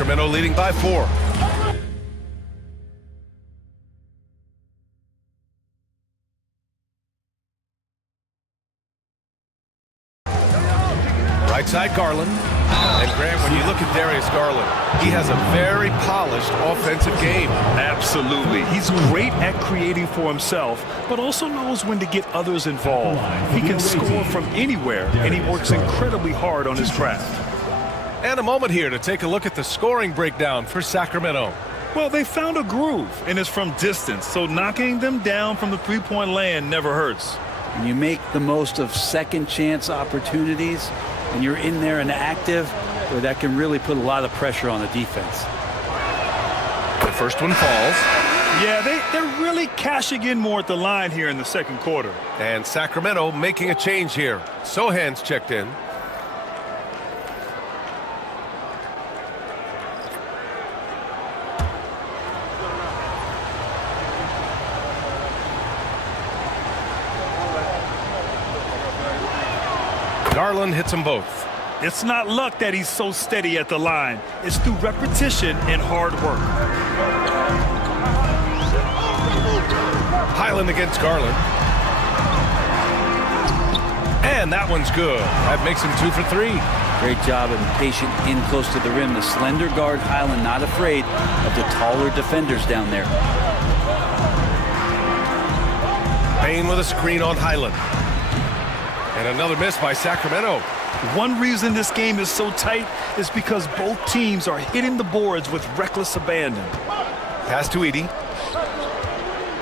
Sacramento leading by 4. Right side, Garland. And Grant, when you look at Darius Garland, he has a very polished offensive game. Absolutely. He's great at creating for himself, but also knows when to get others involved. He can score from anywhere, and he works incredibly hard on his craft. And a moment here to take a look at the scoring breakdown for Sacramento. Well, they found a groove, and it's from distance, so knocking them down from the three-point land never hurts. And you make the most of second chance opportunities, and you're in there and active, where that can really put a lot of pressure on the defense. The first one falls. Yeah, they're really cashing in more at the line here in the second quarter. And Sacramento making a change here. Sohan's checked in. Garland hits them both. It's not luck that he's so steady at the line. It's through repetition and hard work. Highland against Garland. And that one's good. That makes him 2 for 3. Great job of patient in close to the rim. The slender guard Highland not afraid of the taller defenders down there. Payne with a screen on Highland. And another miss by Sacramento. One reason this game is so tight is because both teams are hitting the boards with reckless abandon. Pass to Edey.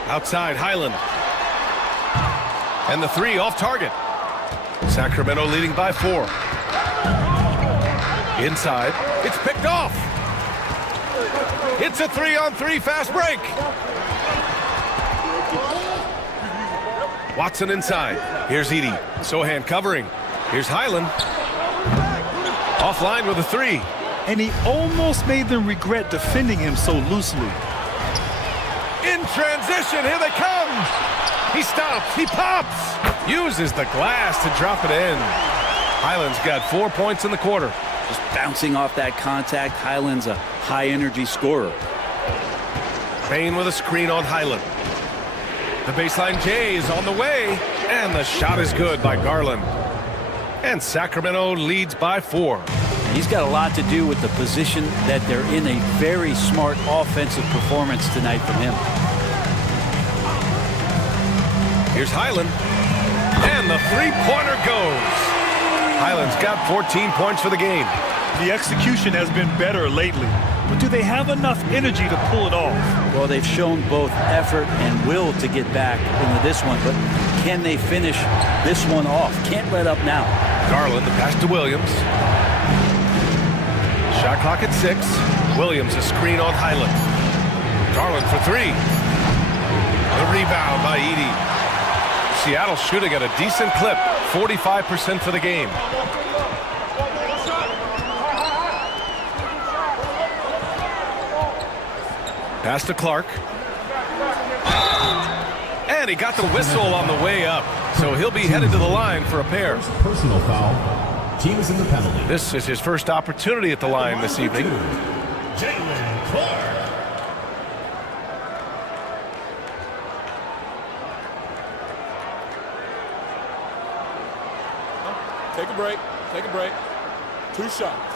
Outside, Highland. And the 3 off target. Sacramento leading by 4. Inside. It's picked off. It's a 3-on-3 fast break. Watson inside. Here's Edey. Sohan covering. Here's Highland. Offline with a 3. And he almost made them regret defending him so loosely. In transition, here they come. He stops, he pops. Uses the glass to drop it in. Highland's got 4 points in the quarter. Just bouncing off that contact, Highland's a high-energy scorer. Payne with a screen on Highland. The baseline J is on the way, and the shot is good by Garland. And Sacramento leads by 4. He's got a lot to do with the position that they're in. A very smart offensive performance tonight from him. Here's Highland, and the three-pointer goes. Highland's got 14 points for the game. The execution has been better lately, but do they have enough energy to pull it off? Well, they've shown both effort and will to get back into this one, but can they finish this one off? Can't let up now. Garland, the pass to Williams. Shot clock at 6. Williams, a screen on Highland. Garland for 3. The rebound by Edey. Seattle shooting at a decent clip, 45% for the game. Pass to Clark. And he got the whistle on the way up, so he'll be headed to the line for a pair. Personal foul. Teams in the penalty. This is his first opportunity at the line this evening. Jalen Clark. Take a break. Take a break. 2 shots.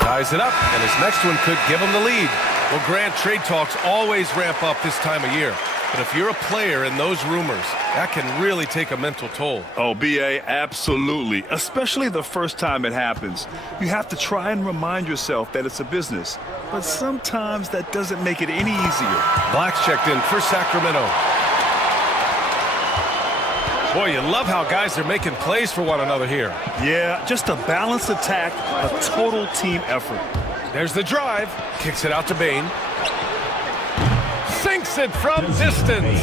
Ties it up, and his next one could give him the lead. Well, Grant, trade talks always ramp up this time of year. But if you're a player in those rumors, that can really take a mental toll. Oh, B.A., absolutely. Especially the first time it happens. You have to try and remind yourself that it's a business. But sometimes that doesn't make it any easier. Black's checked in for Sacramento. Boy, you love how guys are making plays for one another here. Yeah, just a balanced attack, a total team effort. There's the drive. Kicks it out to Payne. Sinks it from distance.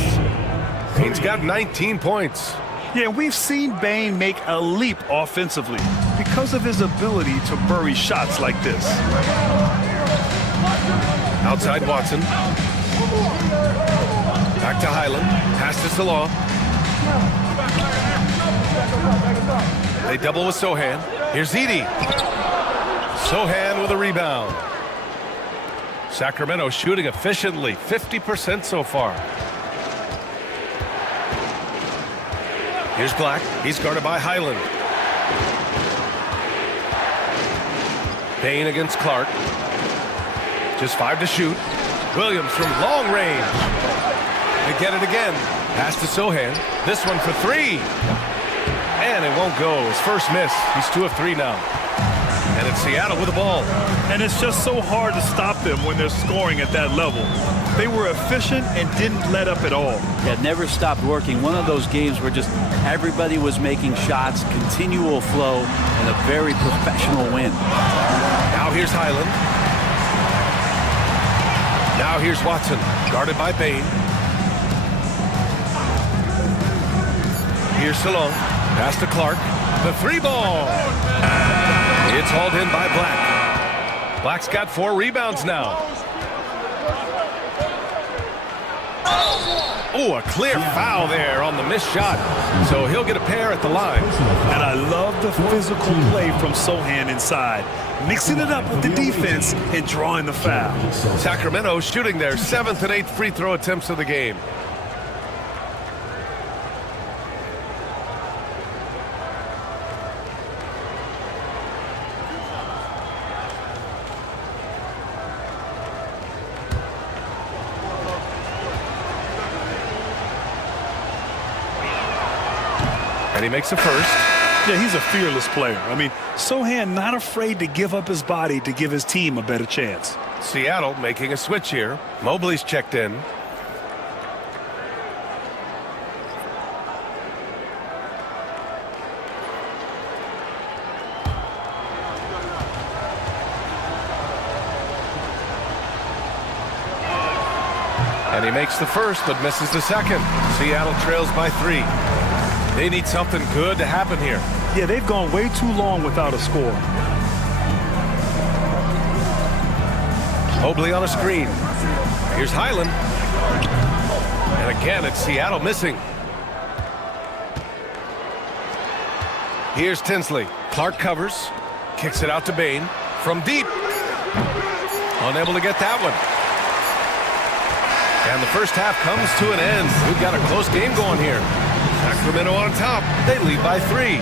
Payne's got 19 points. Yeah, we've seen Bain make a leap offensively because of his ability to bury shots like this. Outside Watson. Back to Highland. Pass to Salon. They double with Sohan. Here's Edie. Sohan with a rebound. Sacramento shooting efficiently, 50% so far. Here's Black. He's guarded by Highland. Payne against Clark. Just 5 to shoot. Williams from long range. They get it again. Pass to Sohan. This one for 3. And it won't go. His first miss. He's 2 of 3 now. And it's Seattle with the ball. And it's just so hard to stop them when they're scoring at that level. They were efficient and didn't let up at all. Yeah, never stopped working. One of those games where just everybody was making shots, continual flow, and a very professional win. Now here's Highland. Now here's Watson, guarded by Payne. Here's Salon. Pass to Clark. The 3 ball. It's hauled in by Black. Black's got 4 rebounds now. Oh, a clear foul there on the missed shot. So he'll get a pair at the line. And I love the physical play from Sohan inside, mixing it up with the defense and drawing the foul. Sacramento shooting their 7th and 8th free throw attempts of the game. And he makes the first. Yeah, he's a fearless player. I mean, Sohan not afraid to give up his body to give his team a better chance. Seattle making a switch here. Mobley's checked in. And he makes the first, but misses the second. Seattle trails by 3. They need something good to happen here. Yeah, they've gone way too long without a score. Mobley on a screen. Here's Highland. And again, it's Seattle missing. Here's Tinsley. Clark covers. Kicks it out to Bain. From deep. Unable to get that one. And the first half comes to an end. We've got a close game going here. Sacramento on top. They lead by 3.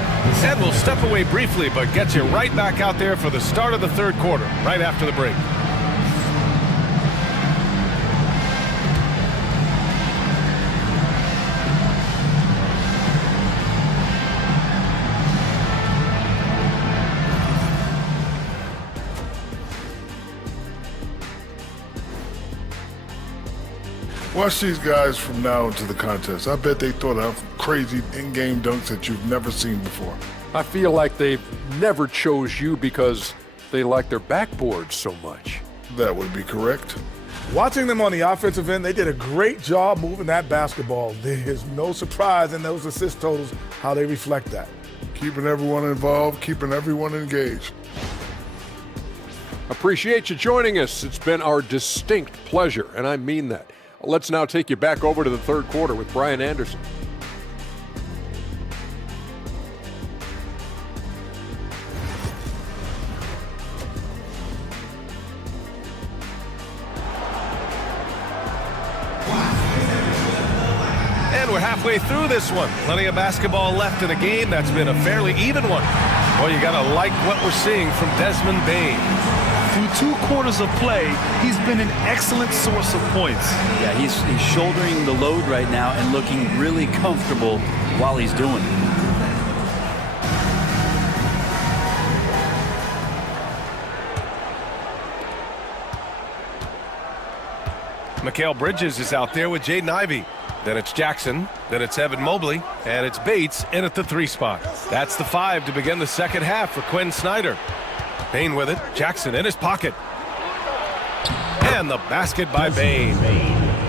And we'll step away briefly, but get you right back out there for the start of the 3rd quarter, right after the break. Watch these guys from now into the contest. I bet they thought of crazy in-game dunks that you've never seen before. I feel like they've never chose you because they like their backboards so much. That would be correct. Watching them on the offensive end, they did a great job moving that basketball. There's no surprise in those assist totals how they reflect that. Keeping everyone involved, keeping everyone engaged. Appreciate you joining us. It's been our distinct pleasure, and I mean that. Let's now take you back over to the 3rd quarter with Brian Anderson. And we're halfway through this one. Plenty of basketball left in a game that's been a fairly even one. Well, you got to like what we're seeing from Desmond Bain. Through 2 quarters of play, he's been an excellent source of points. Yeah, he's shouldering the load right now and looking really comfortable while he's doing it. Mikal Bridges is out there with Jaden Ivey. Then it's Jackson. Then it's Evan Mobley. And it's Bates in at the 3 spot. That's the 5 to begin the 2nd half for Quinn Snyder. Bain with it. Jackson in his pocket. And the basket by Bain.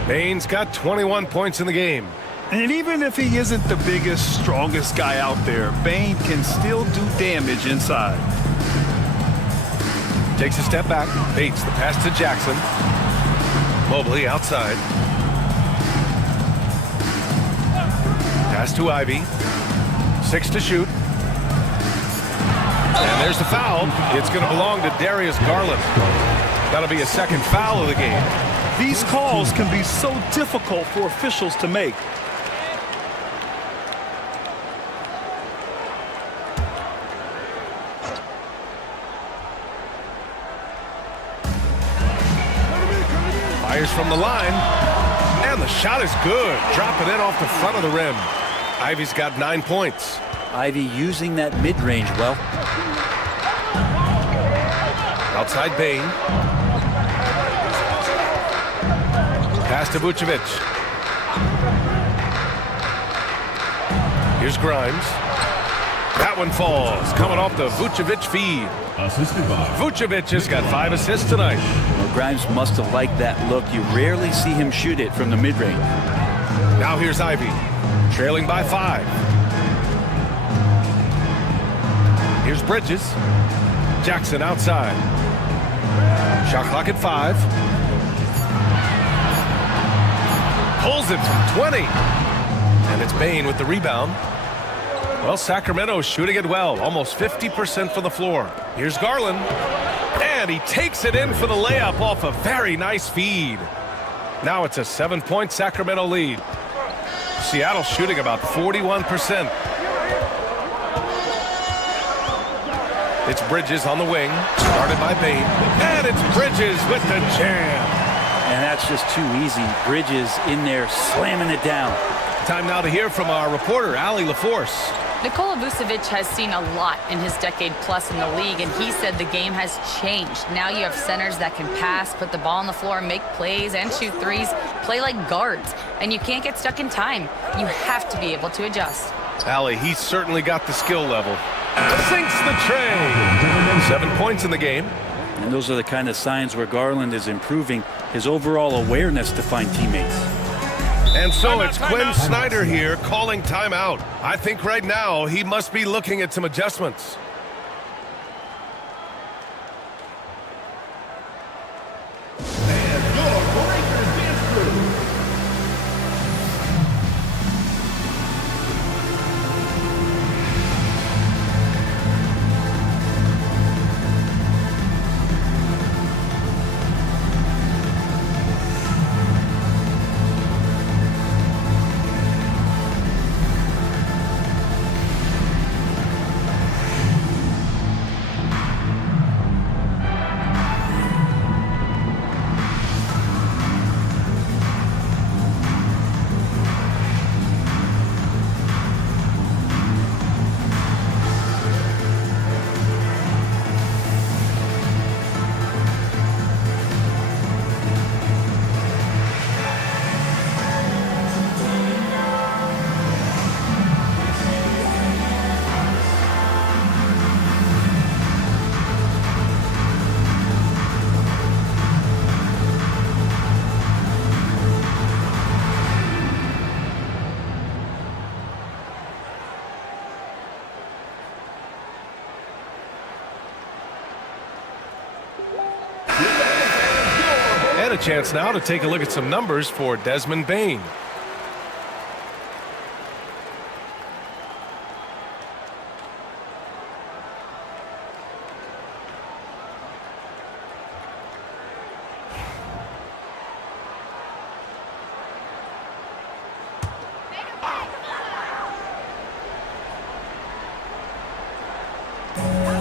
Bain's got 21 points in the game. And even if he isn't the biggest, strongest guy out there, Bain can still do damage inside. Takes a step back. Bates the pass to Jackson. Mobley outside. Pass to Ivy. 6 to shoot. And there's the foul. It's going to belong to Darius Garland. That'll be a second foul of the game. These calls can be so difficult for officials to make. Fires from the line. And the shot is good. Dropping in off the front of the rim. Ivy's got 9 points. Ivy using that mid-range well. Outside Bain. Pass to Vucevic. Here's Grimes. That one falls. Coming off the Vucevic feed. Assisted by Vucevic has got 5 assists tonight. Well, Grimes must have liked that look. You rarely see him shoot it from the mid-range. Now here's Ivy. Trailing by 5. Here's Bridges. Jackson outside. Shot clock at 5. Pulls it from 20. And it's Bain with the rebound. Well, Sacramento's shooting it well. Almost 50% from the floor. Here's Garland. And he takes it in for the layup off a very nice feed. Now it's a 7-point Sacramento lead. Seattle shooting about 41%. It's Bridges on the wing, started by Bain, and it's Bridges with the jam. And that's just too easy. Bridges in there slamming it down. Time now to hear from our reporter, Allie LaForce. Nikola Vucevic has seen a lot in his decade plus in the league, and he said the game has changed. Now you have centers that can pass, put the ball on the floor, make plays, and shoot threes, play like guards, and you can't get stuck in time. You have to be able to adjust. Allie, he's certainly got the skill level. Sinks the tray. 7 points in the game. And those are the kind of signs where Garland is improving his overall awareness to find teammates. And so it's Quinn Snyder here calling timeout. I think right now he must be looking at some adjustments. A chance now to take a look at some numbers for Desmond Bain.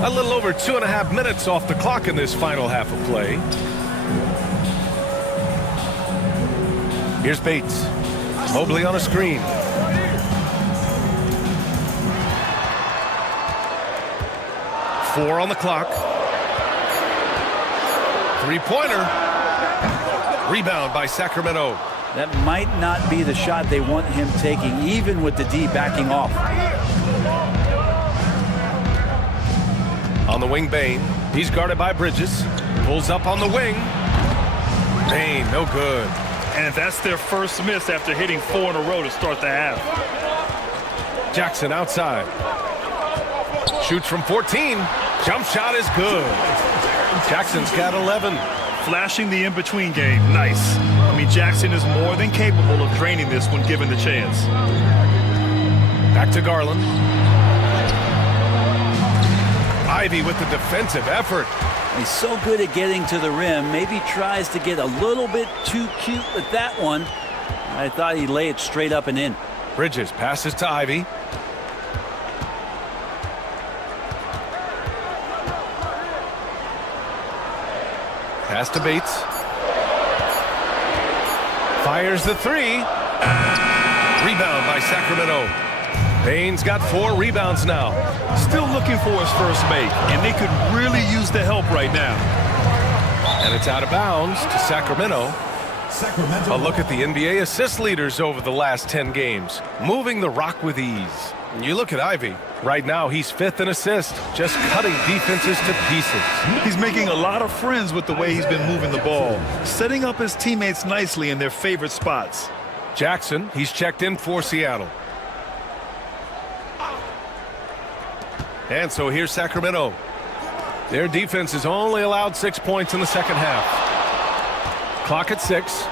A little over 2.5 minutes off the clock in this final half of play. Here's Bates. Mobley on a screen. Four on the clock. Three-pointer. Rebound by Sacramento. That might not be the shot they want him taking, even with the D backing off. On the wing, Bain. He's guarded by Bridges. Pulls up on the wing. Bain, no good. And that's their first miss after hitting 4 in a row to start the half. Jackson outside. Shoots from 14. Jump shot is good. Jackson's got 11. Flashing the in-between game. Nice. I mean, Jackson is more than capable of draining this when given the chance. Back to Garland. Ivy with the defensive effort. He's so good at getting to the rim. Maybe tries to get a little bit too cute with that one. I thought he'd lay it straight up and in. Bridges passes to Ivy. Pass to Bates. Fires the three. Rebound by Sacramento. Bane's got 4 rebounds now. Still looking for his first make, and they could really use the help right now. And it's out of bounds to Sacramento. A look at the NBA assist leaders over the last 10 games, moving the rock with ease. And you look at Ivy. Right now, he's 5th in assists, just cutting defenses to pieces. He's making a lot of friends with the way he's been moving the ball, setting up his teammates nicely in their favorite spots. Jackson, he's checked in for Seattle. And so here's Sacramento. Their defense has only allowed 6 points in the second half. Clock at 6.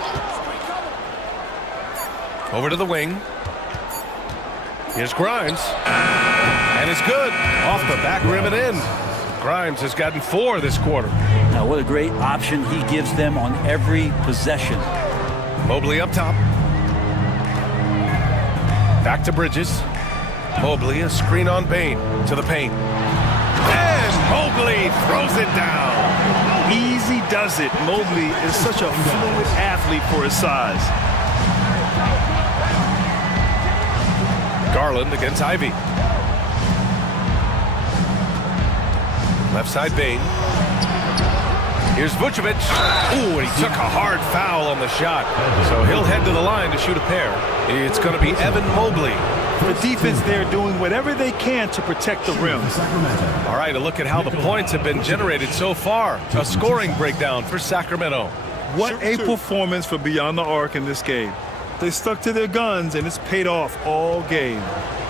Over to the wing. Here's Grimes. And it's good. Off the back rim and in. Grimes has gotten 4 this quarter. Now, what a great option he gives them on every possession. Mobley up top. Back to Bridges. Mobley, a screen on Bane to the paint. And Mobley throws it down. Easy does it. Mobley is such a fluid athlete for his size. Garland against Ivy. Left side Bane. Here's Vucevic. Ooh, and he took a hard foul on the shot. So he'll head to the line to shoot a pair. It's going to be Evan Mobley. The defense there doing whatever they can to protect the rim. All right, a look at how the points have been generated so far. A scoring breakdown for Sacramento. What a performance for Beyond the Arc in this game. They stuck to their guns, and it's paid off all game.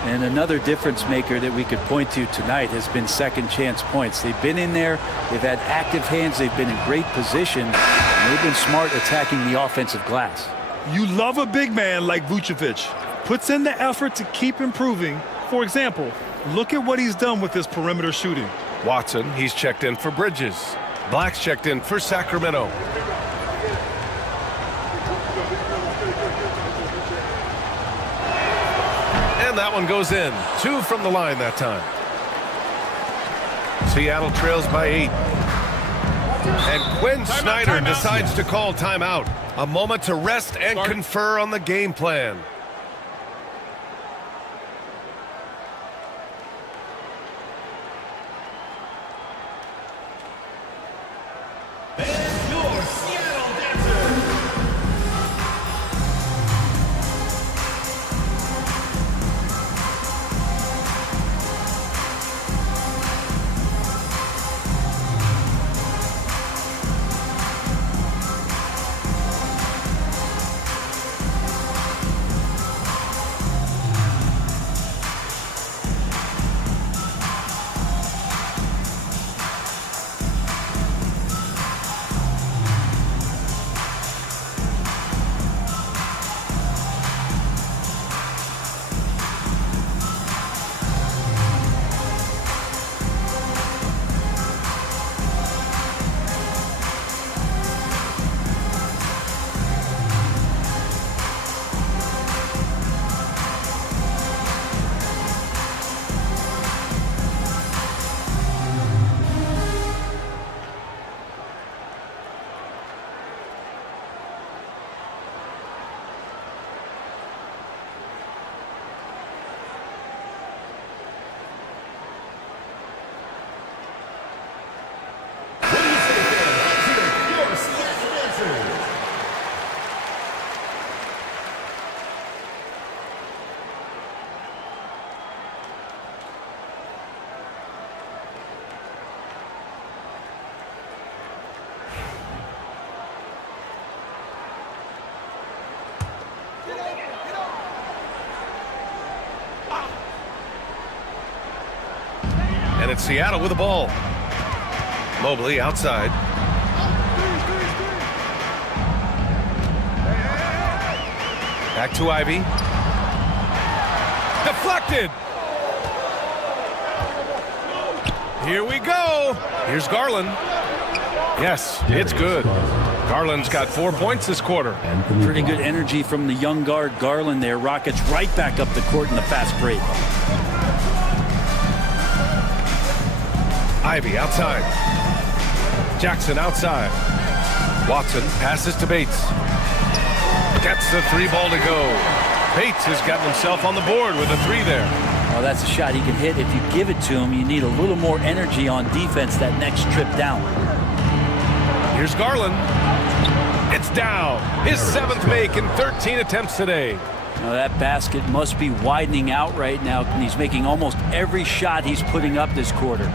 And another difference maker that we could point to tonight has been second chance points. They've been in there, they've had active hands, they've been in great position, and they've been smart attacking the offensive glass. You love a big man like Vucevic. Puts in the effort to keep improving. For example, look at what he's done with his perimeter shooting. Watson, he's checked in for Bridges. Black's checked in for Sacramento. And that one goes in. 2 from the line that time. Seattle trails by 8. And Quinn Snyder decides to call timeout. A moment to rest and confer on the game plan. And it's Seattle with the ball. Mobley outside. Back to Ivy. deflected. Here we go. Here's Garland. Yes, it's good. Garland's got 4 points this quarter. Pretty good energy from the young guard Garland there. Rockets right back up the court in the fast break. Ivy outside. Jackson outside. Watson passes to Bates. Gets the 3 ball to go. Bates has gotten himself on the board with a 3 there. Well, that's a shot he can hit. If you give it to him, you need a little more energy on defense that next trip down. Here's Garland. It's down. His 7th make in 13 attempts today. Now that basket must be widening out right now, and he's making almost every shot he's putting up this quarter.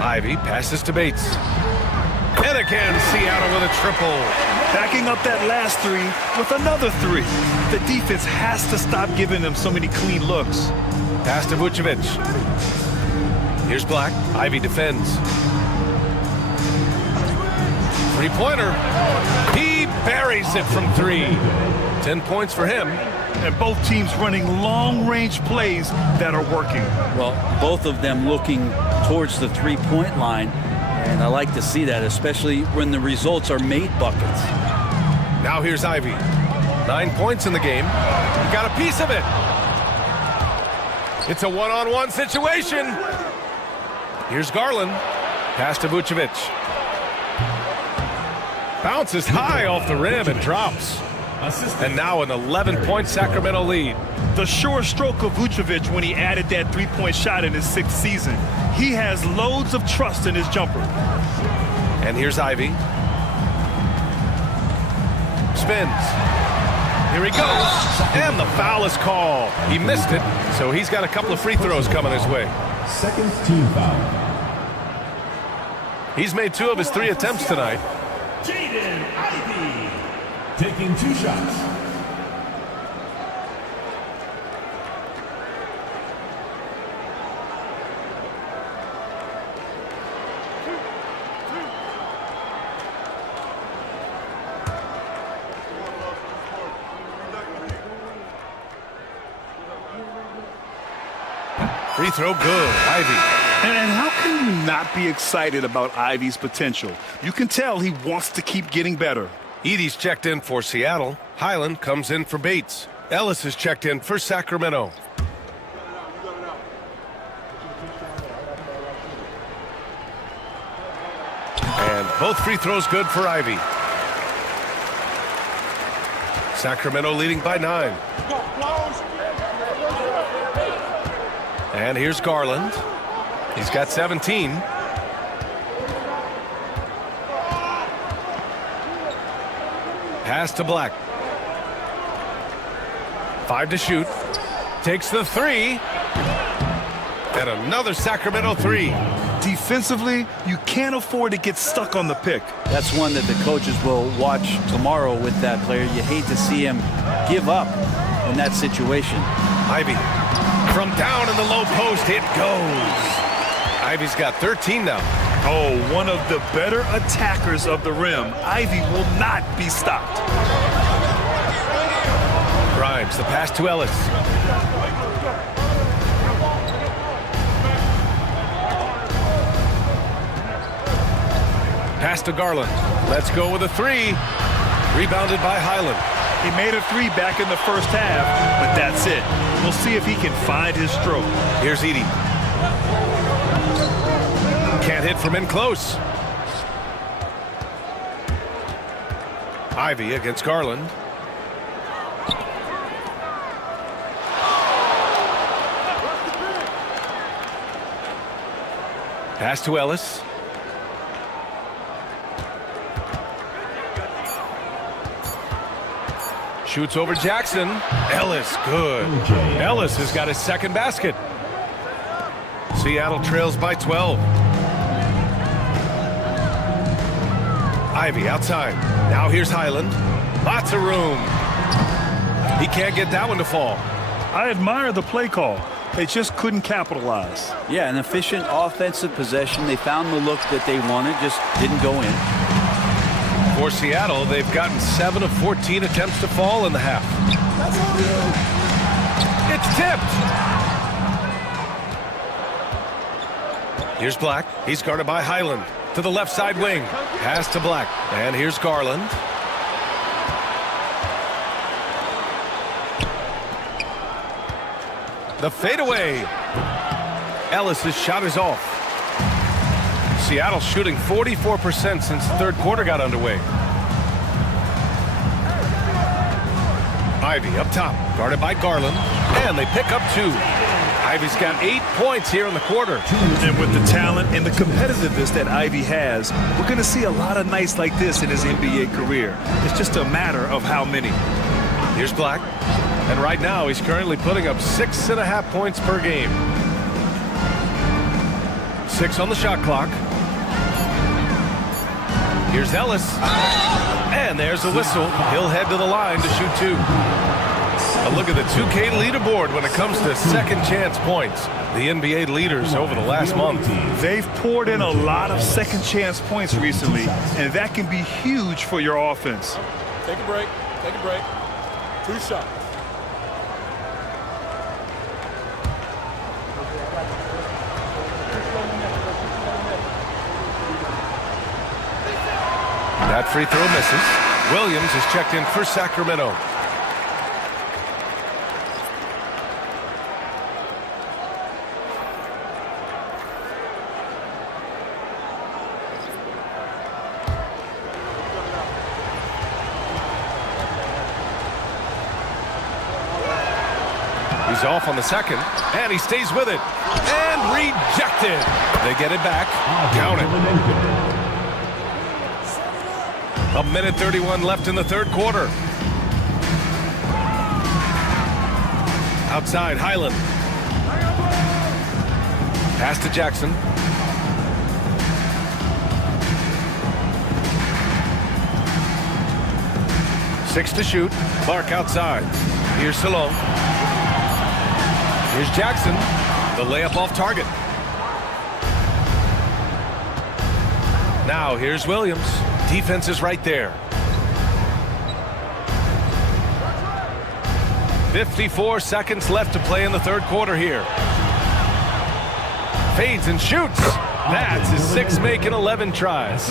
Ivy passes to Bates. And again, Seattle with a triple. Backing up that last 3 with another 3. The defense has to stop giving them so many clean looks. Pass to Vucevic. Here's Black. Ivy defends. 3-pointer. He buries it from 3. 10 points for him. And both teams running long-range plays that are working. Well, both of them looking towards the three-point line, and I like to see that, especially when the results are made buckets. Now here's Ivy. 9 points in the game. He got a piece of it. It's a one-on-one situation. Here's Garland. Pass to Vucevic. Bounces high off the rim and drops. And now an 11-point Sacramento lead. The sure stroke of Vucevic when he added that 3-point shot in his 6th season. He has loads of trust in his jumper. And here's Ivy. Spins. Here he goes. And the foul is called. He missed it, so he's got a couple of free throws coming his way. Second team foul. He's made 2 of his 3 attempts tonight. Jaden Ivey taking 2 shots. Free throw good. Ivy. And how can you not be excited about Ivy's potential? You can tell he wants to keep getting better. Edey's checked in for Seattle. Highland comes in for Bates. Ellis is checked in for Sacramento. And both free throws good for Ivy. Sacramento leading by 9. And here's Garland. He's got 17. Pass to Black. 5 to shoot. Takes the 3. And another Sacramento 3. Defensively, you can't afford to get stuck on the pick. That's one that the coaches will watch tomorrow with that player. You hate to see him give up in that situation. Ivy. From down in the low post, it goes. Ivy's got 13 now. Oh, one of the better attackers of the rim. Ivy will not be stopped. Grimes, the pass to Ellis. Pass to Garland. Let's go with a 3. Rebounded by Highland. He made a 3 back in the first half, but that's it. We'll see if he can find his stroke. Here's Edey. Can't hit from in close. Ivy against Garland. Pass to Ellis. Shoots over Jackson. Ellis, good. Ellis has got his 2nd basket. Seattle trails by 12. Ivy outside. Now here's Highland. Lots of room. He can't get that one to fall. I admire the play call. They just couldn't capitalize. Yeah, an efficient offensive possession. They found the look that they wanted, just didn't go in. For Seattle, they've gotten 7 of 14 attempts to fall in the half. It's tipped. Here's Black. He's guarded by Highland. To the left side wing. Pass to Black. And here's Garland. The fadeaway. Ellis's shot is off. Seattle shooting 44% since the third quarter got underway. Ivy up top, guarded by Garland, and they pick up 2. Ivy's got 8 points here in the quarter. And with the talent and the competitiveness that Ivy has, we're going to see a lot of nights like this in his NBA career. It's just a matter of how many. Here's Black, and right now he's currently putting up 6.5 points per game. 6 on the shot clock. Here's Ellis. And there's a whistle. He'll head to the line to shoot 2. A look at the 2K leaderboard when it comes to second chance points. The NBA leaders over the last month. They've poured in a lot of second chance points recently, and that can be huge for your offense. Take a break. Take a break. 2 shots. That free throw misses. Williams is checked in for Sacramento. He's off on the second, and he stays with it. And rejected. They get it back. Count it. A minute 31 left in the third quarter. Outside, Highland. Pass to Jackson. Six to shoot. Clark outside. Here's Salone. Here's Jackson. The layup off target. Now here's Williams. Defense is right there. 54 seconds left to play in the third quarter here. Fades and shoots. That's his 6 make and 11 tries.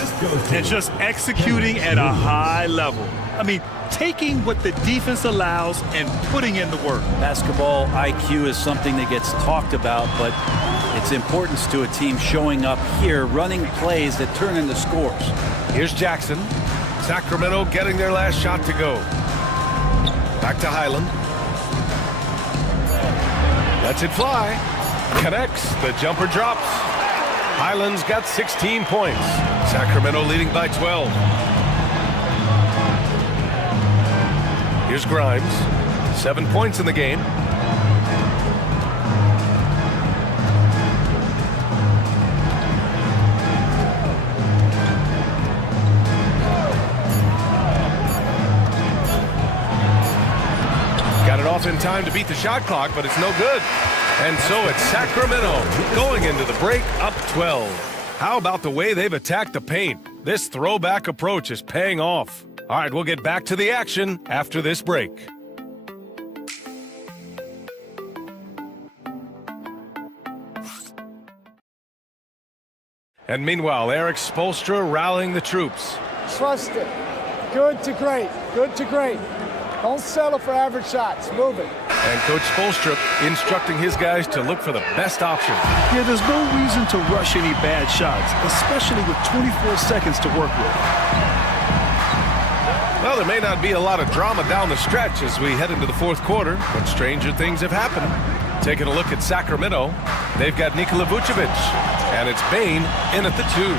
And just executing at a high level. I mean, taking what the defense allows and putting in the work. Basketball IQ is something that gets talked about, but its importance to a team showing up here, running plays that turn into scores. Here's Jackson. Sacramento getting their last shot to go. Back to Highland. Lets it fly. Connects. The jumper drops. Highland's got 16 points. Sacramento leading by 12. Here's Grimes. 7 points in the game. Got it off in time to beat the shot clock, but it's no good. And so it's Sacramento going into the break up 12. How about the way they've attacked the paint? This throwback approach is paying off. All right, we'll get back to the action after this break. And meanwhile, Eric Spoelstra rallying the troops. Trust it. Good to great. Good to great. Don't settle for average shots. Move it. And Coach Spoelstra instructing his guys to look for the best option. Yeah, there's no reason to rush any bad shots, especially with 24 seconds to work with. Well, there may not be a lot of drama down the stretch as we head into the fourth quarter, but stranger things have happened. Taking a look at Sacramento, they've got Nikola Vucevic, and it's Bane in at the 2.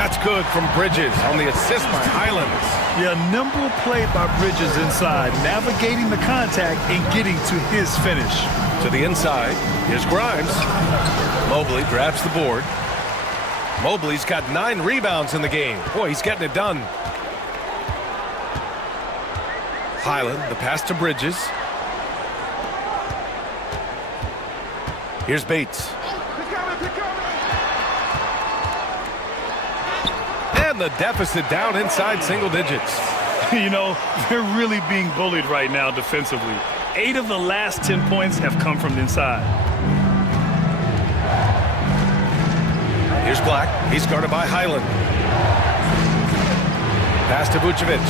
That's good from Bridges on the assist by Highland. Yeah, nimble play by Bridges inside, navigating the contact and getting to his finish. To the inside, here's Grimes. Mobley grabs the board. Mobley's got 9 rebounds in the game. Boy, he's getting it done. Highland, the pass to Bridges. Here's Bates. And the deficit down inside single digits. You know, they're really being bullied right now defensively. 8 of the last 10 points have come from inside. Here's Black. He's guarded by Highland. Pass to Vucevic.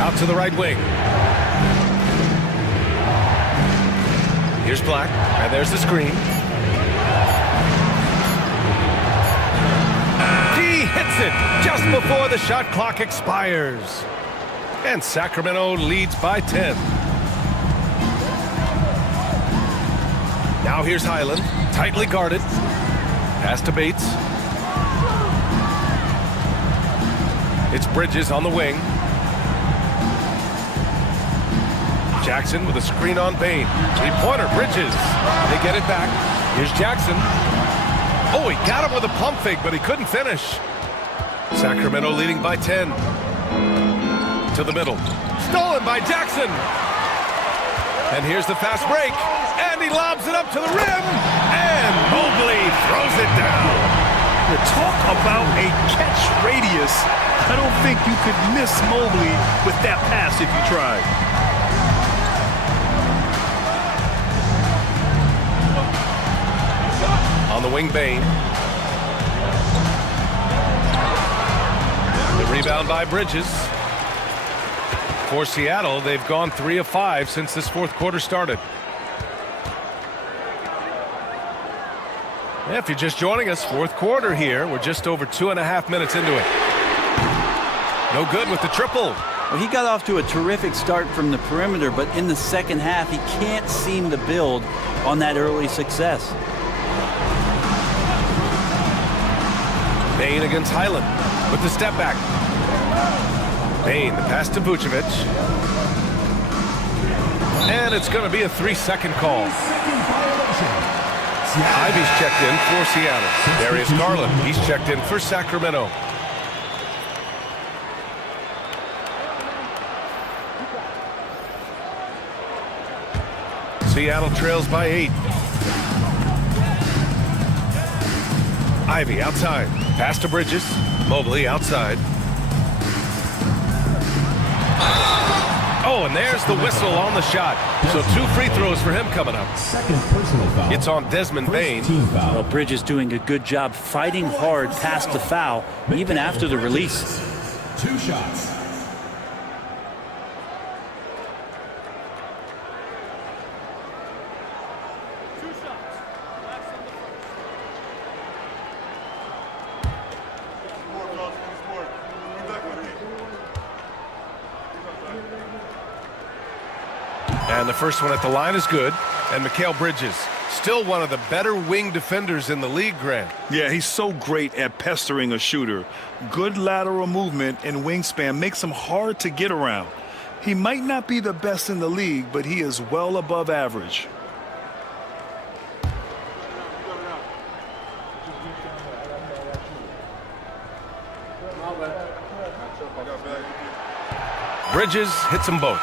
Out to the right wing. Here's Black, and there's the screen. He hits it just before the shot clock expires. And Sacramento leads by 10. Now here's Highland, tightly guarded. Pass to Bates. It's Bridges on the wing. Jackson with a screen on Bain. Three-pointer, Bridges. They get it back. Here's Jackson. Oh, he got him with a pump fake, but he couldn't finish. Sacramento leading by 10. To the middle. Stolen by Jackson. And here's the fast break. And he lobs it up to the rim. And Mobley throws it down. You talk about a catch radius. I don't think you could miss Mobley with that pass if you tried. On the wing, Bain. The rebound by Bridges. For Seattle, they've gone 3 of 5 since this fourth quarter started. Yeah, if you're just joining us, fourth quarter here. We're just over 2.5 minutes into it. No good with the triple. Well, he got off to a terrific start from the perimeter, but in the second half, he can't seem to build on that early success. Bain against Highland with the step back. Bain, the pass to Vucevic. And it's going to be a 3-second call. Ivy's checked in for Seattle. Darius Garland, he's checked in for Sacramento. Seattle trails by 8. Ivy outside. Pass to Bridges. Mobley outside. Oh, and there's the whistle on the shot. So 2 free throws for him coming up. Second personal foul. It's on Desmond Bain. Team foul. Well, Bridges doing a good job fighting hard past the foul, even after the release. 2 shots. And the first one at the line is good. And Mikal Bridges, still one of the better wing defenders in the league, Grant. Yeah, he's so great at pestering a shooter. Good lateral movement and wingspan makes him hard to get around. He might not be the best in the league, but he is well above average. Bridges hits them both.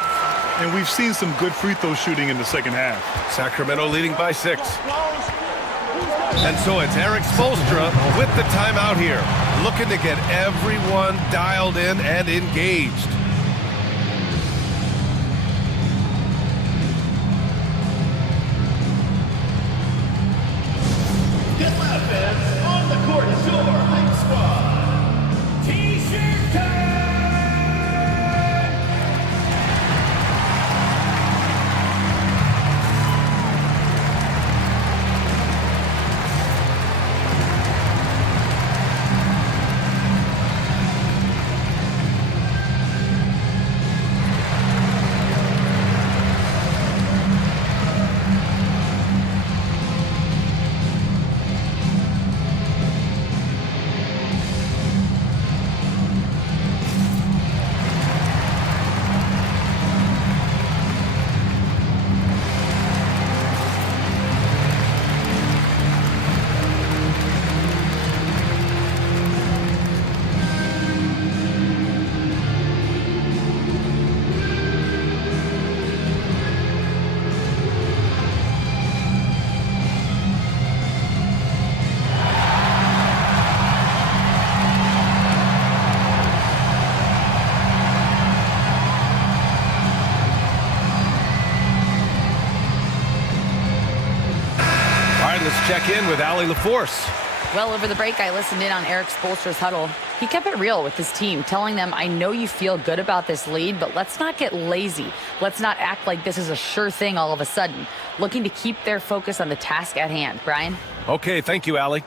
And we've seen some good free throw shooting in the second half. Sacramento leading by 6. And so it's Eric Spoelstra with the timeout here, looking to get everyone dialed in and engaged. Get loud, fans. On the court is your hype squad. T-shirt time! check in with Allie LaForce. Well, over the break, I listened in on Eric Spoelstra's huddle. He kept it real with his team, telling them, I know you feel good about this lead, but let's not get lazy. Let's not act like this is a sure thing all of a sudden. Looking to keep their focus on the task at hand. Brian? Okay, thank you, Allie.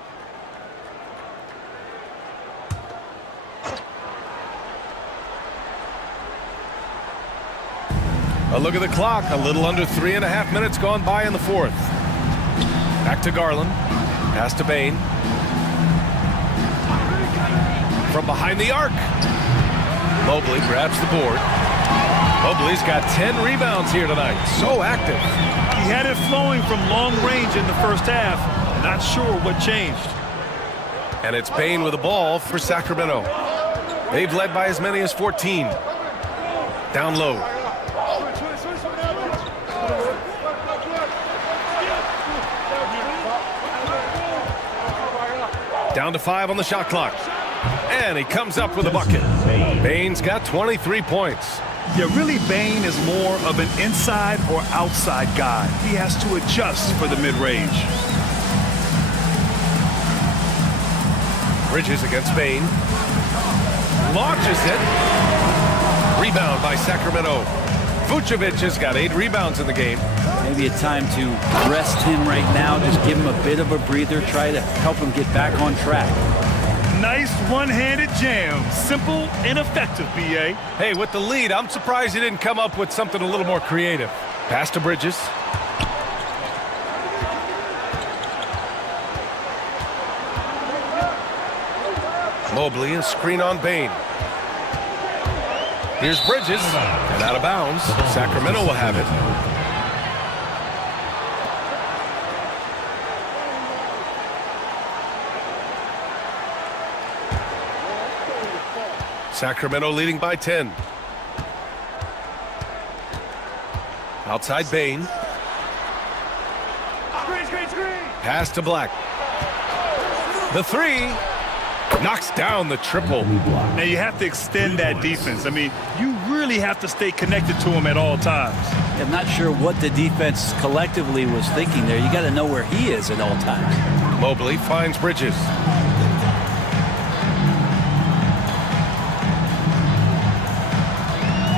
A look at the clock. A little under 3.5 minutes gone by in the fourth. Back to Garland. Pass to Bain. From behind the arc. Mobley grabs the board. Mobley's got 10 rebounds here tonight. So active. He had it flowing from long range in the first half. Not sure what changed. And it's Bain with the ball for Sacramento. They've led by as many as 14. Down low. Down to 5 on the shot clock. And he comes up with a bucket. Bain's got 23 points. Yeah, really, Bain is more of an inside or outside guy. He has to adjust for the mid-range. Bridges against Bain. Launches it. Rebound by Sacramento. Vucevic has got 8 rebounds in the game. Maybe a time to rest him right now. Just give him a bit of a breather. Try to help him get back on track. Nice one-handed jam. Simple and effective, B.A. Hey, with the lead, I'm surprised he didn't come up with something a little more creative. Pass to Bridges. Mobley, a screen on Bain. Here's Bridges, and out of bounds. Sacramento will have it. Sacramento leading by 10. Outside Bain. Pass to Black. The three. Knocks down the triple. Now you have to extend that defense. I mean, you really have to stay connected to him at all times. I'm not sure what the defense collectively was thinking there. You got to know where he is at all times. Mobley finds Bridges.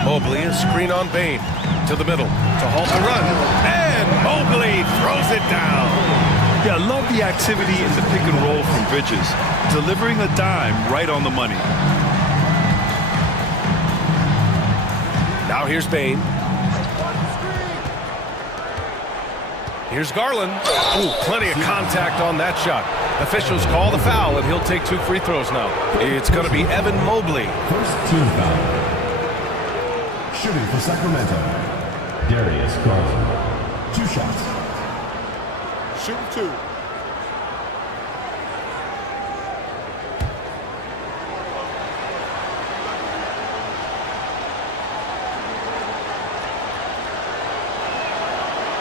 Mobley, a screen on Bain. To the middle. To halt the run. And Mobley throws it down. Yeah, I love the activity in the pick and roll from Bridges. Delivering a dime right on the money. Now here's Bain. Here's Garland. Ooh, plenty of contact on that shot. Officials call the foul, and he'll take 2 free throws now. It's going to be Evan Mobley. First team foul. Shooting for Sacramento, Darius Garland. 2 shots. Shooting 2.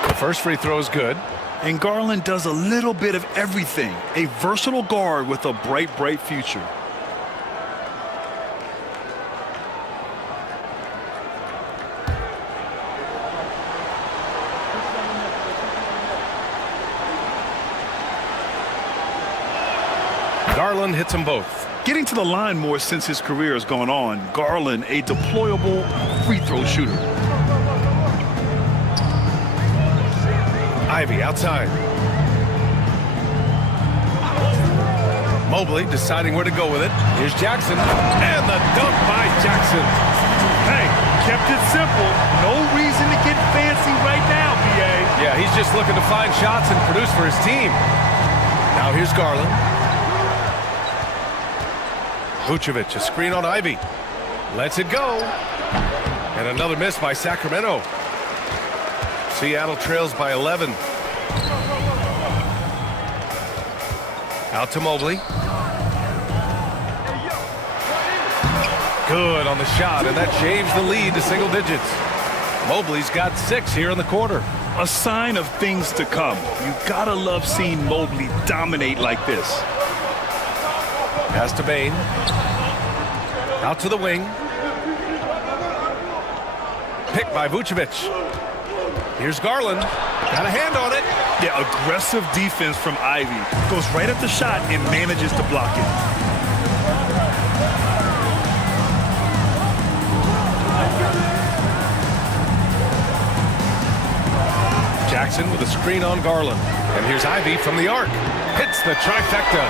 The first free throw is good. And Garland does a little bit of everything. A versatile guard with a bright, bright future. Garland hits them both. Getting to the line more since his career has gone on. Garland, a deployable free throw shooter. Ivy outside. Mobley deciding where to go with it. Here's Jackson. And the dunk by Jackson. Hey, kept it simple. No reason to get fancy right now, B.A. Yeah, he's just looking to find shots and produce for his team. Now here's Garland. Vucevic, a screen on Ivy. Lets it go. And another miss by Sacramento. Seattle trails by 11. Out to Mobley. Good on the shot, and that shaves the lead to single digits. Mobley's got 6 here in the quarter. A sign of things to come. You gotta love seeing Mobley dominate like this. Pass to Bain. Out to the wing. Picked by Vucevic. Here's Garland. Got a hand on it. Yeah, aggressive defense from Ivy. Goes right at the shot and manages to block it. Jackson with a screen on Garland. And here's Ivy from the arc. Hits the trifecta.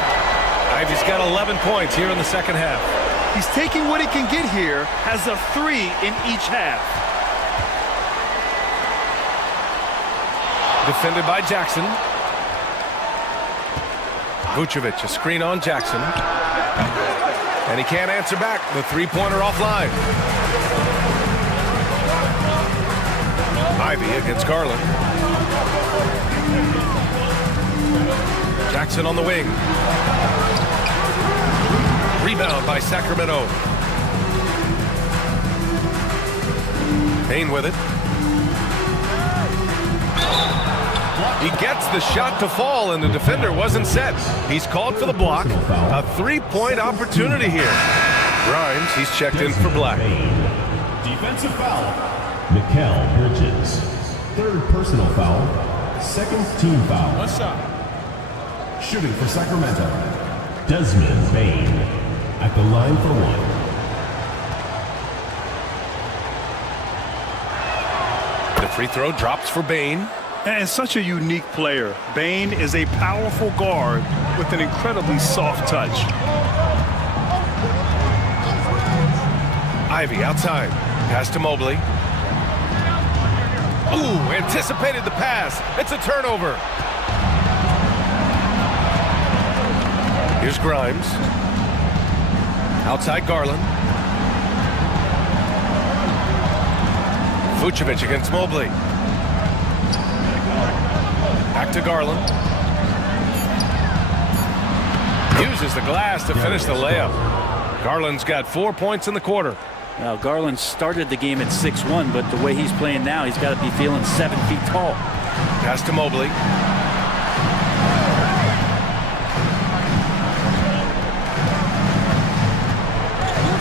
Ivy's got 11 points here in the second half. He's taking what he can get here, has a 3 in each half. Defended by Jackson. Vucevic, a screen on Jackson. And he can't answer back. The three-pointer offline. Ivy against Garland. Jackson on the wing. Rebound by Sacramento. Payne with it. He gets the shot to fall, and the defender wasn't set. He's called for the block. A three-point opportunity here. Grimes, he's checked in for Black. Defensive foul. Mikal Bridges. Third personal foul. Second team foul. One shot. Shooting for Sacramento. Desmond Bain at the line for one. The free throw drops for Bain. And such a unique player. Bain is a powerful guard with an incredibly soft touch. Ivy outside. Pass to Mobley. Ooh, anticipated the pass. It's a turnover. Here's Grimes. Outside Garland. Vucevic against Mobley. Back to Garland. Uses the glass to finish the layup. Garland's got 4 points in the quarter. Now, Garland started the game at 6'1", but the way he's playing now, he's got to be feeling 7 feet tall. Pass to Mobley.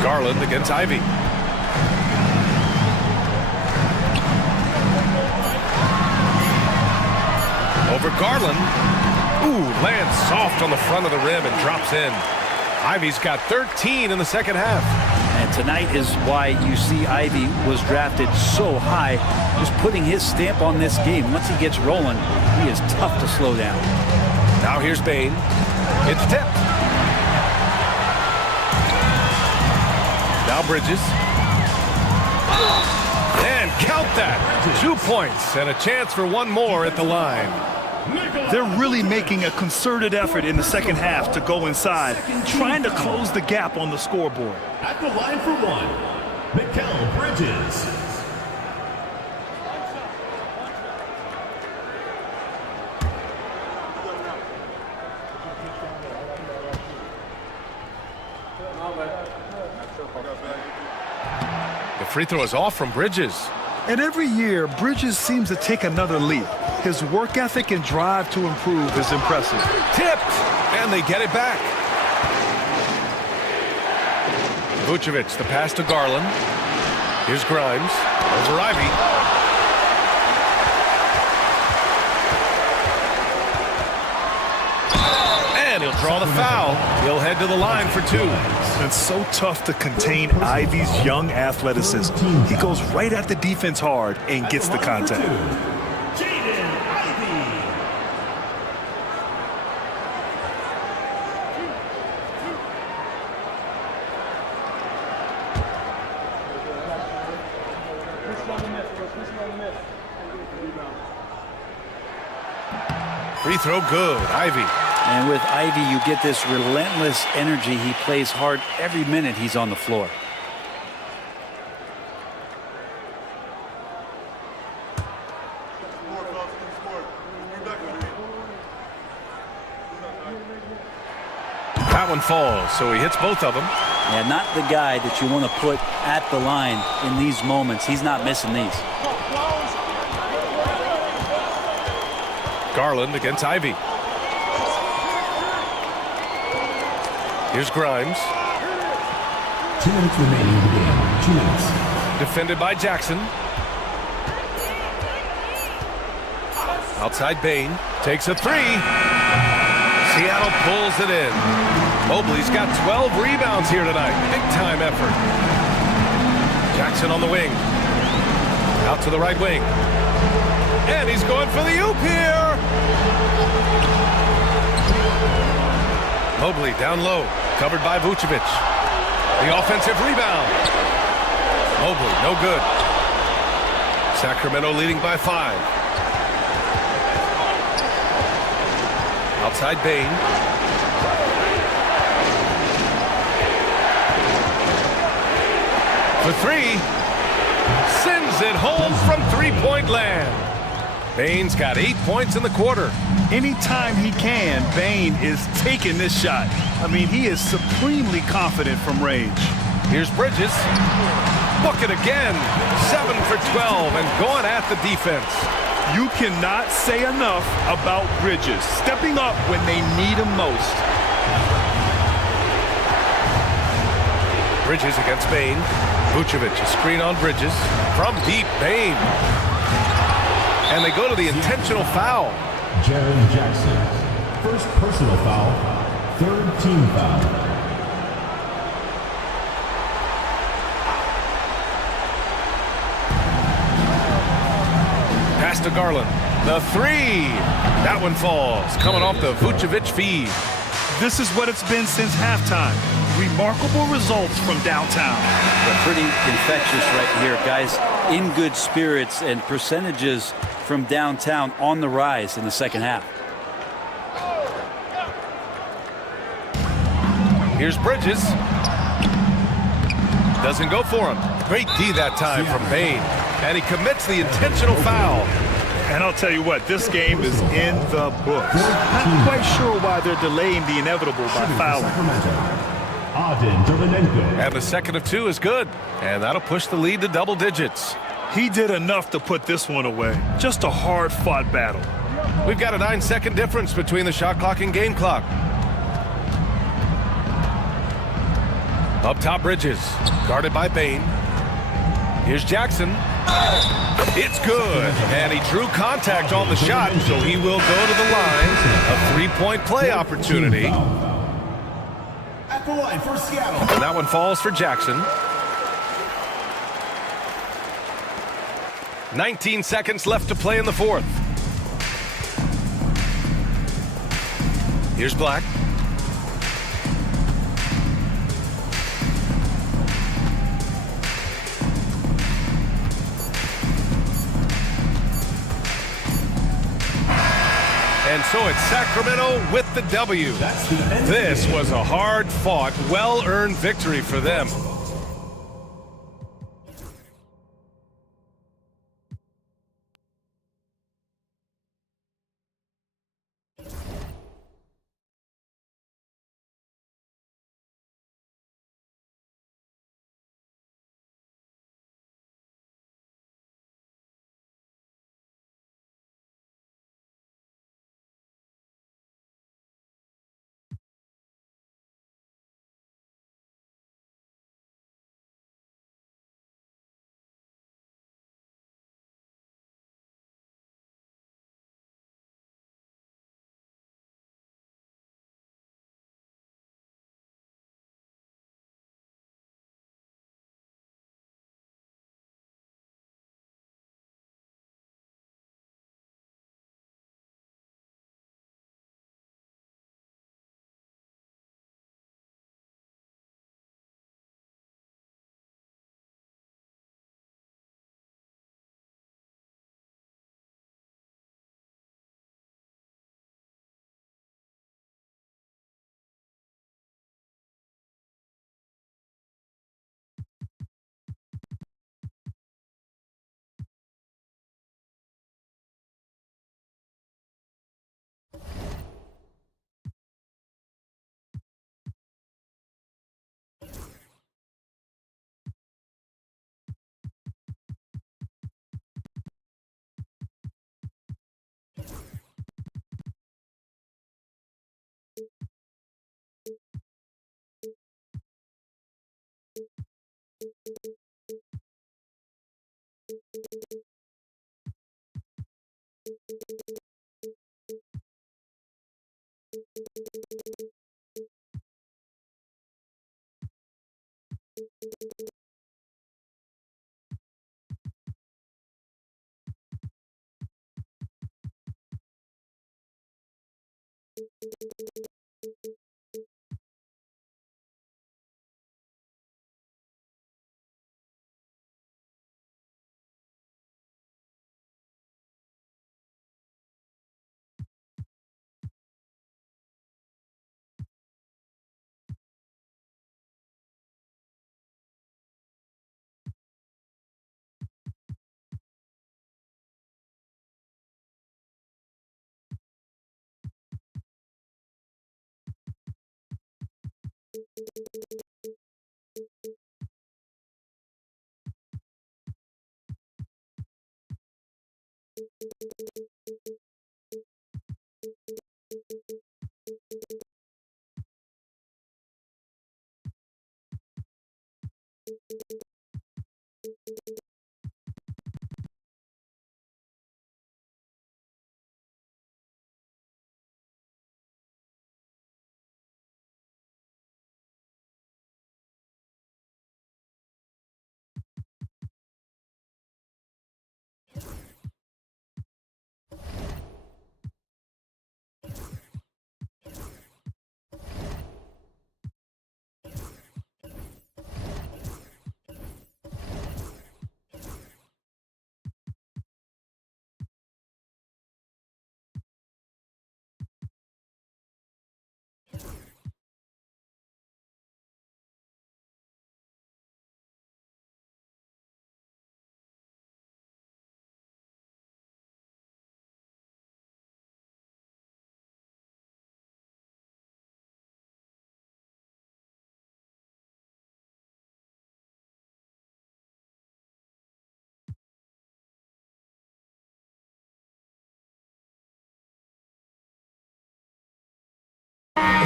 Garland against Ivy. Over Garland. Ooh, lands soft on the front of the rim and drops in. Ivy's got 13 in the second half. And tonight is why you see Ivy was drafted so high, just putting his stamp on this game. Once he gets rolling, he is tough to slow down. Now here's Bain. It's tipped. Now Bridges. And count that. 2 points and a chance for one more at the line. They're really making a concerted effort in the second half to go inside, trying to close the gap on the scoreboard. At the line for one, Mikal Bridges. The free throw is off from Bridges. And every year, Bridges seems to take another leap. His work ethic and drive to improve is impressive. Tipped, and they get it back. Vucevic, the pass to Garland. Here's Grimes, over Ivy. And he'll draw the foul. He'll head to the line for two. It's so tough to contain Ivy's young athleticism. He goes right at the defense hard and gets the contact. Free throw good, Ivy. And with Ivy, you get this relentless energy. He plays hard every minute he's on the floor. That one falls, so he hits both of them. Yeah, not the guy that you want to put at the line in these moments. He's not missing these. Garland against Ivy. Here's Grimes. 2 minutes remaining in the game. 2 minutes. Defended by Jackson. Outside Bain. Takes a three. Seattle pulls it in. Mobley's got 12 rebounds here tonight. Big time effort. Jackson on the wing. Out to the right wing. And he's going for the oop here. Mobley down low. Covered by Vucevic. The offensive rebound. Mobley, no good. Sacramento leading by 5. Outside Bain. For three. Sends it home from three-point land. Bain's got 8 points in the quarter. Anytime he can, Bain is taking this shot. I mean, he is supremely confident from range. Here's Bridges. Bucket again. 7 for 12 and going at the defense. You cannot say enough about Bridges stepping up when they need him most. Bridges against Bain. Vucevic, a screen on Bridges. From deep, Bain. And they go to the intentional foul. Jaren Jackson. First personal foul. Third team foul. Pass to Garland. The three. That one falls. Coming off the Vucevic feed. This is what it's been since halftime. Remarkable results from downtown. They're pretty infectious right here, guys. In good spirits, and percentages from downtown on the rise in the second half. Here's Bridges. Doesn't go for him. Great D that time from Bain. And he commits the intentional foul. And I'll tell you what, this game is in the books. Not quite sure why they're delaying the inevitable by fouling. And the second of 2 is good. And that'll push the lead to double digits. He did enough to put this one away. Just a hard-fought battle. We've got a 9-second difference between the shot clock and game clock. Up top, Bridges. Guarded by Bain. Here's Jackson. It's good. And he drew contact on the shot, so he will go to the line. A three-point play opportunity. At the line for Seattle. And that one falls for Jackson. 19 seconds left to play in the fourth. Here's Black. And so it's Sacramento with the W. This was a hard-fought, well-earned victory for them.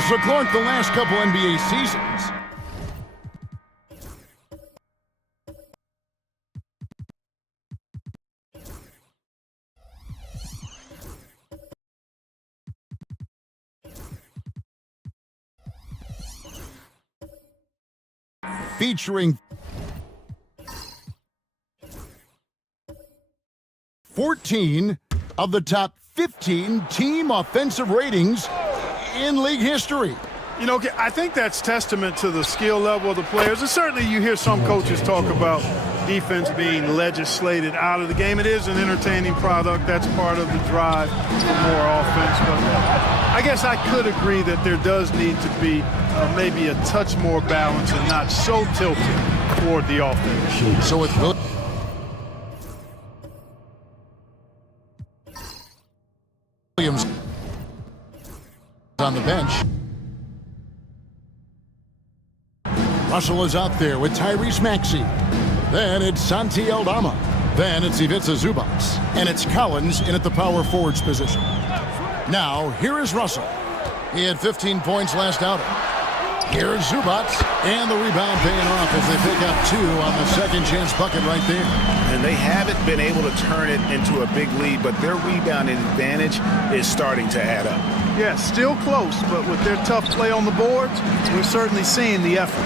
So, Clark, the last couple NBA seasons, featuring 14 of the top 15 team offensive ratings in league history. You know, I think that's testament to the skill level of the players. And certainly you hear some coaches talk about defense being legislated out of the game. It is an entertaining product. That's part of the drive for more offense. But I guess I could agree that there does need to be maybe a touch more balance and not so tilted toward the offense. So with Williams on the bench. Russell is out there with Tyrese Maxey. Then it's Santi Aldama. Then it's Ivica Zubac. And it's Collins in at the power forwards position. Now, here is Russell. He had 15 points last outing. Here is Zubac, and the rebound paying off as they pick up 2 on the second chance bucket right there. And they haven't been able to turn it into a big lead, but their rebounding advantage is starting to add up. Yeah, still close, but with their tough play on the boards, we're certainly seeing the effort.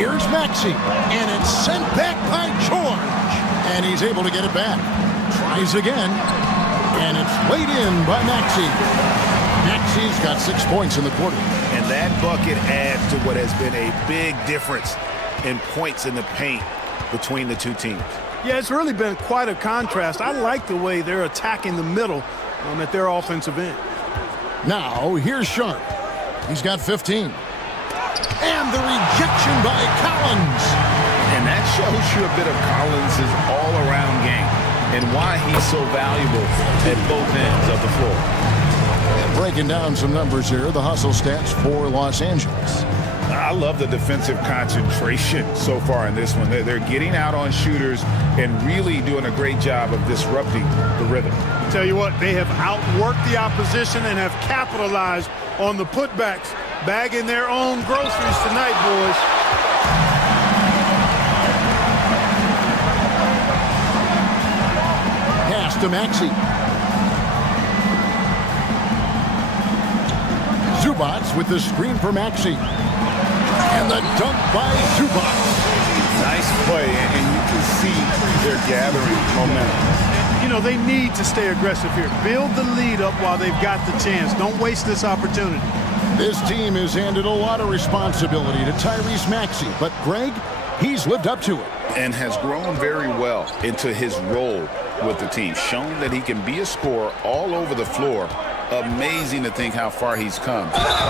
Here's Maxey, and it's sent back by George. And he's able to get it back. Tries again, and it's laid in by Maxey. Maxey's got 6 points in the quarter. And that bucket adds to what has been a big difference in points in the paint between the two teams. Yeah, it's really been quite a contrast. I like the way they're attacking the middle at their offensive end. Now, here's Sharp. He's got 15. And the rejection by Collins. And that shows you a bit of Collins' all-around game and why he's so valuable at both ends of the floor. And breaking down some numbers here, the hustle stats for Los Angeles. I love the defensive concentration so far in this one. They're getting out on shooters and really doing a great job of disrupting the rhythm. Tell you what, they have outworked the opposition and have capitalized on the putbacks, bagging their own groceries tonight, boys. Pass to Maxey. Zubac with the screen for Maxey. And the dunk by Zubac. Nice play, and you can see they're gathering momentum. You know, they need to stay aggressive here. Build the lead up while they've got the chance. Don't waste this opportunity. This team has handed a lot of responsibility to Tyrese Maxey, but Greg, he's lived up to it. And has grown very well into his role with the team. Shown that he can be a scorer all over the floor. Amazing to think how far he's come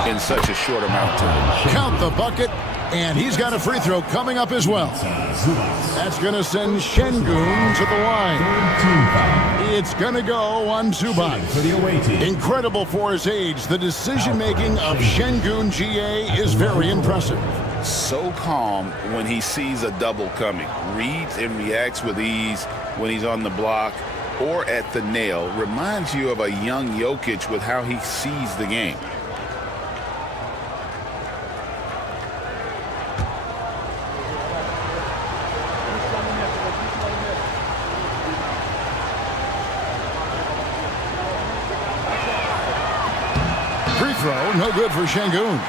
in such a short amount of time. Count the bucket, And he's got a free throw coming up as well. That's going to send Şengün to the line. It's going to go on Zubac. Incredible for his age. The decision-making of Şengün GA is very impressive. So calm when he sees a double coming. Reads and reacts with ease when he's on the block or at the nail. Reminds you of a young Jokic with how he sees the game. Free throw, no good for Şengün.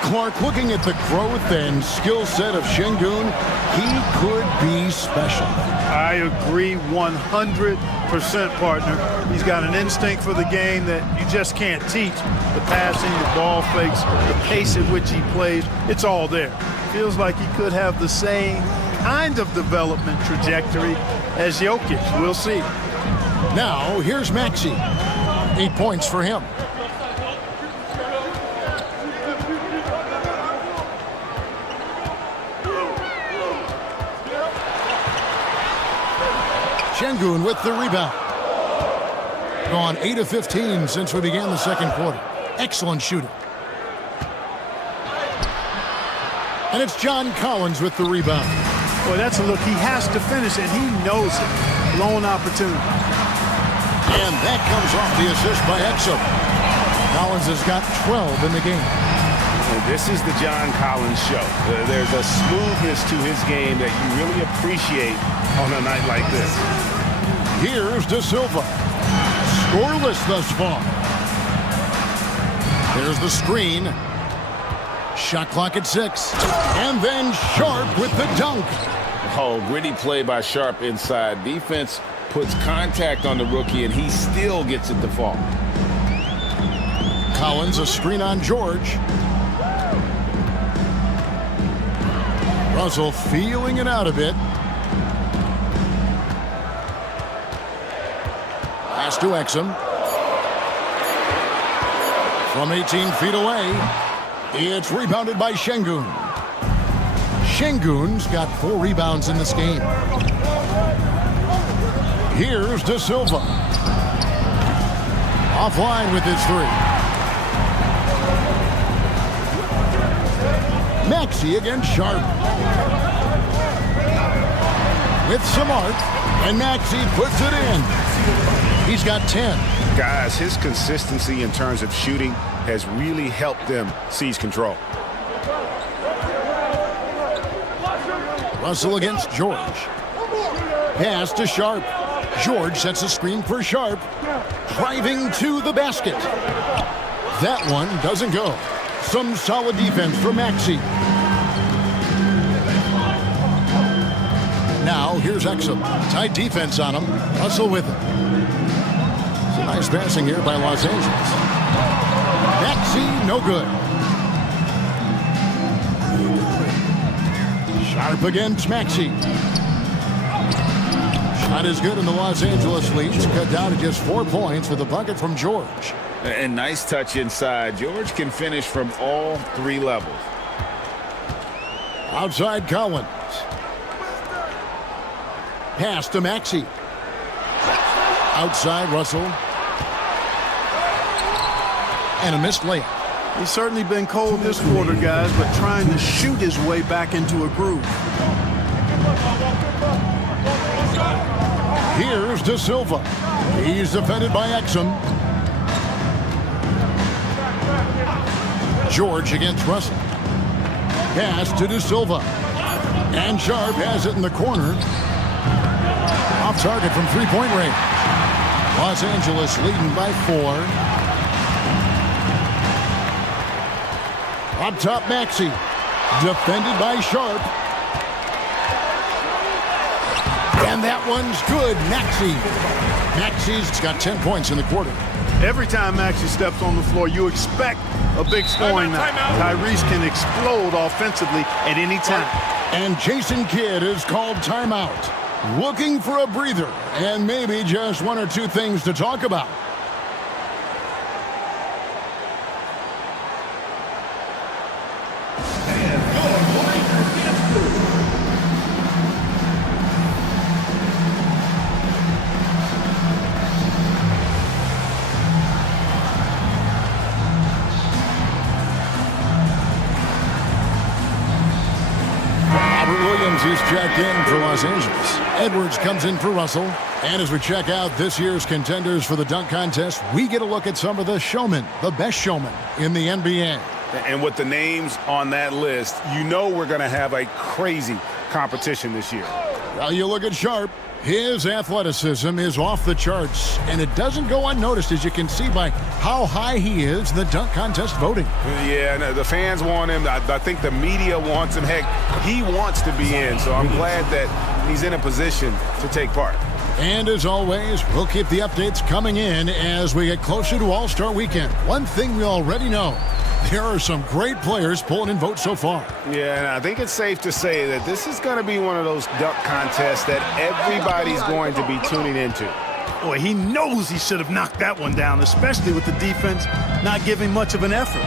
Clark, looking at the growth and skill set of Şengün, he could be special. I agree 100%, partner. He's got an instinct for the game that you just can't teach. The passing, the ball fakes, the pace at which he plays, it's all there. Feels like he could have the same kind of development trajectory as Jokic. We'll see. Now, here's Maxey. 8 points for him. Şengün with the rebound. Gone 8 of 15 since we began the second quarter. Excellent shooting. And it's John Collins with the rebound. Boy, that's a look. He has to finish it. He knows it. Blown opportunity. And that comes off the assist by Exum. Collins has got 12 in the game. This is the John Collins show. There's a smoothness to his game that you really appreciate on a night like this. Here's De Silva. Scoreless thus far. There's the screen. Shot clock at 6. And then Sharp with the dunk. Oh, gritty play by Sharp inside. Defense puts contact on the rookie, and he still gets it to fall. Collins, a screen on George. Russell feeling it out a bit. Pass to Exum. From 18 feet away, it's rebounded by Şengün. Şengün's got 4 rebounds in this game. Here's De Silva. Offline with his 3. Maxey against Sharp. With some art, and Maxey puts it in. He's got 10. Guys, his consistency in terms of shooting has really helped them seize control. Russell against George. Pass to Sharp. George sets a screen for Sharp. Driving to the basket. That one doesn't go. Some solid defense from Maxey. Now here's Exum. Tight defense on him. Russell with him. It's a nice passing here by Los Angeles. Maxey, no good. Sharp against Maxey. Shot is good in the Los Angeles lead. It's cut down to just 4 points with a bucket from George. And nice touch inside. George can finish from all 3 levels. Outside Collins. Pass to Maxey. Outside Russell. And a missed layup. He's certainly been cold this quarter, guys, but trying to shoot his way back into a groove. Here's De Silva. He's defended by Exum. George against Russell. Pass to De Silva. And Sharp has it in the corner. Off target from three-point range. Los Angeles leading by 4. Up top, Maxey. Defended by Sharp. And that one's good. Maxey's got 10 points in the quarter. Every time Maxey steps on the floor, you expect a big scoring night. Tyrese can explode offensively at any time. And Jason Kidd is called timeout. Looking for a breather and maybe just 1 or 2 things to talk about. And your Williams, he's checked in for Los Angeles. Edwards comes in for Russell. And as we check out this year's contenders for the dunk contest, we get a look at some of the showmen, the best showmen in the NBA. And with the names on that list, you know we're going to have a crazy competition this year. Well, you look at Sharp. His athleticism is off the charts, and it doesn't go unnoticed, as you can see by how high he is in the dunk contest voting. Yeah, no, the fans want him. I think the media wants him. Heck, he wants to be in, so I'm glad that he's in a position to take part. And as always, we'll keep the updates coming in as we get closer to All-Star Weekend. One thing we already know, there are some great players pulling in votes so far. Yeah, and I think it's safe to say that this is going to be one of those dunk contests that everybody's going to be tuning into. Boy, he knows he should have knocked that one down, especially with the defense not giving much of an effort.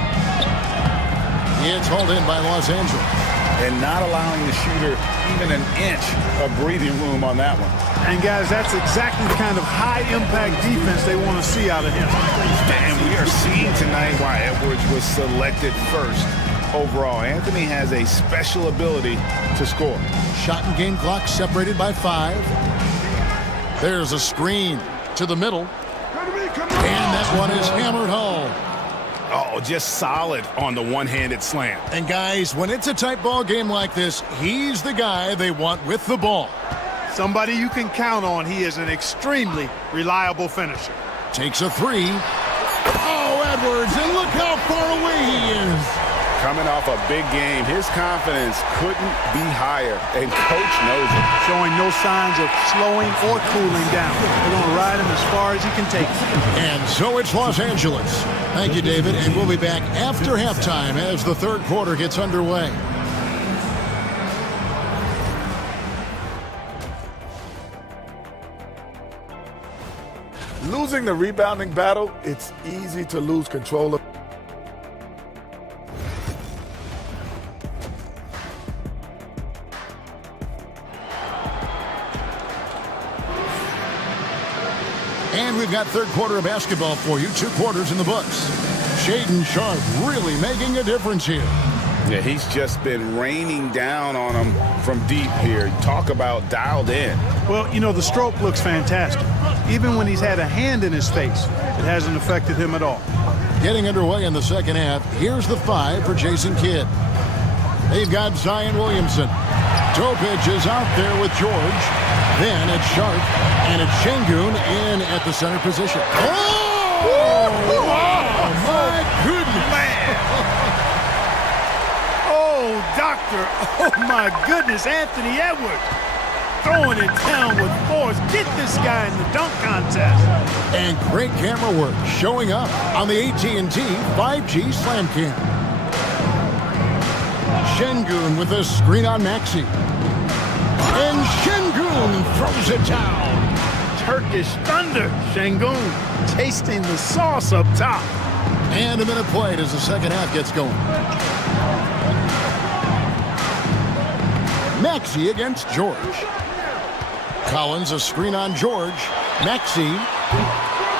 It's hauled in by Los Angeles. And not allowing the shooter even an inch of breathing room on that one. And guys, that's exactly the kind of high-impact defense they want to see out of him. And we are seeing tonight why Edwards was selected first overall. Anthony has a special ability to score. Shot and game clock separated by 5. There's a screen to the middle. And that one is hammered home. Oh, just solid on the one-handed slam. And guys, when it's a tight ball game like this, he's the guy they want with the ball. Somebody you can count on. He is an extremely reliable finisher. Takes a 3. Oh, Edwards, and look how far away he is. Coming off a big game, his confidence couldn't be higher, and coach knows it. Showing no signs of slowing or cooling down. They're going to ride him as far as he can take him. And so it's Los Angeles. Thank you, David, and we'll be back after halftime as the third quarter gets underway. Losing the rebounding battle, it's easy to lose control of. And we've got third quarter of basketball for you. 2 quarters in the books. Shaedon Sharp really making a difference here. Yeah, he's just been raining down on him from deep here. Talk about dialed in. Well, you know, the stroke looks fantastic. Even when he's had a hand in his face, it hasn't affected him at all. Getting underway in the second half. Here's the 5 for Jason Kidd. They've got Zion Williamson. Topic is out there with George. Then it's Sharp, and it's Şengün in at the center position. Oh, my goodness. Man. Oh, doctor. Oh, my goodness. Anthony Edwards throwing it down with force. Get this guy in the dunk contest. And great camera work showing up on the AT&T 5G Slam Cam. Şengün with a screen on Maxey. And Şengün throws it down. Turkish thunder. Şengün tasting the sauce up top. And a minute played as the second half gets going. Maxey against George. Collins a screen on George. Maxey.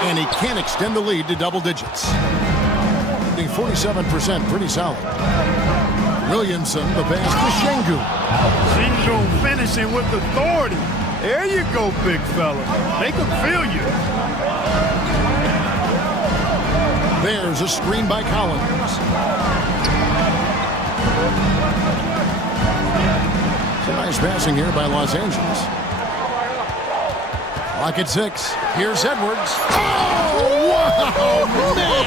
And he can't extend the lead to double digits. 47%, pretty solid. Williamson, the pass to Şengün. Şengün finishing with authority. There you go, big fella. They can feel you. There's a screen by Collins. Some nice passing here by Los Angeles. Clock at 6. Here's Edwards. Oh, wow, man.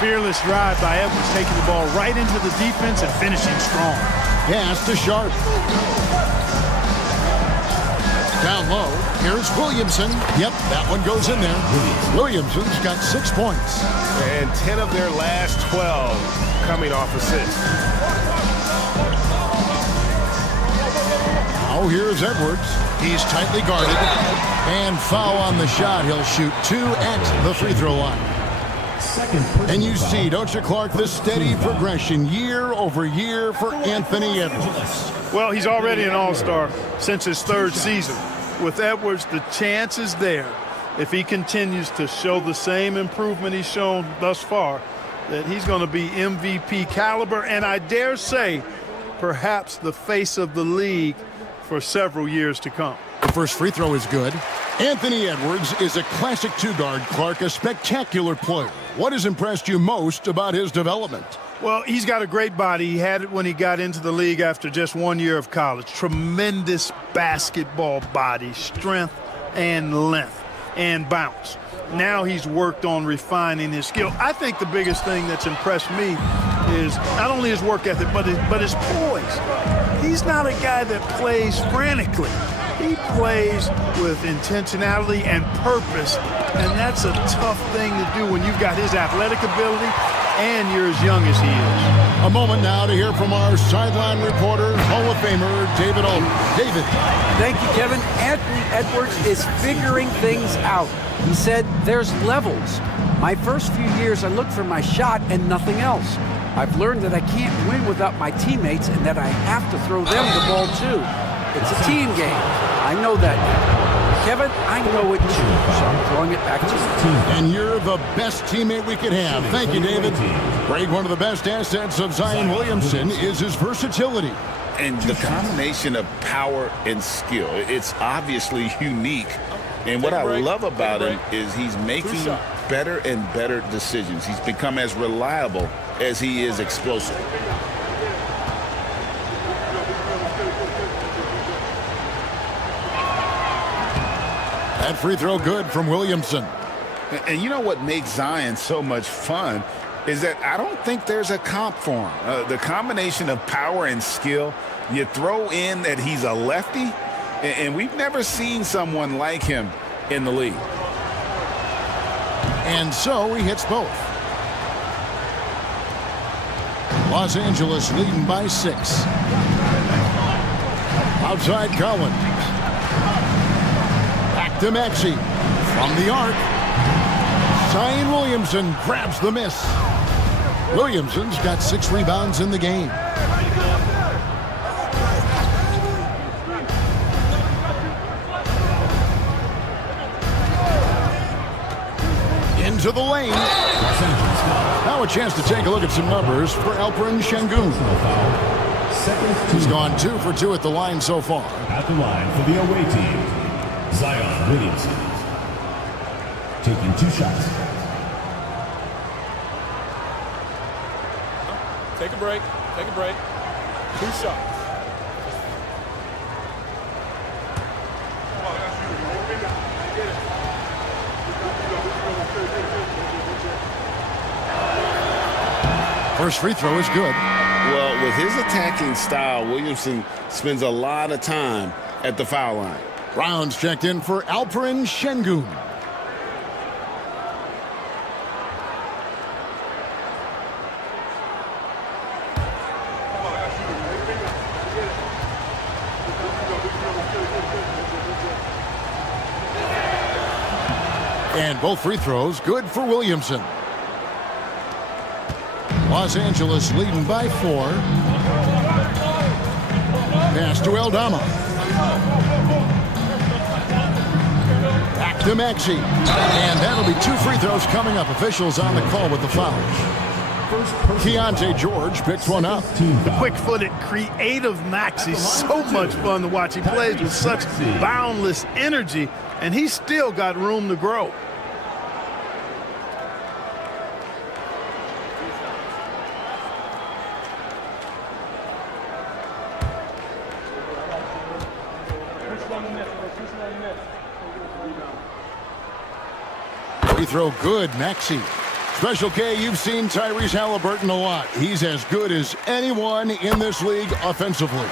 Fearless drive by Edwards, taking the ball right into the defense and finishing strong. Pass to Sharp. Down low, here's Williamson. Yep, that one goes in there. Williamson's got 6 points. And 10 of their last 12 coming off assists. Oh, here's Edwards. He's tightly guarded. And foul on the shot. He'll shoot 2 at the free throw line. And you see, don't you, Clark, the steady progression year over year for Anthony Edwards. Well, he's already an all-star since his 3rd season. With Edwards, the chance is there, if he continues to show the same improvement he's shown thus far, that he's going to be MVP caliber, and I dare say perhaps the face of the league for several years to come. The first free throw is good. Anthony Edwards is a classic two-guard, Clark, a spectacular player. What has impressed you most about his development? Well, he's got a great body. He had it when he got into the league after just 1 year of college. Tremendous basketball body, strength and length and bounce. Now he's worked on refining his skill. I think the biggest thing that's impressed me is not only his work ethic, but his poise. He's not a guy that plays frantically. He plays with intentionality and purpose, and that's a tough thing to do when you've got his athletic ability and you're as young as he is. A moment now to hear from our sideline reporter, Hall of Famer David Olden. David. Thank you, Kevin. Anthony Edwards is figuring things out. He said there's levels. My first few years, I looked for my shot and nothing else. I've learned that I can't win without my teammates and that I have to throw them the ball too. It's a team game. I know that now. Kevin, I know it too, so I'm throwing it back to you. And you're the best teammate we could have. Thank you, David. Greg, one of the best assets of Zion Williamson is his versatility. And the combination of power and skill, it's obviously unique. And what I love about him is he's making better and better decisions. He's become as reliable as he is explosive. That free throw good from Williamson. And you know what makes Zion so much fun is that I don't think there's a comp for him. The combination of power and skill, you throw in that he's a lefty, and we've never seen someone like him in the league. And so he hits both. Los Angeles leading by 6. Outside Collins. Back to Maxey. From the arc. Zion Williamson grabs the miss. Williamson's got 6 rebounds in the game. Into the lane. Now a chance to take a look at some numbers for Alperen Şengün. He's gone 2 for 2 at the line so far. At the line for the away team, Zion Williamson. Taking 2 shots. Take a break. Take a break. 2 shots. First free throw is good. Well, with his attacking style, Williamson spends a lot of time at the foul line. Rounds checked in for Alperen Şengün. And both free throws good for Williamson. Los Angeles leading by 4. Pass to Aldama. Back to Maxey. And that'll be 2 free throws coming up. Officials on the call with the foul. Keontae George picks one up. The quick-footed, creative Maxey, so much fun to watch. He plays with such boundless energy, and he's still got room to grow. Free throw good, Maxey. Special K, you've seen Tyrese Halliburton a lot. He's as good as anyone in this league offensively.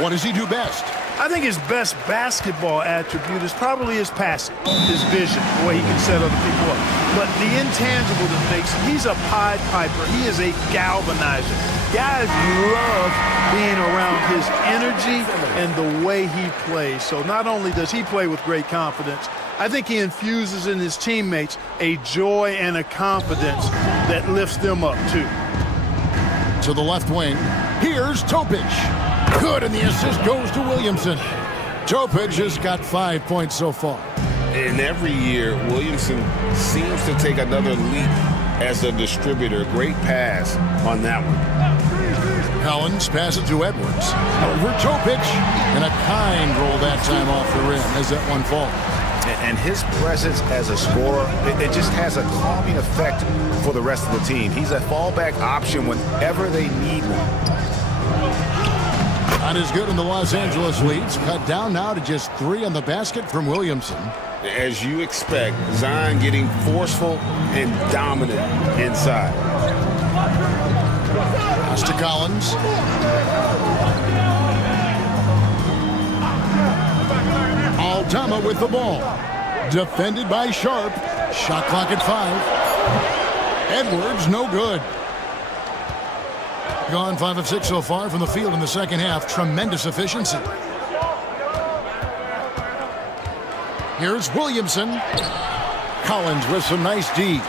What does he do best? I think his best basketball attribute is probably his passing, his vision, the way he can set other people up. But the intangible that makes him, he's a Pied Piper. He is a galvanizer. Guys love being around his energy and the way he plays. So not only does he play with great confidence, I think he infuses in his teammates a joy and a confidence that lifts them up too. To the left wing, here's Topic. Good, and the assist goes to Williamson. Topic has got 5 points so far. And every year, Williamson seems to take another leap as a distributor. Great pass on that one. Collins passes to Edwards. Over Topic. And a kind roll that time off the rim as that one falls. And his presence as a scorer, it just has a calming effect for the rest of the team. He's a fallback option whenever they need one. Not as good in the Los Angeles leads. Cut down now to just 3 on the basket from Williamson. As you expect, Zion getting forceful and dominant inside. Pass to Collins. Aldama with the ball. Defended by Sharp. Shot clock at 5. Edwards, no good. Gone 5 of 6 so far from the field in the second half. Tremendous efficiency. Here's Williamson. Collins with some nice D.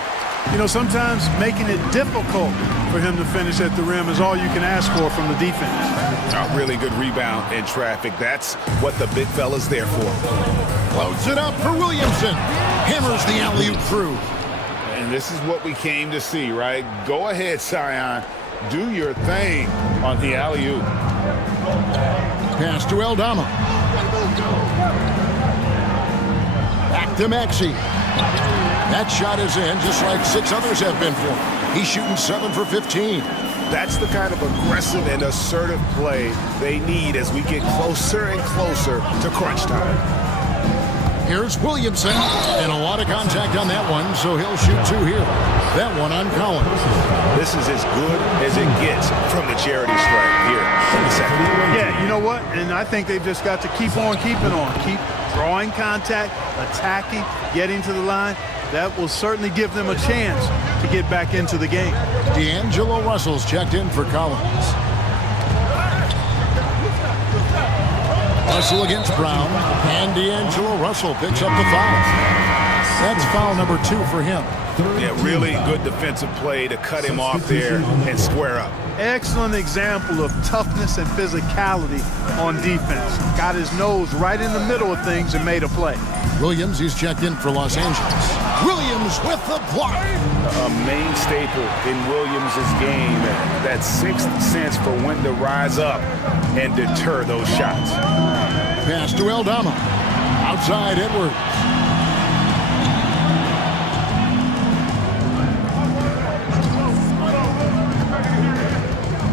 You know, sometimes making it difficult for him to finish at the rim is all you can ask for from the defense. A really good rebound in traffic. That's what the big fella's there for. Loads it up for Williamson. Hammers the alley-oop through. And this is what we came to see, right? Go ahead, Zion. Do your thing on the alley-oop. Pass to Aldama. Back to Maxey. That shot is in, just like 6 others have been for him. He's shooting 7 for 15. That's the kind of aggressive and assertive play they need as we get closer and closer to crunch time. Here's Williamson, and a lot of contact on that one, so he'll shoot 2 here. That one on Collins. This is as good as it gets from the charity stripe here in the second. Yeah, you know what? And I think they've just got to keep on keeping on. Keep drawing contact, attacking, getting to the line. That will certainly give them a chance to get back into the game. D'Angelo Russell's checked in for Collins. Russell against Brown, and D'Angelo Russell picks up the foul. That's foul number 2 for him. Yeah, really good defensive play to cut him off there and square up. Excellent example of toughness and physicality on defense. Got his nose right in the middle of things and made a play. Williams, he's checked in for Los Angeles. Williams with the block. A main staple in Williams' game, that 6th sense for when to rise up and deter those shots. Pass to Aldama. Outside Edwards.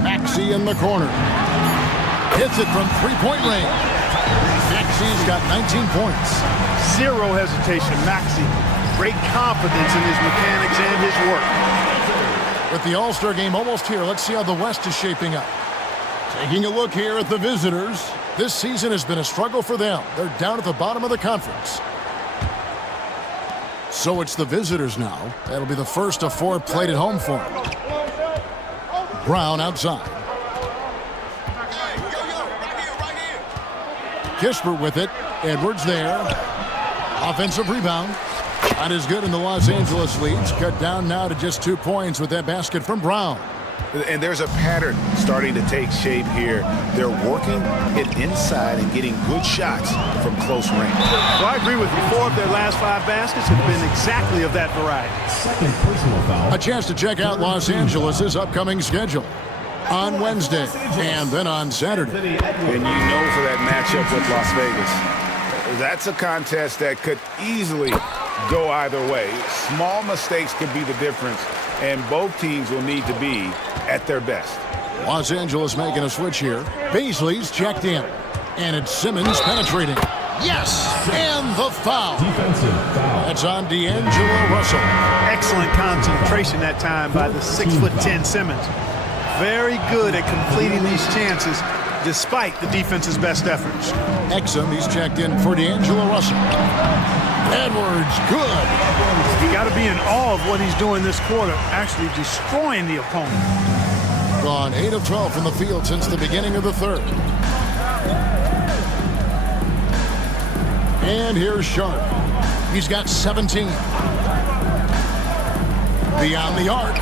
Maxey in the corner. Hits it from 3-point range. Maxey's got 19 points. Zero hesitation. Maxey, great confidence in his mechanics and his work. With the All-Star game almost here, let's see how the West is shaping up. Taking a look here at the visitors. This season has been a struggle for them. They're down at the bottom of the conference. So it's the visitors now. That'll be the first of 4 played at home for them. Brown outside. Kispert with it. Edwards there. Offensive rebound. Not as good in the Los Angeles leads. Cut down now to just 2 points with that basket from Brown. And there's a pattern starting to take shape here. They're working it inside and getting good shots from close range. Well, I agree with you. 4 of their last 5 baskets have been exactly of that variety. Second personal foul. A chance to check out Los Angeles' upcoming schedule on Wednesday and then on Saturday. And you know for that matchup with Las Vegas, that's a contest that could easily go either way. Small mistakes could be the difference, and both teams will need to be at their best. Los Angeles making a switch here. Beasley's checked in, and it's Simmons penetrating. Yes, and the foul. Defensive foul. That's on D'Angelo Russell. Excellent concentration that time by the 6'10" Simmons. Very good at completing these chances despite the defense's best efforts. Exum, he's checked in for D'Angelo Russell. Edwards, good. You got to be in awe of what he's doing this quarter, actually destroying the opponent. Gone 8 of 12 from the field since the beginning of the third. And here's Sharp. He's got 17. Beyond the arc.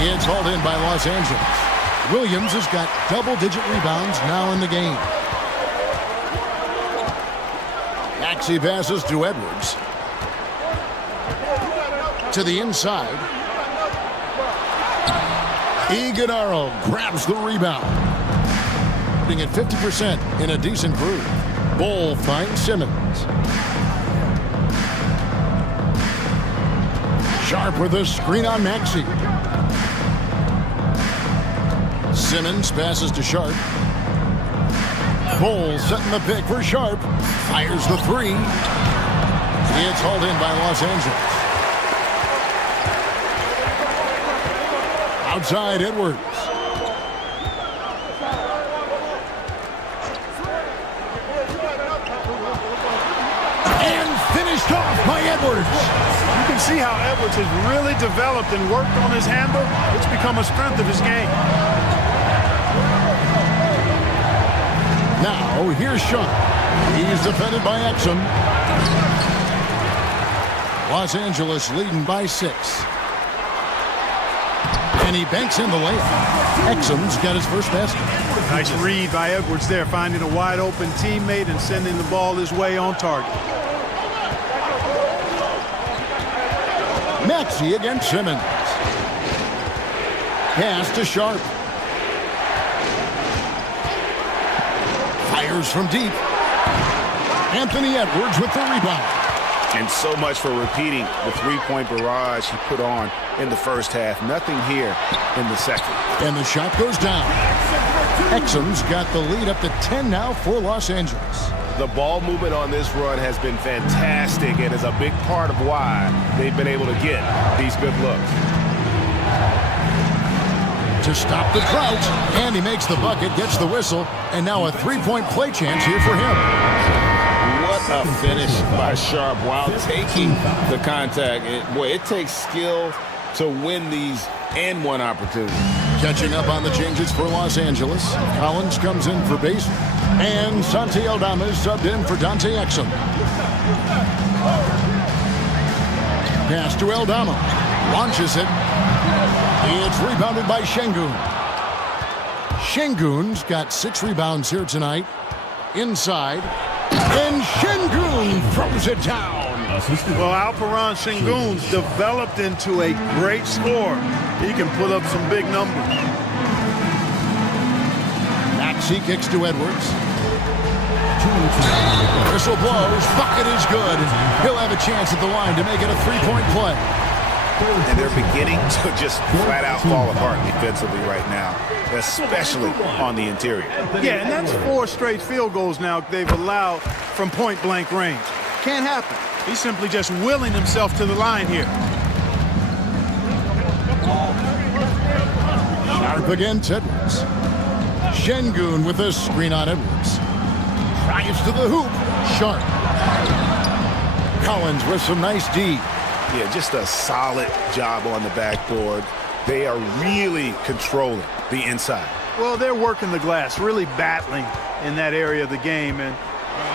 It's hauled in by Los Angeles. Williams has got double-digit rebounds now in the game. Maxey passes to Edwards. To the inside. Iguodala grabs the rebound. Putting at 50% in a decent groove. Bull finds Simmons. Sharp with a screen on Maxey. Simmons passes to Sharp. Bull setting the pick for Sharp. Fires the three. It's hauled in by Los Angeles. Outside Edwards. And finished off by Edwards. You can see how Edwards has really developed and worked on his handle. It's become a strength of his game. Now, here's Sharp. He's defended by Exum. Los Angeles leading by 6. And he banks in the layup. Exum's got his first basket. Nice read by Edwards there, finding a wide open teammate and sending the ball his way on target. Maxey against Simmons. Pass to Sharp. Fires from deep. Anthony Edwards with the rebound. And so much for repeating the three-point barrage he put on in the first half. Nothing here in the second. And the shot goes down. Exum's got the lead up to 10 now for Los Angeles. The ball movement on this run has been fantastic and is a big part of why they've been able to get these good looks. To stop the drought, and he makes the bucket, gets the whistle, and now a three-point play chance here for him. What a finish by Sharp while taking the contact. It takes skill to win these and one opportunity. Catching up on the changes for Los Angeles. Collins comes in for Basin. And Santi Aldama is subbed in for Dante Exum. Pass to Aldama. Launches it. It's rebounded by Şengün. Şengün's got 6 rebounds here tonight. Inside. And Şengün throws it down. Well, Alperen Şengün's developed into a great scorer. He can put up some big numbers. Maxey kicks to Edwards. Whistle blows. Bucket is good. He'll have a chance at the line to make it a three-point play. And they're beginning to just flat out fall apart defensively right now, especially on the interior. Yeah, and that's 4 straight field goals now they've allowed from point-blank range. Can't happen. He's simply just willing himself to the line here. Sharp against Edwards. Şengün with a screen on Edwards. Drives to the hoop. Sharp. Collins with some nice D. Yeah, just a solid job on the backboard. They are really controlling the inside. Well, they're working the glass, really battling in that area of the game, and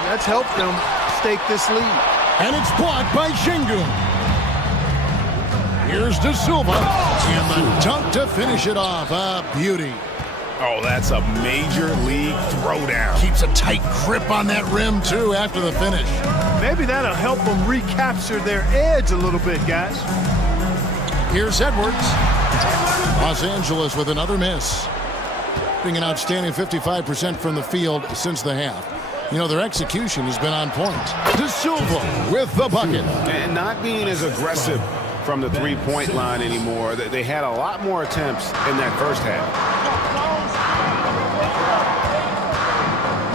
that's helped them stake this lead. And it's blocked by Şengün. Here's De Silva. And the dunk to finish it off. A beauty. Oh, that's a major league throwdown. Keeps a tight grip on that rim, too, after the finish. Maybe that'll help them recapture their edge a little bit, guys. Here's Edwards. Los Angeles with another miss. Being an outstanding 55% from the field since the half. You know, their execution has been on point. De Silva with the bucket. And not being as aggressive from the three-point line anymore. They had a lot more attempts in that first half.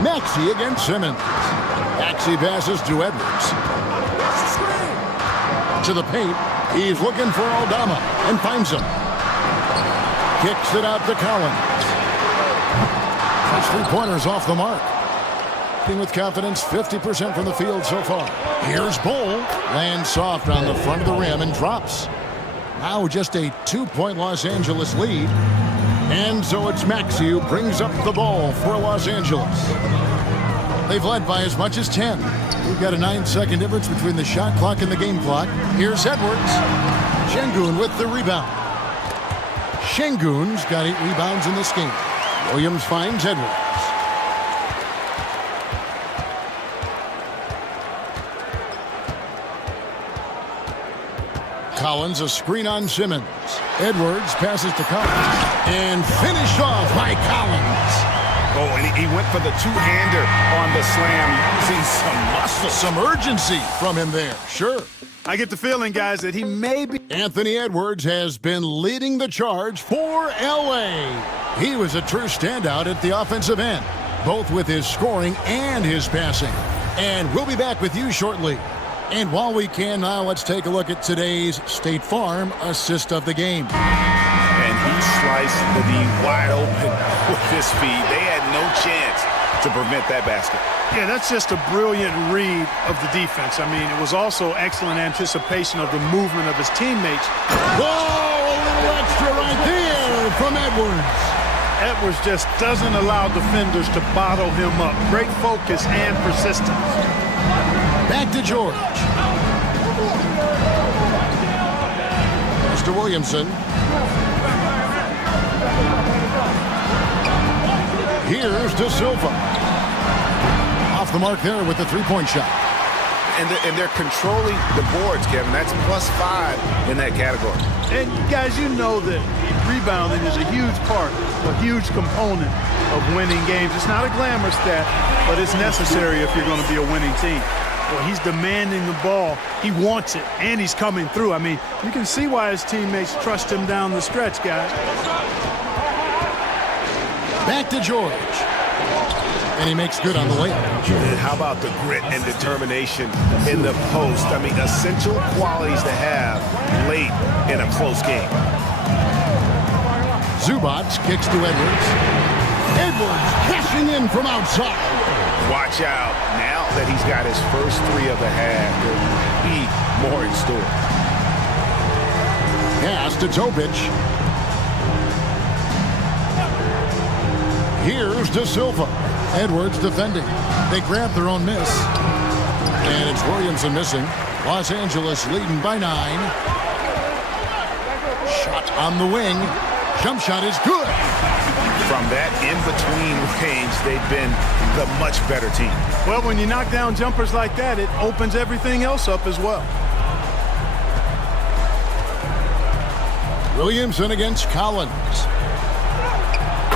Maxey against Simmons. Maxey passes to Edwards. To the paint. He's looking for Aldama and finds him. Kicks it out to Collins. First 3-pointers off the mark. With confidence, 50% from the field so far. Here's Bull. Lands soft on the front of the rim and drops. Now just a 2-point Los Angeles lead. And so it's Maxey who brings up the ball for Los Angeles. They've led by as much as 10. We've got a 9-second difference between the shot clock and the game clock. Here's Edwards. Şengün with the rebound. Şengün's got 8 rebounds in this game. Williams finds Edwards. Collins, a screen on Simmons. Edwards passes to Collins. And finished off by Collins. Oh, and he went for the two-hander on the slam, using some muscle. Some urgency from him there, sure. I get the feeling, guys, that he may be... Anthony Edwards has been leading the charge for L.A. He was a true standout at the offensive end, both with his scoring and his passing. And we'll be back with you shortly. And while we can now, let's take a look at today's State Farm assist of the game. And he sliced the D wide open with his feet. They had no chance to prevent that basket. Yeah, that's just a brilliant read of the defense. I mean, it was also excellent anticipation of the movement of his teammates. Whoa, a little extra right there from Edwards. Edwards just doesn't allow defenders to bottle him up. Great focus and persistence. Back to George. Mr. Williamson. Here's De Silva. Off the mark there with the three-point shot. And they're controlling the boards, Kevin. That's +5 in that category. And guys, you know that rebounding is a huge part, a huge component of winning games. It's not a glamour stat, but it's necessary if you're going to be a winning team. Well, he's demanding the ball. He wants it, and he's coming through. I mean, you can see why his teammates trust him down the stretch, guys. Back to George. And he makes good on the layup. And how about the grit and determination in the post? I mean, essential qualities to have late in a close game. Zubac kicks to Edwards. Edwards cashing in from outside. Watch out. Now that he's got his first three of the half, there will be more in store. Pass to Topic. Here's De Silva. Edwards defending. They grab their own miss. And it's Williamson missing. Los Angeles leading by 9. Shot on the wing. Jump shot is good. From that in-between range, they've been the much better team. Well, when you knock down jumpers like that, it opens everything else up as well. Williamson against Collins.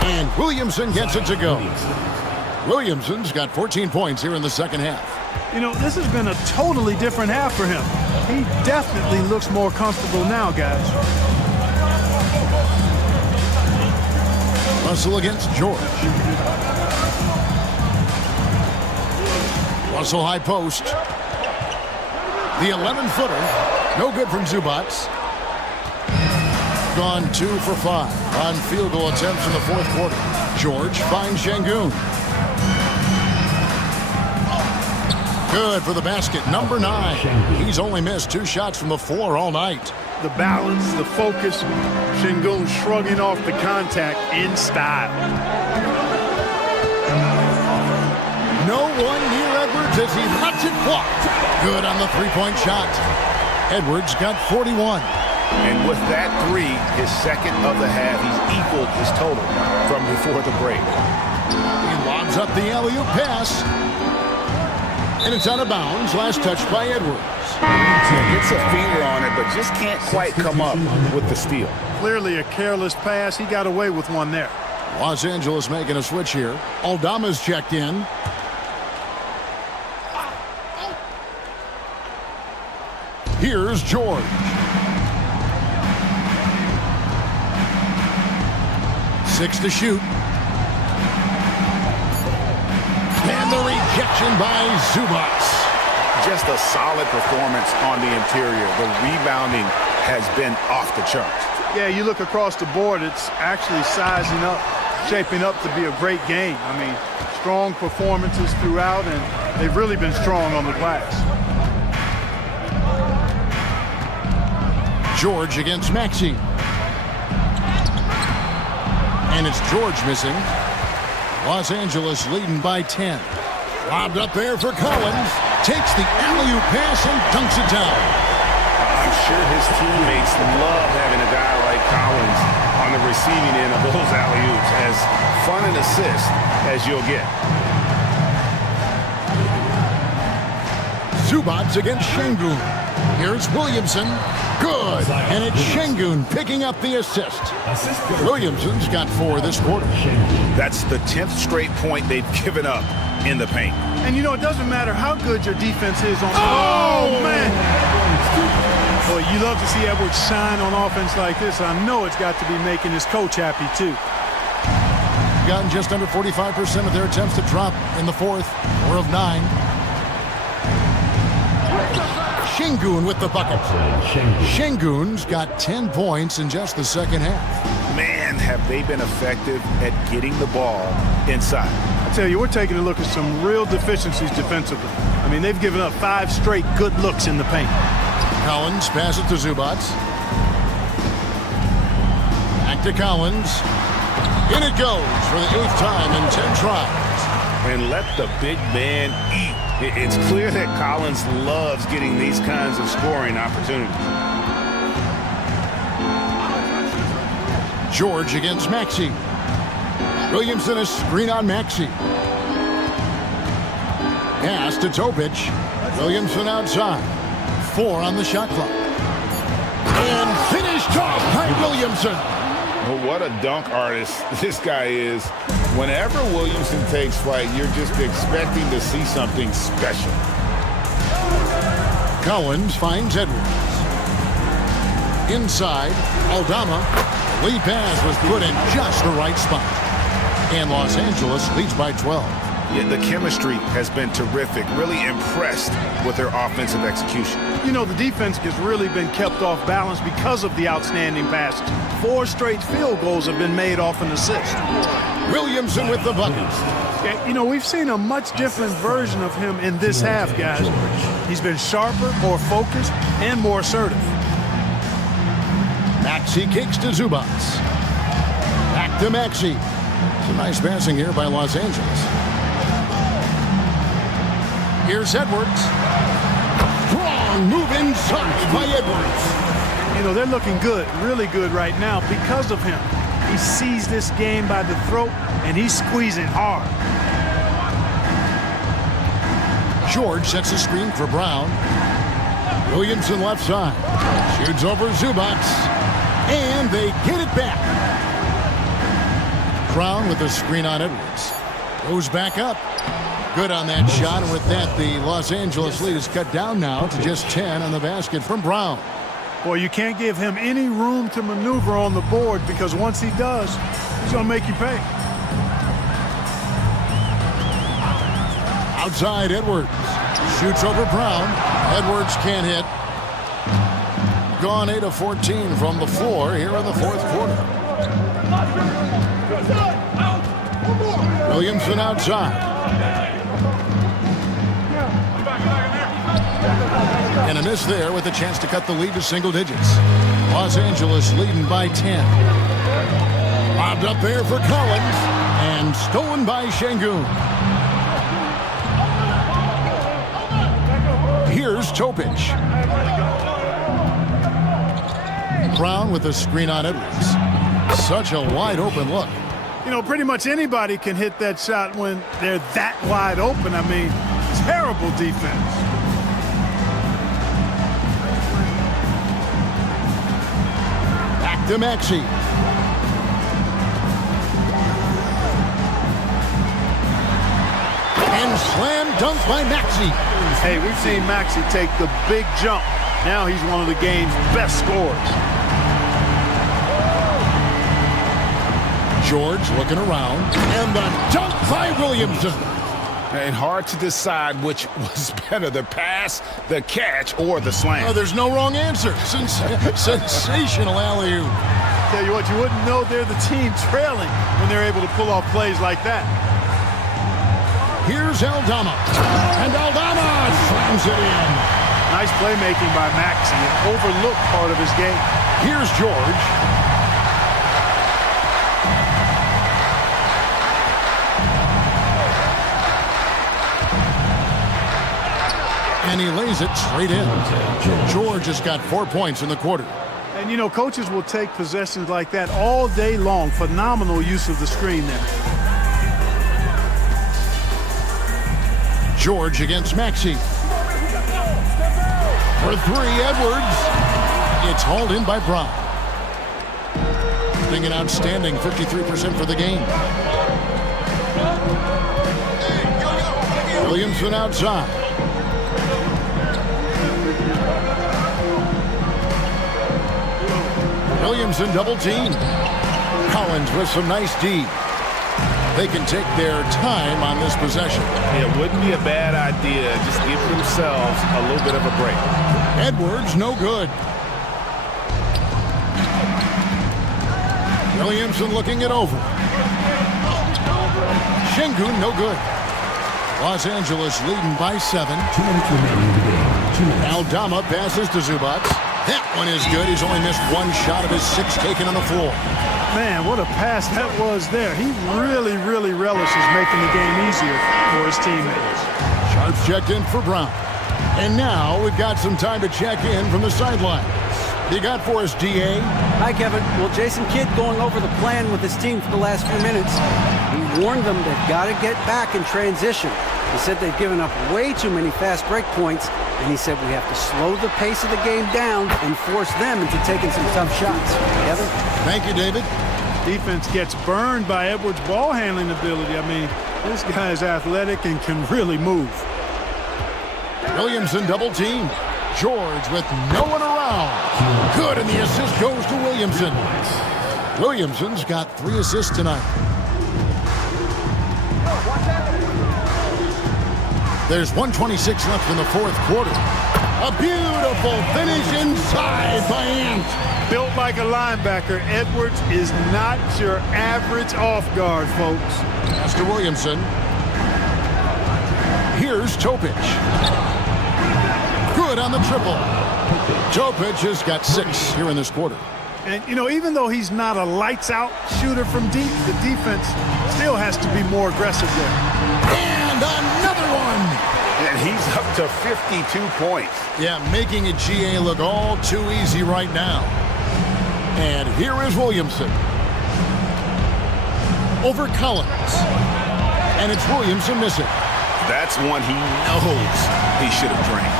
And Williamson gets it to go. Williamson's got 14 points here in the second half. You know, this has been a totally different half for him. He definitely looks more comfortable now, guys. Russell against George. Russell high post. The 11-footer. No good from Zubac. Gone 2 for 5 on field goal attempts in the fourth quarter. George finds Şengün. Good for the basket, number 9. He's only missed 2 shots from the floor all night. The balance, the focus, Şengün shrugging off the contact in style. No one near Edwards as he lets it walk. Good on the three-point shot. Edwards got 41. And with that 3, his second of the half, he's equaled his total from before the break. He lobs up the alley-oop pass. And it's out of bounds. Last touch by Edwards. Gets a finger on it, but just can't quite come up with the steal. Clearly a careless pass. He got away with one there. Los Angeles making a switch here. Aldama's checked in. Here's George. 6 to shoot. And the rejection by Zubac. Just a solid performance on the interior. The rebounding has been off the charts. Yeah, you look across the board, it's actually sizing up, shaping up to be a great game. I mean, strong performances throughout, and they've really been strong on the glass. George against Maxey. And it's George missing. Los Angeles leading by 10. Lobbed up there for Collins. Takes the alley-oop pass and dunks it down. I'm sure his teammates love having a guy like Collins on the receiving end of those alley-oops. As fun an assist as you'll get. Zubac against Şengün. Here's Williamson. Good. And it's Şengün picking up the assist. Williamson's got 4 this quarter. That's the 10th straight point they've given up in the paint. And you know, it doesn't matter how good your defense is on. Oh, man. Boy, you love to see Edwards shine on offense like this. I know it's got to be making his coach happy, too. Gotten just under 45% of their attempts to drop in the 4th. 4 of 9. Şengün with the bucket. Şengün's got 10 points in just the second half. Man, have they been effective at getting the ball inside. I tell you, we're taking a look at some real deficiencies defensively. I mean, they've given up 5 straight good looks in the paint. Collins passes to Zubac. Back to Collins. In it goes for the 8th time in 10 tries. And let the big man eat. It's clear that Collins loves getting these kinds of scoring opportunities. George against Maxey. Williamson a screen on Maxey. Pass to Topic. Williamson outside. 4 on the shot clock. And finished off by Williamson. Well, what a dunk artist this guy is. Whenever Williamson takes flight, you're just expecting to see something special. Collins finds Edwards. Inside, Aldama. The lead pass was put in just the right spot. And Los Angeles leads by 12. Yeah, the chemistry has been terrific. Really impressed with their offensive execution. You know, the defense has really been kept off balance because of the outstanding passes. 4 straight field goals have been made off an assist. Williamson with the bucket. Yeah, you know, we've seen a much different version of him in this half, guys. He's been sharper, more focused, and more assertive. Maxey kicks to Zubac. Back to Maxey. Some nice passing here by Los Angeles. Here's Edwards. Strong move inside by Edwards. You know, they're looking good, really good right now because of him. He sees this game by the throat, and he's squeezing hard. George sets a screen for Brown. Williamson left side. Shoots over Zubac. And they get it back. Brown with a screen on Edwards. Goes back up. Good on that shot, and with that, the Los Angeles lead is cut down now to just 10 on the basket from Brown. Boy, you can't give him any room to maneuver on the board because once he does, he's going to make you pay. Outside, Edwards. Shoots over Brown. Edwards can't hit. Gone 8 of 14 from the floor here in the 4th quarter. Williamson outside. And a miss there with a chance to cut the lead to single digits. Los Angeles leading by 10. Lobbed up there for Collins. And stolen by Şengün. Here's Topic. Brown with a screen on Edwards. Such a wide open look. You know, pretty much anybody can hit that shot when they're that wide open. I mean, terrible defense. Back to Maxey. And slam dunk by Maxey. Hey, we've seen Maxey take the big jump. Now he's one of the game's best scorers. George looking around. And the dunk by Williamson. And hard to decide which was better, the pass, the catch, or the slam. Oh, there's no wrong answer. Sensational alley-oop. Tell you what, you wouldn't know they're the team trailing when they're able to pull off plays like that. Here's Aldama. And Aldama slams it in. Nice playmaking by Maxey, an overlooked part of his game. Here's George. And he lays it straight in. George has got 4 points in the quarter. And, you know, coaches will take possessions like that all day long. Phenomenal use of the screen there. George against Maxey. For three, Edwards. It's hauled in by Brown. Doing an outstanding 53% for the game. Williamson outside. Williamson double team. Collins with some nice D. They can take their time on this possession. It wouldn't be a bad idea. Just give themselves a little bit of a break. Edwards, no good. Williamson looking it over. Şengün, no good. Los Angeles leading by 7. 2 minutes remaining in the game. Aldama passes to Zubac. That one is good. He's only missed one shot of his 6 taken on the floor. Man, what a pass that was there. He really, really relishes making the game easier for his teammates. Sharps checked in for Brown. And now we've got some time to check in from the sidelines. You got for us, DA? Hi, Kevin. Well, Jason Kidd going over the plan with his team for the last few minutes. He warned them they've got to get back in transition. He said they've given up way too many fast break points, and he said we have to slow the pace of the game down and force them into taking some tough shots. Kevin? Thank you, David. Defense gets burned by Edwards' ball handling ability. I mean, this guy is athletic and can really move. Williamson double team. George with no one around. Good, and the assist goes to Williamson. Williamson's got 3 assists tonight. There's 1:26 left in the 4th quarter. A beautiful finish inside by Ant. Built like a linebacker, Edwards is not your average off guard, folks. Pass to Williamson. Here's Topic. Good on the triple. Topic has got 6 here in this quarter. And, you know, even though he's not a lights-out shooter from deep, the defense still has to be more aggressive there. And another one. And he's up to 52 points. Yeah, making a GA look all too easy right now. And here is Williamson. Over Collins. And it's Williamson missing. That's one he knows he should have drank.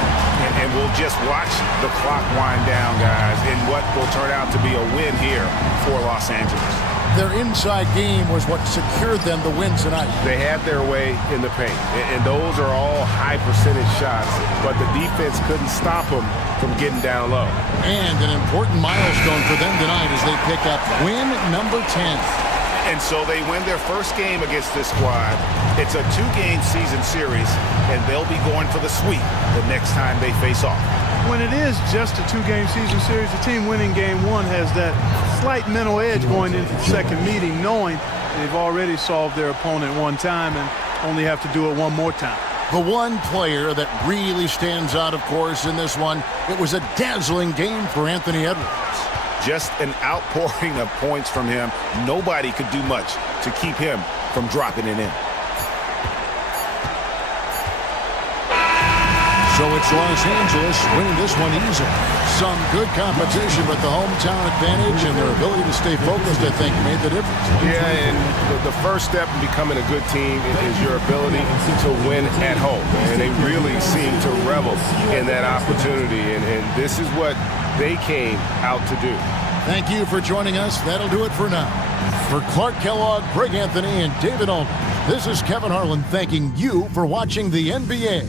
And we'll just watch the clock wind down, guys, in what will turn out to be a win here for Los Angeles. Their inside game was what secured them the win tonight. They had their way in the paint, and those are all high percentage shots, but the defense couldn't stop them from getting down low. And an important milestone for them tonight as they pick up win number 10. And so they win their first game against this squad. It's a 2-game season series, and they'll be going for the sweep the next time they face off. When it is just a 2-game season series, the team winning game 1 has that slight mental edge going into the second meeting, knowing they've already solved their opponent one time and only have to do it one more time. The one player that really stands out, of course, in this one, it was a dazzling game for Anthony Edwards. Just an outpouring of points from him. Nobody could do much to keep him from dropping it in. So it's Los Angeles winning this one easily. Some good competition, but the hometown advantage and their ability to stay focused, I think, made the difference. Yeah, and the first step in becoming a good team is your ability to win at home. And they really seem to revel in that opportunity, and this is what they came out to do. Thank you for joining us. That'll do it for now. For Clark Kellogg, Greg Anthony, and David Aldridge, this is Kevin Harlan thanking you for watching the NBA.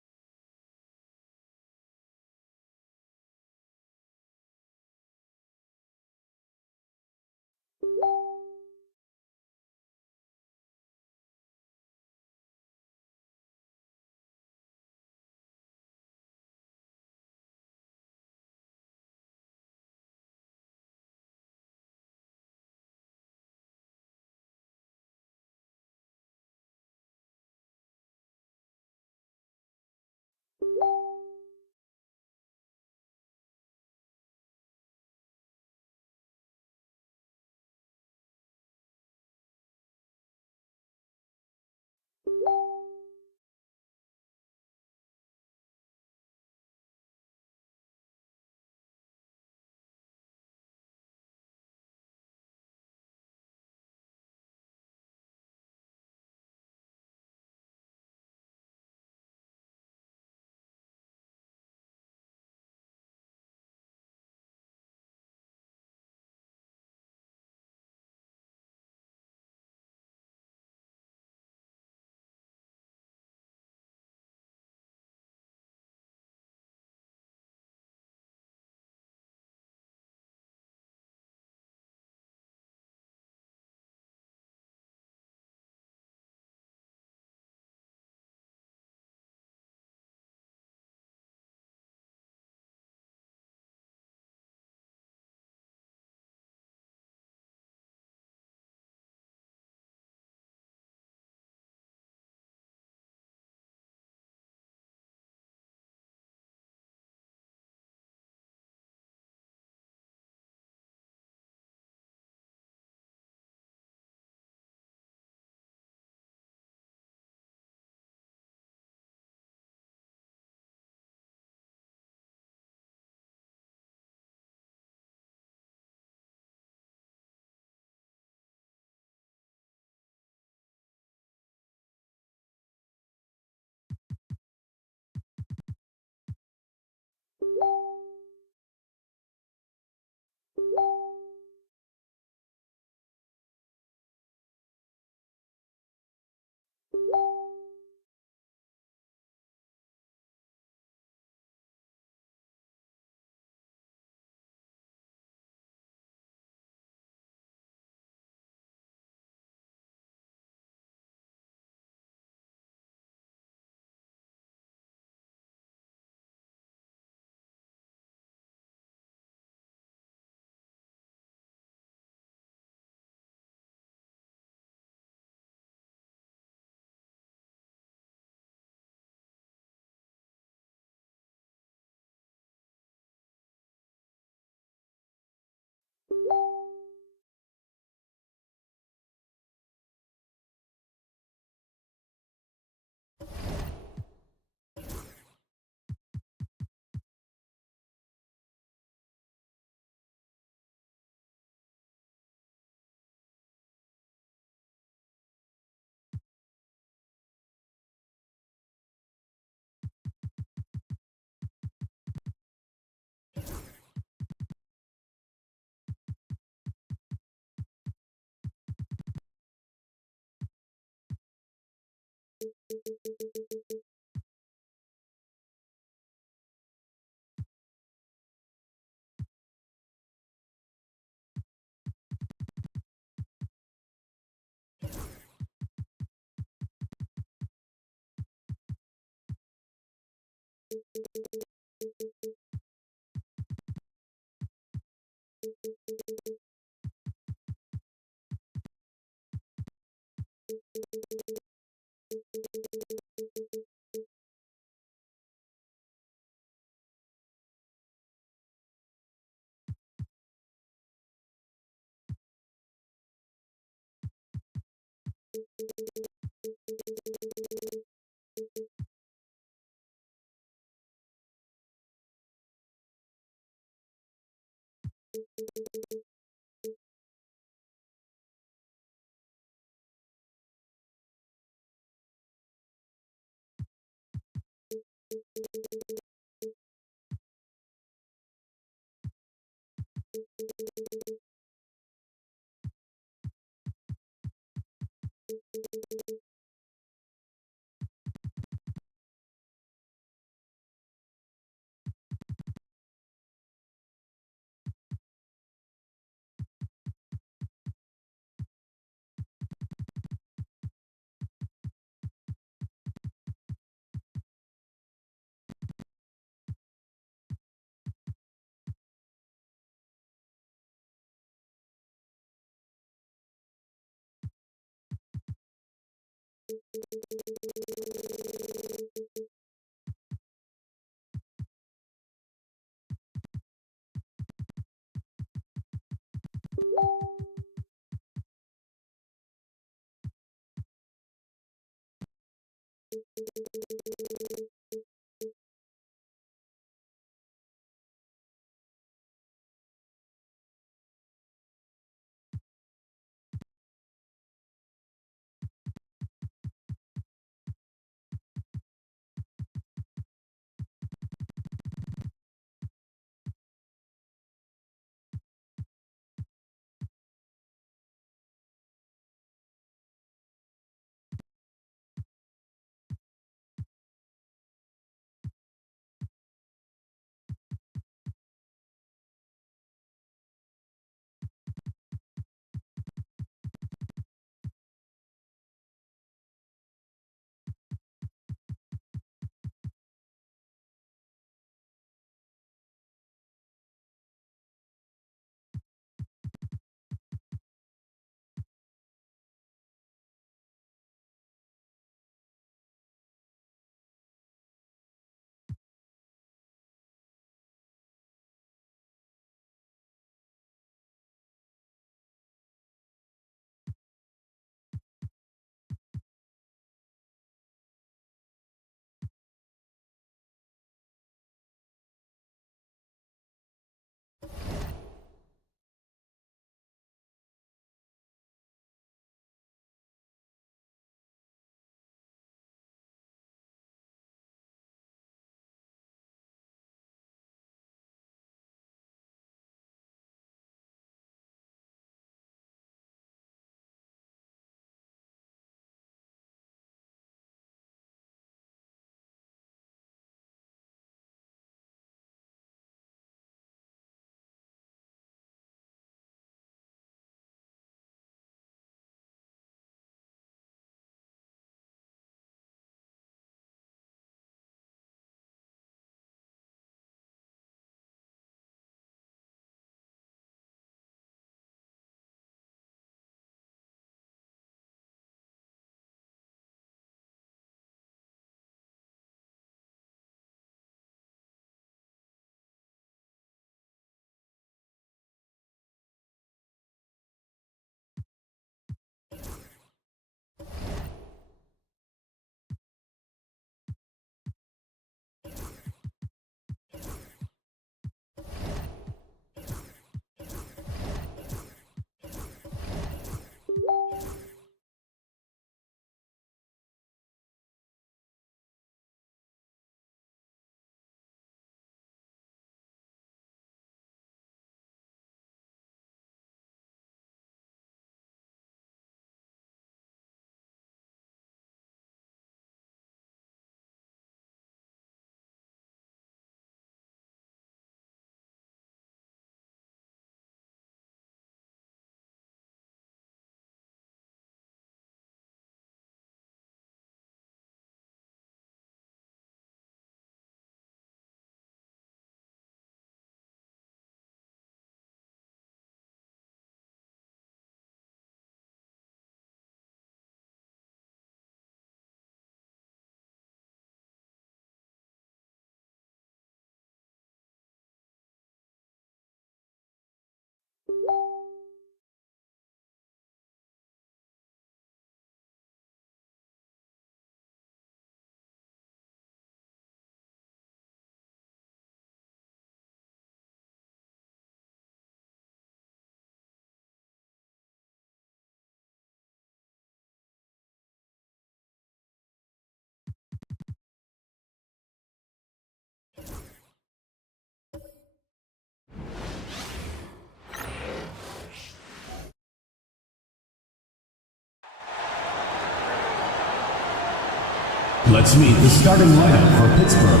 Let's meet the starting lineup for Pittsburgh.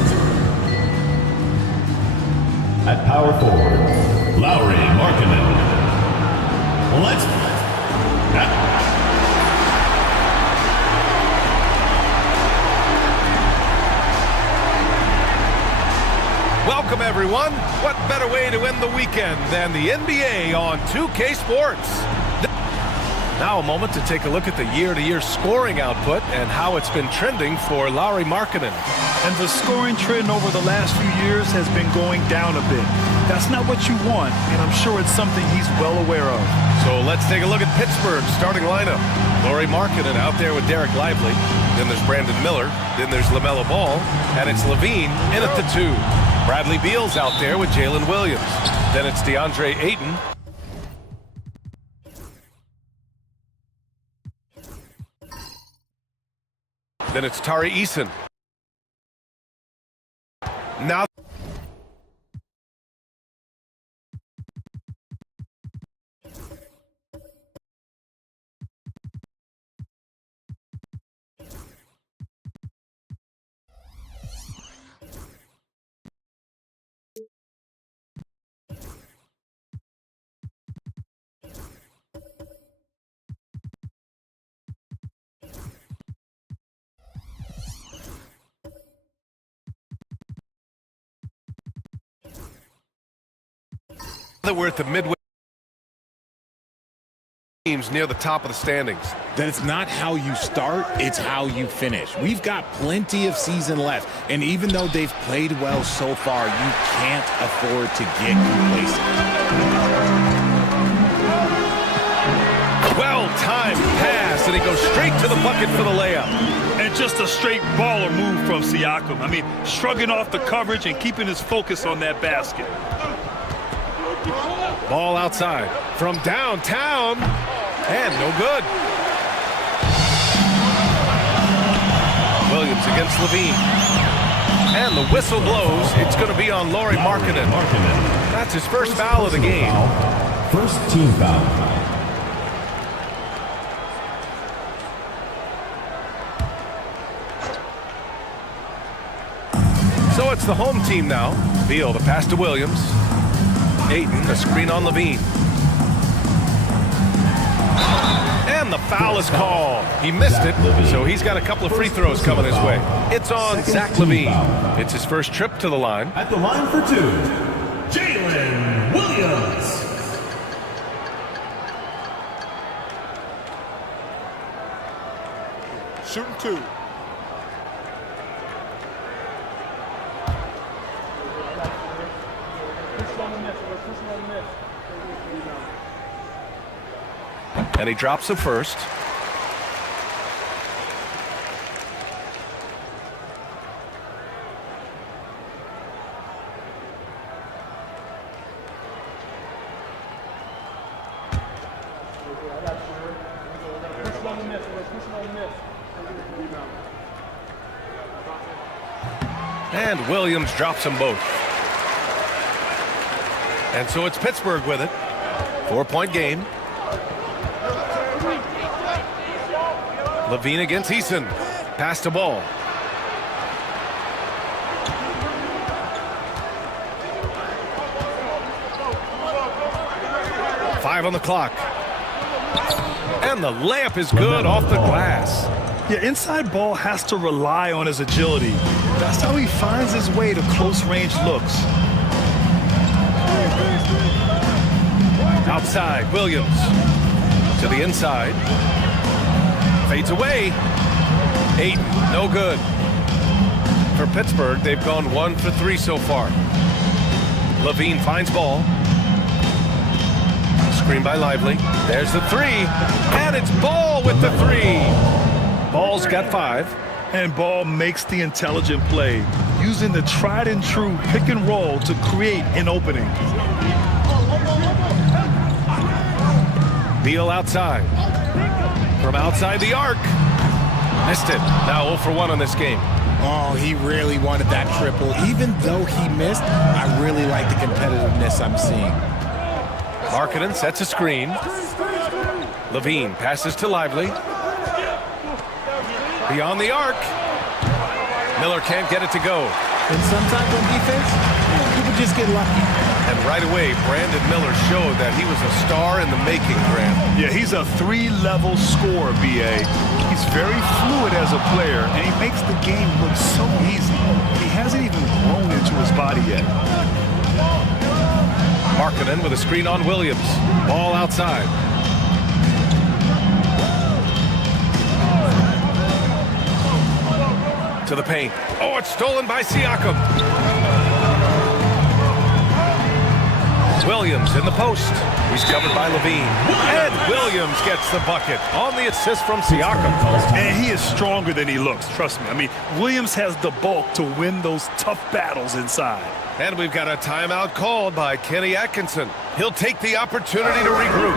At power forward, Lowry Markkanen. Welcome, everyone. What better way to end the weekend than the NBA on 2K Sports? Now a moment to take a look at the year-to-year scoring output and how it's been trending for Lowry Markkanen. And the scoring trend over the last few years has been going down a bit. That's not what you want, and I'm sure it's something he's well aware of. So let's take a look at Pittsburgh's starting lineup. Lowry Markkanen out there with Derek Lively. Then there's Brandon Miller. Then there's LaMelo Ball. And it's Levine in at the 2. Bradley Beal's out there with Jalen Williams. Then it's DeAndre Ayton. Then it's Tari Eason. Now that we're at the midway teams near the top of the standings. That it's not how you start, it's how you finish. We've got plenty of season left, and even though they've played well so far, you can't afford to get complacent. Well-timed pass, and he goes straight to the bucket for the layup. And just a straight baller move from Siakam. I mean, shrugging off the coverage and keeping his focus on that basket. Ball outside from downtown, and no good. Williams against Levine. And the whistle blows. It's going to be on Lowry Markkanen. That's his first foul of the game. First team foul. So it's the home team now. Beal, the pass to Williams. Ayton, the screen on Levine. And the foul is called. He missed it, so he's got a couple of free throws coming his way. It's on Zach Levine. It's his first trip to the line. At the line for 2, Jalen Williams. Shooting 2. And he drops the first. And Williams drops them both. And so it's Pittsburgh with it. 4-point game. Levine against Eason. Pass to Ball. Five on the clock. And the layup is good off the glass. Yeah, inside Ball has to rely on his agility. That's how he finds his way to close-range looks. Outside, Williams. To the inside. Fades away. Ayton, no good. For Pittsburgh, they've gone 1 for 3 so far. Levine finds Ball. Screen by Lively. There's the 3. And it's Ball with the 3. Ball's got 5. And Ball makes the intelligent play, using the tried-and-true pick and roll to create an opening. Beal outside. From outside the arc. Missed it. Now 0 for 1 on this game. Oh, he really wanted that triple. Even though he missed, I really like the competitiveness I'm seeing. Markkanen sets a screen. Levine passes to Lively. Beyond the arc. Miller can't get it to go. And sometimes on defense, people just get lucky. And right away, Brandon Miller showed that he was a star in the making, Grant. Yeah, he's a 3-level scorer, B.A. He's very fluid as a player, and he makes the game look so easy. He hasn't even grown into his body yet. Markkanen with a screen on Williams. Ball outside. To the paint. Oh, it's stolen by Siakam. Williams in the post. He's covered by Levine. And Williams gets the bucket on the assist from Siakam. And he is stronger than he looks, trust me. I mean, Williams has the bulk to win those tough battles inside. And we've got a timeout called by Kenny Atkinson. He'll take the opportunity to regroup.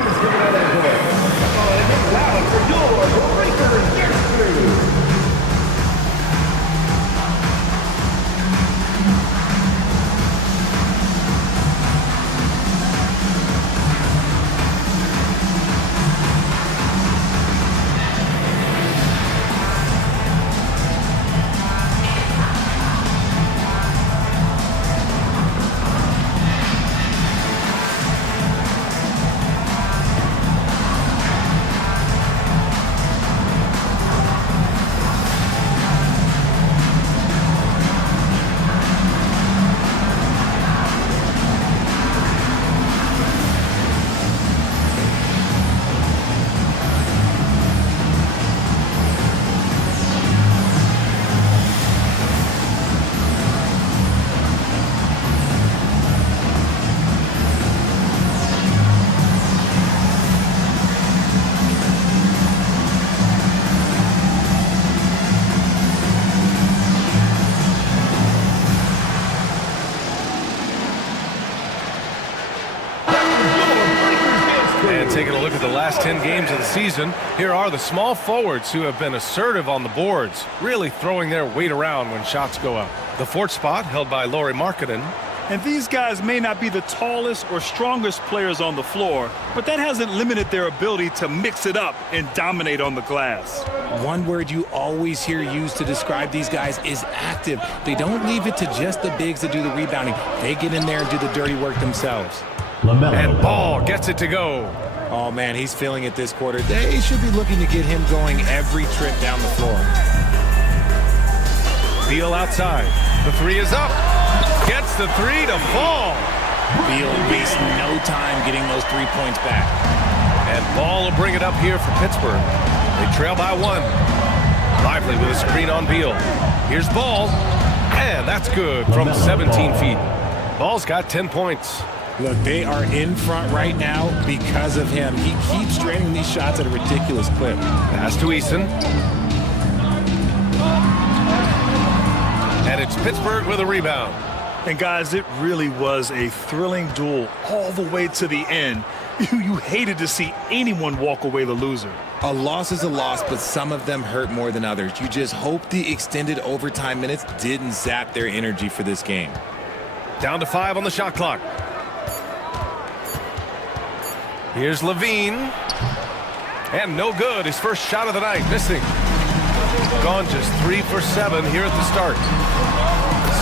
Taking a look at the last 10 games of the season, here are the small forwards who have been assertive on the boards, really throwing their weight around when shots go up. The fourth spot held by Lauri Markkanen. And these guys may not be the tallest or strongest players on the floor, but that hasn't limited their ability to mix it up and dominate on the glass. One word you always hear used to describe these guys is active. They don't leave it to just the bigs to do the rebounding. They get in there and do the dirty work themselves. And Ball gets it to go. Oh, man, he's feeling it this quarter. They should be looking to get him going every trip down the floor. Beal outside. The three is up. Gets the three to fall. Beal wastes no time getting those 3 points back. And Ball will bring it up here for Pittsburgh. They trail by 1. Lively with a screen on Beal. Here's Ball. And that's good from 17 feet. Ball's got 10 points. Look, they are in front right now because of him. He keeps draining these shots at a ridiculous clip. Pass to Eason. And it's Pittsburgh with a rebound. And guys, it really was a thrilling duel all the way to the end. You hated to see anyone walk away the loser. A loss is a loss, but some of them hurt more than others. You just hope the extended overtime minutes didn't zap their energy for this game. Down to 5 on the shot clock. Here's Levine. And no good. His first shot of the night, missing. Gone just 3 for 7 here at the start.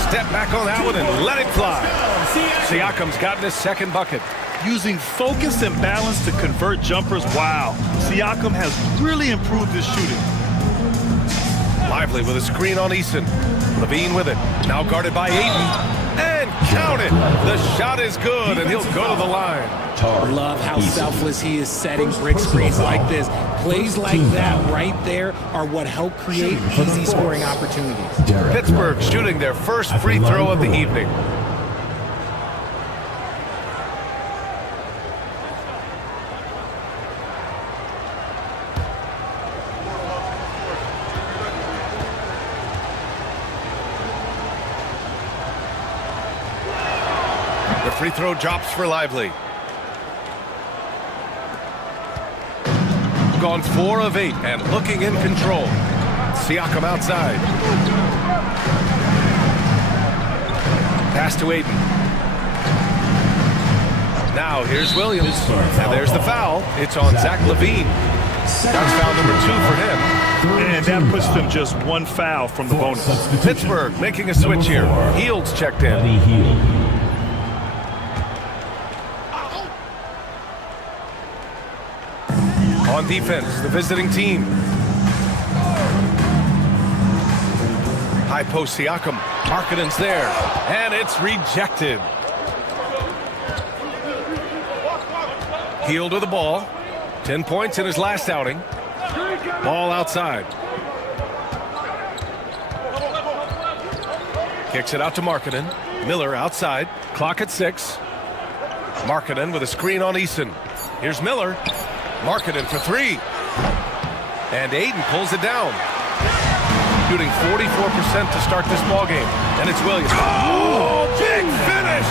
Step back on that one and let it fly. Siakam's gotten his second bucket. Using focus and balance to convert jumpers, wow. Siakam has really improved his shooting. Lively with a screen on Eason. Levine with it. Now guarded by Ayton. And count it. The shot is good, and he'll go to the line. Love how selfless he is setting brick screens like this. Plays like that right there are what help create easy scoring opportunities. Pittsburgh shooting their first free throw of the evening. The free throw drops for Lively. Gone 4 of 8 and looking in control. Siakam outside. Pass to Ayton. Now here's Williams. And there's the foul. It's on Zach LaVine. That's foul number 2 for him. And that puts them just one foul from the bonus. Pittsburgh making a switch here. Heald's checked in. On defense, the visiting team. High post Siakam. Markkanen's there. And it's rejected. Hield with the ball. 10 points in his last outing. Ball outside. Kicks it out to Markkanen. Miller outside. Clock at 6. Markkanen with a screen on Eason. Here's Miller. Markkanen for 3. And Aiden pulls it down. Shooting 44% to start this ball game. And it's Williams. Oh, big finish!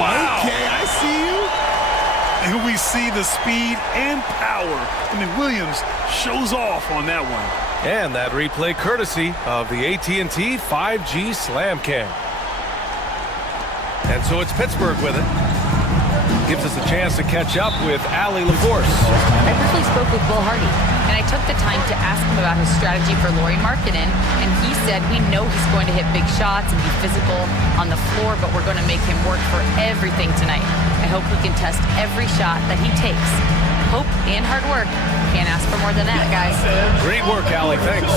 Wow! Okay, I see you. And we see the speed and power. I mean, Williams shows off on that one. And that replay courtesy of the AT&T 5G Slam Cam. And so it's Pittsburgh with it. Gives us a chance to catch up with Allie LaForce. I briefly spoke with Will Hardy, and I took the time to ask him about his strategy for Lauri Markkanen, and he said, we know he's going to hit big shots and be physical on the floor, but we're going to make him work for everything tonight. I hope we can test every shot that he takes. Hope and hard work. Can't ask for more than that, guys. Great work, Allie. Thanks.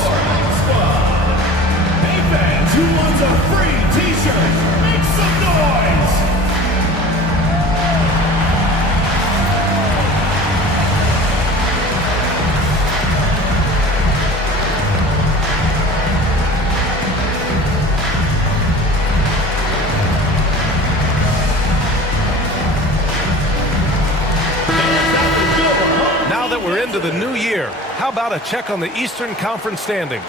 Hey, fans, who wants a free t-shirt? Make some noise! Now that we're into the new year, how about a check on the Eastern Conference standings?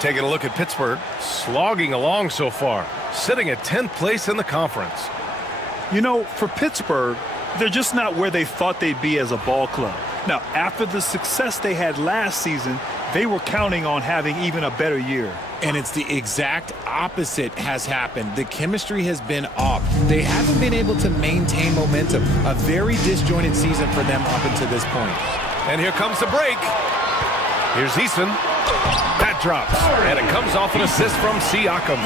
Taking a look at Pittsburgh, slogging along so far, sitting at 10th place in the conference. You know, for Pittsburgh, they're just not where they thought they'd be as a ball club. Now, after the success they had last season, they were counting on having even a better year. And it's the exact opposite has happened. The chemistry has been off. They haven't been able to maintain momentum. A very disjointed season for them up until this point. And here comes the break. Here's Eason. That drops. And it comes off an assist from Siakam.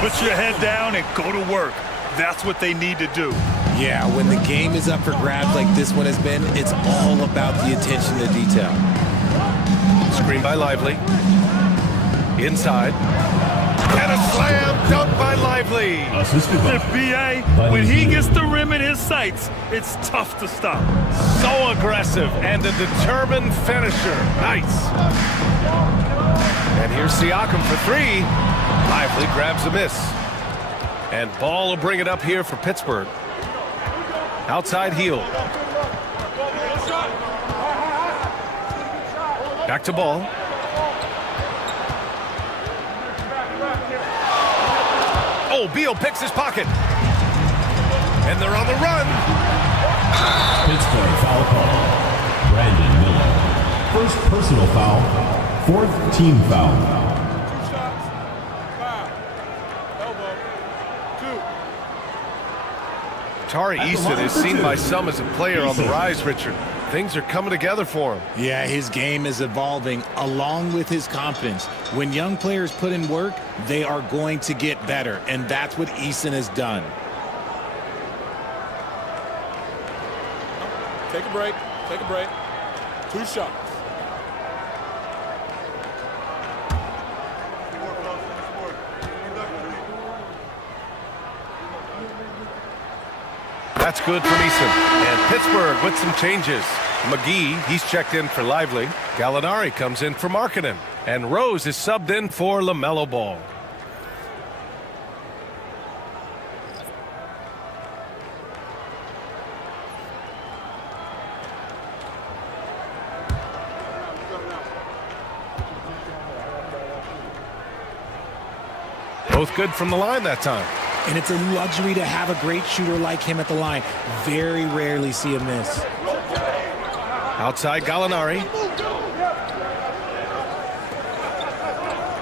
Put your head down and go to work. That's what they need to do. Yeah, when the game is up for grabs like this one has been, it's all about the attention to detail. Screen by Lively. Inside. And a slam dunk by Lively. The BA, when he gets the rim in his sights, it's tough to stop. So aggressive and a determined finisher. Nice. And here's Siakam for 3. Lively grabs a miss. And Ball will bring it up here for Pittsburgh. Outside Hield. Back to Ball. Oh, Beal picks his pocket. And they're on the run. Pittsburgh foul call. Brandon Miller. First personal foul. Fourth team foul. Tari Eason is seen by some as a player on the rise, Richard. Things are coming together for him. Yeah, his game is evolving along with his confidence. When young players put in work, they are going to get better, and that's what Eason has done. Take a break. Take a break. 2 shots. That's good from Eason. And Pittsburgh with some changes. McGee, he's checked in for Lively. Gallinari comes in for Markkanen. And Rose is subbed in for LaMelo Ball. Both good from the line that time. And it's a luxury to have a great shooter like him at the line. Very rarely see a miss. Outside Gallinari.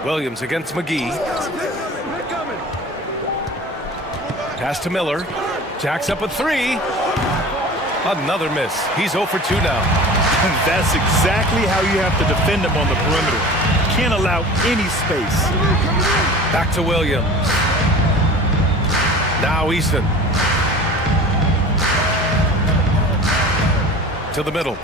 Williams against McGee. Pass to Miller. Jacks up a 3. Another miss. He's 0 for 2 now. That's exactly how you have to defend him on the perimeter. Can't allow any space. Back to Williams. Now Eason. To the middle.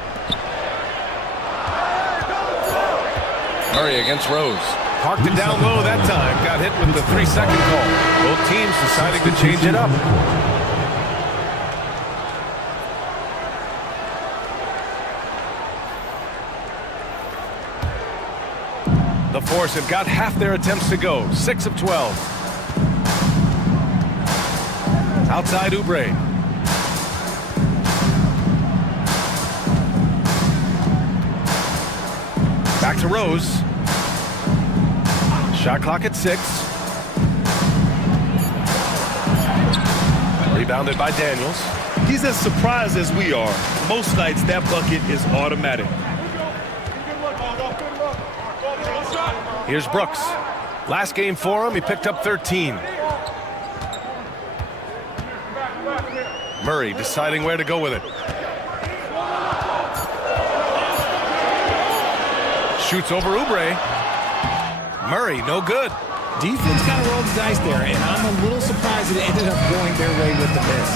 Murray against Rose. Parked it down low that time. Got hit with the 3-second call. Both teams deciding to change it up. The Force have got half their attempts to go. 6 of 12. Outside Oubre. Back to Rose. Shot clock at 6. Rebounded by Daniels. He's as surprised as we are. Most nights that bucket is automatic. Here's Brooks. Last game for him, he picked up 13. Murray deciding where to go with it. Shoots over Oubre. Murray, no good. Defense kind of rolled the dice there, and I'm a little surprised it ended up going their way with the miss.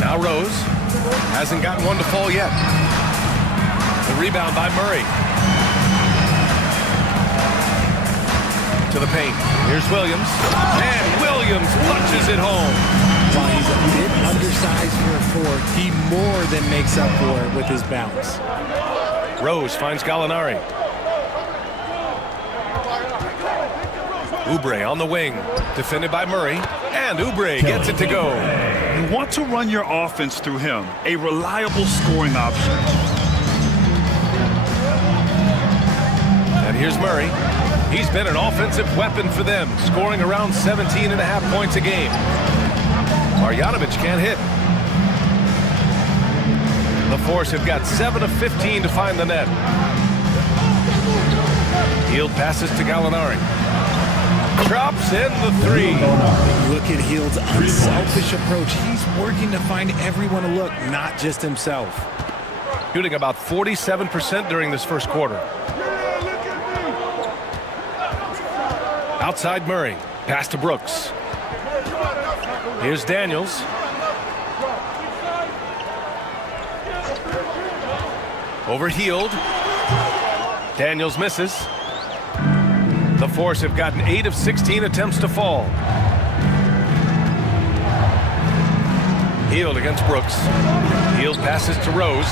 Now Rose hasn't gotten one to fall yet. The rebound by Murray. To the paint. Here's Williams. And Williams punches it home. While he's a bit undersized for a 4, he more than makes up for it with his bounce. Rose finds Gallinari. Oubre on the wing. Defended by Murray. And Oubre gets it to go. You want to run your offense through him. A reliable scoring option. And here's Murray. He's been an offensive weapon for them, scoring around 17.5 points a game. Marjanovic can't hit. The Force have got 7 of 15 to find the net. Hield passes to Gallinari. Drops in the 3. Look at Hield's unselfish approach. He's working to find everyone a look, not just himself. Shooting about 47% during this first quarter. Outside Murray. Pass to Brooks. Here's Daniels. Over Hield. Daniels misses. The Force have gotten 8 of 16 attempts to fall. Hield against Brooks. Hield passes to Rose.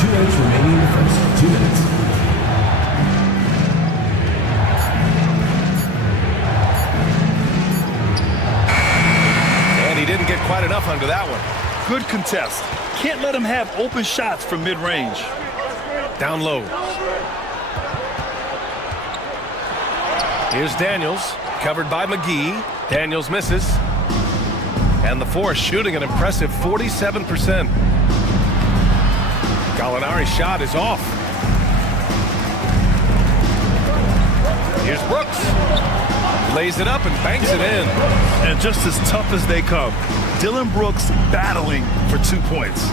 2 minutes remaining in the first. 2 minutes. And he didn't get quite enough under that one. Good contest. Can't let him have open shots from mid-range. Down low. Here's Daniels, covered by McGee. Daniels misses. And the Force shooting an impressive 47%. Gallinari's shot is off. Here's Brooks. Lays it up and banks it in. And just as tough as they come. Dillon Brooks battling for 2 points.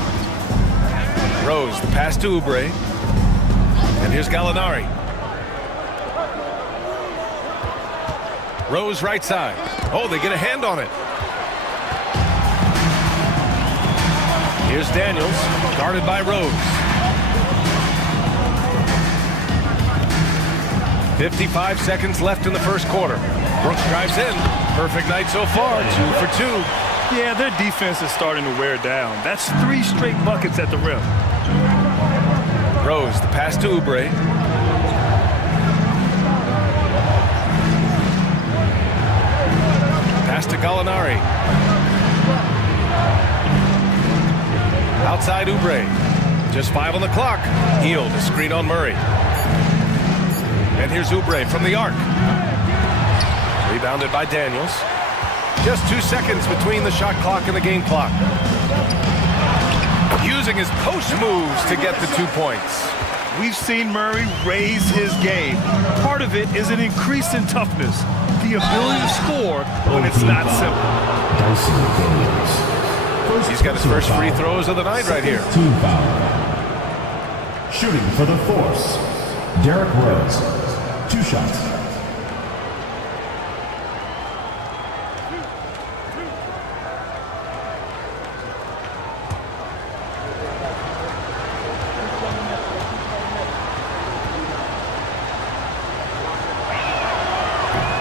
Rose, the pass to Oubre. And here's Gallinari. Rose right side. Oh, they get a hand on it. Here's Daniels, guarded by Rose. 55 seconds left in the first quarter. Brooks drives in. Perfect night so far, 2 for 2. Yeah, their defense is starting to wear down. That's 3 straight buckets at the rim. Rose, the pass to Oubre. Pass to Gallinari. Outside Oubre. Just 5 on the clock. Hield, a screen on Murray. And here's Oubre from the arc. Rebounded by Daniels. Just 2 seconds between the shot clock and the game clock. Using his post moves to get the 2 points. We've seen Murray raise his game. Part of it is an increase in toughness. The ability to score when it's not simple. He's got his first free throws of the night right here. Team foul. Shooting for the Force, Derrick Rose. 2 shots.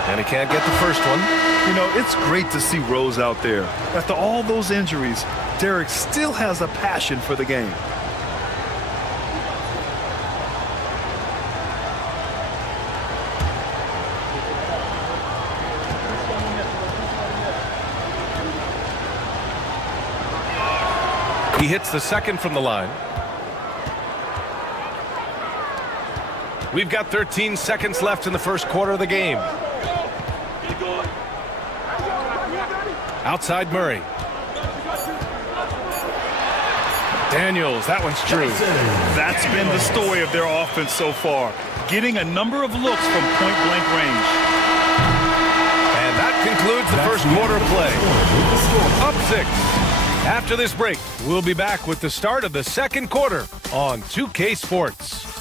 And he can't get the first one. You know, it's great to see Rose out there. After all those injuries, Derrick still has a passion for the game. He hits the second from the line. We've got 13 seconds left in the first quarter of the game. Outside Murray. Daniels, that one's true. That's been the story of their offense so far, getting a number of looks from point-blank range. And that concludes the first quarter of play. Up 6. After this break, we'll be back with the start of the second quarter on 2K Sports.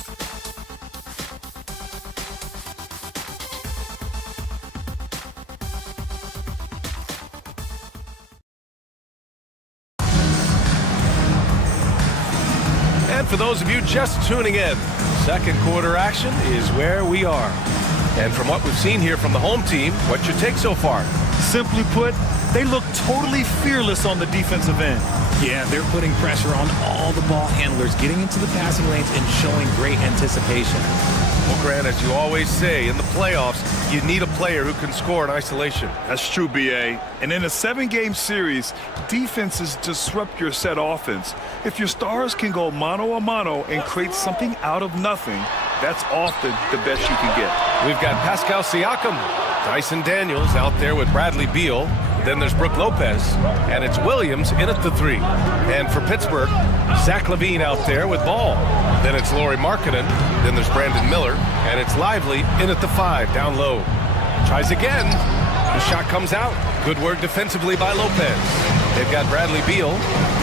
And for those of you just tuning in, second quarter action is where we are. And from what we've seen here from the home team, what's your take so far? Simply put, they look totally fearless on the defensive end. Yeah, they're putting pressure on all the ball handlers, getting into the passing lanes and showing great anticipation. Well, Grant, as you always say, in the playoffs, you need a player who can score in isolation. That's true, B.A. And in a 7-game series, defenses disrupt your set offense. If your stars can go mano-a-mano and create something out of nothing, that's often the best you can get. We've got Pascal Siakam, Dyson Daniels out there with Bradley Beal. Then there's Brook Lopez, and it's Williams in at the 3. And for Pittsburgh, Zach LaVine out there with Ball. Then it's Lauri Markkanen. Then there's Brandon Miller, and it's Lively in at the 5, down low. Tries again. The shot comes out. Good work defensively by Lopez. They've got Bradley Beal,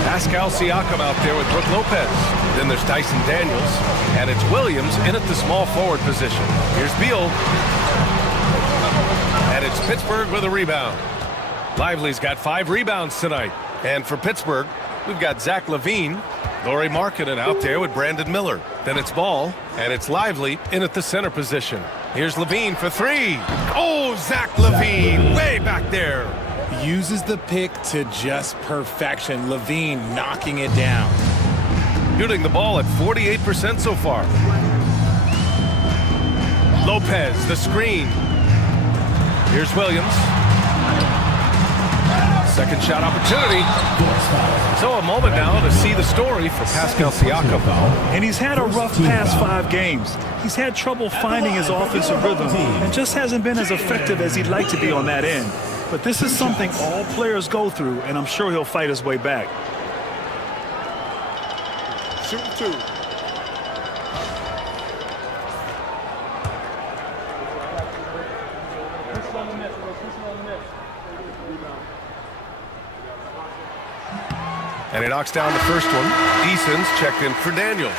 Pascal Siakam out there with Brook Lopez. Then there's Dyson Daniels, and it's Williams in at the small forward position. Here's Beal, and it's Pittsburgh with a rebound. Lively's got 5 rebounds tonight. And for Pittsburgh, we've got Zach LaVine, Lauri Markkanen out there with Brandon Miller. Then it's Ball, and it's Lively in at the center position. Here's LaVine for 3. Oh, Zach LaVine, way back there. Uses the pick to just perfection. LaVine knocking it down. Shooting the ball at 48% so far. Lopez, the screen. Here's Williams. Second shot opportunity. So a moment now to see the story for Pascal Siakam. And he's had a rough past 5 games. He's had trouble finding his offensive rhythm and just hasn't been as effective as he'd like to be on that end. But this is something all players go through, and I'm sure he'll fight his way back. Shoot 2. And he knocks down the first one. Eason's checked in for Daniels.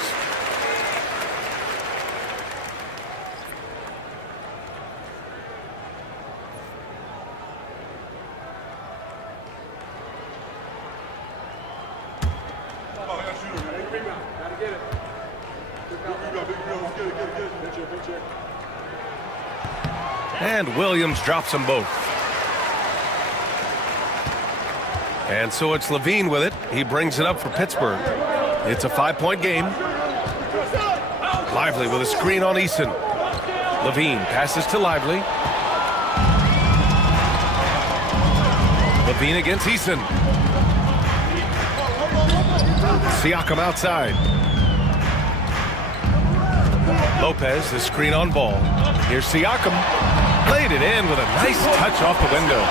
And Williams drops them both. And so it's LaVine with it. He brings it up for Pittsburgh. It's a 5-point game. Lively with a screen on Eason. LaVine passes to Lively. LaVine against Eason. Siakam outside. Lopez, the screen on Ball. Here's Siakam. Played it in with a nice touch off the window.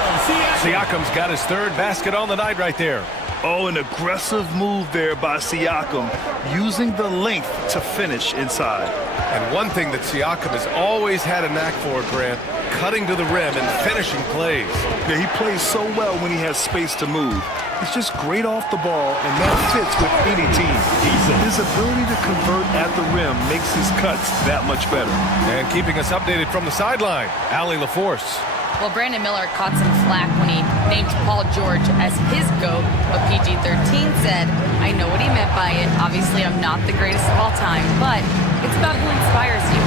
Siakam's got his 3rd basket on the night right there. Oh, an aggressive move there by Siakam, using the length to finish inside. And one thing that Siakam has always had a knack for, Grant, cutting to the rim and finishing plays. Yeah, he plays so well when he has space to move. He's just great off the ball, and that fits with any team. His ability to convert at the rim makes his cuts that much better. And keeping us updated from the sideline, Allie LaForce. Well, Brandon Miller caught some flack when he named Paul George as his GOAT, but PG-13 said, I know what he meant by it. Obviously, I'm not the greatest of all time, but it's about who inspires you.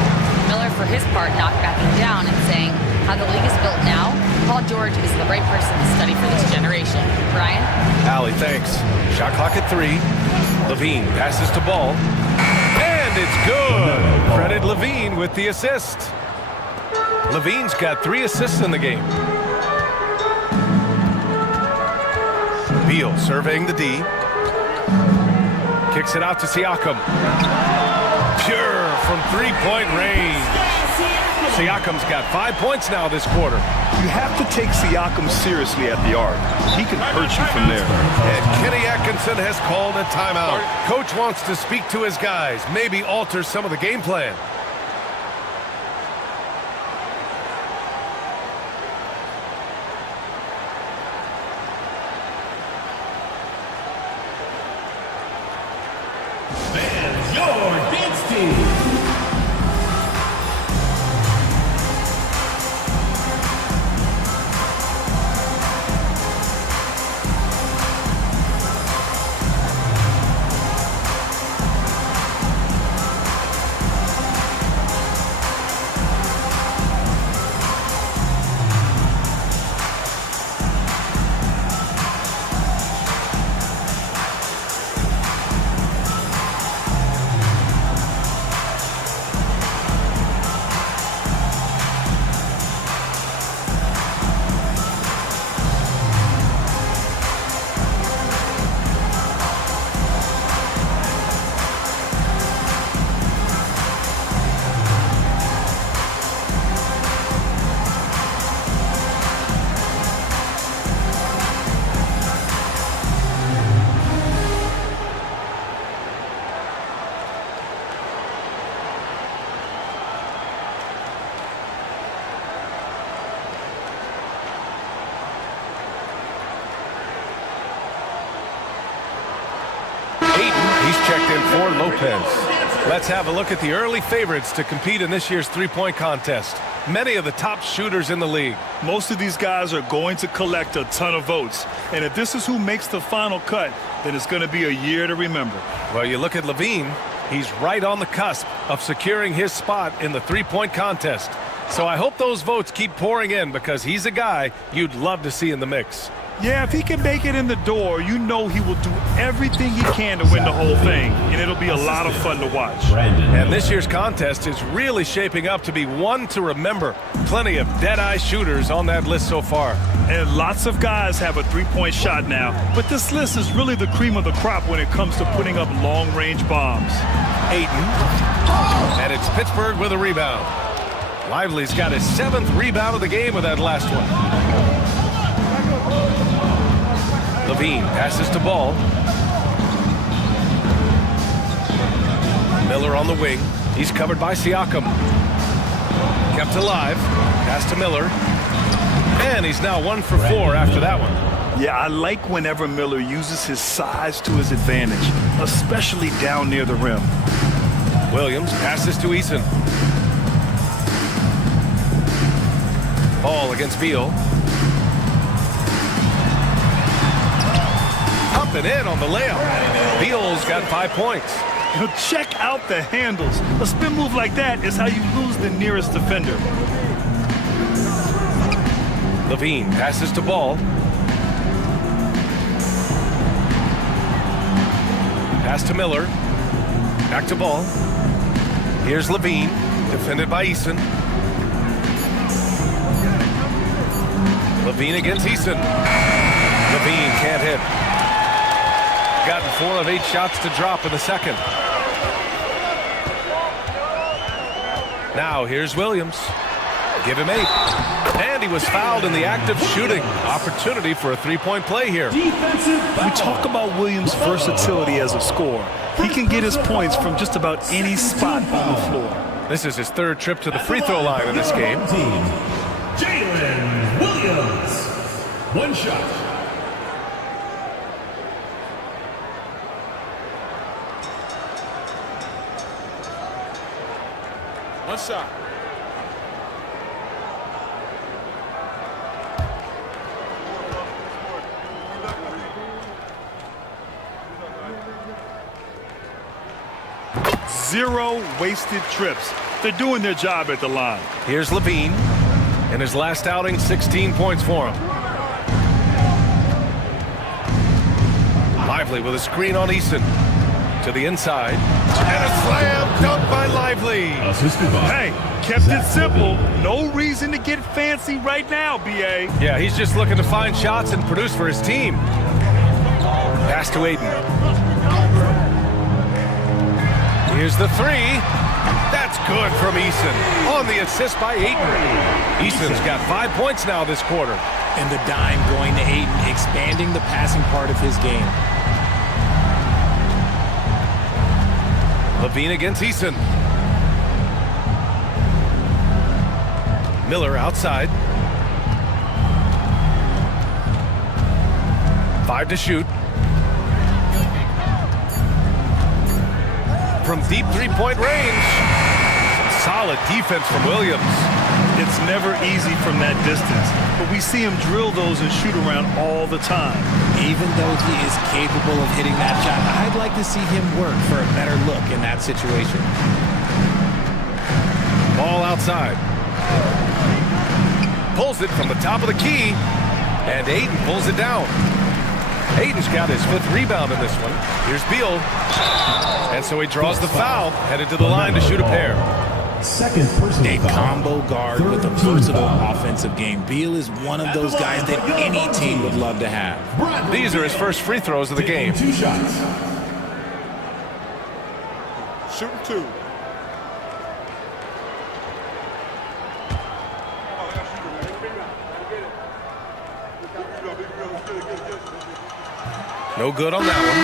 Miller, for his part, not backing down and saying, how the league is built now, Paul George is the right person to study for this generation. Brian? Allie, thanks. Shot clock at 3. Levine passes to Ball. And it's good. Credit Levine with the assist. Levine's got 3 assists in the game. Beal surveying the D. Kicks it out to Siakam. Pure from 3-point range. Siakam's got 5 points now this quarter. You have to take Siakam seriously at the arc. He can hurt you from there. And Kenny Atkinson has called a timeout. Coach wants to speak to his guys, maybe alter some of the game plan. And your dance team. He's checked in for Lopez. Let's have a look at the early favorites to compete in this year's three-point contest. Many of the top shooters in the league. Most of these guys are going to collect a ton of votes. And if this is who makes the final cut, then it's going to be a year to remember. Well, you look at Levine, he's right on the cusp of securing his spot in the three-point contest. So I hope those votes keep pouring in because he's a guy you'd love to see in the mix. Yeah, if he can make it in the door, you know he will do everything he can to win the whole thing, and it'll be a lot of fun to watch. And this year's contest is really shaping up to be one to remember. Plenty of dead-eye shooters on that list so far. And lots of guys have a three-point shot now, but this list is really the cream of the crop when it comes to putting up long-range bombs. Ayton, and it's Pittsburgh with a rebound. Lively's got his 7th rebound of the game with that last one. Levine passes to Ball. Miller on the wing. He's covered by Siakam. Kept alive. Pass to Miller. And he's now 1 for 4 after that one. Yeah, I like whenever Miller uses his size to his advantage, especially down near the rim. Williams passes to Eason. Ball against Beal. Up and in on the layup. Beal's got 5 points. Check out the handles. A spin move like that is how you lose the nearest defender. Levine passes to Ball. Pass to Miller. Back to Ball. Here's Levine, defended by Eason. Levine against Eason. Levine can't hit. Gotten 4 of 8 shots to drop in the second. Now here's Williams. Give him 8. And he was fouled in the act of shooting. Opportunity for a three-point play here. We talk about Williams' versatility as a scorer. He can get his points from just about any spot on the floor. This is his 3rd trip to the free throw line in this game. One shot. One shot. Zero wasted trips. They're doing their job at the line. Here's Levine. In his last outing, 16 points for him. Lively with a screen on Eason. To the inside. And a slam dunk by Lively. Hey, kept it simple. No reason to get fancy right now, B.A. Yeah, he's just looking to find shots and produce for his team. Pass to Aiden. Here's the three. That's good from Eason. On the assist by Aiden. Eason's got 5 points now this quarter. And the dime going to Aiden, expanding the passing part of his game. Levine against Eason. Miller outside. 5 to shoot. From deep three-point range. Solid defense from Williams. It's never easy from that distance, but we see him drill those and shoot around all the time. Even though he is capable of hitting that shot, I'd like to see him work for a better look in that situation. Ball outside. Pulls it from the top of the key, and Aiden pulls it down. Aiden's got his 5th rebound in this one. Here's Beal. And so he draws the foul, headed to the line to shoot a pair. Second personal A combo guard with a versatile offensive game. Beal is one of those guys that any team would love to have. These are his first free throws of the game. 2 shots. Shooting 2. No good on that one.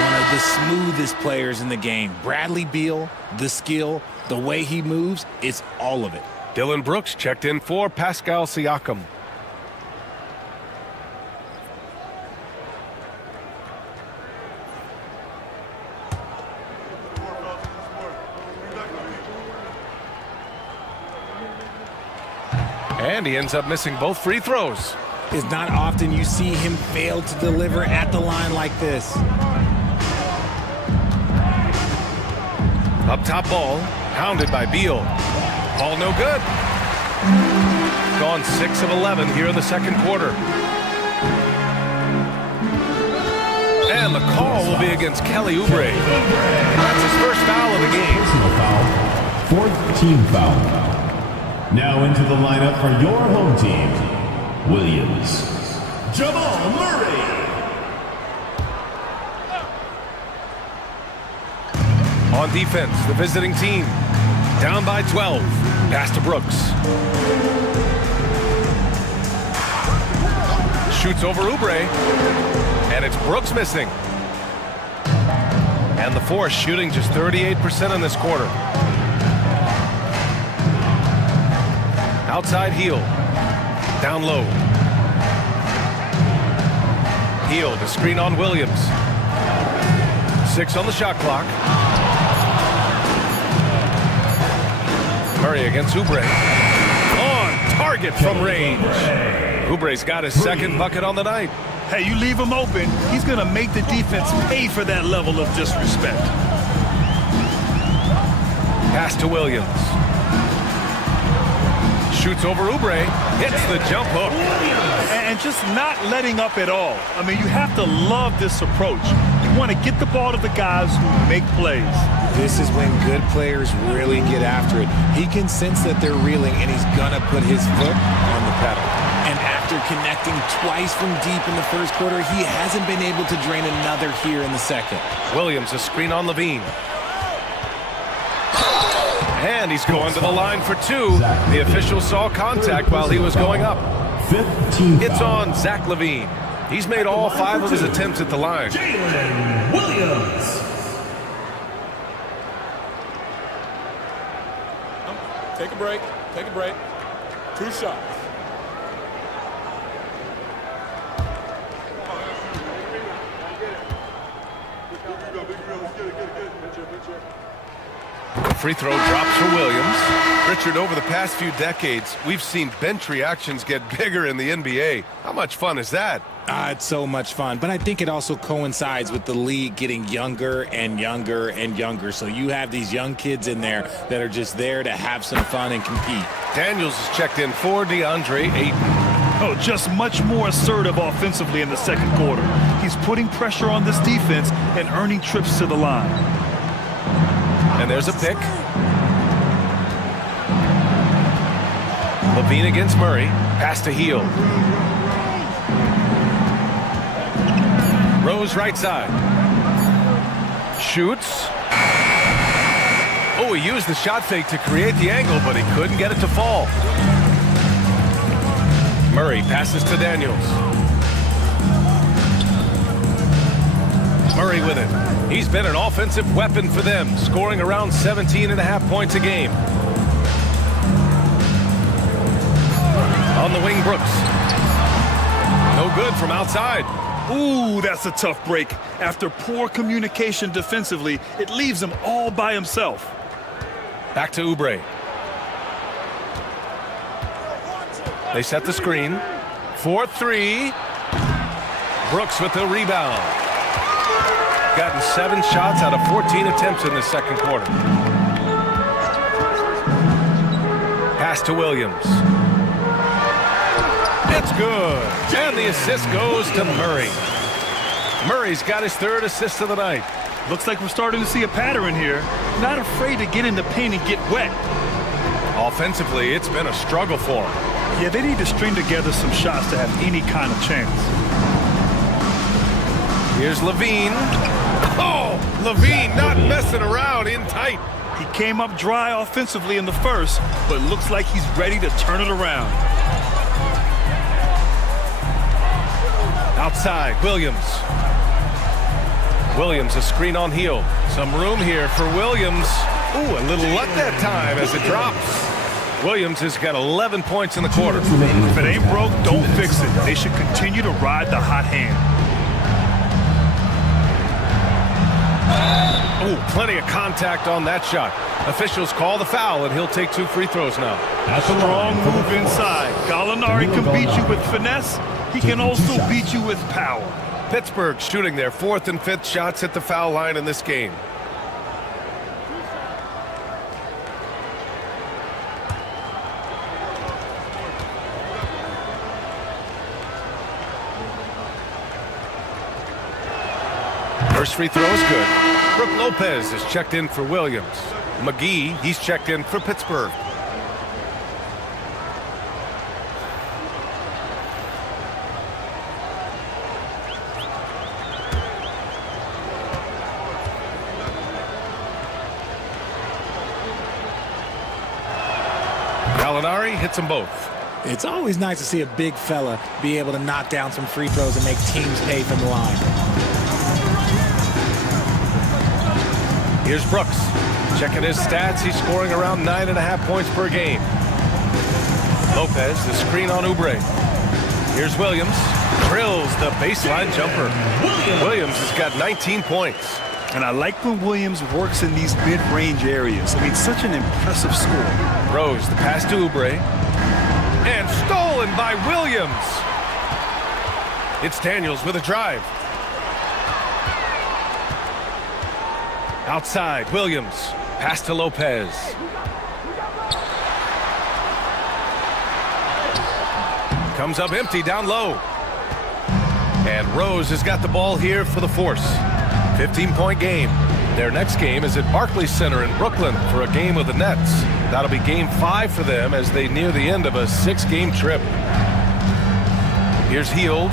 One of the smoothest players in the game. Bradley Beal, the skill, the way he moves, it's all of it. Dylan Brooks checked in for Pascal Siakam. And he ends up missing both free throws. It's not often you see him fail to deliver at the line like this. Up top ball, hounded by Beal. Ball no good. Gone 6 of 11 here in the second quarter. And the call will be against Kelly Oubre. That's his first foul of the game. Personal foul. 4th team foul. Now into the lineup for your home team, Williams. Jamal Murray. On defense, the visiting team. Down by 12. Pass to Brooks. Shoots over Oubre. And it's Brooks missing. And the Force shooting just 38% in this quarter. Outside Heel. Down low. Heel to screen on Williams. 6 on the shot clock. Murray against Oubre. On target from range. Oubre's got his 2nd bucket on the night. Hey, you leave him open, he's going to make the defense pay for that level of disrespect. Pass to Williams. Shoots over Oubre, hits the jump hook. And just not letting up at all. I mean, you have to love this approach. You want to get the ball to the guys who make plays. This is when good players really get after it. He can sense that they're reeling, and he's going to put his foot on the pedal. And after connecting twice from deep in the first quarter, he hasn't been able to drain another here in the second. Williams, a screen on Levine. And he's going to the line for 2. The official saw contact while he was going up. 5th team It's foul. on Zach Levine. He's made all 5 of his attempts at the line. Jalen Williams. Take a break. Take a break. 2 shots. Free throw drops for Williams. Richard, over the past few decades, we've seen bench reactions get bigger in the NBA. How much fun is that? It's so much fun, but I think it also coincides with the league getting younger and younger and younger. So you have these young kids in there that are just there to have some fun and compete. Daniels is checked in for DeAndre Ayton. Oh, just much more assertive offensively in the second quarter. He's putting pressure on this defense and earning trips to the line. And there's a pick. Levine against Murray. Pass to Hield. Rose right side. Shoots. Oh, he used the shot fake to create the angle, but he couldn't get it to fall. Murray passes to Daniels. Murray with it. He's been an offensive weapon for them, scoring around 17.5 points a game. On the wing, Brooks. No good from outside. Ooh, that's a tough break. After poor communication defensively, it leaves him all by himself. Back to Oubre. They set the screen. 4-3. Brooks with the rebound. Gotten 7 shots out of 14 attempts in the second quarter. Pass to Williams. It's good. And the assist goes to Murray. Murray's got his 3rd assist of the night. Looks like we're starting to see a pattern here. Not afraid to get in the paint and get wet. Offensively, it's been a struggle for him. Yeah, they need to string together some shots to have any kind of chance. Here's Levine. Oh, Levine not messing around, in tight. He came up dry offensively in the first, but looks like he's ready to turn it around. Outside, Williams. Williams, a screen on Hield. Some room here for Williams. Ooh, a little luck that time as it drops. Williams has got 11 points in the quarter. If it ain't broke, don't fix it. They should continue to ride the hot hand. Ooh, plenty of contact on that shot. Officials call the foul, and he'll take 2 free throws now. Strong move inside. Gallinari can beat you with finesse. He can also beat you with power. Pittsburgh shooting their 4th and 5th shots at the foul line in this game. First free throw is good. Brook Lopez is checked in for Williams. McGee, he's checked in for Pittsburgh. Gallinari hits them both. It's always nice to see a big fella be able to knock down some free throws and make teams pay from the line. Here's Brooks. Checking his stats, he's scoring around 9.5 points per game. Lopez, the screen on Oubre. Here's Williams. Drills the baseline jumper. Williams has got 19 points. And I like when Williams works in these mid-range areas. I mean, such an impressive score. Rose, the pass to Oubre. And stolen by Williams. It's Daniels with a drive. Outside, Williams. Pass to Lopez. Comes up empty down low. And Rose has got the ball here for the Force. 15-point game. Their next game is at Barclays Center in Brooklyn for a game with the Nets. That'll be game 5 for them as they near the end of a 6-game trip. Here's Hield.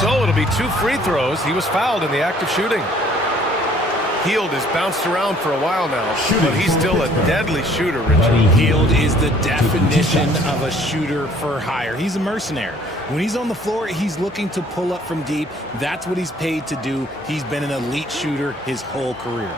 So it'll be 2 free throws. He was fouled in the act of shooting. Hield has bounced around for a while now, but he's still a deadly shooter, Richard. Hield is the definition of a shooter for hire. He's a mercenary. When he's on the floor, he's looking to pull up from deep. That's what he's paid to do. He's been an elite shooter his whole career.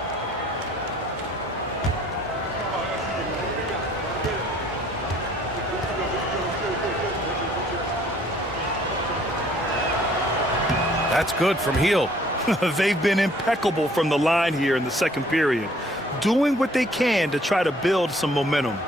That's good from Hield. They've been impeccable from the line here in the second period, doing what they can to try to build some momentum.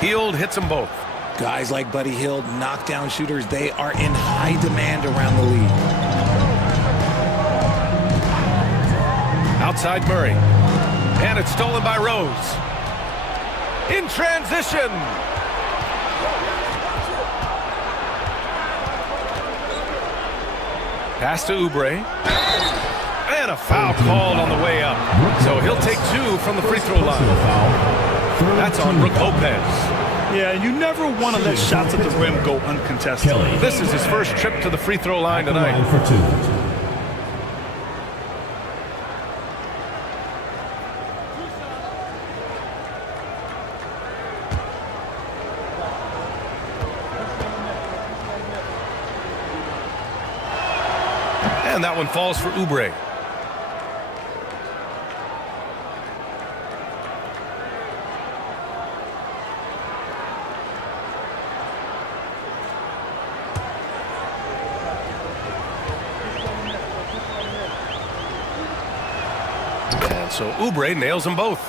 Hield hits them both. Guys like Buddy Hield, knockdown shooters, they are in high demand around the league. Outside Murray. And it's stolen by Rose. In transition. Pass to Oubre. And a foul called on the way up. So he'll take 2 from the free throw line. That's on Brook Lopez. Yeah, and you never want to let shots at the rim go uncontested. This is his first trip to the free throw line tonight. For 2. And that one falls for Oubre. So Oubre nails them both.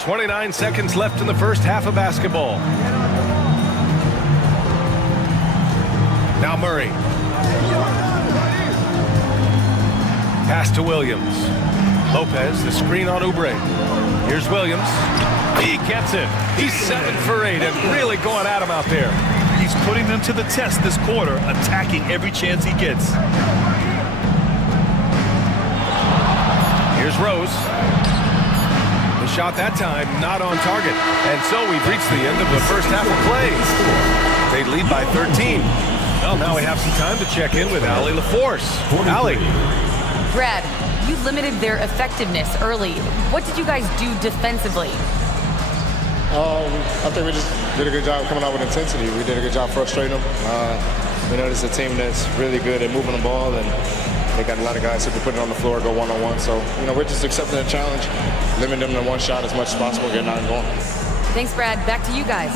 29 seconds left in the first half of basketball. Now Murray. Pass to Williams. Lopez, the screen on Oubre. Here's Williams. He gets it. He's 7 for 8 and really going at him out there. He's putting them to the test this quarter, attacking every chance he gets. Here's Rose. The shot that time not on target. And so we've reached the end of the first half of play. They lead by 13. Well, now we have some time to check in with Allie LaForce. Allie. Brad, you limited their effectiveness early. What did you guys do defensively? I think we just did a good job coming out with intensity. We did a good job frustrating them. We know this is a team that's really good at moving the ball, and they got a lot of guys who can put it on the floor, go one-on-one. So, we're just accepting the challenge, limiting them to one shot as much as possible, getting out and going. Thanks, Brad. Back to you guys.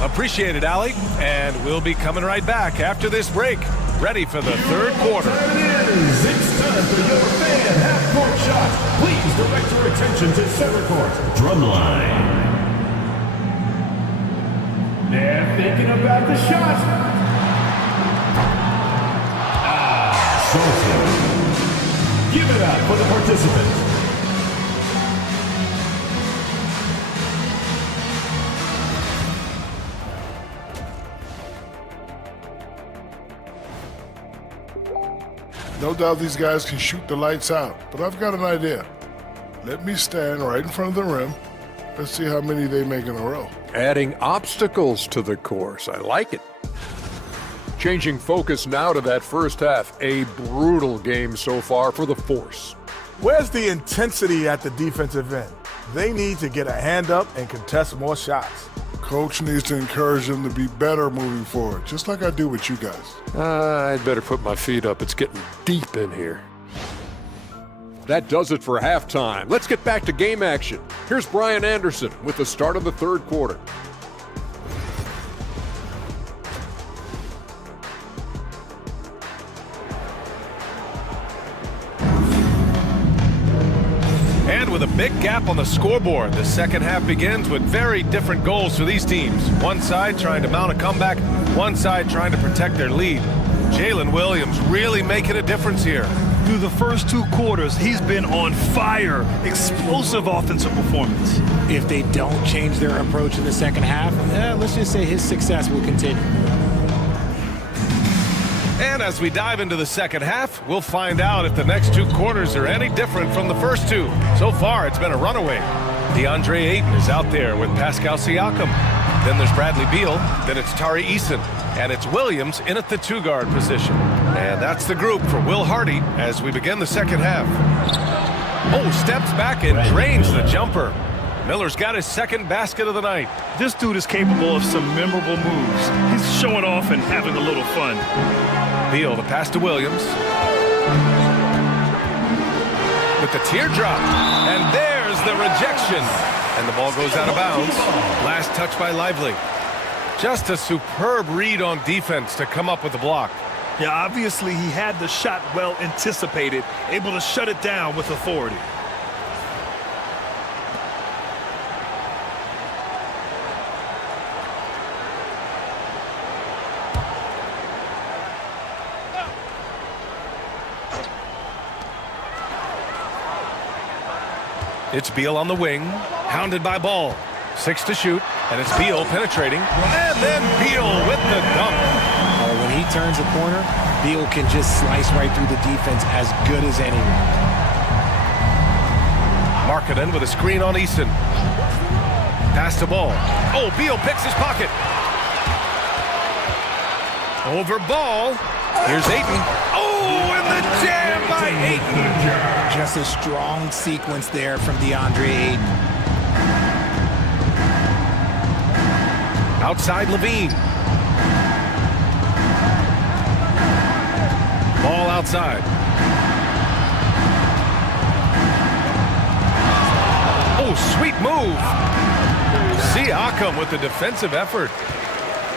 Appreciate it, Allie. And we'll be coming right back after this break. Ready for the third quarter. It's time for your fan half-court shot. Please direct your attention to center court. Drumline. They're thinking about the shot. Give it up for the participants. No doubt these guys can shoot the lights out, but I've got an idea. Let me stand right in front of the rim. Let's see how many they make in a row. Adding obstacles to the course. I like it. Changing focus now to that first half. A brutal game so far for the Force. Where's the intensity at the defensive end? They need to get a hand up and contest more shots. Coach needs to encourage them to be better moving forward, just like I do with you guys. I'd better put my feet up. It's getting deep in here. That does it for halftime. Let's get back to game action. Here's Brian Anderson with the start of the third quarter. And with a big gap on the scoreboard, the second half begins with very different goals for these teams. One side trying to mount a comeback, one side trying to protect their lead. Jalen Williams really making a difference here. Through the first 2 quarters, he's been on fire. Explosive offensive performance. If they don't change their approach in the second half, let's just say his success will continue. And as we dive into the second half, we'll find out if the next 2 quarters are any different from the first 2. So far, it's been a runaway. DeAndre Ayton is out there with Pascal Siakam. Then there's Bradley Beal. Then it's Tari Eason. And it's Williams in at the 2-guard position. And that's the group for Will Hardy as we begin the second half. Oh, steps back and drains the jumper. Miller's got his second basket of the night. This dude is capable of some memorable moves. He's showing off and having a little fun. Beal, the pass to Williams. With the teardrop. And there's the rejection. And the ball goes out of bounds. Last touch by Lively. Just a superb read on defense to come up with the block. Yeah, obviously he had the shot well anticipated, able to shut it down with authority. It's Beal on the wing, hounded by Ball. 6 to shoot, and it's Beal penetrating, and then Beal with the dunk. When he turns a corner, Beal can just slice right through the defense as good as anyone. Markkanen with a screen on Easton. Pass to Ball. Oh, Beal picks his pocket. Over Ball. Here's Ayton. Oh, and the jam by Ayton. Just a strong sequence there from DeAndre Ayton. Outside Levine. Ball outside. Oh, sweet move. Siakam with the defensive effort.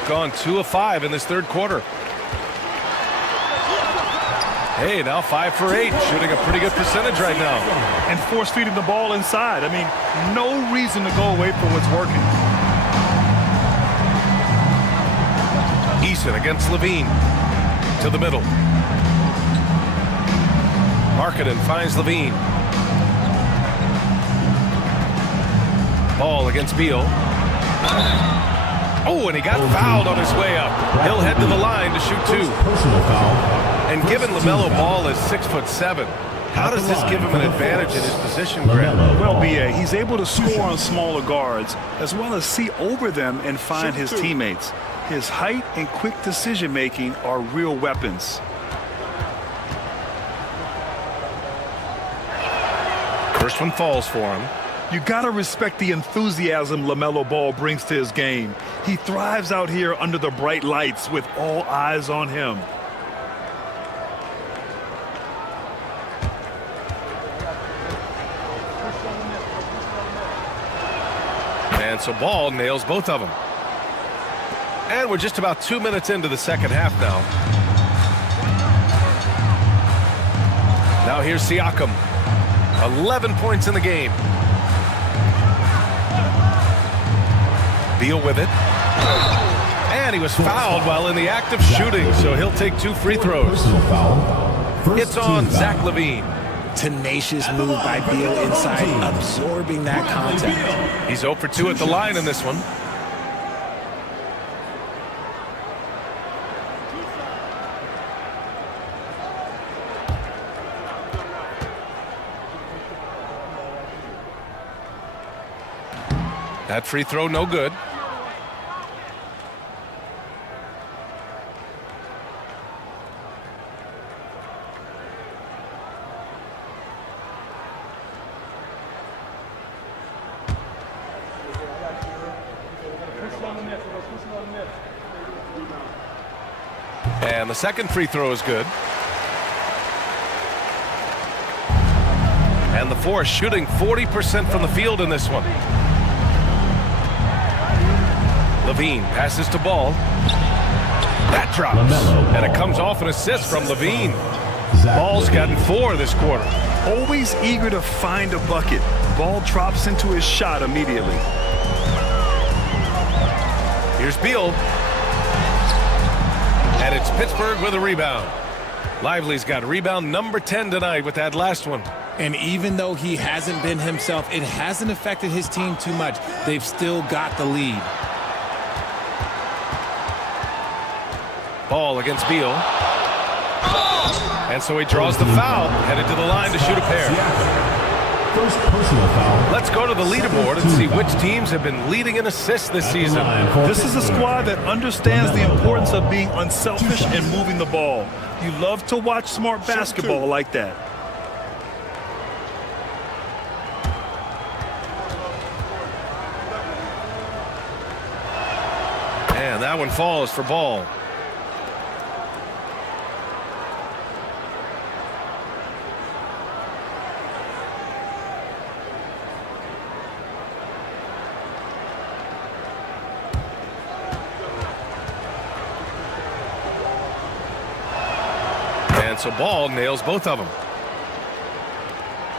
Gone 2 of 5 in this third quarter. Hey, now 5 for 8. Shooting a pretty good percentage right now. And force-feeding the ball inside. I mean, no reason to go away from what's working. Eason against Levine. To the middle. Markkanen finds Levine. Ball against Beal. Oh, and he got fouled on his way up. He'll head to the line to shoot 2. Personal foul. And given LaMelo Ball is 6'7", how does this give him an advantage in his position, Grant? Well, B.A., he's able to score on smaller guards, as well as see over them and find his teammates. His height and quick decision-making are real weapons. First one falls for him. You got to respect the enthusiasm LaMelo Ball brings to his game. He thrives out here under the bright lights with all eyes on him. And so Ball nails both of them. And we're just about 2 minutes into the second half now. Now here's Siakam. 11 points in the game. Beal with it. And he was fouled while in the act of shooting, so he'll take 2 free throws. It's on Zach LaVine. Tenacious move by Beal inside, absorbing that contact. He's 0 for 2 at the line in this one. That free throw no good. And the second free throw is good. And the Force shooting 40% from the field in this one. Levine passes to Ball. That drops. And it comes off an assist from Levine. Ball's gotten 4 this quarter. Always eager to find a bucket. Ball drops into his shot immediately. Here's Beal. And it's Pittsburgh with a rebound. Lively's got rebound number 10 tonight with that last one. And even though he hasn't been himself, it hasn't affected his team too much. They've still got the lead. Ball against Beal. And so he draws the foul, headed to the line to shoot a pair. First personal foul. Let's go to the leaderboard and see which teams have been leading in assists this season. This is a squad that understands the importance of being unselfish and moving the ball. You love to watch smart basketball like that. That one falls for ball. And so Ball nails both of them.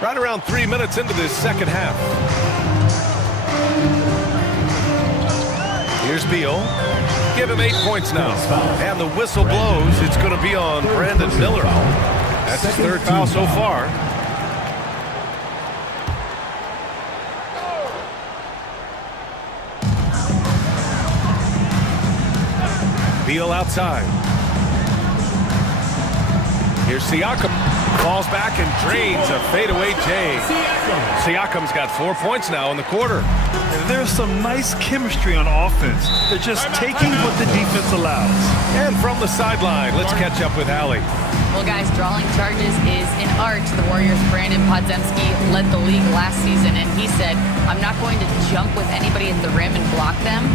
Right around 3 minutes into this second half. Here's Beal. Give him 8 points now. And the whistle blows. It's going to be on Brandon Miller. That's his third foul so far. Beal outside. Here's Siakam. Falls back and drains a fadeaway J. Siakam's got 4 points now in the quarter. There's some nice chemistry on offense. They're just taking what the defense allows. And from the sideline, let's catch up with Allie. Well, guys, drawing charges is an art. The Warriors' Brandon Podziemski led the league last season, and he said, I'm not going to jump with anybody at the rim and block them.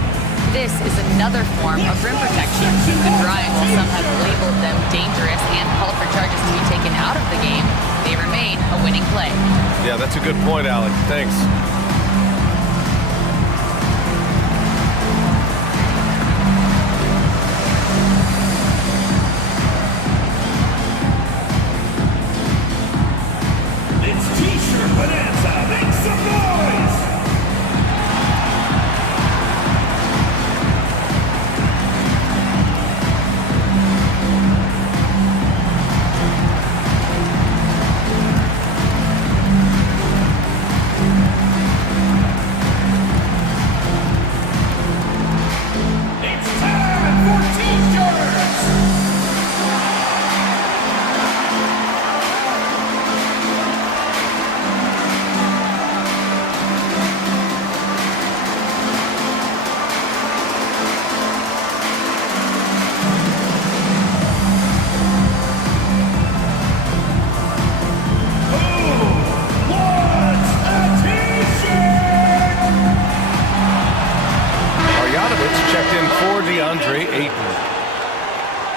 This is another form of rim protection. The drawing, while some have labeled them dangerous and called for charges to be taken out of the game, they remain a winning play. Yeah, that's a good point, Allie. Thanks. It's T-shirt Bonanza. Make some noise!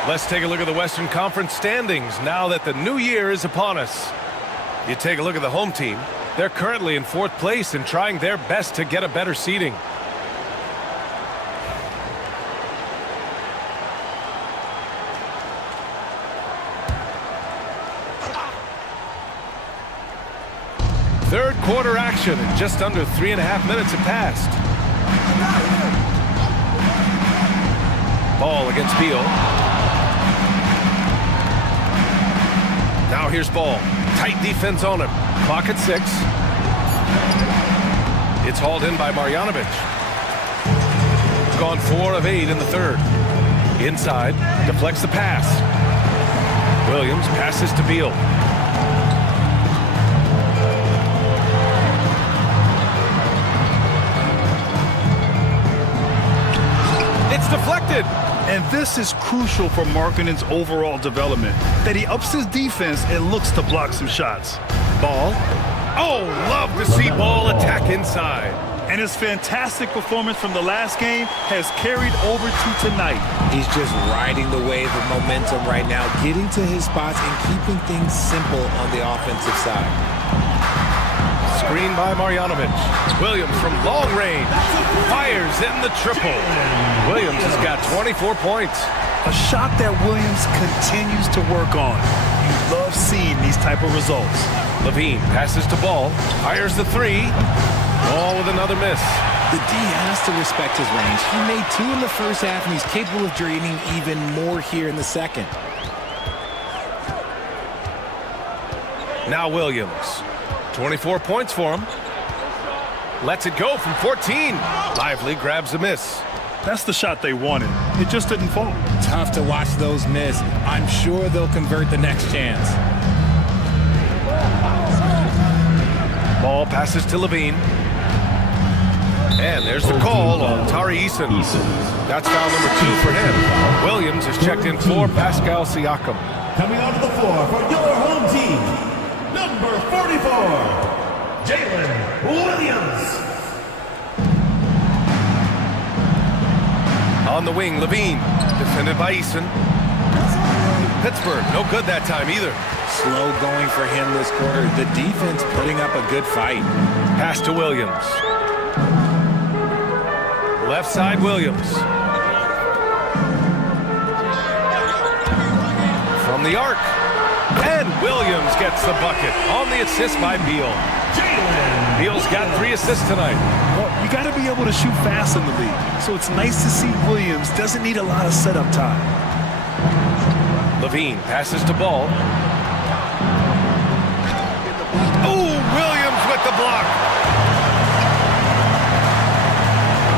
Let's take a look at the Western Conference standings now that the new year is upon us. You take a look at the home team. They're currently in 4th place and trying their best to get a better seeding. Third quarter action, and just under 3.5 minutes have passed. Ball against Beal. Now here's Ball. Tight defense on him. Clock at 6. It's hauled in by Marjanovic. Gone 4 of 8 in the third. Inside. Deflects the pass. Williams passes to Beal. It's deflected. And this is crucial for Markkanen's overall development, that he ups his defense and looks to block some shots. Ball. Oh, love to see Ball attack inside. And his fantastic performance from the last game has carried over to tonight. He's just riding the wave of momentum right now, getting to his spots and keeping things simple on the offensive side. Screen by Marjanovic. Williams from long range. Fires in the triple. Williams has got 24 points. A shot that Williams continues to work on. You love seeing these type of results. Levine passes to Ball. Fires the 3. Ball with another miss. The D has to respect his range. He made 2 in the first half, and he's capable of draining even more here in the second. Now Williams. 24 points for him. Lets it go from 14. Lively grabs a miss. That's the shot they wanted. It just didn't fall. Tough to watch those miss. I'm sure they'll convert the next chance. Ball passes to Levine. And there's the call on Tari Eason. That's foul number 2 for him. Williams is checked in for Pascal Siakam. Coming onto the floor for your home team, number 44, Jalen Williams. On the wing, Levine, defended by Eason. Pittsburgh, no good that time either. Slow going for him this quarter. The defense putting up a good fight. Pass to Williams. Left side, Williams. From the arc. And Williams gets the bucket on the assist by Beal. Beal's got 3 assists tonight. Well, you got to be able to shoot fast in the league. So it's nice to see Williams doesn't need a lot of setup time. Levine passes to Ball. Oh, Williams with the block.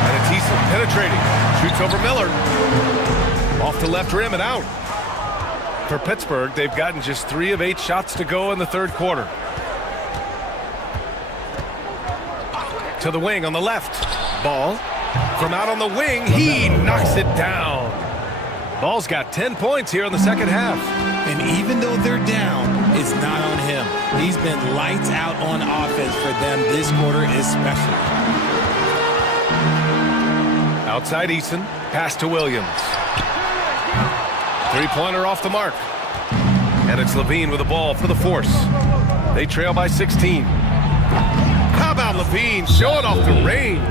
And it's Eason penetrating. Shoots over Miller. Off the left rim and out. For Pittsburgh, they've gotten just 3 of 8 shots to go in the third quarter. To the wing on the left. Ball. From out on the wing, he knocks it down. Ball's got 10 points here in the second half. And even though they're down, it's not on him. He's been lights out on offense for them this quarter especially. Outside Eason. Pass to Williams. 3-pointer off the mark. And it's Levine with the ball for the Force. They trail by 16. How about Levine showing off the range?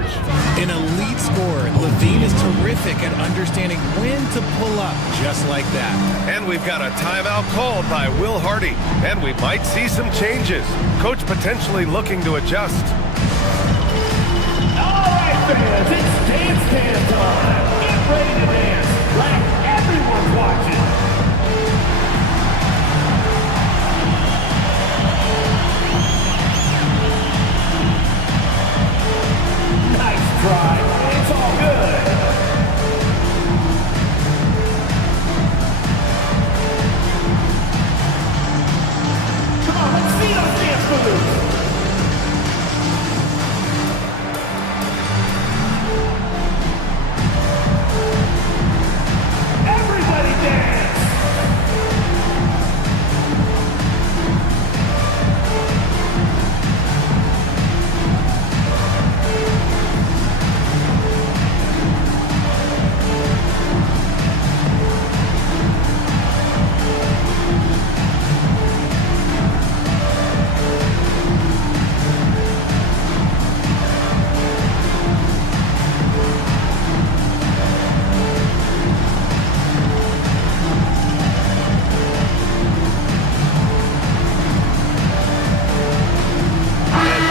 An elite scorer, Levine is terrific at understanding when to pull up just like that. And we've got a timeout called by Will Hardy. And we might see some changes. Coach potentially looking to adjust. All right, fans, it's dance time. Get ready to dance like everyone's watching. Nice try. It's all good. Come on, let's see those dance moves. Everybody dance!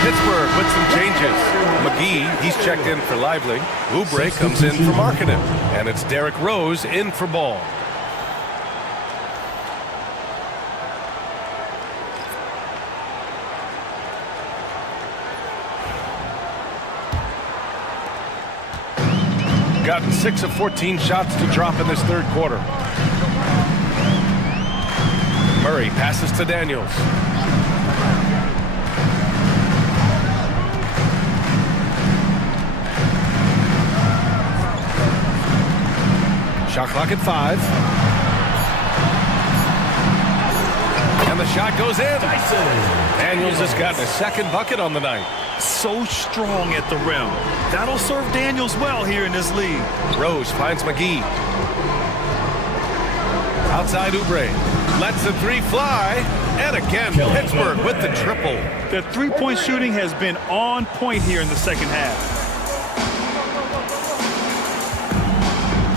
Pittsburgh with some changes. McGee, he's checked in for Lively. Oubre comes in for Markkanen. And it's Derrick Rose in for Ball. Gotten 6 of 14 shots to drop in this third quarter. Murray passes to Daniels. Shot clock at 5. And the shot goes in. Daniels has gotten a second bucket on the night. So strong at the rim. That'll serve Daniels well here in this league. Rose finds McGee. Outside Oubre. Lets the 3 fly. And again, Pittsburgh with the triple. Their 3-point shooting has been on point here in the second half.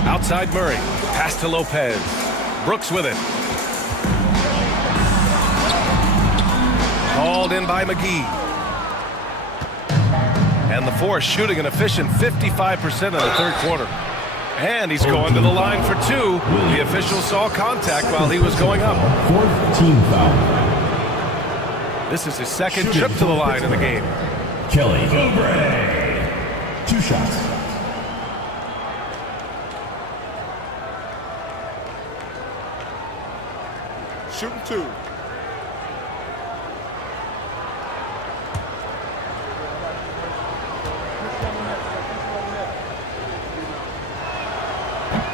Outside Murray. Pass to Lopez. Brooks with it. Called in by McGee. And the Force shooting an efficient 55% in the third quarter. And he's going to the line for 2. The official saw contact while he was going up. 4th team foul. This is his second trip to the line in the game. Kelly. 2 shots. Shooting 2.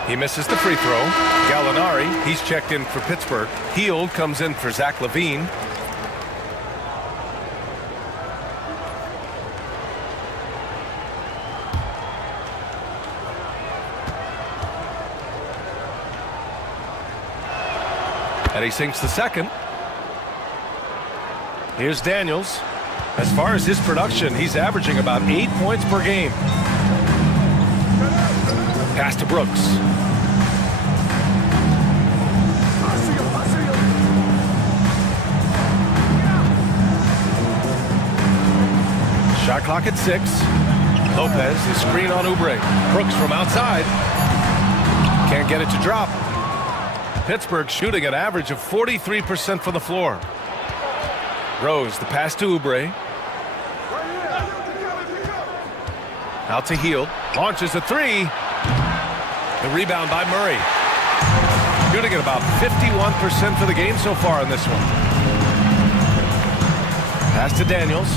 He misses the free throw. Gallinari, he's checked in for Pittsburgh. Hield comes in for Zach LaVine. And he sinks the second. Here's Daniels. As far as his production, he's averaging about 8 points per game. Pass to Brooks. Shot clock at 6. Lopez, the screen on Oubre. Brooks from outside. Can't get it to drop. Pittsburgh shooting an average of 43% from the floor. Rose, the pass to Oubre. Out to Hield. Launches a 3. The rebound by Murray. Shooting at about 51% for the game so far in this one. Pass to Daniels.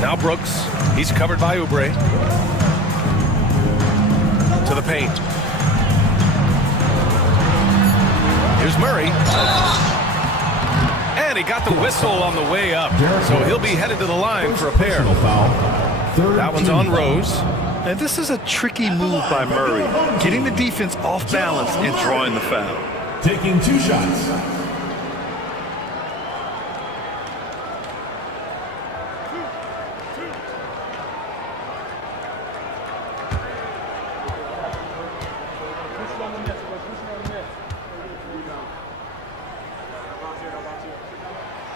Now Brooks. He's covered by Oubre. To the paint. Here's Murray. And he got the whistle on the way up. So he'll be headed to the line for a pair. That one's on Rose. And this is a tricky move by Murray, getting the defense off balance and drawing the foul. Taking 2 shots.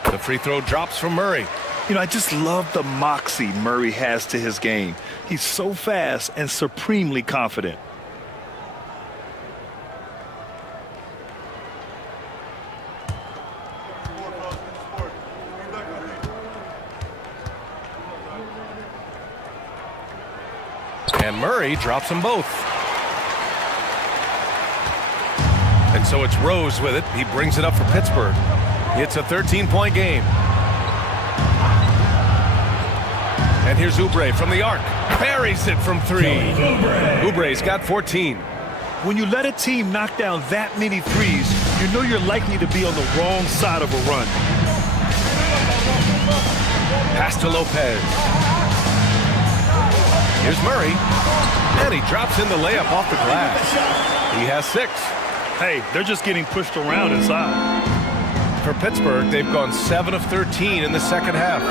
The free throw drops from Murray. You know, I just love the moxie Murray has to his game. He's so fast and supremely confident. And Murray drops them both. And so it's Rose with it. He brings it up for Pittsburgh. It's a 13-point game. And here's Oubre from the arc. Buries it from 3. Oubre's got 14. When you let a team knock down that many threes, you know you're likely to be on the wrong side of a run. Pass to Lopez. Here's Murray. And he drops in the layup off the glass. He has 6. Hey, they're just getting pushed around inside. For Pittsburgh, they've gone 7 of 13 in the second half.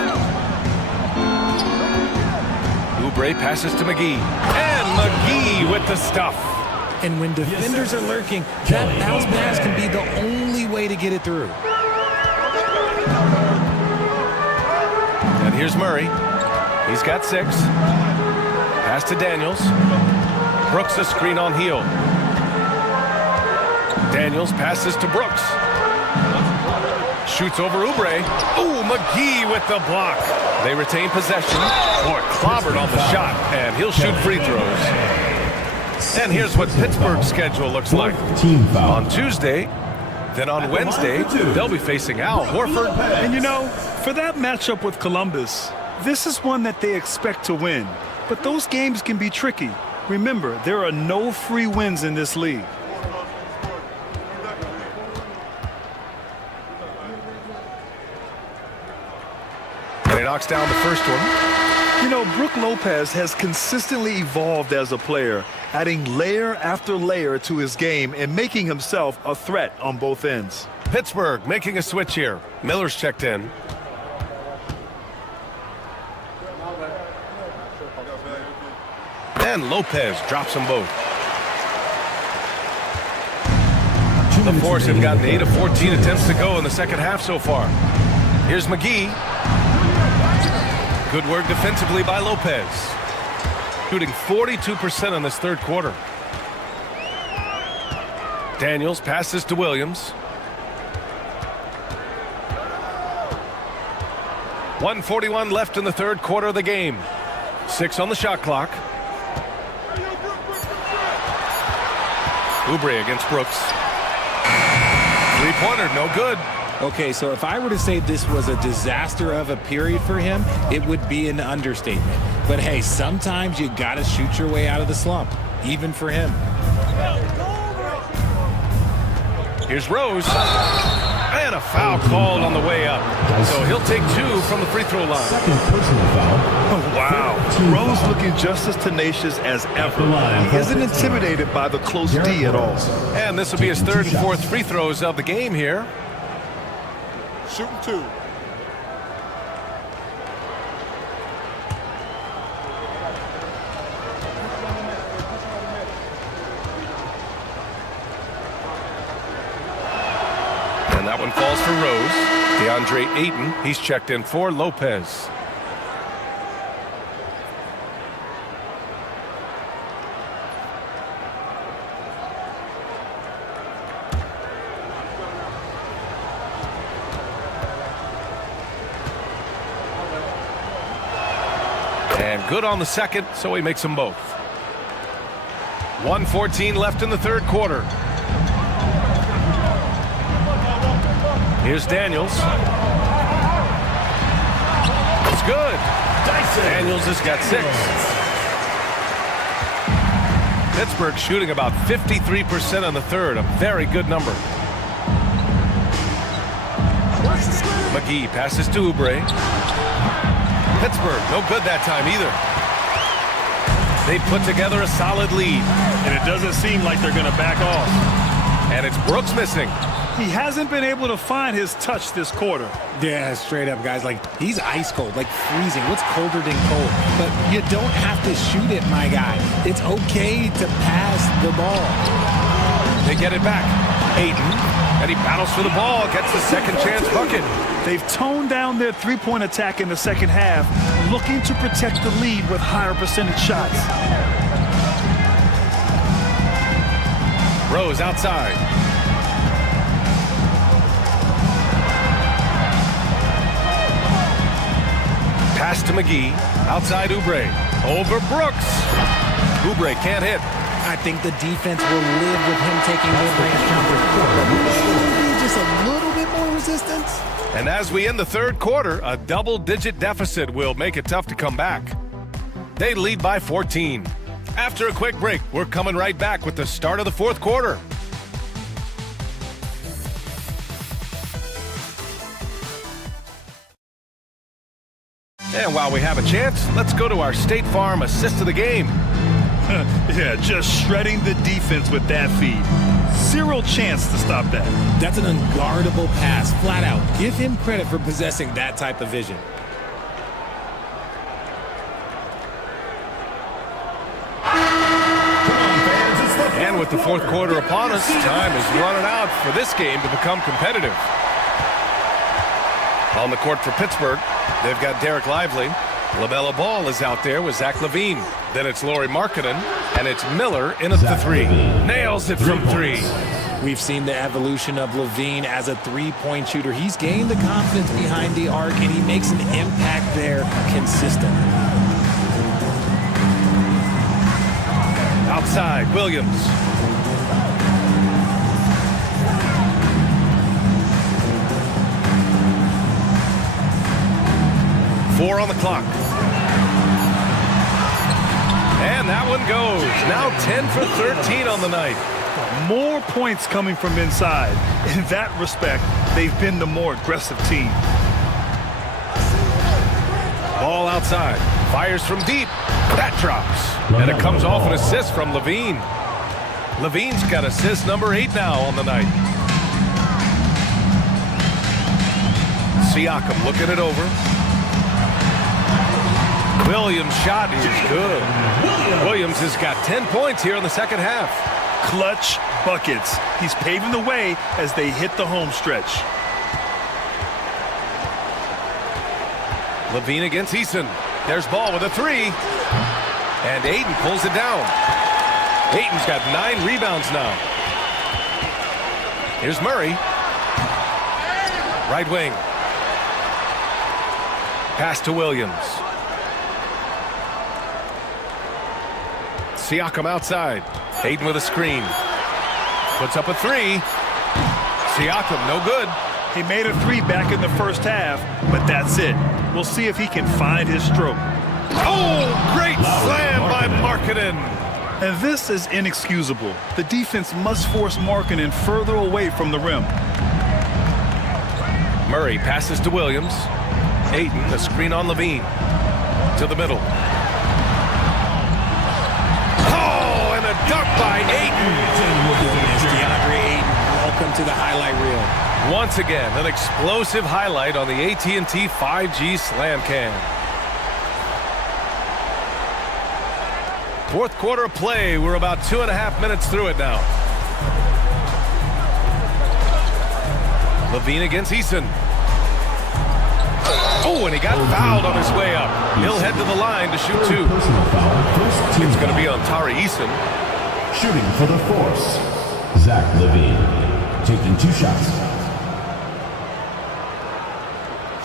Oubre passes to McGee. And McGee with the stuff. And when defenders are lurking, that bounce pass can be the only way to get it through. And here's Murray. He's got 6. Pass to Daniels. Brooks a screen on Hield. Daniels passes to Brooks. Shoots over Oubre. Ooh, McGee with the block. They retain possession. Boy, clobbered on the shot, and he'll shoot free throws. And here's what Pittsburgh's schedule looks like. On Tuesday, then on Wednesday, they'll be facing Al Horford. And you know, for that matchup with Columbus, this is one that they expect to win. But those games can be tricky. Remember, there are no free wins in this league. And he knocks down the first one. You know, Brook Lopez has consistently evolved as a player, adding layer after layer to his game and making himself a threat on both ends. Pittsburgh making a switch here. Miller's checked in. And Lopez drops them both. The Force have gotten 8 of 14 attempts to go in the second half so far. Here's McGee. Good work defensively by Lopez. Shooting 42% in this third quarter. Daniels passes to Williams. 1:41 left in the third quarter of the game. 6 on the shot clock. Oubre against Brooks. Three-pointer, no good. Okay, so if I were to say this was a disaster of a period for him, it would be an understatement. But hey, sometimes you got to shoot your way out of the slump, even for him. Here's Rose. And a foul called on the way up. So he'll take 2 from the free throw line. Second personal foul. Oh, wow. Rose looking just as tenacious as ever. He isn't intimidated by the close D at all. And this will be his 3rd and 4th free throws of the game here. Shooting 2. And that one falls for Rose. DeAndre Ayton, he's checked in for Lopez. And good on the second, so he makes them both. 1:14 left in the 3rd quarter. Here's Daniels. It's good. Daniels has got 6. Pittsburgh shooting about 53% on the 3rd, a very good number. McGee passes to Oubre. Pittsburgh, no good that time either. They put together a solid lead. And it doesn't seem like they're going to back off. And it's Brooks missing. He hasn't been able to find his touch this quarter. Yeah, straight up, guys. Like, he's ice cold, like freezing. What's colder than cold? But you don't have to shoot it, my guy. It's okay to pass the ball. They get it back. Ayton, and he battles for the ball, gets the second chance bucket. They've toned down their three-point attack in the second half, looking to protect the lead with higher percentage shots. Rose outside. Pass to McGee. Outside Oubre. Over Brooks. Oubre can't hit. I think the defense will live with him taking mid-range jumpers. Just a little bit more resistance. And as we end the 3rd quarter, a double-digit deficit will make it tough to come back. They lead by 14. After a quick break, we're coming right back with the start of the 4th quarter. And while we have a chance, let's go to our State Farm assist of the game. Yeah, just shredding the defense with that feed. Zero chance to stop that. That's an unguardable pass, flat out. Give him credit for possessing that type of vision. And with the 4th quarter upon us, time is running out for this game to become competitive. On the court for Pittsburgh, they've got Derek Lively. LaMelo Ball is out there with Zach LaVine. Then it's Lauri Markkanen, and it's Miller in at the 3. Nails it from 3. We've seen the evolution of LaVine as a three-point shooter. He's gained the confidence behind the arc, and he makes an impact there consistent. Outside, Williams. Four on the clock. And that one goes. Now 10 for 13 on the night. More points coming from inside. In that respect, they've been the more aggressive team. Ball outside. Fires from deep. That drops. And it comes off an assist from LaVine. LaVine's got assist number 8 now on the night. Siakam looking it over. Williams' shot is good. Williams has got 10 points here in the second half. Clutch buckets. He's paving the way as they hit the home stretch. LaVine against Eason. There's Ball with a 3. And Ayton pulls it down. Ayton's got 9 rebounds now. Here's Murray. Right wing. Pass to Williams. Siakam outside. Ayton with a screen. Puts up a 3. Siakam, no good. He made a 3 back in the first half, but that's it. We'll see if he can find his stroke. Oh, great slam by Markkanen. And this is inexcusable. The defense must force Markkanen further away from the rim. Murray passes to Williams. Ayton, the screen on Levine. To the middle. Oh, and a dunk by Ayton. DeAndre Ayton, welcome to the highlight reel. Once again, an explosive highlight on the AT&T 5G Slam Cam. Fourth quarter of play. We're about 2.5 minutes through it now. Levine against Eason. Oh, and he got fouled on his way up. He'll head to the line to shoot two. It's going to be on Tari Eason. Shooting for the Force, Zach Levine, taking 2 shots.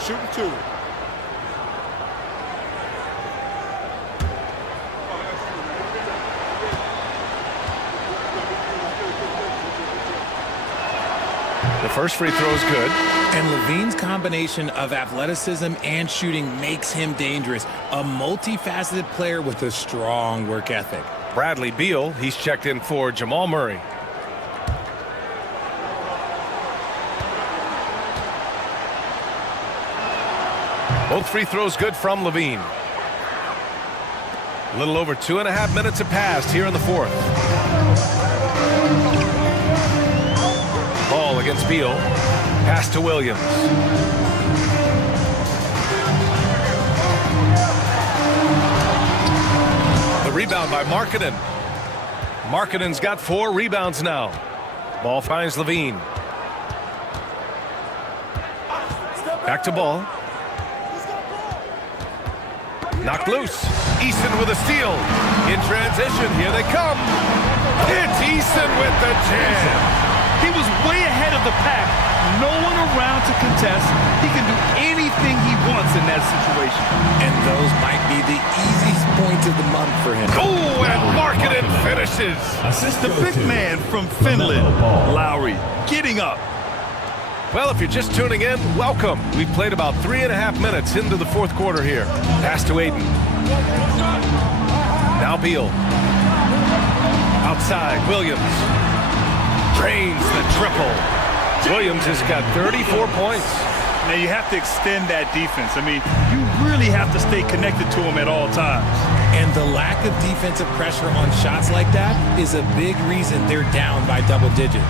Shooting 2. The first free throw is good. And Levine's combination of athleticism and shooting makes him dangerous. A multifaceted player with a strong work ethic. Bradley Beal, he's checked in for Jamal Murray. Both free throws good from Levine. A little over 2.5 minutes have passed here in the fourth. Ball against Beal. Pass to Williams. The rebound by Markkanen. Markkanen's got 4 rebounds now. Ball finds Levine. Back to Ball. Knocked loose. Eason with a steal. In transition, here they come. It's Eason with the jam. He was way ahead of the pack. No one around to contest. He can do anything he wants in that situation. And those might be the easiest points of the month for him. Oh, and Markkanen finishes. The big man from Finland, Lowry, getting up. Well, if you're just tuning in, welcome. We've played about 3.5 minutes into the fourth quarter here. Pass to Ayton. Now Beal. Outside, Williams. Drains the triple. Williams has got 34 points. Now you have to extend that defense. I mean, you really have to stay connected to him at all times. And the lack of defensive pressure on shots like that is a big reason they're down by double digits.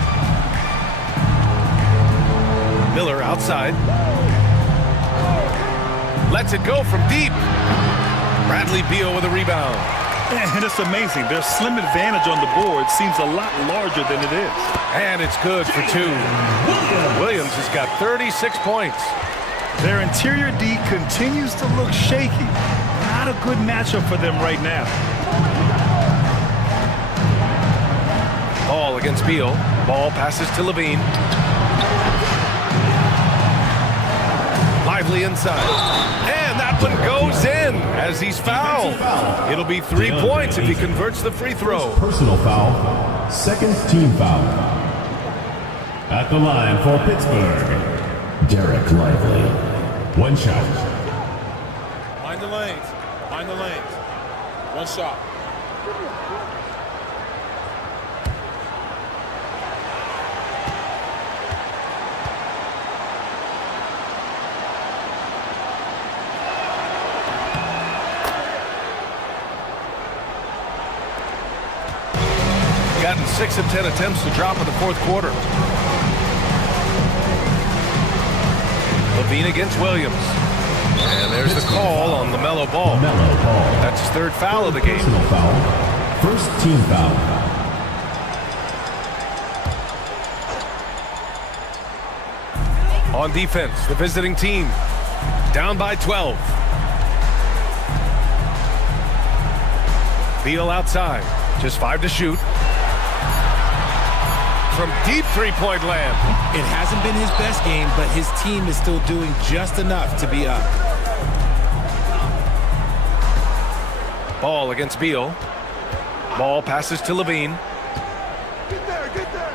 Miller outside. Lets it go from deep. Bradley Beal with a rebound. And it's amazing. Their slim advantage on the board seems a lot larger than it is. And it's good for 2. Williams has got 36 points. Their interior D continues to look shaky. Not a good matchup for them right now. Ball against Beal. Ball passes to Levine. Lively inside. And that one goes in as he's fouled. It'll be 3 points if he converts the free throw. Personal foul, second team foul. At the line for Pittsburgh, Derek Lively. 1 shot. Mind the lanes. Mind the lanes. 1 shot. Gotten 6 of 10 attempts to drop in the fourth quarter. Levine against Williams. And there's the call on LaMelo Ball. That's his 3rd foul of the game. Personal foul, first team foul. On defense, the visiting team down by 12. Beal outside, just 5 to shoot. From deep 3-point land. It hasn't been his best game, but his team is still doing just enough to be up. Ball against Beal. Ball passes to Levine. Get there, get there.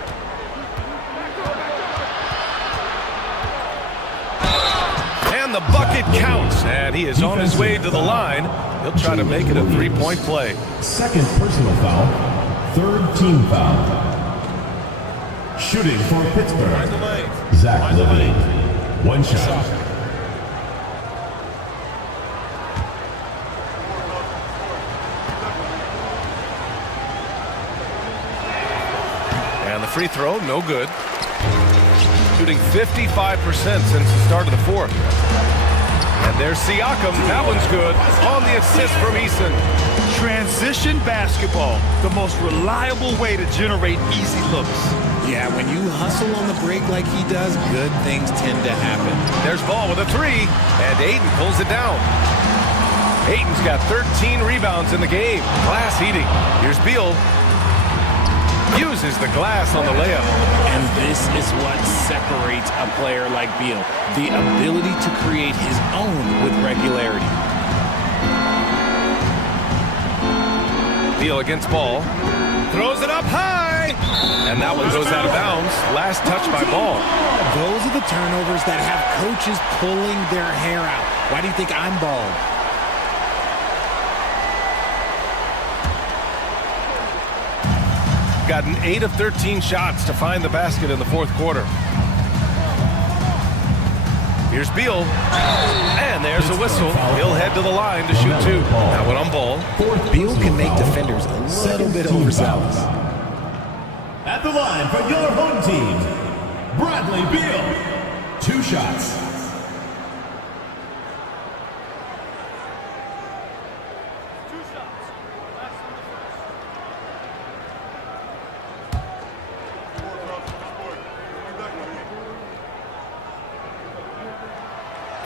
And the bucket counts. And he is on his way to the line. He'll try to make it a 3-point play. Second personal foul, 3rd team foul. Shooting for Pittsburgh, Zach Levine. 1 shot. And the free throw, no good. Shooting 55% since the start of the fourth. And there's Siakam. That one's good. On the assist from Eason. Transition basketball, the most reliable way to generate easy looks. Yeah, when you hustle on the break like he does, good things tend to happen. There's Ball with a three, and Ayton pulls it down. Ayton's got 13 rebounds in the game. Glass heating. Here's Beal. Uses the glass on the layup. And this is what separates a player like Beal. The ability to create his own with regularity. Beal against Ball. Throws it up high. And that one goes out of bounds. Last touch by Ball. Those are the turnovers that have coaches pulling their hair out. Why do you think I'm bald? Gotten 8 of 13 shots to find the basket in the fourth quarter. Here's Beal. And there's a whistle. He'll head to the line to shoot 2. That one on Ball. Beal can make defenders a little bit overzealous. At the line for your home team, Bradley Beal. 2 shots.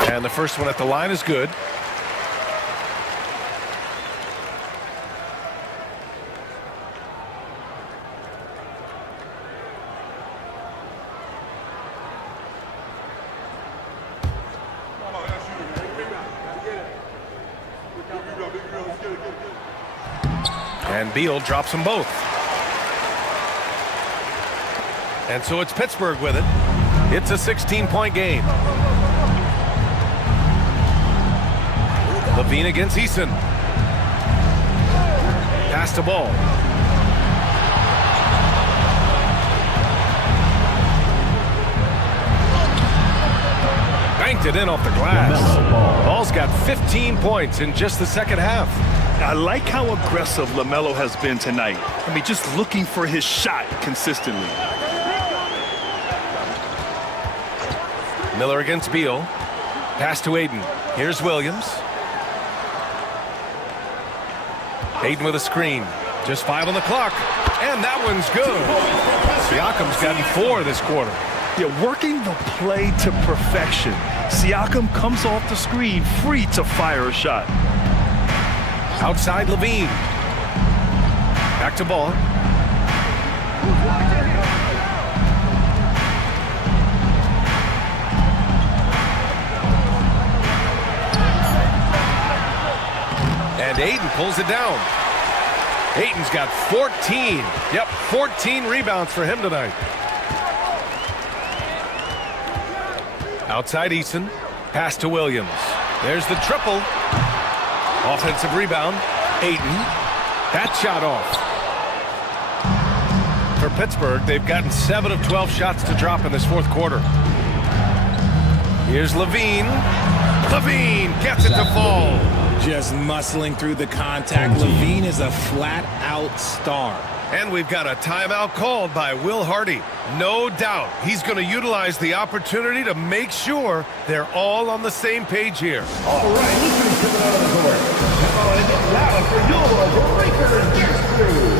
And the first one at the line is good. And Beal drops them both. And so it's Pittsburgh with it. It's a 16-point game. Levine against Eason. Pass to Ball. Banked it in off the glass. Ball's got 15 points in just the second half. I like how aggressive LaMelo has been tonight. I mean, just looking for his shot consistently. Miller against Beal. Pass to Ayton. Here's Williams. Ayton with a screen. Just 5 on the clock. And that one's good. Siakam's gotten 4 this quarter. Yeah, working the play to perfection. Siakam comes off the screen free to fire a shot. Outside Levine. Back to Ball. And Ayton pulls it down. Ayton's got 14. Yep, 14 rebounds for him tonight. Outside Eason. Pass to Williams. There's the triple. Offensive rebound. Ayton. That shot off. For Pittsburgh, they've gotten 7 of 12 shots to drop in this fourth quarter. Here's Levine. Levine gets it to fall. Just muscling through the contact. Levine is a flat-out star. And we've got a timeout called by Will Hardy. No doubt he's going to utilize the opportunity to make sure they're all on the same page here. All right, look who's coming out of the court. Come on and get loud for your Breakers Guest Crew.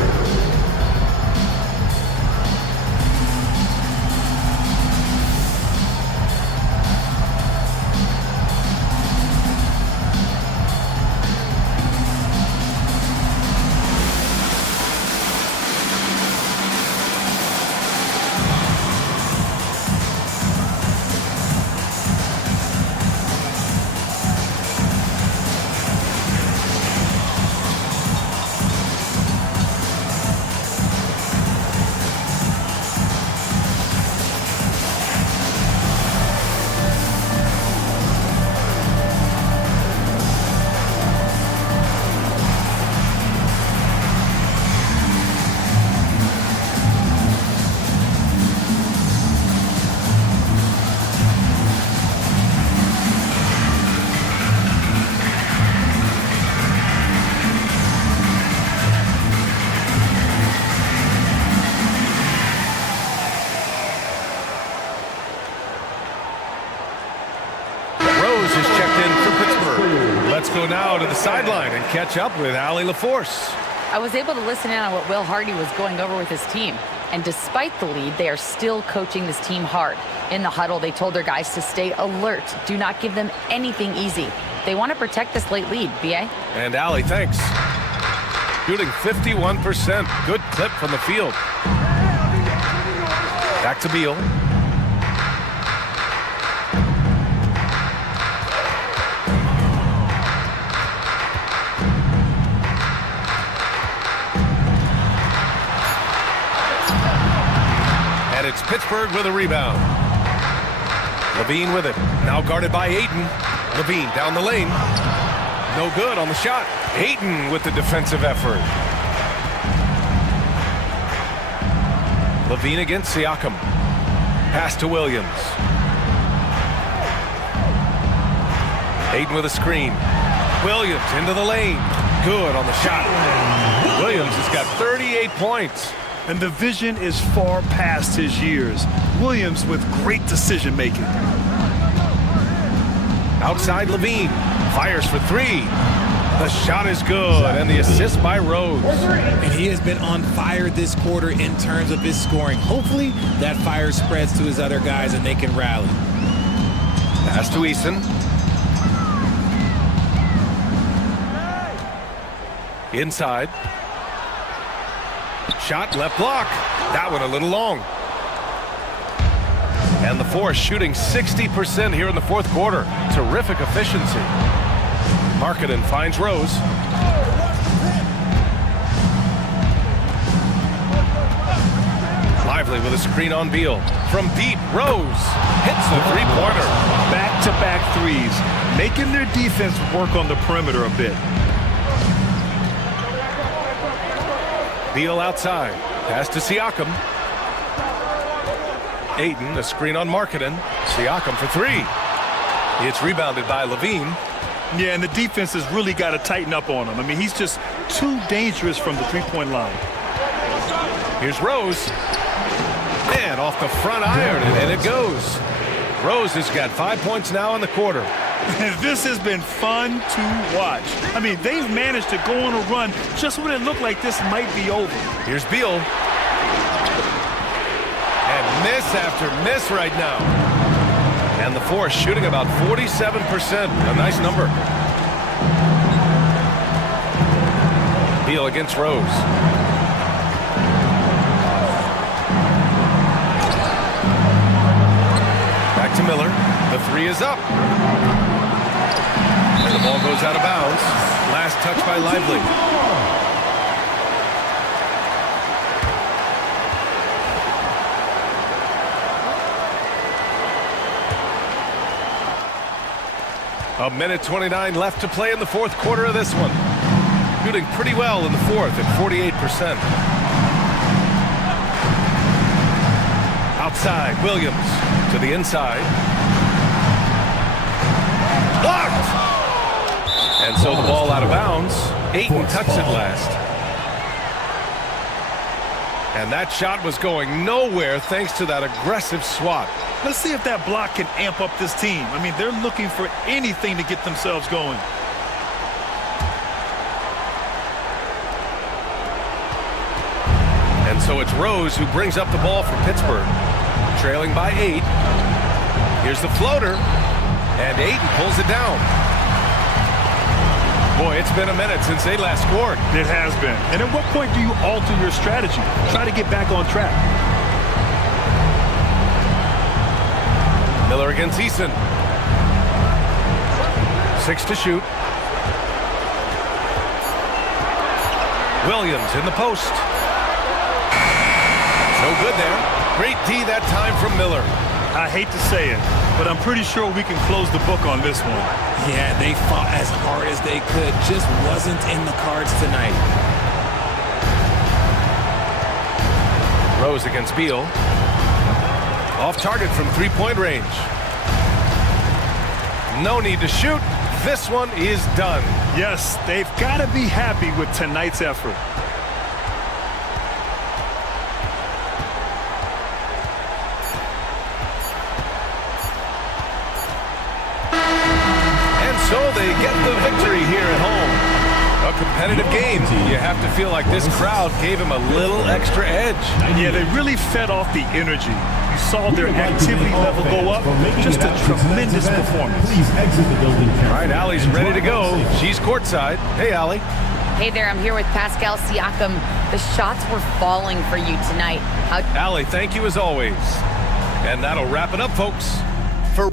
go now to the sideline and catch up with Allie LaForce. I was able to listen in on what Will Hardy was going over with his team. And despite the lead, they are still coaching this team hard. In the huddle, they told their guys to stay alert. Do not give them anything easy. They want to protect this late lead, B.A. And Allie, thanks. Shooting 51%. Good clip from the field. Back to Beal. And it's Pittsburgh with a rebound. Levine with it. Now guarded by Ayton. Levine down the lane. No good on the shot. Ayton with the defensive effort. Levine against Siakam. Pass to Williams. Ayton with a screen. Williams into the lane. Good on the shot. Williams has got 38 points. And the vision is far past his years. Williams with great decision making. Outside Levine. Fires for three. The shot is good, and the assist by Rose. And he has been on fire this quarter in terms of his scoring. Hopefully that fire spreads to his other guys and they can rally. Pass to Eason. Inside. Shot left block. That one a little long. And the Force shooting 60% here in the fourth quarter. Terrific efficiency. Markkanen finds Rose. Lively with a screen on Beal. From deep, Rose hits the three-pointer. Back-to-back threes, making their defense work on the perimeter a bit. Beal outside. Pass to Siakam. Ayton, a screen on Markkanen. Siakam for three. It's rebounded by Levine. Yeah, and the defense has really got to tighten up on him. I mean, he's just too dangerous from the three-point line. Here's Rose. And off the front iron, and it goes. Rose has got 5 points now in the quarter. This has been fun to watch. I mean, they've managed to go on a run just when it looked like this might be over. Here's Beal. And miss after miss right now. And the Force shooting about 47%. A nice number. Beal against Rose. Back to Miller. The three is up. And the ball goes out of bounds. Last touch by Lively. A minute 29 left to play in the fourth quarter of this one. Shooting pretty well in the fourth at 48%. Outside, Williams to the inside. Blocked! And so the ball out of bounds. Ayton touched it last. And that shot was going nowhere thanks to that aggressive swat. Let's see if that block can amp up this team. I mean, they're looking for anything to get themselves going. And so it's Rose who brings up the ball for Pittsburgh. Trailing by 8. Here's the floater. And Ayton pulls it down. Boy, it's been a minute since they last scored. It has been. And at what point do you alter your strategy? Try to get back on track. Miller against Eason. 6 to shoot. Williams in the post. No good there. Great D that time from Miller. I hate to say it, but I'm pretty sure we can close the book on this one. Yeah, they fought as hard as they could. Just wasn't in the cards tonight. Rose against Beal. Off target from three-point range. No need to shoot. This one is done. Yes, they've got to be happy with tonight's effort. And so they get the victory here competitive game, you have to feel like this crowd gave him a little extra edge. Yeah, they really fed off the energy. You saw their activity level go up. Just a tremendous performance. Please exit the building. All right, Allie's ready to go. She's courtside. Hey, Allie. Hey there, I'm here with Pascal Siakam. The shots were falling for you tonight. Allie, thank you as always. And that'll wrap it up, folks. For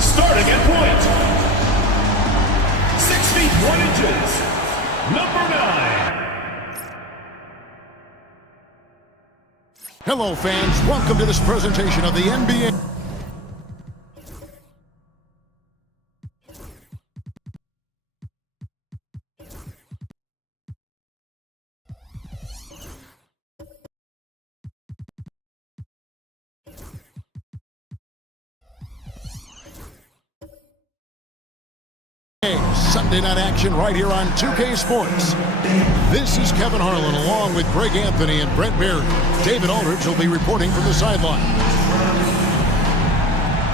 Starting at point, 6 feet 1 inches, number 9. Hello, fans. Welcome to this presentation of the NBA. Sunday night action right here on 2K Sports. This is Kevin Harlan along with Greg Anthony and Brent Barry. David Aldridge will be reporting from the sideline.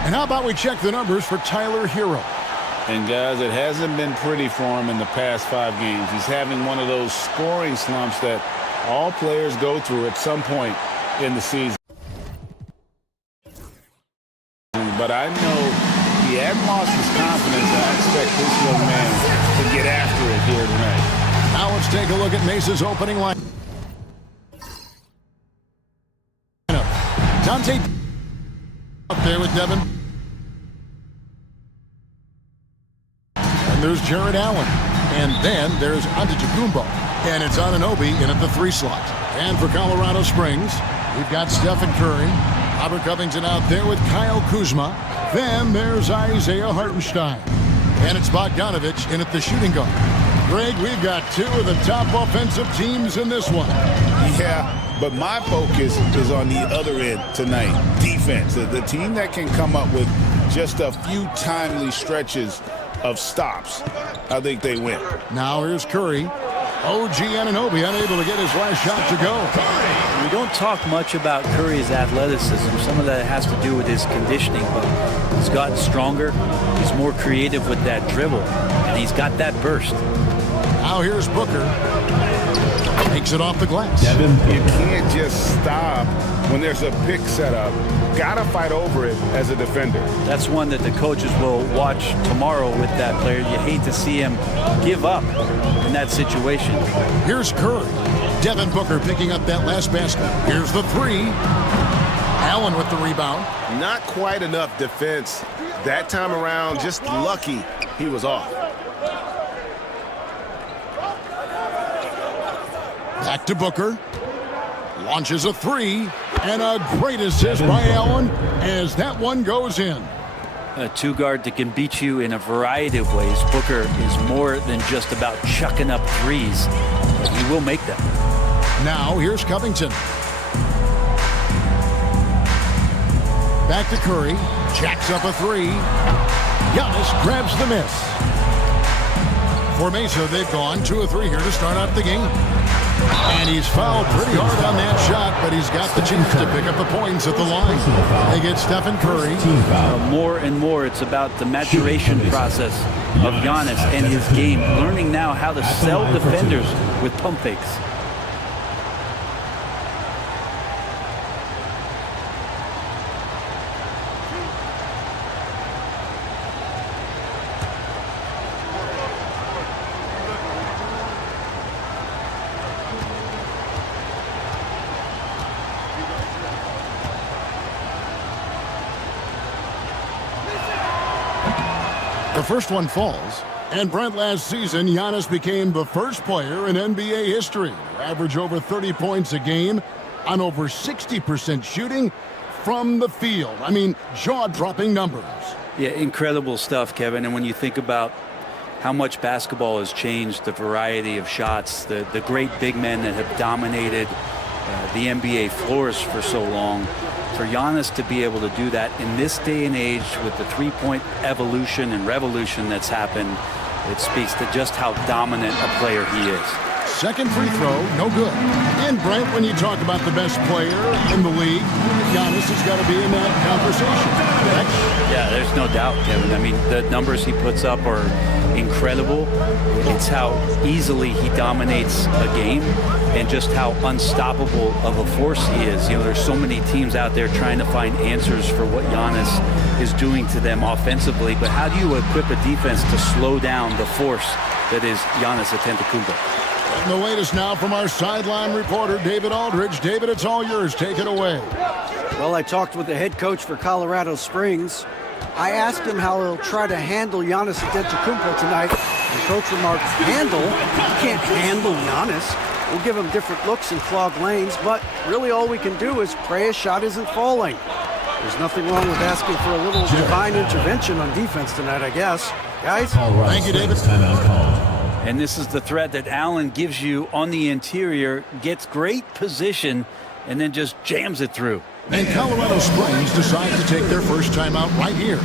And how about we check the numbers for Tyler Hero? And guys, it hasn't been pretty for him in the past 5 games. He's having one of those scoring slumps that all players go through at some point in the season. But I know he hadn't lost his confidence. I expect this young man to get after it here tonight. Now let's take a look at Mesa's opening line. Dante up there with Devin. And there's Jared Allen. And then there's Antetokounmpo. And it's Anunoby in at the 3 slot. And for Colorado Springs, we've got Stephen Curry. Robert Covington out there with Kyle Kuzma. Then there's Isaiah Hartenstein. And it's Bogdanovich in at the shooting guard. Greg, we've got 2 of the top offensive teams in this one. Yeah, but my focus is on the other end tonight. Defense. The team that can come up with just a few timely stretches of stops, I think they win. Now here's Curry. OG Anunoby unable to get his last shot to go. We don't talk much about Curry's athleticism. Some of that has to do with his conditioning, but he's gotten stronger. He's more creative with that dribble, and he's got that burst. Now here's Booker. Takes it off the glass. You can't just stop when there's a pick set up. Gotta fight over it as a defender. That's one that the coaches will watch tomorrow with that player. You hate to see him give up in that situation. Here's Curry. Devin Booker picking up that last basket. Here's the 3. Allen with the rebound. Not quite enough defense that time around. Just lucky he was off. Back to Booker. Launches a 3. And a great assist by Allen as that one goes in. A 2-guard that can beat you in a variety of ways. Booker is more than just about chucking up threes. He will make them. Now here's Covington. Back to Curry. Jacks up a 3. Giannis grabs the miss. For Mesa, they've gone 2 of 3 here to start out the game. And he's fouled pretty hard on that shot, but he's got the chance to pick up the points at the line. They get Stephen Curry. More and more, it's about the maturation process of Giannis and his game, learning now how to sell defenders with pump fakes. The first one falls. And Brent, last season, Giannis became the first player in NBA history to average over 30 points a game on over 60% shooting from the field. I mean, jaw-dropping numbers. Yeah, incredible stuff, Kevin. And when you think about how much basketball has changed, the variety of shots, the great big men that have dominated the NBA floors for so long, for Giannis to be able to do that in this day and age with the three-point evolution and revolution that's happened, it speaks to just how dominant a player he is. Second free throw, no good. And Brent, when you talk about the best player in the league, Giannis has got to be in that conversation. Correct? Yeah, there's no doubt, Kevin. I mean, the numbers he puts up are incredible. It's how easily he dominates a game and just how unstoppable of a force he is. You know, there's so many teams out there trying to find answers for what Giannis is doing to them offensively, but how do you equip a defense to slow down the force that is Giannis Antetokounmpo? And the latest now from our sideline reporter, David Aldridge. David, it's all yours. Take it away. Well, I talked with the head coach for Colorado Springs. I asked him how he'll try to handle Giannis Antetokounmpo tonight. The coach remarked, handle? You can't handle Giannis. We'll give him different looks and clog lanes, but really all we can do is pray a shot isn't falling. There's nothing wrong with asking for a little divine intervention on defense tonight, I guess. Guys? Thank you, David. And this is the threat that Allen gives you on the interior, gets great position, and then just jams it through. And Colorado Springs decides to take their first timeout right here.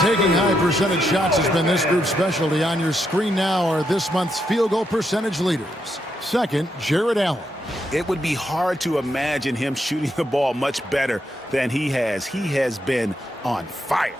Taking high percentage shots has been this group's specialty. On your screen now are this month's field goal percentage leaders. Second, Jared Allen. It would be hard to imagine him shooting the ball much better than he has. He has been on fire.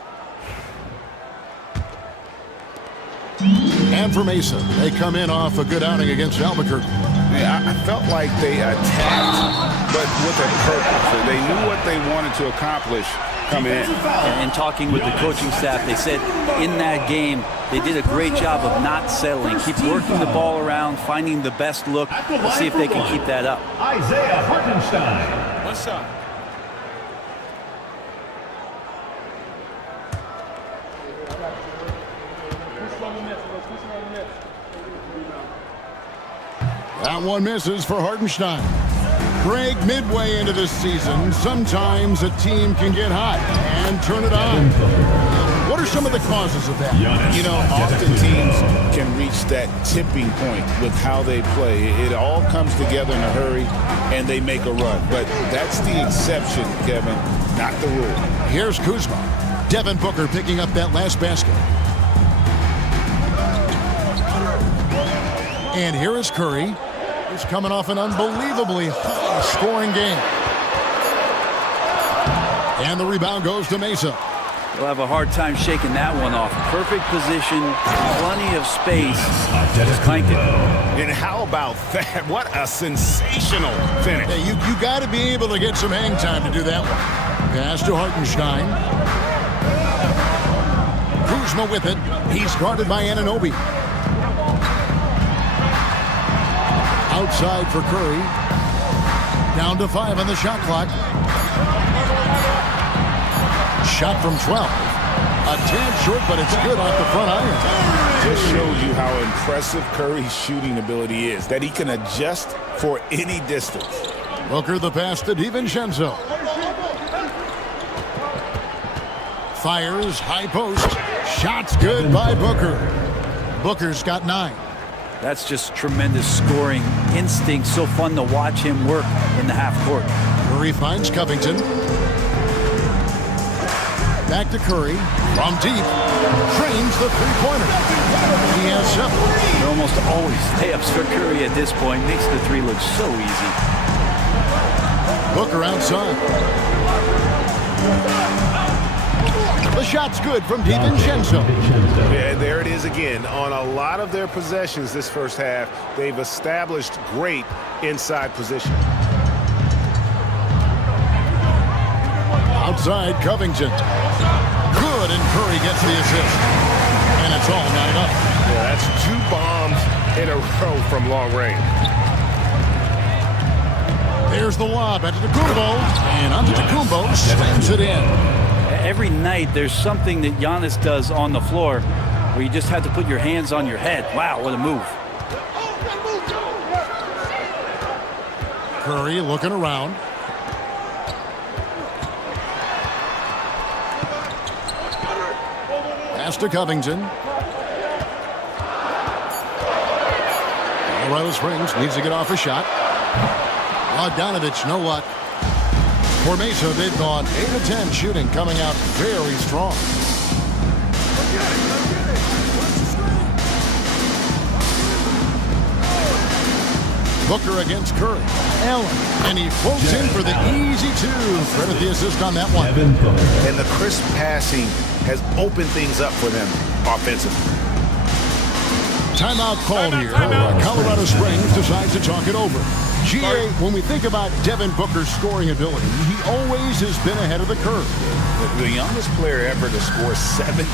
And for Mesa, they come in off a good outing against Albuquerque. Yeah, I felt like they attacked, but with a purpose. They knew what they wanted to accomplish coming in. And talking with the coaching staff, they said in that game, they did a great job of not settling. Keep working the ball around, finding the best look. Let's see if they can keep that up. Isaiah Hartenstein. One shot. That one misses for Hartenstein. Greg, midway into this season, sometimes a team can get hot and turn it on. What are some of the causes of that? You know, often teams can reach that tipping point with how they play. It all comes together in a hurry, and they make a run. But that's the exception, Kevin, not the rule. Here's Kuzma. Devin Booker picking up that last basket. And here is Curry. He's coming off an unbelievably high-scoring game. And the rebound goes to Mesa. They'll have a hard time shaking that one off. Perfect position, plenty of space. Just clanked it. And how about that? What a sensational finish. Hey, you got to be able to get some hang time to do that one. Pass to Hartenstein. Kuzma with it. He's guarded by Anunoby. Outside for Curry. Down to 5 on the shot clock. Shot from 12. A tad short, but it's good off the front iron. Just shows you how impressive Curry's shooting ability is, that he can adjust for any distance. Booker the pass to DiVincenzo. Fires, high post. Shots good by Booker. Booker's got 9. That's just tremendous scoring instinct. So fun to watch him work in the half court. Curry finds Covington. Back to Curry. From deep. Trains the three-pointer. He has 7. They're almost always layups for Curry at this point. Makes the three look so easy. Booker outside. The shot's good from DiVincenzo. Yeah, there it is again. On a lot of their possessions this first half, they've established great inside position. Outside, Covington. Good, and Curry gets the assist. And it's all not enough. Yeah, that's 2 bombs in a row from long range. There's the lob at Antetokounmpo. And Antetokounmpo slams it in. Every night there's something that Giannis does on the floor where you just have to put your hands on your head. Wow, what a move. Curry looking around. Pass to Covington. Colorado Springs needs to get off a shot. Bogdanovich, no luck. For Mesa, they've gone 8 of 10 shooting, coming out very strong. Booker against Curry. Allen, and he floats in for the easy 2. Credit the assist on that one. And the crisp passing has opened things up for them offensively. Timeout called here. Colorado Springs decides to talk it over. GA, when we think about Devin Booker's scoring ability, he always has been ahead of the curve. The youngest player ever to score 70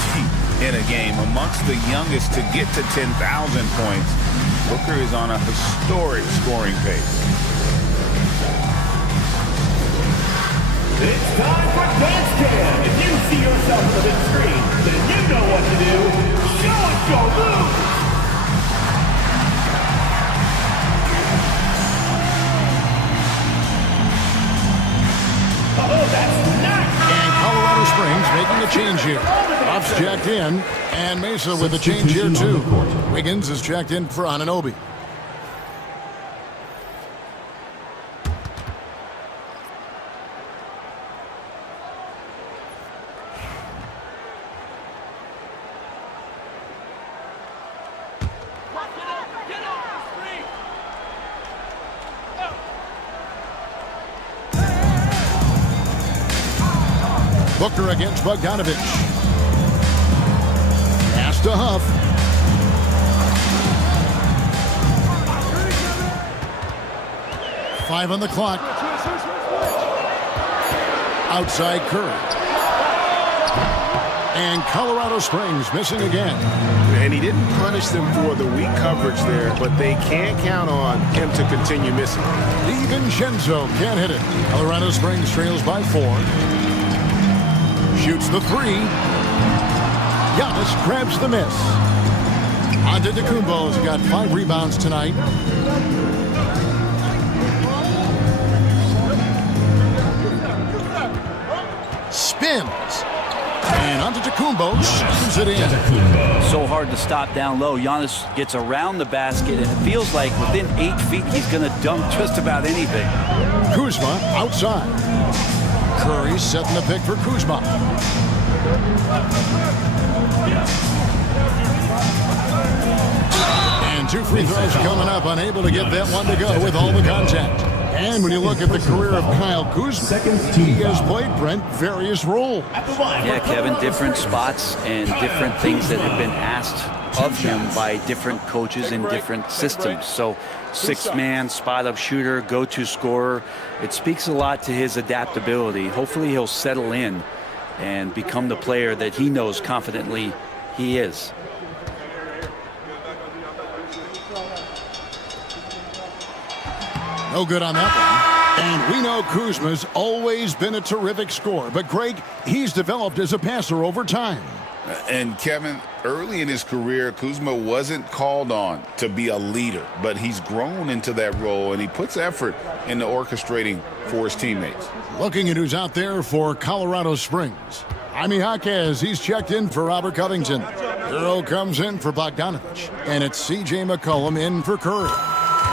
in a game, amongst the youngest to get to 10,000 points. Booker is on a historic scoring pace. It's time for Dance Cam. If you see yourself on the big screen, then you know what to do. Show us your moves. Oh, that's nice. And Colorado Springs making a change here. Ruff's checked in, and Mesa with a change here too. Wiggins is checked in for Anunoby. Booker against Bogdanovich. Pass to Huff. Five on the clock. Outside Curry. And Colorado Springs missing again. And he didn't punish them for the weak coverage there, but they can't count on him to continue missing. DiVincenzo can't hit it. Colorado Springs trails by 4. Shoots the 3. Giannis grabs the miss. Antetokounmpo's got 5 rebounds tonight. Spins. And Antetokounmpo slams it in. So hard to stop down low. Giannis gets around the basket, and it feels like within 8 feet he's going to dunk just about anything. Kuzma outside. Curry setting the pick for Kuzma. And 2 free throws coming up, unable to get that one to go with all the contact. And when you look at the career of Kyle Kuzma, he has played, Brent, various roles. Yeah, Kevin, different spots and different things that have been asked of him by different coaches in different systems. So 6-man, spot-up shooter, go-to scorer. It speaks a lot to his adaptability. Hopefully he'll settle in and become the player that he knows confidently he is. No good on that one. And we know Kuzma's always been a terrific scorer. But, Greg, he's developed as a passer over time. And, Kevin, early in his career, Kuzma wasn't called on to be a leader. But he's grown into that role, and he puts effort into orchestrating for his teammates. Looking at who's out there for Colorado Springs. Jaime Jaquez, he's checked in for Robert Covington. Hero comes in for Bogdanovich. And it's C.J. McCollum in for Curry.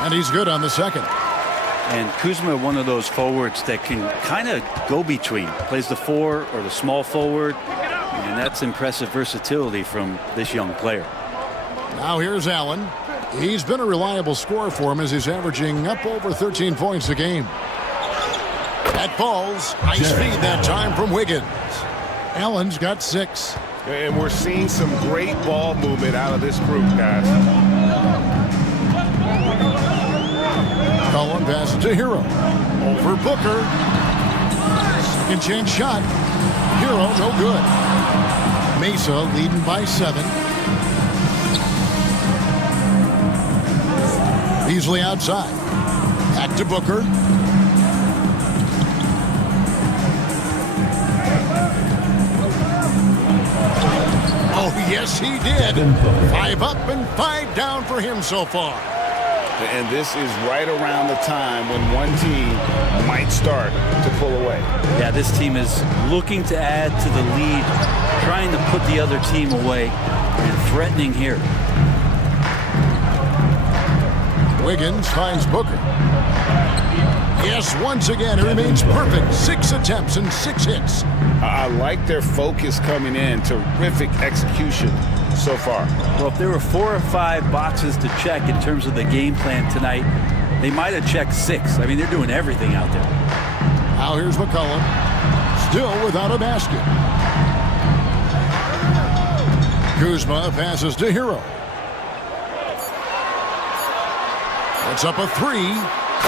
And he's good on the second. And Kuzma, one of those forwards that can kind of go between. Plays the 4 or the small forward. And that's impressive versatility from this young player. Now here's Allen. He's been a reliable scorer for him as he's averaging up over 13 points a game. That falls. Nice feed that time from Wiggins. Allen's got 6. And we're seeing some great ball movement out of this group, guys. Cullen passes to Hero. Over Booker. Second chance shot. Hero no good. Mesa leading by 7. Beasley outside. Back to Booker. Oh, yes, he did. 5 up and 5 down for him so far. And this is right around the time when one team might start to pull away. Yeah, this team is looking to add to the lead, trying to put the other team away, and threatening here. Wiggins finds Booker. Yes, once again, it remains perfect. 6 attempts and 6 hits. I like their focus coming in. Terrific execution so far. Well, if there were 4 or 5 boxes to check in terms of the game plan tonight, they might have checked 6. I mean, they're doing everything out there. Now here's McCollum. Still without a basket. Kuzma passes to Hero. It's up a 3.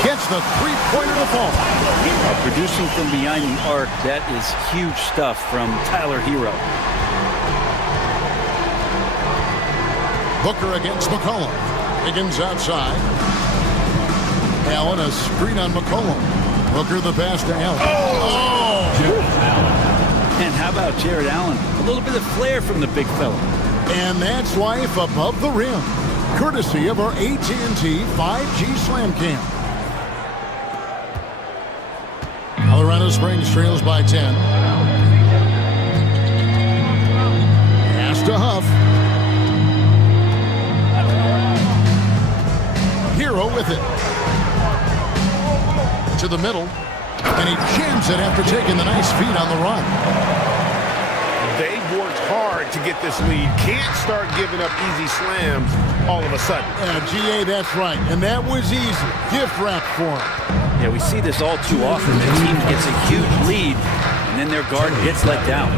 Gets the 3-pointer to fall. Producing from behind the arc, that is huge stuff from Tyler Hero. Booker against McCollum. Higgins outside. Allen a screen on McCollum. Booker the pass to Allen. Oh! And how about Jared Allen? A little bit of flair from the big fella. And that's life above the rim. Courtesy of our AT&T 5G Slam Cam. Colorado Springs trails by 10. Pass to Huff. Hero with it. To the middle. And he jams it after taking the nice feed on the run. They've worked hard to get this lead. Can't start giving up easy slams all of a sudden. GA, that's right. And that was easy. Gift wrap for him. Yeah, we see this all too often. The team gets a huge lead, and then their guard gets let down.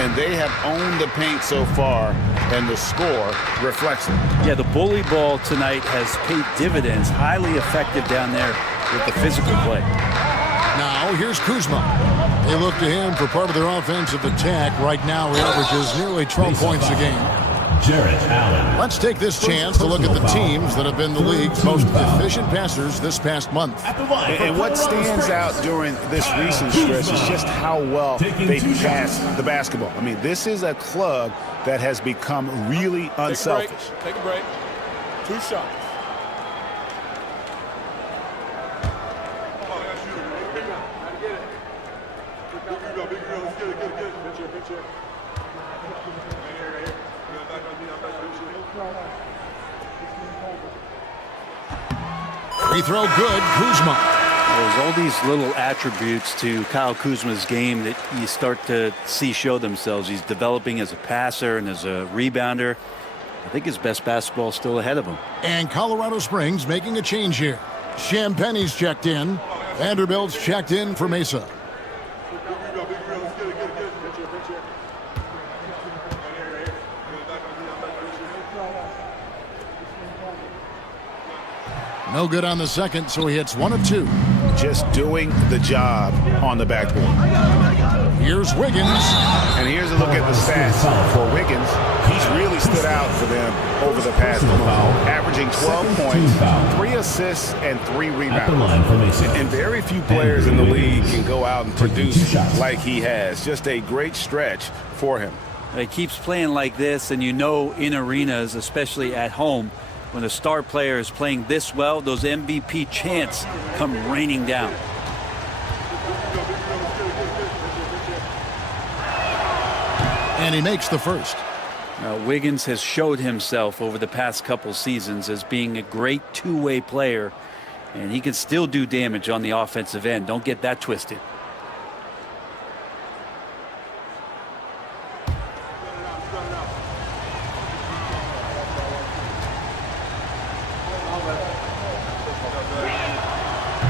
And they have owned the paint so far, and the score reflects it. Yeah, the bully ball tonight has paid dividends. Highly effective down there with the physical play. Now, here's Kuzma. They look to him for part of their offensive attack. Right now, he averages nearly 12 points a game. Jarrett Allen. Let's take this chance to look at the teams that have been the league's most efficient passers this past month. And what stands out during this recent stretch is just how well they pass the basketball. I mean, this is a club that has become really unselfish. Take a break. 2 shots. Free throw good, Kuzma. There's all these little attributes to Kyle Kuzma's game that you start to see show themselves. He's developing as a passer and as a rebounder. I think his best basketball is still ahead of him. And Colorado Springs making a change here. Champagne's checked in. Vanderbilt's checked in for Mesa. No good on the second, so he hits 1 of 2. Just doing the job on the backboard. Here's Wiggins. And here's a look at the stats for Wiggins. He's really stood out for them over the past month, averaging 12 points, 3 assists, and 3 rebounds. And very few players in the league can go out and produce like he has. Just a great stretch for him. He keeps playing like this, and you know in arenas, especially at home, when a star player is playing this well, those MVP chants come raining down. And he makes the first. Wiggins has showed himself over the past couple seasons as being a great two-way player, and he can still do damage on the offensive end. Don't get that twisted.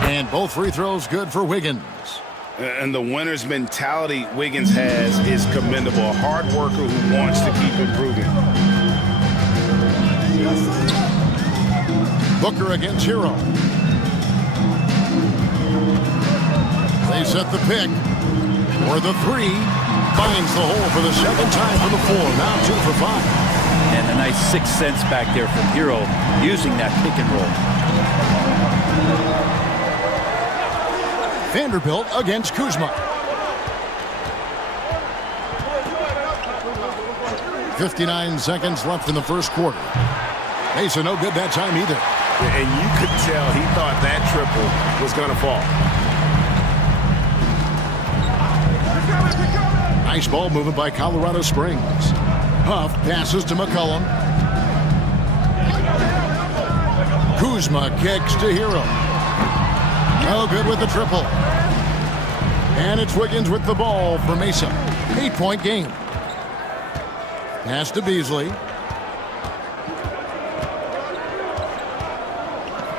And both free throws good for Wiggins. And the winner's mentality Wiggins has is commendable. A hard worker who wants to keep improving. Booker against Hero. They set the pick. For the 3. Finds the hole for the second time for the 4. Now 2 for 5. And a nice 6 cents back there from Hero using that pick and roll. Vanderbilt against Kuzma. 59 seconds left in the first quarter. Mesa no good that time either. And you could tell he thought that triple was going to fall. Nice ball movement by Colorado Springs. Huff passes to McCollum. Kuzma kicks to Hero. No good with the triple. And it's Wiggins with the ball for Mesa. 8-point game. Pass to Beasley.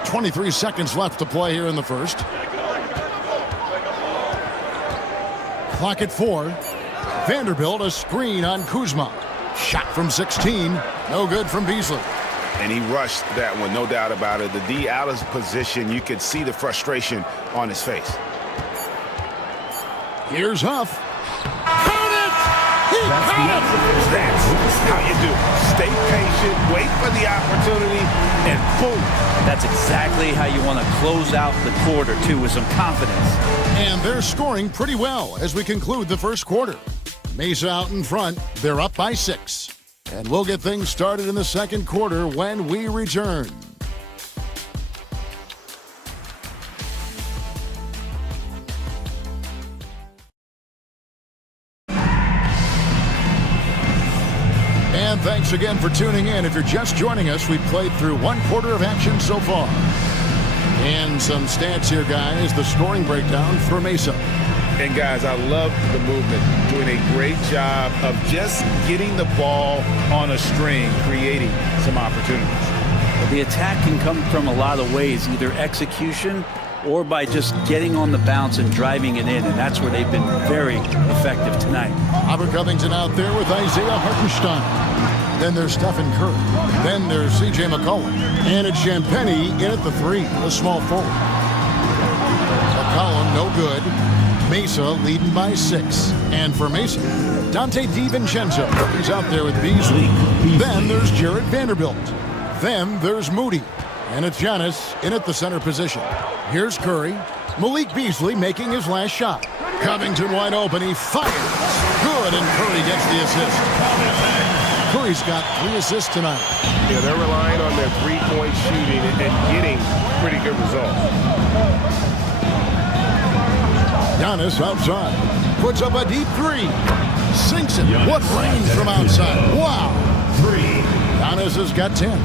23 seconds left to play here in the first. Clock at 4. Vanderbilt a screen on Kuzma. Shot from 16. No good from Beasley. And he rushed that one, no doubt about it. The D out of position, you could see the frustration on his face. Here's Huff. Count it! He counts! That's how you do it. Stay patient, wait for the opportunity, and boom. That's exactly how you want to close out the quarter, too, with some confidence. And they're scoring pretty well as we conclude the first quarter. Mesa out in front. They're up by 6. And we'll get things started in the second quarter when we return. And thanks again for tuning in. If you're just joining us, we've played through 1 quarter of action so far. And some stats here, guys. The scoring breakdown for Mesa. And guys, I love the movement, doing a great job of just getting the ball on a string, creating some opportunities. The attack can come from a lot of ways, either execution or by just getting on the bounce and driving it in, and that's where they've been very effective tonight. Robert Covington out there with Isaiah Hartenstein. Then there's Stephen Curry. Then there's C.J. McCollum. And it's Champagnie in at the 3, a small forward. McCollum, no good. Mesa leading by 6. And for Mesa, Dante DiVincenzo. He's out there with Beasley. Then there's Jarred Vanderbilt. Then there's Moody. And it's Giannis in at the center position. Here's Curry. Malik Beasley making his last shot. Covington wide open. He fires. Good, and Curry gets the assist. Curry's got 3 assists tonight. Yeah, they're relying on their three-point shooting and getting pretty good results. Giannis outside. Puts up a deep 3. Sinks it. What range from outside. Wow. 3. Giannis has got 10.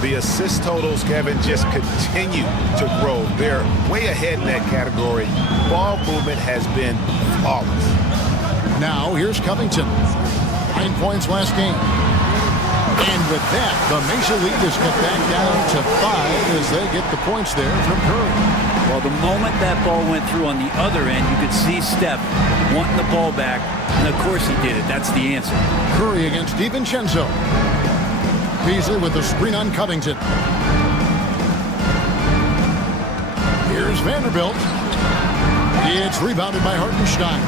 The assist totals, Kevin, just continue to grow. They're way ahead in that category. Ball movement has been flawless. Now here's Covington. 9 points last game. And with that, the Mesa lead is cut back down to 5 as they get the points there from Curry. Well, the moment that ball went through on the other end, you could see Steph wanting the ball back, and of course he did it. That's the answer. Curry against DiVincenzo. Beasley with the screen on Covington. Here's Vanderbilt. It's rebounded by Hartenstein.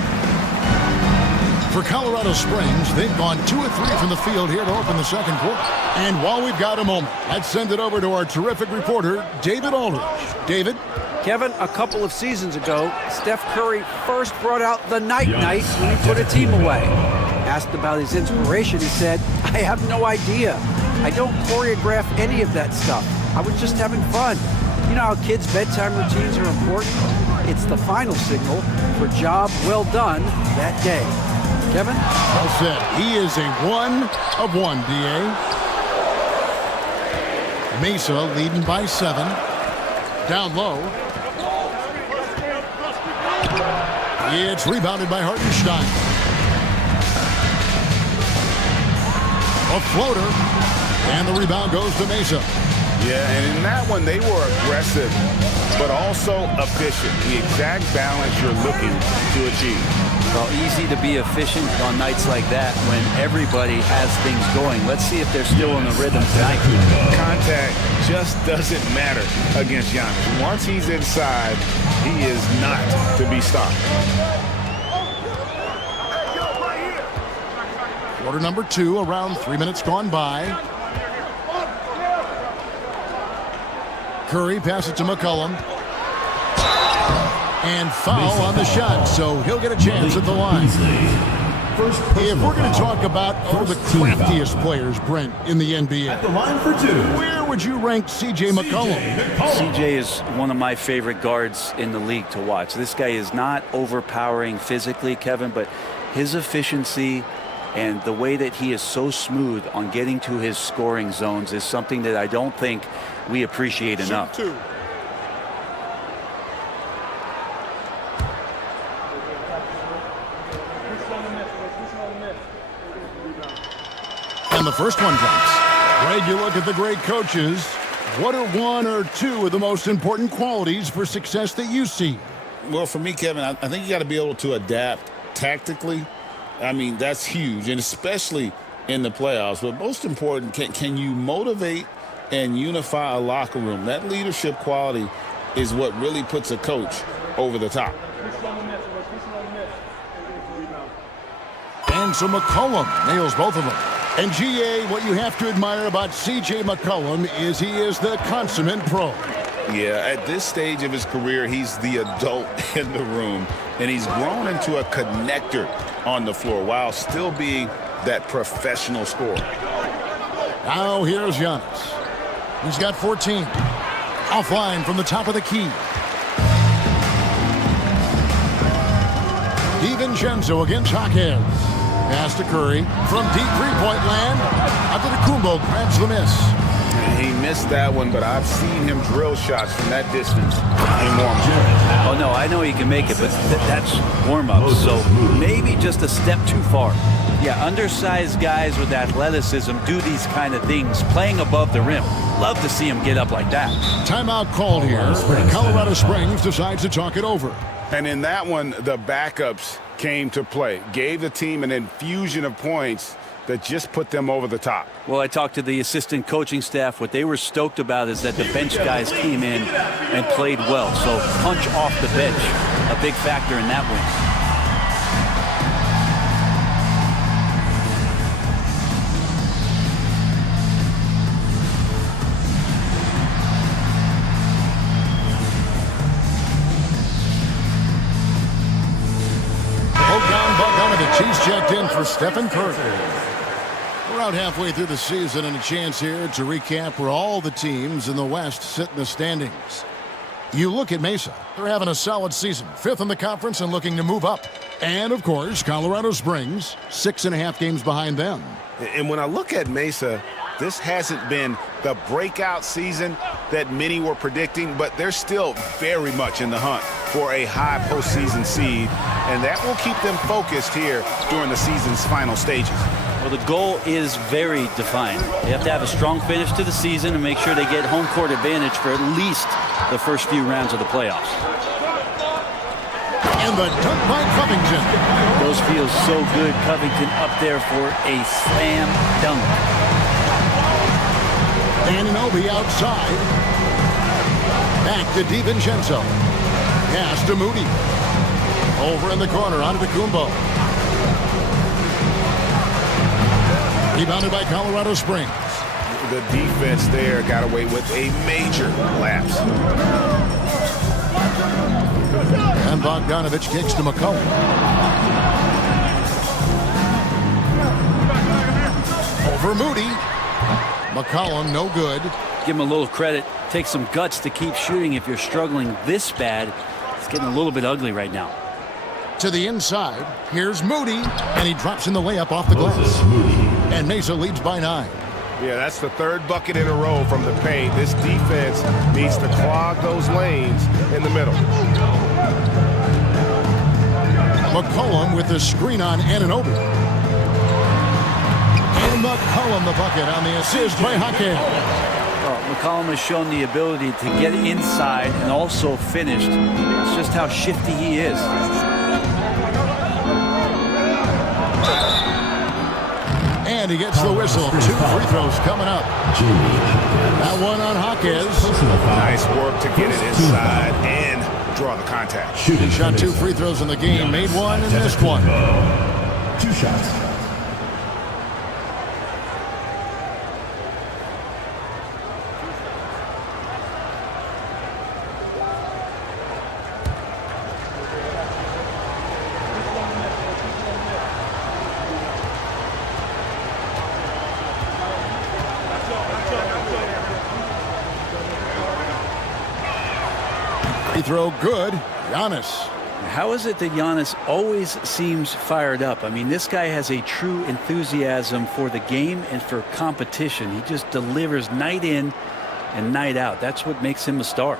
For Colorado Springs, they've gone 2 of 3 from the field here to open the second quarter. And while we've got a moment, let's send it over to our terrific reporter, David Aldridge. David? Kevin, a couple of seasons ago, Steph Curry first brought out the night-night when he put a team away. Asked about his inspiration, he said, "I have no idea. I don't choreograph any of that stuff. I was just having fun." You know how kids' bedtime routines are important? It's the final signal for job well done that day. Kevin? Well said. He is a 1 of 1, D.A. Mesa leading by 7. Down low. It's rebounded by Hartenstein. A floater. And the rebound goes to Mesa. Yeah, and in that one, they were aggressive, but also efficient. The exact balance you're looking to achieve. Well, easy to be efficient on nights like that when everybody has things going. Let's see if they're still in the rhythm tonight. Contact just doesn't matter against Giannis. Once he's inside, he is not to be stopped. Quarter number 2, around 3 minutes gone by. Curry passes it to McCollum. And foul on the shot, so he'll get a chance at the line. If we're going to talk about the craftiest players, Brent, in the NBA, at the line for 2, where would you rank C.J. McCollum? C.J. is one of my favorite guards in the league to watch. This guy is not overpowering physically, Kevin, but his efficiency and the way that he is so smooth on getting to his scoring zones is something that I don't think we appreciate enough. And the first one drops. Greg, you look at the great coaches. What are 1 or 2 of the most important qualities for success that you see? Well, for me, Kevin, I think you got to be able to adapt tactically. I mean, that's huge, and especially in the playoffs. But most important, can you motivate and unify a locker room? That leadership quality is what really puts a coach over the top. And so McCollum nails both of them. And G.A., what you have to admire about C.J. McCollum is he is the consummate pro. Yeah, at this stage of his career, he's the adult in the room, and he's grown into a connector on the floor while still being that professional scorer. Now here's Giannis. He's got 14. Offline from the top of the key. DiVincenzo against Jaquez. Pass to Curry from deep three-point land. Antetokounmpo grabs the miss. He missed that one, but I've seen him drill shots from that distance in warm-up. Oh, no, I know he can make it, but that's warm-up, so maybe just a step too far. Yeah, undersized guys with athleticism do these kind of things, playing above the rim. Love to see him get up like that. Timeout called here. Colorado Springs decides to talk it over. And in that one, the backups came to play. Gave the team an infusion of points that just put them over the top. Well, I talked to the assistant coaching staff. What they were stoked about is that the bench guys came in and played well. So punch off the bench, a big factor in that win. He's checked in for Stephen Curry. We're out halfway through the season and a chance here to recap where all the teams in the West sit in the standings. You look at Mesa. They're having a solid season. 5th in the conference and looking to move up. And, of course, Colorado Springs, 6.5 games behind them. And when I look at Mesa, this hasn't been the breakout season that many were predicting, but they're still very much in the hunt for a high postseason seed, and that will keep them focused here during the season's final stages. Well, the goal is very defined. They have to have a strong finish to the season and make sure they get home court advantage for at least the first few rounds of the playoffs. And the dunk by Covington. Those feels so good. Covington up there for a slam dunk. Anunoby outside. Back to DiVincenzo. Pass to Moody. Over in the corner, onto Kumbo. Rebounded by Colorado Springs. The defense there got away with a major lapse. And Bogdanovich kicks to McCollum. Over Moody. McCollum, no good. Give him a little credit. Take some guts to keep shooting if you're struggling this bad. It's getting a little bit ugly right now. To the inside. Here's Moody. And he drops in the layup off the glass. And Mesa leads by 9. Yeah, that's the 3rd bucket in a row from the paint. This defense needs to clog those lanes in the middle. McCollum with the screen on Anunoby. And McCollum the bucket on the assist by Hakeem. Well, McCollum has shown the ability to get inside and also finished. It's just how shifty he is. And he gets the whistle. 2 free throws coming up. That one on Hawkins. Nice work to get it inside and draw the contact. He shot 2 free throws in the game, made 1 and missed 1. 2 shots. Free throw good. Giannis. How is it that Giannis always seems fired up? I mean, this guy has a true enthusiasm for the game and for competition. He just delivers night in and night out. That's what makes him a star.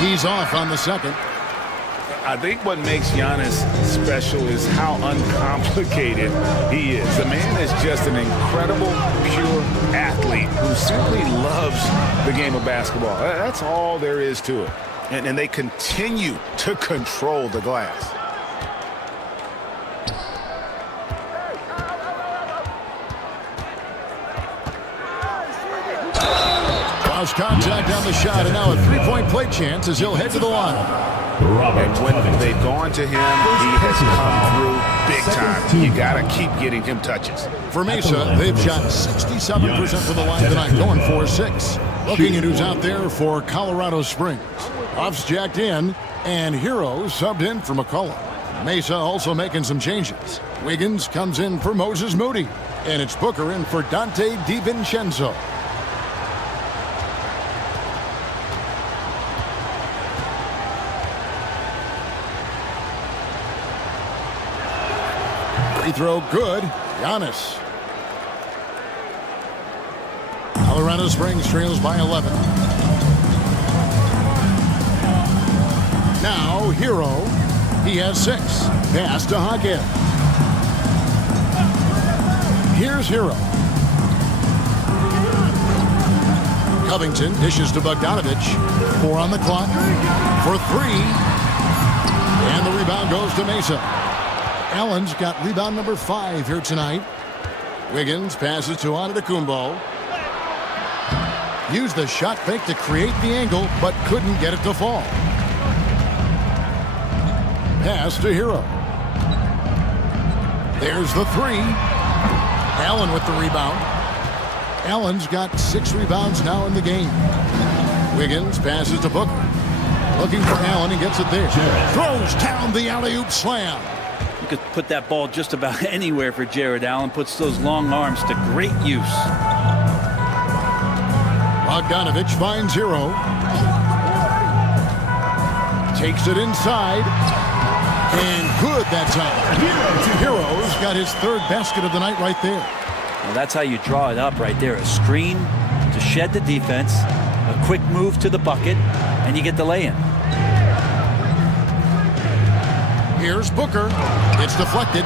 He's off on the second. I think what makes Giannis special is how uncomplicated he is. The man is just an incredible, pure athlete who simply loves the game of basketball. That's all there is to it. And they continue to control the glass. Lost contact on the shot, and now a 3-point play chance as he'll head to the line. And when they've gone to him, he has come through big time. You got to keep getting him touches. For Mesa, they've shot 67% from the line tonight, going 4-6. Looking at who's out there for Colorado Springs. Off's jacked in, and Hero subbed in for McCollum. Mesa also making some changes. Wiggins comes in for Moses Moody, and it's Booker in for Dante DiVincenzo. Free throw good. Giannis. Colorado Springs trails by 11. Now, Hero. He has 6. Pass to Hackett. Here's Hero. Covington dishes to Bogdanovich. 4 on the clock. For 3. And the rebound goes to Mesa. Allen's got rebound number 5 here tonight. Wiggins passes to Antetokounmpo. Used the shot fake to create the angle, but couldn't get it to fall. Pass to Hero. There's the 3. Allen with the rebound. Allen's got 6 rebounds now in the game. Wiggins passes to Booker. Looking for Allen, he gets it there. Throws down the alley-oop slam. You could put that ball just about anywhere for Jared Allen. Puts those long arms to great use. Bogdanovich finds Hero. Takes it inside. And good that time. Hero's got his 3rd basket of the night right there. Well, that's how you draw it up right there. A screen to shed the defense, a quick move to the bucket, and you get the lay-in. Here's Booker. It's deflected.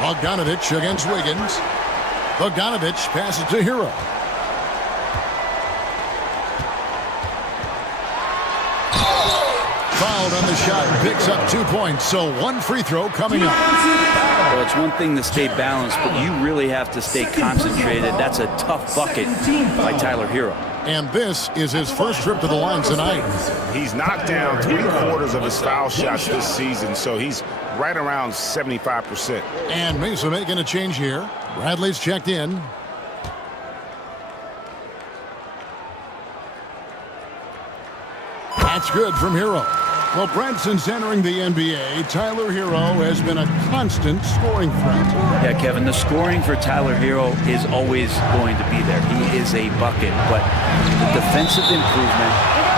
Bogdanovich against Wiggins. Bogdanovich passes to Hero. Fouled on the shot, picks up 2 points, so 1 free throw coming up. Well, it's one thing to stay balanced, but you really have to stay concentrated. That's a tough bucket by Tyler Hero. And this is his first trip to the line tonight. He's knocked down 3/4 of his foul shots this season, so he's right around 75%. And Mesa making a change here. Bradley's checked in. That's good from Hero. Well, Brad, since entering the NBA, Tyler Hero has been a constant scoring threat. Yeah, Kevin, the scoring for Tyler Hero is always going to be there. He is a bucket, but the defensive improvement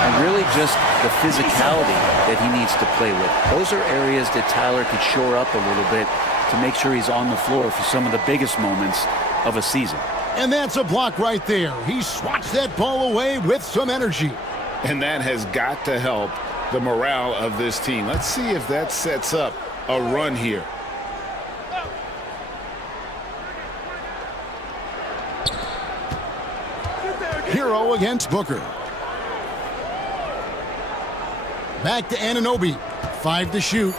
and really just the physicality that he needs to play with. Those are areas that Tyler could shore up a little bit to make sure he's on the floor for some of the biggest moments of a season. And that's a block right there. He swats that ball away with some energy. And that has got to help the morale of this team. Let's see if that sets up a run here. Hero against Booker. Back to Anunoby. 5 to shoot.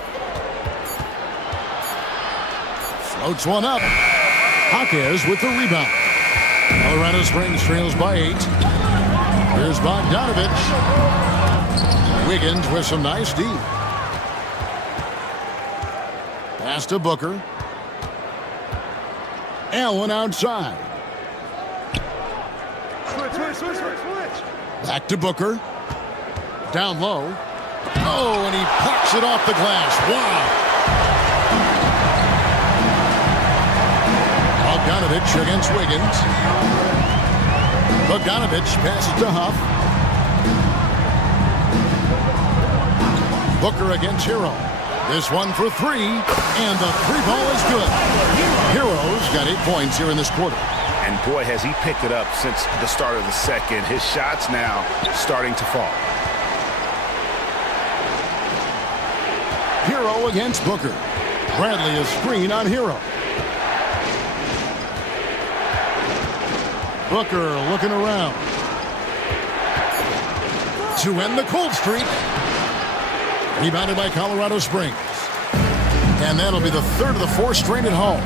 Floats one up. Jaquez with the rebound. Colorado Springs trails by 8. Here's Bogdanovich. Wiggins with some nice D. Pass to Booker. Allen outside. Switch. Back to Booker. Down low. Oh, and he pucks it off the glass. Wow. Bogdanovich against Wiggins. Bogdanovich passes to Huff. Booker against Hero. This one for 3, and the 3-ball is good. Hero's got 8 points here in this quarter. And boy, has he picked it up since the start of the second. His shots now starting to fall. Hero against Booker. Bradley a screen on Hero. Booker looking around. To end the cold streak. Rebounded by Colorado Springs. And that'll be the 3rd of the 4th straight at home.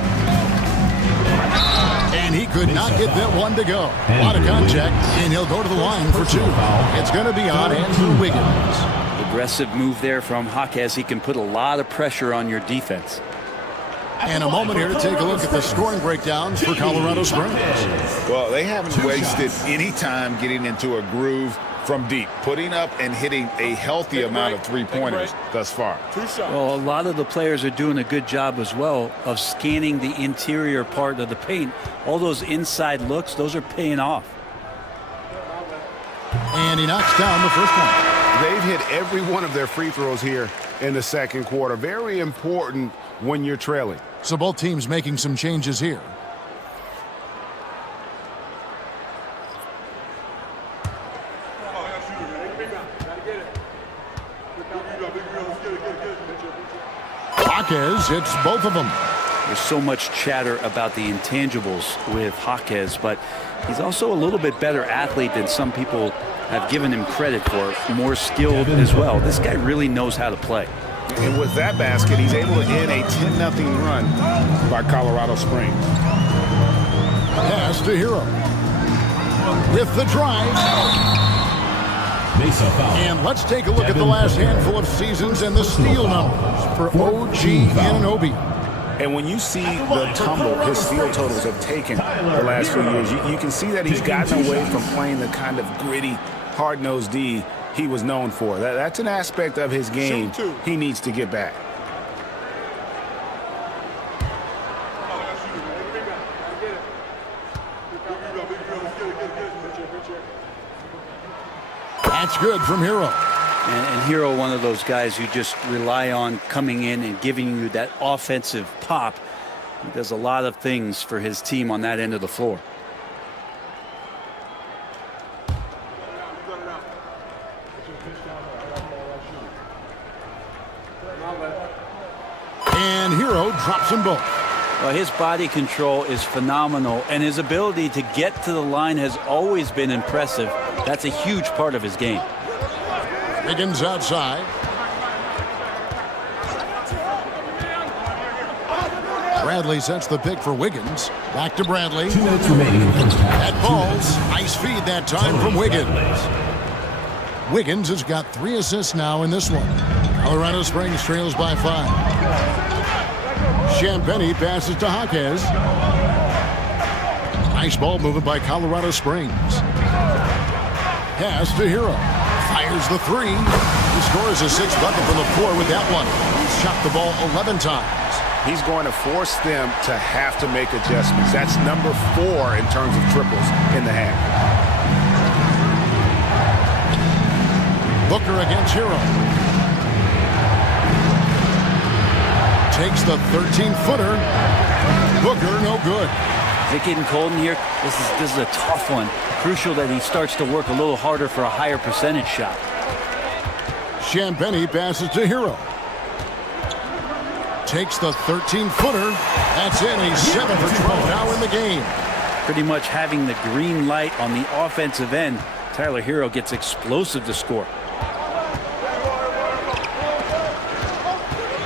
And he could not get that one to go. A lot of contact, and he'll go to the line for 2. It's going to be on Andrew Wiggins. Aggressive move there from Jaquez. He can put a lot of pressure on your defense. And a moment here to take a look at the scoring breakdowns for Colorado Springs. Well, they haven't wasted any time getting into a groove from deep, putting up and hitting a healthy amount of 3-pointers thus far. Well, a lot of the players are doing a good job as well of scanning the interior part of the paint. All those inside looks, those are paying off. And he knocks down the first one. They've hit every one of their free throws here in the second quarter. Very important when you're trailing. So both teams making some changes here. Jaquez hits both of them. There's so much chatter about the intangibles with Jaquez, but he's also a little bit better athlete than some people have given him credit for. More skilled as well. This guy really knows how to play. And with that basket, he's able to end a 10-0 run by Colorado Springs. Pass to Hero. With the drive. And let's take a look at the last handful of seasons and the steal numbers for OG Anunoby. And when you see the tumble his steal totals have taken the last few years, you can see that he's gotten away from playing the kind of gritty, hard-nosed D he was known for. That's an aspect of his game he needs to get back. That's good from Hero. And Hero, one of those guys who just rely on coming in and giving you that offensive pop. He does a lot of things for his team on that end of the floor. And Hero drops them both. Well, his body control is phenomenal, and his ability to get to the line has always been impressive. That's a huge part of his game. Wiggins outside. Bradley sets the pick for Wiggins. Back to Bradley. 2 minutes remaining in the first half. That falls. Nice feed that time from Wiggins. Wiggins has got 3 assists now in this one. Colorado Springs trails by 5. Champagny passes to Jaquez. Nice ball movement by Colorado Springs. Pass to Hero. Fires the 3. He scores a 6th bucket from the floor with that one. He's shot the ball 11 times. He's going to force them to have to make adjustments. That's number 4 in terms of triples in the half. Booker against Hero. Takes the 13-footer. Booker, no good. Is it getting cold in here? This is a tough one. Crucial that he starts to work a little harder for a higher percentage shot. Champagny passes to Hero. Takes the 13-footer. That's in. He's 7 for 12 now in the game. Pretty much having the green light on the offensive end. Tyler Hero gets explosive to score.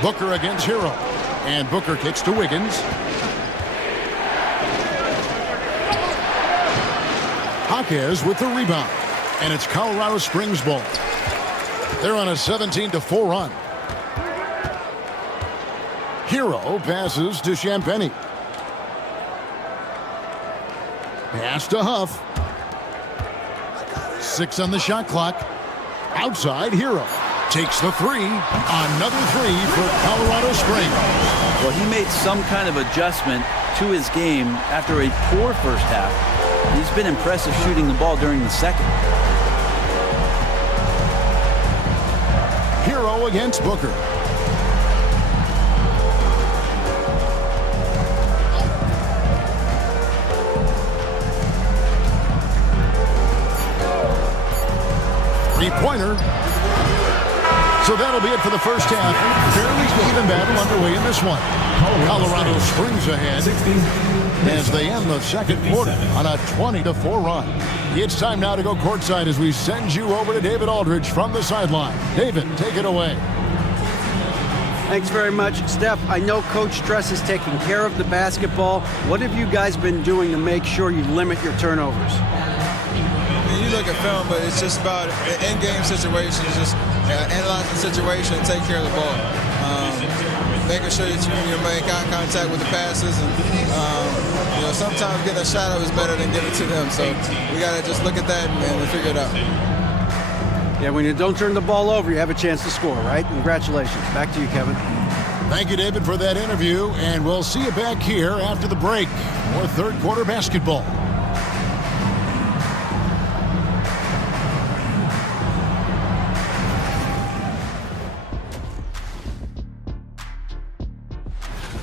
Booker against Hero. And Booker kicks to Wiggins. Jaquez with the rebound. And it's Colorado Springs ball. They're on a 17-4 run. Hero passes to Champagny. Pass to Huff. 6 on the shot clock. Outside, Hero. Takes the 3. Another 3 for Colorado Springs. Well, he made some kind of adjustment to his game after a poor first half. He's been impressive shooting the ball during the second. Hero against Booker. Three-pointer. So that'll be it for the first half. Fairly even battle underway in this one. Colorado Springs ahead as they end the second quarter on a 20-4 run. It's time now to go courtside as we send you over to David Aldridge from the sideline. David, take it away. Thanks very much, Steph. I know Coach Stress is taking care of the basketball. What have you guys been doing to make sure you limit your turnovers? You look at film, but it's just about in-game situations, just analyzing the situation and taking care of the ball. Making sure that you make eye contact with the passes, and sometimes getting a shot up is better than giving it to them. So we got to just look at that and figure it out. Yeah, when you don't turn the ball over, you have a chance to score, right? Congratulations. Back to you, Kevin. Thank you, David, for that interview, and we'll see you back here after the break for third quarter basketball.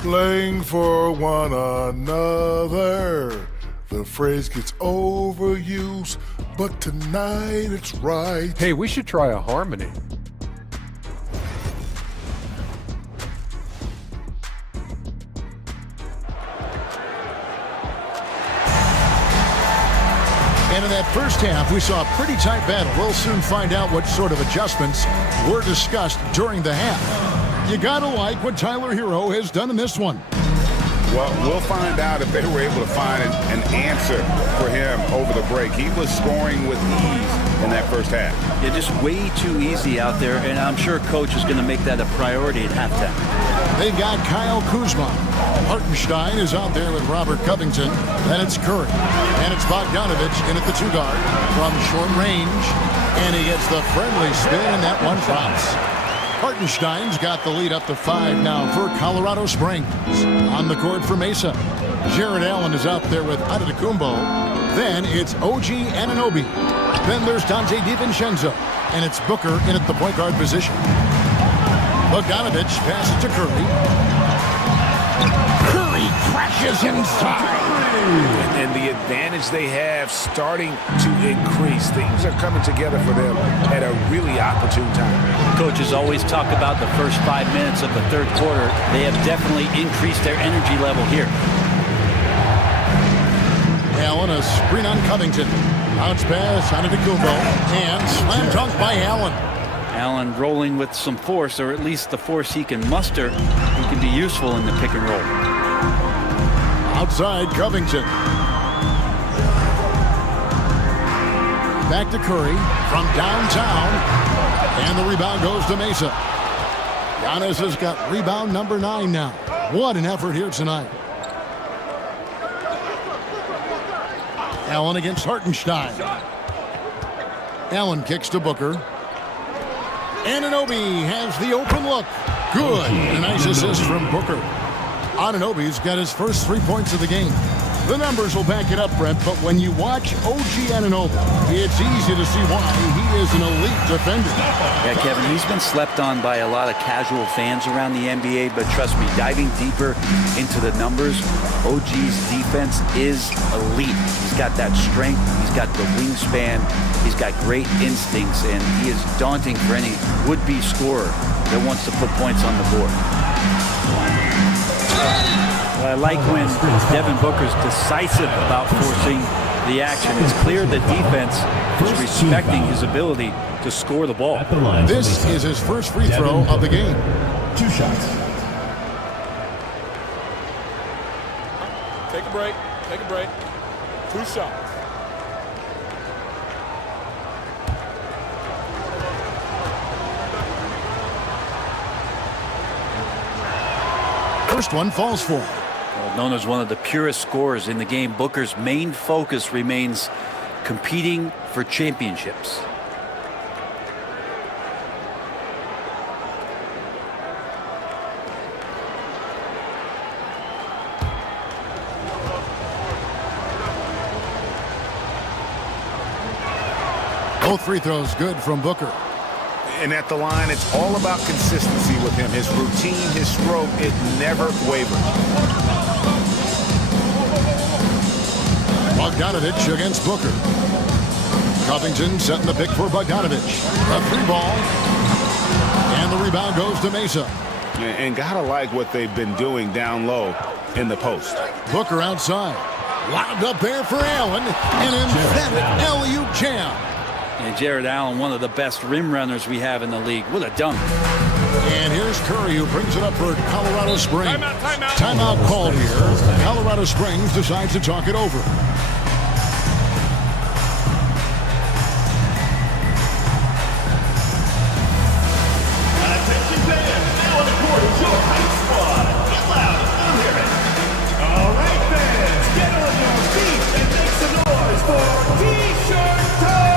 playing for one another. The phrase gets overused, but tonight it's right. Hey, we should try a harmony. And in that first half, we saw a pretty tight battle. We'll soon find out what sort of adjustments were discussed during the half. You gotta like what Tyler Hero has done in this one. Well, we'll find out if they were able to find an answer for him over the break. He was scoring with ease in that first half. Yeah, just way too easy out there, and I'm sure Coach is going to make that a priority at halftime. They've got Kyle Kuzma. Hartenstein is out there with Robert Covington. Then it's Curry. And it's Bogdanovich in at the 2-guard from short range. And he gets the friendly spin, and that one drops. Hartenstein's got the lead up to 5 now for Colorado Springs. On the court for Mesa. Jared Allen is out there with Antetokounmpo. Then it's OG Anunoby. Then there's Dante DiVincenzo. And it's Booker in at the point guard position. Bogdanovich passes to Curry. Curry crashes inside. And the advantage they have starting to increase. Things are coming together for them at a really opportune time. Coaches always talk about the first 5 minutes of the third quarter. They have definitely increased their energy level here. Allen, a screen on Covington. Bounce pass, Antetokounmpo, and slam dunk by Allen. Allen rolling with some force, or at least the force he can muster. He can be useful in the pick and roll. Outside Covington. Back to Curry from downtown. And the rebound goes to Mesa. Giannis has got rebound number 9 now. What an effort here tonight. Allen against Hartenstein. Allen kicks to Booker. Anunoby has the open look. Good. And a nice assist from Booker. Anunoby's got his first 3 points of the game. The numbers will back it up, Brett, but when you watch OG Anunoby, it's easy to see why he is an elite defender. Yeah, Kevin, he's been slept on by a lot of casual fans around the NBA, but trust me, diving deeper into the numbers, OG's defense is elite. He's got that strength, he's got the wingspan, he's got great instincts, and he is daunting for any would-be scorer that wants to put points on the board. I like when Devin Booker's decisive about forcing the action. It's clear the defense is respecting his ability to score the ball. This is his first free throw of the game. 2 shots. Take a break. Take a break. 2 shots. First one falls for him. Well, known as one of the purest scorers in the game, Booker's main focus remains competing for championships. Both free throws good from Booker. And at the line, it's all about consistency with him. His routine, his stroke, it never wavers. Bogdanovich against Booker. Covington setting the pick for Bogdanovich. A 3-ball. And the rebound goes to Mesa. And gotta like what they've been doing down low in the post. Booker outside. Lobbed up there for Allen. An emphatic alley-oop jam. And Jared Allen, one of the best rim runners we have in the league. What a dunk. And here's Curry, who brings it up for Colorado Springs. Timeout called here. Colorado Springs decides to talk it over. Attention fans, now on the court is your hype squad. Get loud and hear it. All right, fans, get on your feet and make some noise for T-shirt time.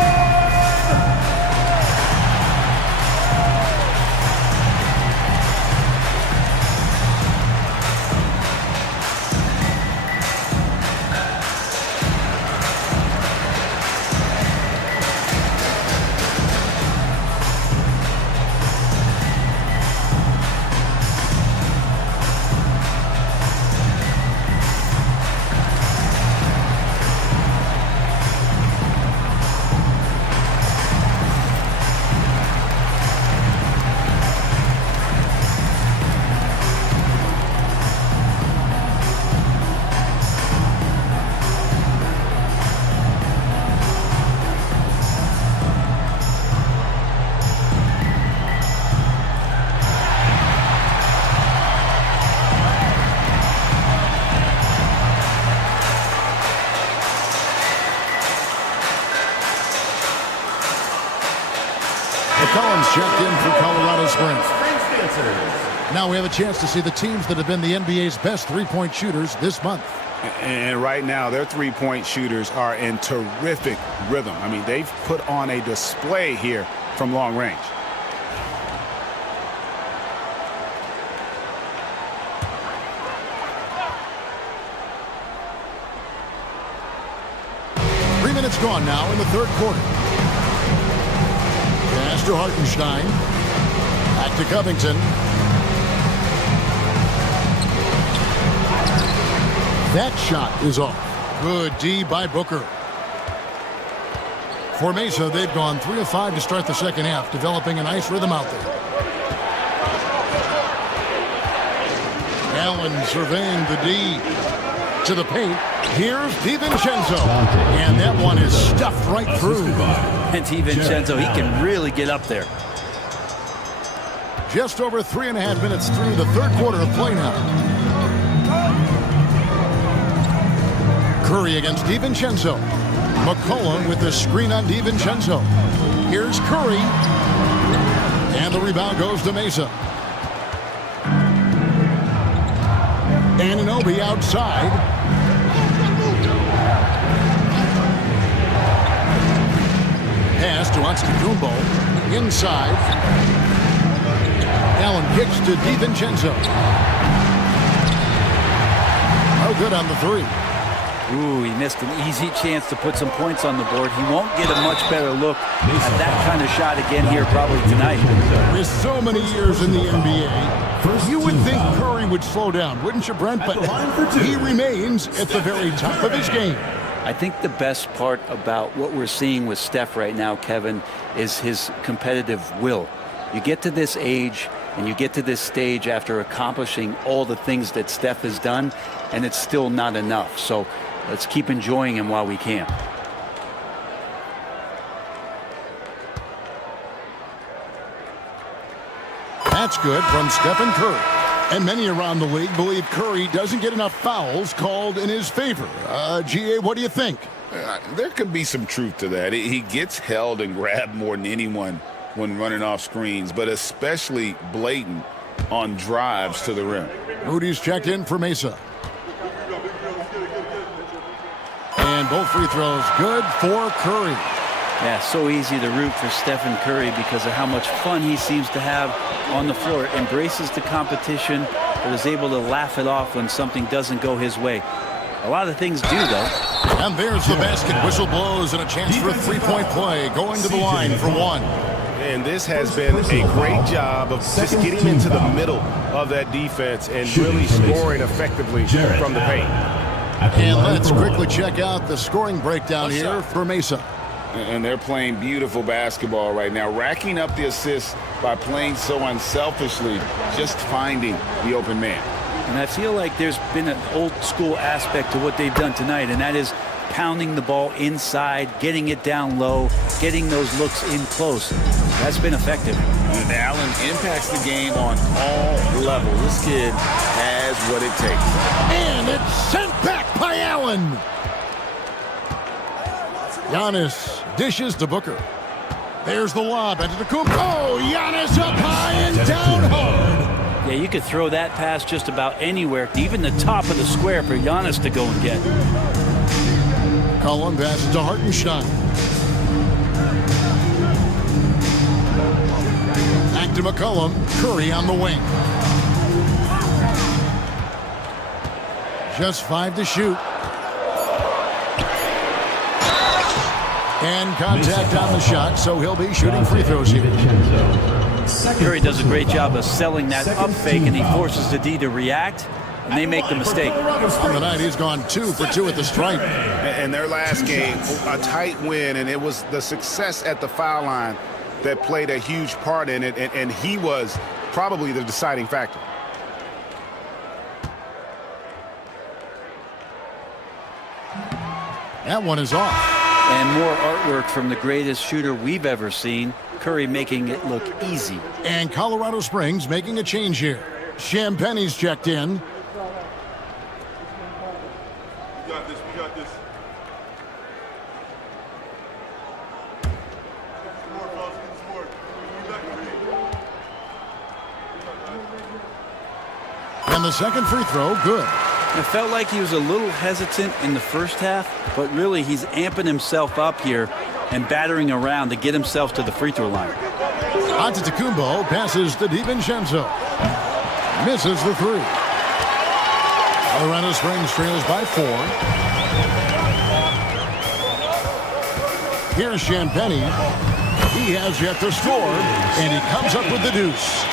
checked in for Colorado Springs. Now we have a chance to see the teams that have been the NBA's best three-point shooters this month. And right now, their three-point shooters are in terrific rhythm. I mean, they've put on a display here from long range. Minutes gone now in the third quarter. Pass to Hartenstein. Back to Covington. That shot is off. Good D by Booker. For Mesa, they've gone 3 of 5 to start the second half, developing a nice rhythm out there. Allen surveying the D. To the paint. Here's DiVincenzo. And that one is stuffed right through. And DiVincenzo, he can really get up there. Just over 3.5 minutes through the third quarter of play now. Curry against DiVincenzo. McCollum with the screen on DiVincenzo. Here's Curry. And the rebound goes to Mesa. Anunoby outside. Pass to Antetokounmpo. Inside. Allen kicks to DiVincenzo. No good on the three. Ooh, he missed an easy chance to put some points on the board. He won't get a much better look at that kind of shot again here probably tonight. With so many years in the NBA, you would think Curry would slow down, wouldn't you, Brent? But he remains at the very top of his game. I think the best part about what we're seeing with Steph right now, Kevin, is his competitive will. You get to this age and you get to this stage after accomplishing all the things that Steph has done, and it's still not enough. So let's keep enjoying him while we can. That's good from Stephen Curry. And many around the league believe Curry doesn't get enough fouls called in his favor. GA, what do you think? There could be some truth to that. He gets held and grabbed more than anyone when running off screens, but especially blatant on drives to the rim. Moody's checked in for Mesa. And both free throws good for Curry. Yeah, so easy to root for Stephen Curry because of how much fun he seems to have on the floor. Embraces the competition, but is able to laugh it off when something doesn't go his way. A lot of things do, though. And there's the basket. Whistle blows and a chance for a three-point play. Going to the line for one. And this has been a great job of just getting into the middle of that defense and really scoring effectively from the paint. And let's quickly check out the scoring breakdown here for Mesa. And they're playing beautiful basketball right now, racking up the assists by playing so unselfishly, just finding the open man. And I feel like there's been an old school aspect to what they've done tonight, and that is pounding the ball inside, getting it down low, getting those looks in close. That's been effective. And Allen impacts the game on all levels. This kid has what it takes. And it's sent back by Allen. Giannis dishes to Booker. There's the lob. Antetokounmpo. Oh, Giannis up high and down hard. Yeah, you could throw that pass just about anywhere, even the top of the square for Giannis to go and get. Cullen passes to Hartenstein. Back to McCollum. Curry on the wing. Just 5 to shoot. And contact on the shot, so he'll be shooting free throws here. Curry does a great job of selling that up fake, and he forces the D to react, and they make the mistake. On the night, he's gone 2 for 2 at the stripe. And their last game, a tight win, and it was the success at the foul line that played a huge part in it, and he was probably the deciding factor. That one is off. And more artwork from the greatest shooter we've ever seen. Curry making it look easy. And Colorado Springs making a change here. Champagne's checked in. We got this. More, fellas. Get the sport. And the second free throw, good. It felt like he was a little hesitant in the first half, but really he's amping himself up here and battering around to get himself to the free throw line. Antetokounmpo passes to DiVincenzo. Misses the three. Colorado Springs trails by 4. Here's Champagny. He has yet to score, and he comes up with the deuce.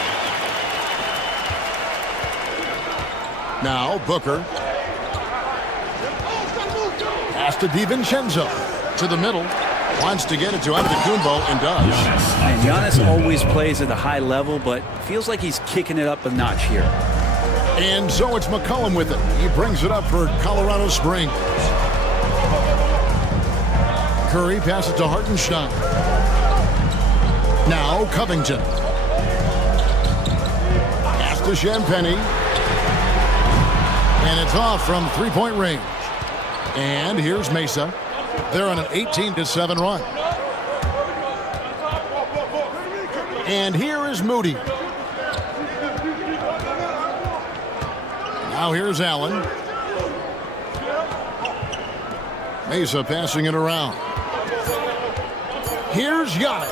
Now Booker. Pass to DiVincenzo. To the middle. Wants to get it to Antetokounmpo and does. And Giannis always plays at a high level, but feels like he's kicking it up a notch here. And so it's McCollum with it. He brings it up for Colorado Springs. Curry passes to Hartenstein. Now Covington. Pass to Champagny. And it's off from three-point range. And here's Mesa. They're on an 18-7 run. And here is Moody. Now here's Allen. Mesa passing it around. Here's Giannis.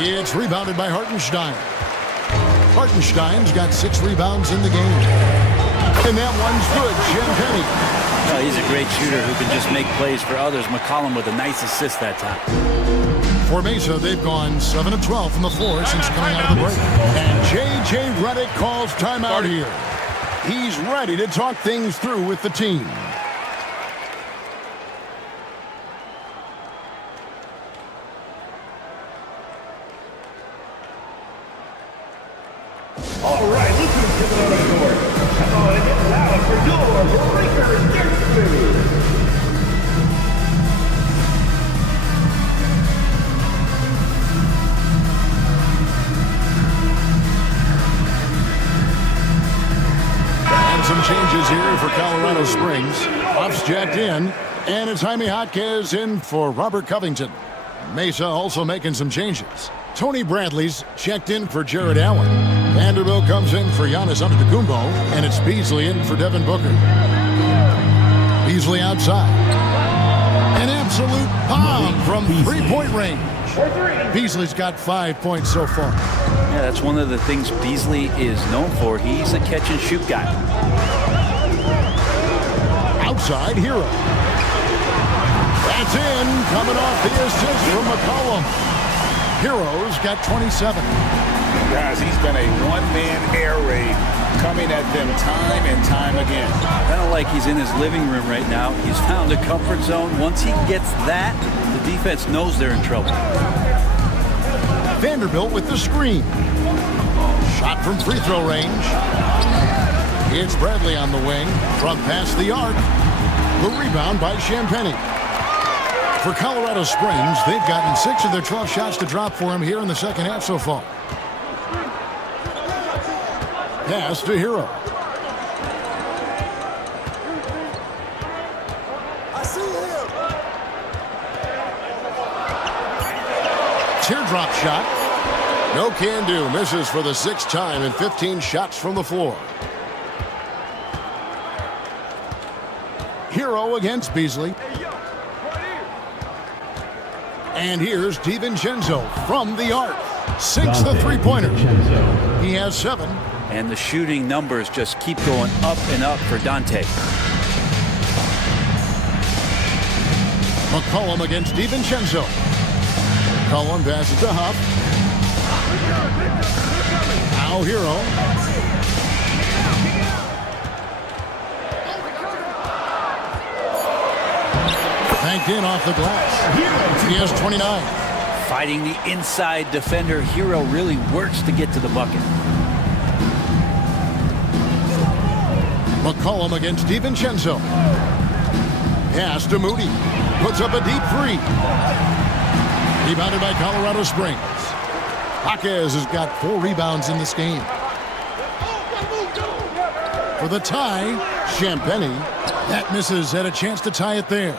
It's rebounded by Hartenstein. Hartenstein's got 6 rebounds in the game. And that one's good. Champagny. Oh, he's a great shooter who can just make plays for others. McCollum with a nice assist that time. For Mesa, they've gone 7 of 12 from the floor since coming out of the break. And J.J. Redick calls timeout here. He's ready to talk things through with the team. All right, look who's coming on the court. Come on and get loud for your breaker Dixie. And some changes here for Colorado Springs. Huff's jacked in, and it's Jaime Jaquez in for Robert Covington. Mesa also making some changes. Tony Bradley's checked in for Jared Allen. Vanderbilt comes in for Giannis Antetokounmpo, and it's Beasley in for Devin Booker. Beasley outside. An absolute bomb from three-point range. Beasley's got 5 points so far. Yeah, that's one of the things Beasley is known for. He's a catch-and-shoot guy. Outside, Hero. That's in, coming off the assist from McCollum. Hero's got 27. Guys, he's been a one-man air raid coming at them time and time again. Kind of like he's in his living room right now. He's found a comfort zone. Once he gets that, the defense knows they're in trouble. Vanderbilt with the screen. Shot from free throw range. It's Bradley on the wing from past the arc. The rebound by Champagny. For Colorado Springs, they've gotten 6 of their 12 shots to drop for him here in the second half so far. Pass to Hero. I see him. Teardrop shot. No can do. Misses for the 6th time in 15 shots from the floor. Hero against Beasley. And here's DiVincenzo from the arc. Sinks the three-pointer. He has 7. And the shooting numbers just keep going up and up for Dante. McCollum against DiVincenzo. McCollum passes to Huff. Now Hero. Banked in off the glass. He has 29. Fighting the inside defender, Hero really works to get to the bucket. McCollum against DiVincenzo. Pass to Moody. Puts up a deep 3. Rebounded by Colorado Springs. Jaquez has got 4 rebounds in this game. For the tie, Champagny. That misses. Had a chance to tie it there.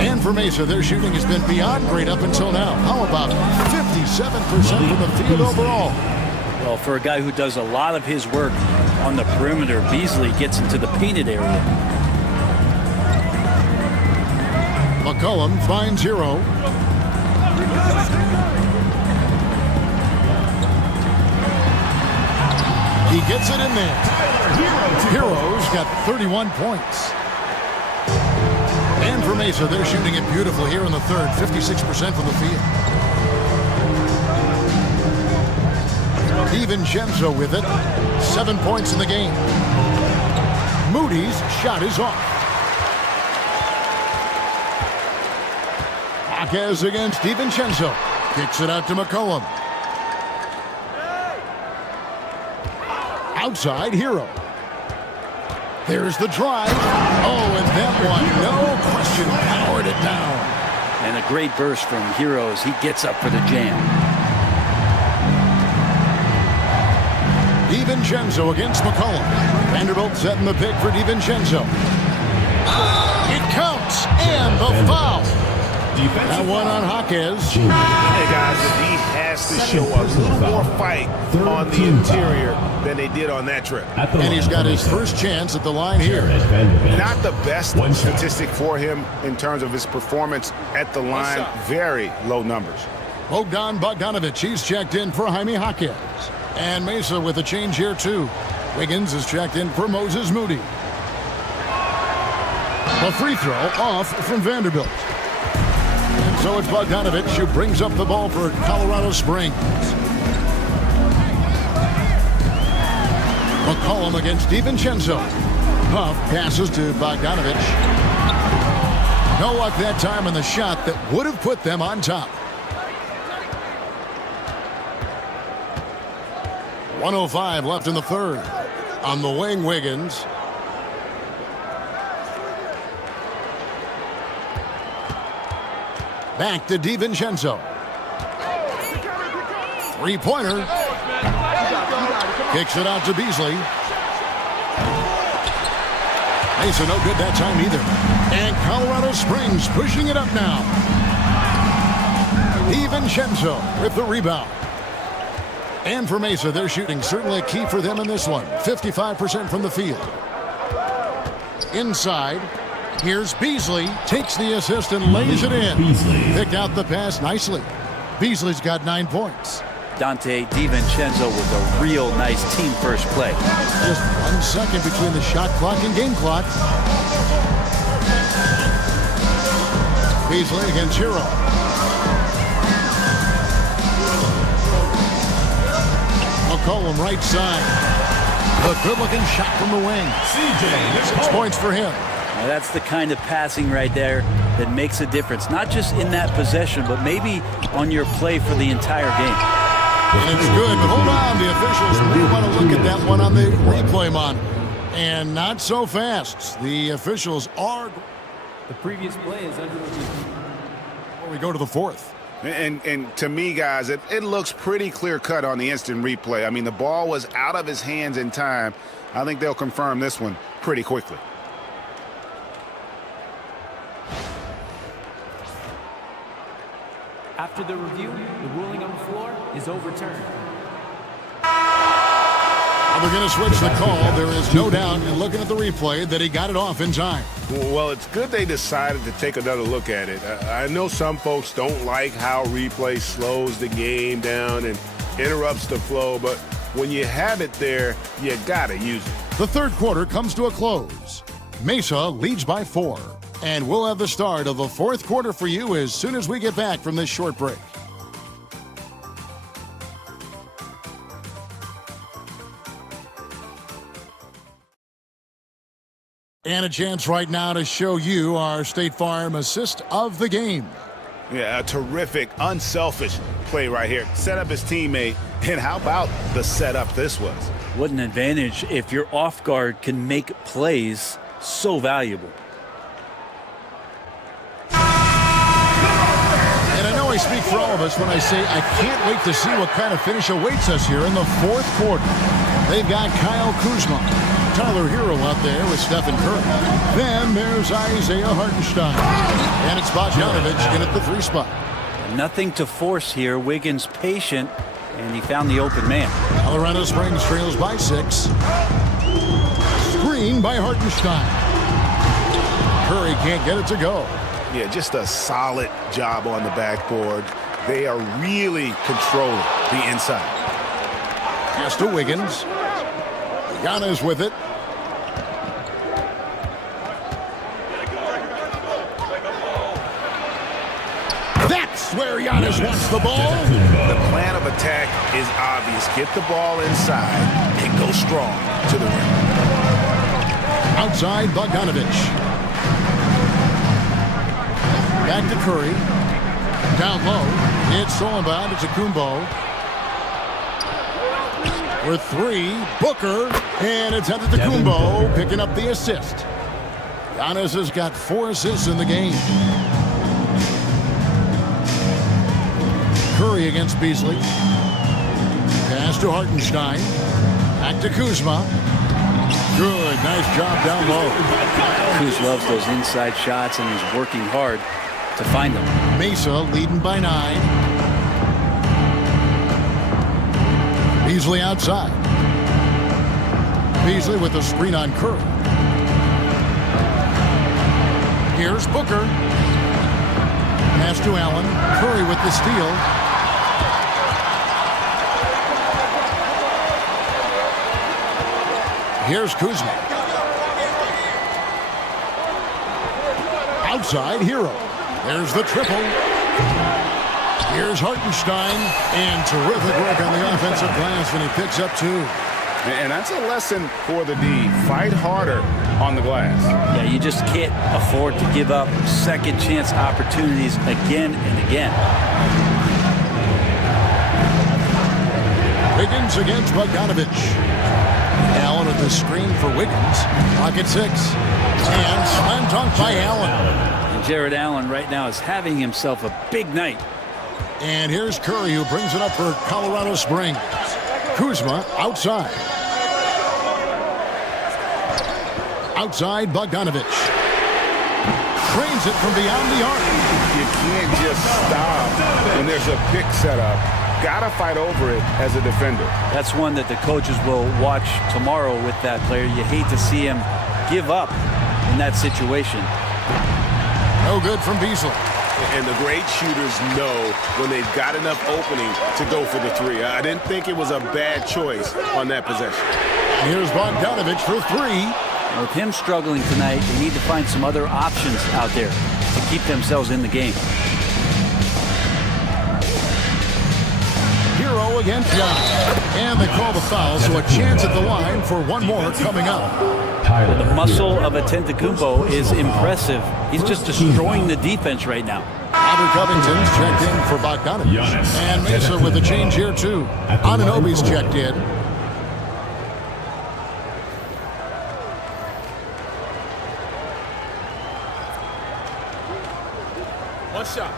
And for Mesa, their shooting has been beyond great up until now. How about 57% from the field overall? Well, for a guy who does a lot of his work on the perimeter, Beasley gets into the painted area. McCollum finds Hero. He gets it in there. Hero's got 31 points. And for Mesa, they're shooting it beautiful here in the third, 56% from the field. DiVincenzo with it. 7 points in the game. Moody's shot is off. Marquez against DiVincenzo. Kicks it out to McCollum. Outside, Hero. There's the drive. Oh, and that one, no question, powered it down. And a great burst from Hero as he gets up for the jam. DiVincenzo against McCollum. Vanderbilt setting the pick for DiVincenzo. It counts, and the foul. That one on Jaquez. Hey guys, he has to show a little more fight on the interior than they did on that trip. And he's got his first chance at the line here. Not the best statistic for him in terms of his performance at the line. Very low numbers. Bogdanovich, he's checked in for Jaime Jaquez. And Mesa with a change here too. Wiggins is checked in for Moses Moody. A free throw off from Vanderbilt. And so it's Bogdanovich who brings up the ball for Colorado Springs. McCollum against DiVincenzo. Huff passes to Bogdanovich. No luck that time on the shot that would have put them on top. 1:05 left in the third. On the wing, Wiggins. Back to DiVincenzo. Three-pointer. Kicks it out to Beasley. Mesa no good that time either. And Colorado Springs pushing it up now. DiVincenzo with the rebound. And for Mesa, their shooting certainly a key for them in this one. 55% from the field. Inside. Here's Beasley, takes the assist and lays it in. Picked out the pass nicely. Beasley's got 9 points. Dante DiVincenzo with a real nice team first play. Just 1 second between the shot clock and game clock. Beasley against Hero. McCollum right side. A good-looking shot from the wing. 6 points for him. Now that's the kind of passing right there that makes a difference, not just in that possession, but maybe on your play for the entire game. And it's good, but hold on, the officials may want to look at that one on the replay mon. And not so fast. The officials are. The previous play is under review. Before we go to the fourth. And to me, guys, it looks pretty clear-cut on the instant replay. I mean, the ball was out of his hands in time. I think they'll confirm this one pretty quickly. After the review, the ruling on the floor is overturned. Well, they're going to switch the call. There is no doubt in looking at the replay that he got it off in time. Well, it's good they decided to take another look at it. I know some folks don't like how replay slows the game down and interrupts the flow, but when you have it there, you got to use it. The third quarter comes to a close. Mesa leads by 4. And we'll have the start of the fourth quarter for you as soon as we get back from this short break. And a chance right now to show you our State Farm assist of the game. Yeah, a terrific, unselfish play right here. Set up his teammate, and how about the setup this was? What an advantage if your off guard can make plays so valuable. And I know I speak for all of us when I say I can't wait to see what kind of finish awaits us here in the fourth quarter. They've got Kyle Kuzma, Tyler Hero out there with Stephen Curry. Then there's Isaiah Hartenstein. And it's Bogdanovich in at the 3 spot. Nothing to force here. Wiggins patient and he found the open man. Colorado Springs trails by 6. Screen by Hartenstein. Curry can't get it to go. Yeah, just a solid job on the backboard. They are really controlling the inside. Pass to Wiggins. Giannis with it. That's where Giannis wants the ball. The plan of attack is obvious. Get the ball inside and go strong to the rim. Outside, Bogdanovich. Back to Curry. Down low. It's stolen by Antetokounmpo. For 3, Booker. And it's Antetokounmpo picking up the assist. Giannis has got 4 assists in the game. Curry against Beasley. Pass to Hartenstein. Back to Kuzma. Good, nice job down low. Kuz loves those inside shots, and he's working hard to find them. Mesa leading by 9. Beasley outside. Beasley with a screen on Curry. Here's Booker. Pass to Allen. Curry with the steal. Here's Kuzma. Outside, Hero. There's the triple. Here's Hartenstein. And terrific work on the offensive glass when he picks up 2. And that's a lesson for the D. Fight harder on the glass. Yeah, you just can't afford to give up second chance opportunities again and again. Wiggins against Bogdanovich. Allen with the screen for Wiggins. Pocket 6. And slam dunk by Allen. And Jared Allen right now is having himself a big night. And here's Curry, who brings it up for Colorado Springs. Kuzma outside. Outside, Bogdanovich. Trains it from beyond the arc. You can't just stop when there's a pick set up. Gotta fight over it as a defender. That's one that the coaches will watch tomorrow with that player. You hate to see him give up in that situation. No good from Beasley. And the great shooters know when they've got enough opening to go for the 3. I didn't think it was a bad choice on that possession. Here's Bogdanovich for 3. With him struggling tonight, they need to find some other options out there to keep themselves in the game. Hero against Giannis. And they call the foul, so a chance at the line for one more coming up. The muscle of Antetokounmpo is impressive. He's just destroying the defense right now. Robert Covington's checked in for Bogdanovich. And Mesa with a change here, too. Anunoby's checked in. One shot.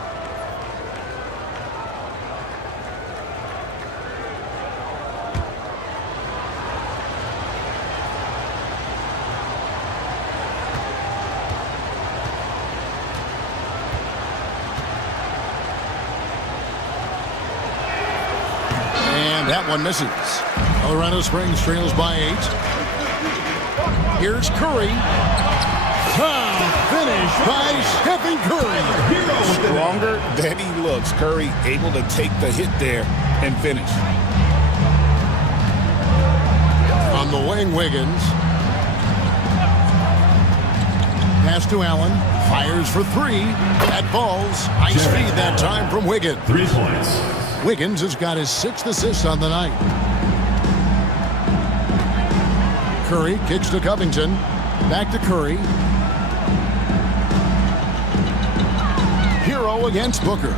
And that one misses. Colorado Springs trails by 8. Here's Curry. Finish by Stephen Curry. Stronger than he looks. Curry able to take the hit there and finish. On the wing, Wiggins. Pass to Allen. Fires for 3. That falls. Nice feed that time from Wiggins. 3 points. Wiggins has got his 6th assist on the night. Curry kicks to Covington. Back to Curry. Hero against Booker.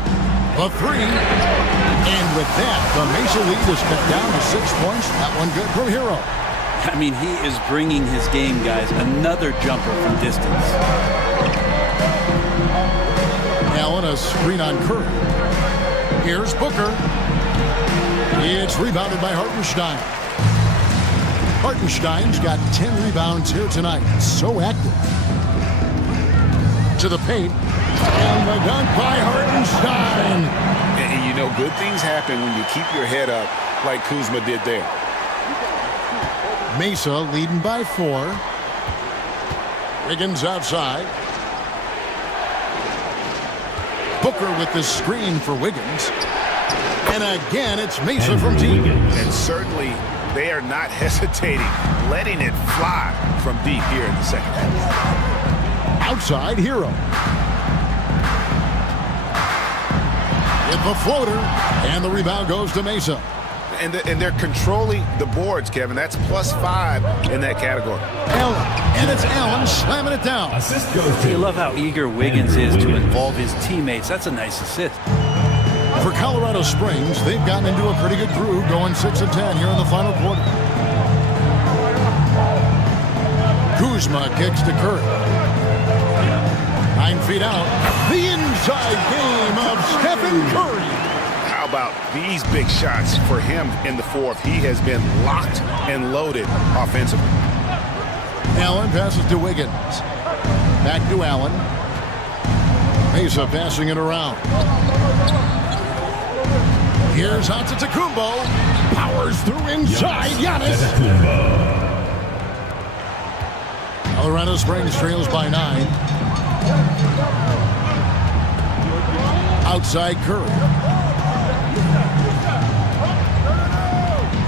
A 3. And with that, the Mesa lead is cut down to 6 points. That one good from Hero. I mean, he is bringing his game, guys. Another jumper from distance. Allen, a screen on Curry. Here's Booker. It's rebounded by Hartenstein. Hartenstein's got 10 rebounds here tonight. So active. To the paint. And the dunk by Hartenstein. And you know, good things happen when you keep your head up like Kuzma did there. Mesa leading by 4. Wiggins outside. Booker with the screen for Wiggins. And again, it's Mesa from deep. And certainly, they are not hesitating, letting it fly from deep here in the second half. Outside, Hero. With the floater, and the rebound goes to Mesa. And they're controlling the boards, Kevin. That's +5 in that category. Allen, and it's Allen slamming it down. You love how eager Wiggins is to involve his teammates. That's a nice assist. For Colorado Springs, they've gotten into a pretty good groove, going 6 of 10 here in the final quarter. Kuzma kicks to Curry. 9 feet out. The inside game of Stephen Curry. How about these big shots for him in the fourth? He has been locked and loaded offensively. Allen passes to Wiggins. Back to Allen. Mesa passing it around. Here's Antetokounmpo. Powers through inside. Giannis. Colorado Springs trails by 9. Outside Curry.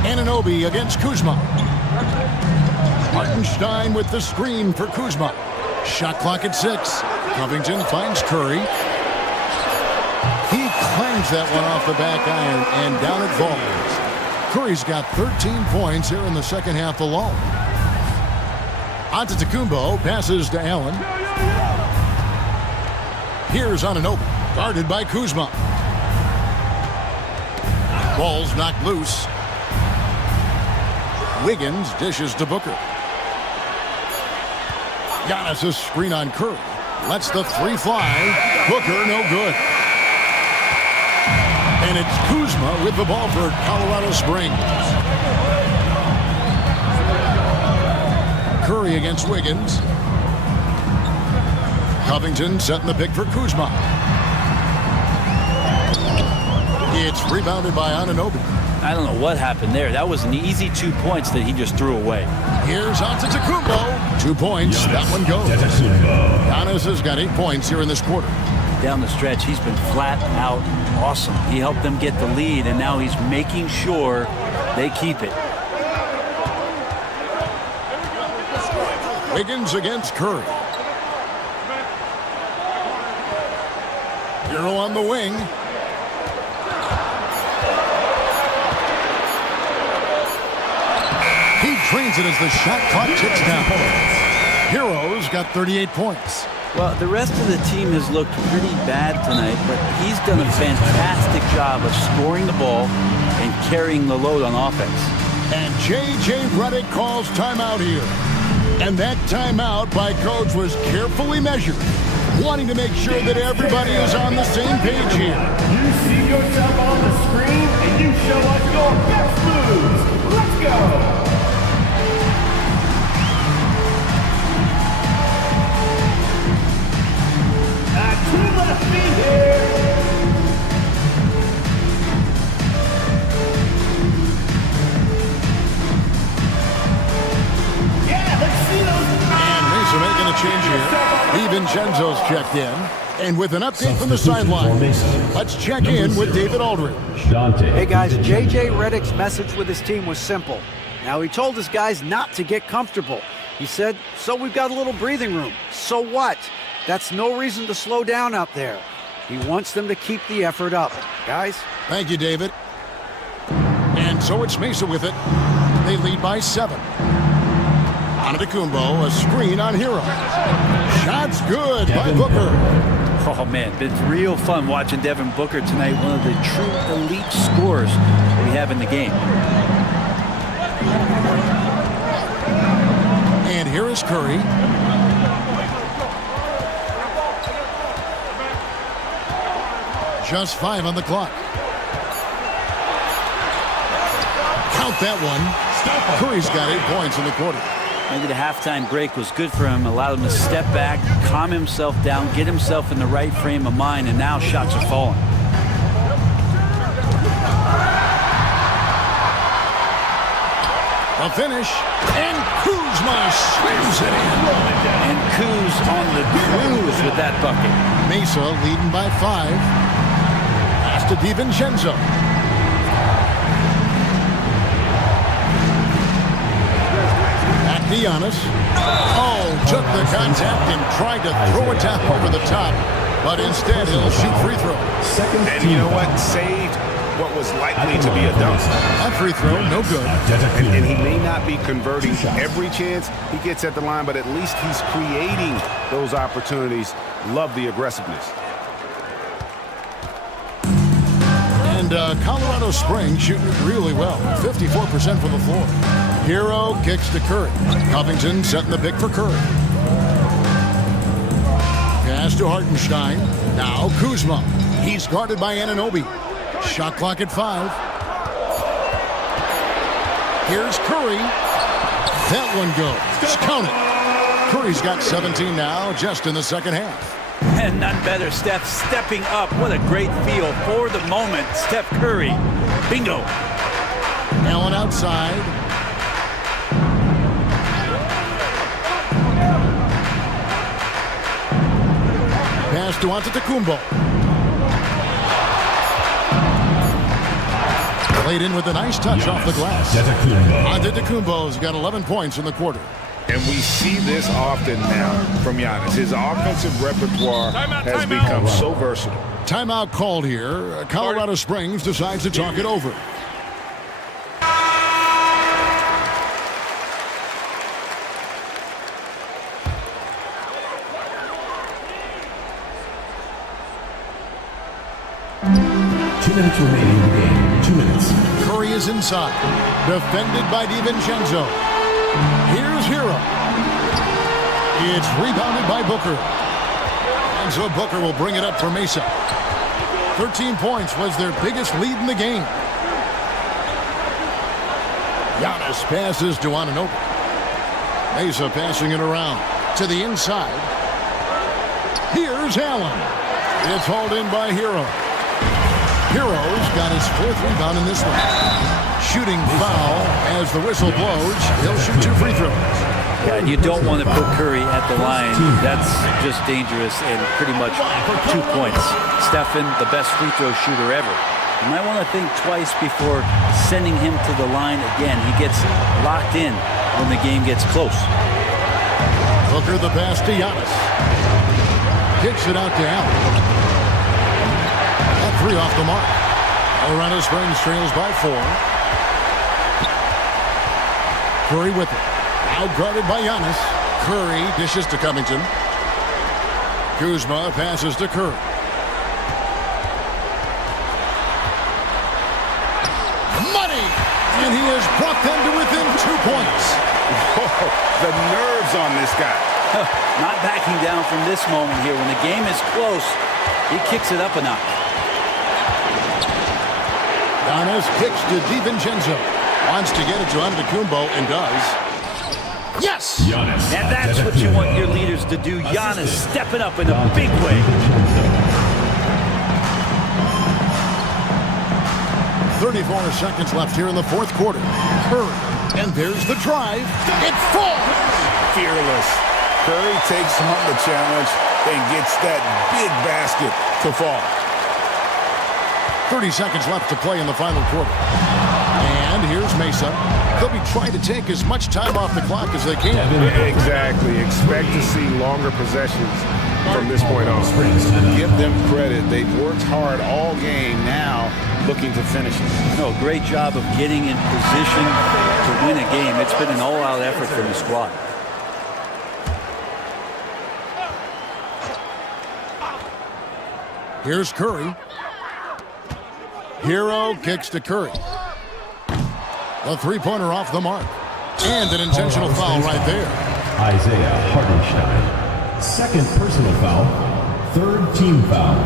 Anunoby against Kuzma. Hartenstein with the screen for Kuzma. Shot clock at 6. Covington finds Curry. He clangs that one off the back iron, and down it falls. Curry's got 13 points here in the second half alone. Antetokounmpo passes to Allen. Here's Anunoby, guarded by Kuzma. Ball's knocked loose. Wiggins dishes to Booker. Giannis' screen on Curry. Lets the 3 fly. Booker no good. And it's Kuzma with the ball for Colorado Springs. Curry against Wiggins. Covington setting the pick for Kuzma. It's rebounded by Anunoby. I don't know what happened there. That was an easy 2 points that he just threw away. Here's Antetokounmpo. 2 points. That one goes. Giannis has got 8 points here in this quarter. Down the stretch, he's been flat out awesome. He helped them get the lead, and now he's making sure they keep it. Wiggins against Curry. Hero on the wing. He drains it as the shot clock ticks down. Hero's got 38 points. Well, the rest of the team has looked pretty bad tonight, but he's done a fantastic job of scoring the ball and carrying the load on offense. And J.J. Redick calls timeout here. And that timeout by Coach was carefully measured, wanting to make sure that everybody is on the same page here. You see yourself on the screen, and you show us your best moves. Let's go. Change here. DiVincenzo's checked in. And with an update from the sideline, let's check in with David Aldridge. Hey guys, J.J. Redick's message with his team was simple. Now he told his guys not to get comfortable. He said, so we've got a little breathing room. So what? That's no reason to slow down out there. He wants them to keep the effort up. Guys? Thank you, David. And so it's Mesa with it. They lead by 7. Antetokounmpo, a screen on Hero. Shots good by Booker. Oh, man, it's real fun watching Devin Booker tonight, one of the true elite scorers we have in the game. And here is Curry. Just 5 on the clock. Count that one. Curry's got 8 points in the quarter. Maybe the halftime break was good for him, allowed him to step back, calm himself down, get himself in the right frame of mind, and now shots are falling. The finish, and Kuzma slams it in. And Kuz on the cruise with that bucket. Mesa leading by 5. Pass to DiVincenzo. Back to Giannis. Oh, took the contact and tried to throw it down over the top. But instead, he'll shoot free throw. And you know what? Saved what was likely to be a dunk. That free throw, no good. And he may not be converting every chance he gets at the line, but at least he's creating those opportunities. Love the aggressiveness. And Colorado Springs shooting it really well. 54% from the floor. Hero kicks to Curry. Covington setting the pick for Curry. Pass to Hartenstein. Now Kuzma. He's guarded by Anunoby. Shot clock at 5. Here's Curry. That one goes. Count it. Curry's got 17 now, just in the second half. And none better, Steph stepping up. What a great feel for the moment. Steph Curry. Bingo. Allen outside. Pass to Antetokounmpo. Played in with a nice touch off the glass. Antetokounmpo's got 11 points in the quarter. And we see this often now from Giannis. His offensive repertoire has become so versatile. Timeout called here. Colorado Springs decides to talk it over. Minutes remaining in the game. 2 minutes. Curry is inside. Defended by DiVincenzo. Here's Hero. It's rebounded by Booker. And so Booker will bring it up for Mesa. 13 points was their biggest lead in the game. Giannis passes to Anunoby. Mesa passing it around to the inside. Here's Allen. It's hauled in by Hero. Hero's got his 4th rebound in this one. Shooting foul as the whistle blows. He'll shoot 2 free throws. Yeah, and you don't want to put Curry at the line. That's just dangerous and pretty much 2 points. Stephen, the best free throw shooter ever. You might want to think twice before sending him to the line again. He gets locked in when the game gets close. Booker the pass to Giannis. Kicks it out to Allen. 3 off the mark. Colorado Springs trails by 4. Curry with it. Now guarded by Giannis. Curry dishes to Covington. Kuzma passes to Curry. Money! And he has brought them to within 2 points. Whoa, the nerves on this guy. Not backing down from this moment here. When the game is close, he kicks it up a notch. Giannis kicks to DiVincenzo. Wants to get it to Antetokounmpo and does. Yes! Giannis. And that's what you want your leaders to do. Giannis stepping up in a big way. 34 seconds left here in the 4th quarter. Curry. And there's the drive. It falls! Fearless. Curry takes on the challenge and gets that big basket to fall. 30 seconds left to play in the final quarter. And here's Mesa. They'll be trying to take as much time off the clock as they can. Exactly. Expect to see longer possessions from this point on. Give them credit. They've worked hard all game, now looking to finish it. No, great job of getting in position to win a game. It's been an all-out effort from the squad. Here's Curry. Hero kicks to Curry. A 3-pointer off the mark. And an intentional foul right there. Isaiah Hartenstein. 2nd personal foul. 3rd team foul.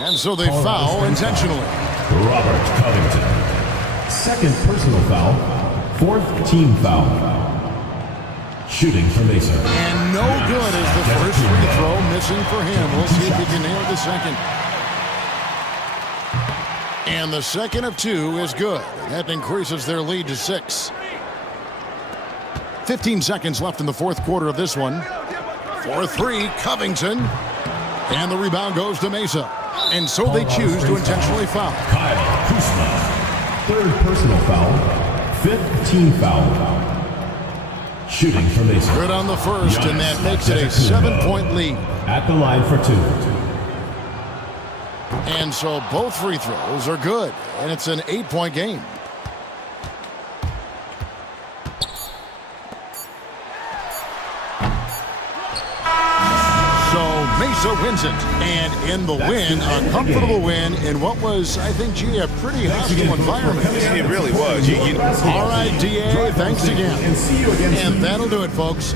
And so they foul intentionally. Robert Covington. 2nd personal foul. 4th team foul. Shooting for Mesa. And no good as the first free throw missing for him. We'll see if he can nail the second. And the second of 2 is good. That increases their lead to 6. 15 seconds left in the fourth quarter of this one. For 3, Covington. And the rebound goes to Mesa. And so they choose to intentionally foul. Kyle Kuzma. Third personal foul. 5th team foul. Shooting for Mesa. Good on the first, and that makes it a 7-point lead. At the line for 2. And so both free throws are good, and it's an 8-point game. So Mesa wins it, and in the win, a comfortable win in what was, I think, G, a pretty hostile environment. It really was. All right, DA, thanks again. And see you again. And that'll do it, folks.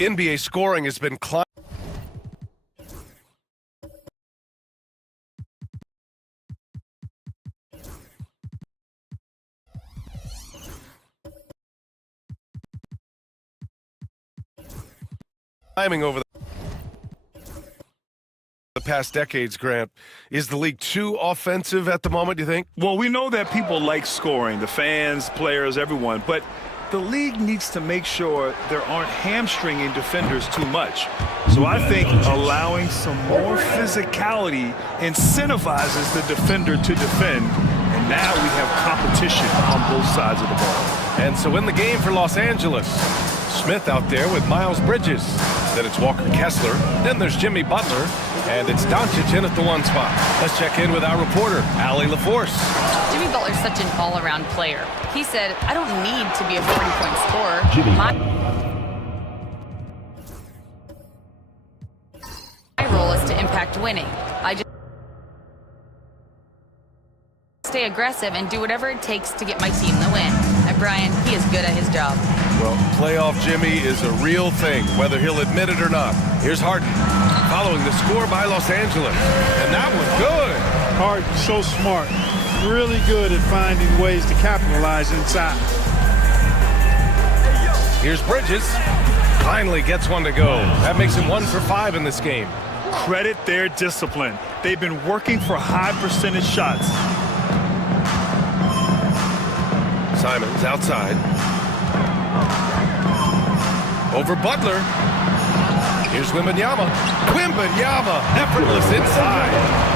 NBA scoring has been climbing over the past decades, Grant. Is the league too offensive at the moment, do you think? Well, we know that people like scoring, the fans, players, everyone, but the league needs to make sure there aren't hamstringing defenders too much. So I think allowing some more physicality incentivizes the defender to defend, and now we have competition on both sides of the ball. And so in the game for Los Angeles, Smith out there with Miles Bridges. Then it's Walker Kessler. Then there's Jimmy Butler. And it's Doncic in at the one spot. Let's check in with our reporter, Allie LaForce. Jimmy Butler's such an all-around player. He said, I don't need to be a 40-point scorer. My role is to impact winning. I just stay aggressive and do whatever it takes to get my team the win. And Brian, he is good at his job. Well, playoff Jimmy is a real thing, whether he'll admit it or not. Here's Harden, following the score by Los Angeles. And that was good. Harden, so smart. Really good at finding ways to capitalize inside. Here's Bridges. Finally gets one to go. That makes him 1 for 5 in this game. Credit their discipline. They've been working for high percentage shots. Simons outside. Over Butler. Here's Wembanyama. Wembanyama, effortless inside.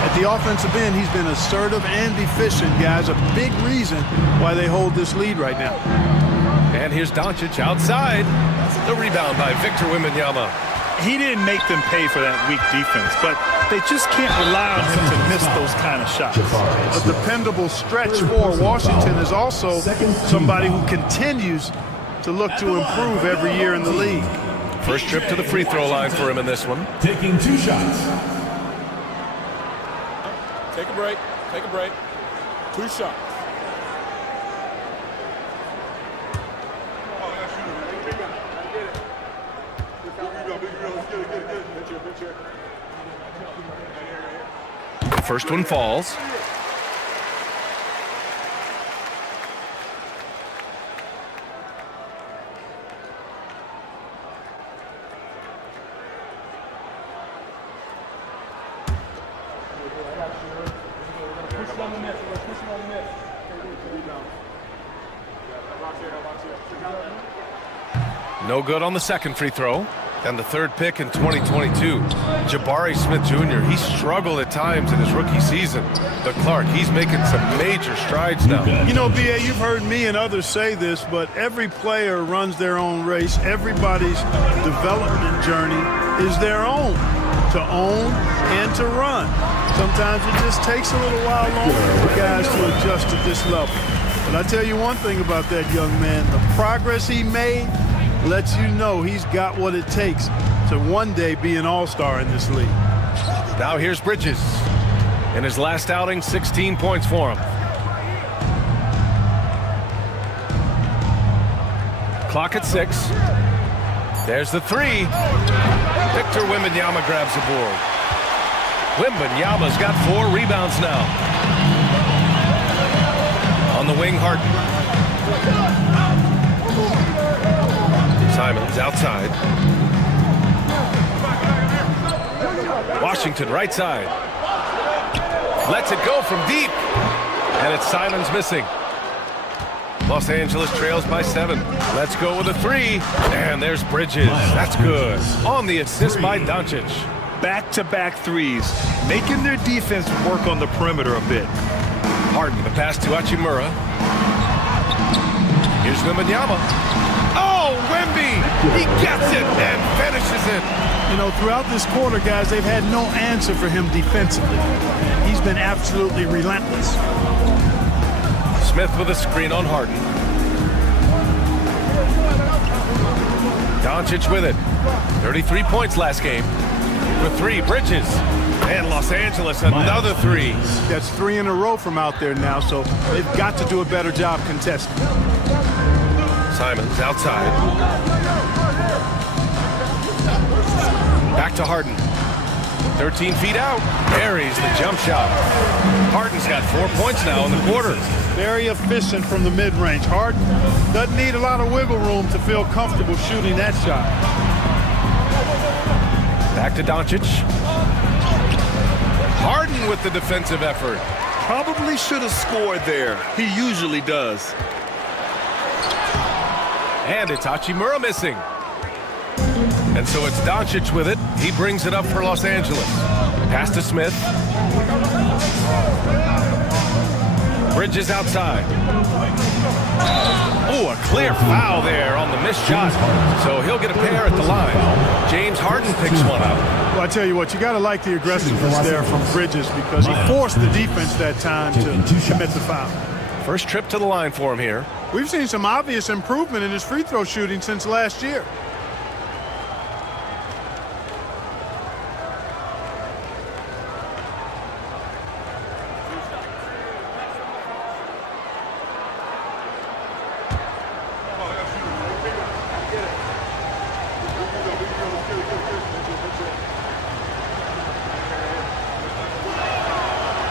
At the offensive end, he's been assertive and efficient, guys. A big reason why they hold this lead right now. And here's Doncic outside. The rebound by Victor Wembanyama. He didn't make them pay for that weak defense, but they just can't rely on him to miss those kind of shots. A dependable stretch for Washington is also somebody who continues to look to improve every year in the league. First trip to the free throw line for him in this one. Taking 2 shots. Take a break. Take a break. 2 shots. The first one falls. No good on the second free throw. and the third pick in 2022. Jabari Smith Jr., he struggled at times in his rookie season. But Clark, he's making some major strides now. You know, B.A., you've heard me and others say this, but every player runs their own race. Everybody's development journey is their own, to own and to run. Sometimes it just takes a little while longer for guys to adjust to this level. But I tell you one thing about that young man, the progress he made lets you know he's got what it takes to one day be an all-star in this league. Now here's Bridges. In his last outing, 16 points for him. Clock at 6. There's the 3. Victor Wembanyama grabs the board. Wembanyama's got 4 rebounds now. On the wing, Harden. Simons outside. Washington right side. Lets it go from deep. And it's Simons missing. Los Angeles trails by 7. Let's go with a 3. And there's Bridges. That's good. On the assist by Doncic. Back-to-back threes, making their defense work on the perimeter a bit. Harden, the pass to Hachimura. Here's Wembanyama. Oh, Wemby! He gets it and finishes it. You know, throughout this quarter, guys, they've had no answer for him defensively. He's been absolutely relentless. Smith with a screen on Harden. Doncic with it. 33 points last game. For 3, Bridges. And Los Angeles, another 3. That's 3 in a row from out there now, so they've got to do a better job contesting. Simons outside. Back to Harden. 13 feet out. Buries the jump shot. Harden's got 4 points now in the quarter. Very efficient from the mid-range. Harden doesn't need a lot of wiggle room to feel comfortable shooting that shot. Back to Doncic. Harden with the defensive effort. Probably should have scored there. He usually does. And it's Hachimura missing. And so it's Doncic with it. He brings it up for Los Angeles. Pass to Smith. Bridges outside. Oh, a clear foul there on the missed shot. So he'll get a pair at the line. James Harden picks one up. Well, I tell you what, you got to like the aggressiveness there from Bridges because he forced the defense that time to commit the foul. First trip to the line for him here. We've seen some obvious improvement in his free throw shooting since last year.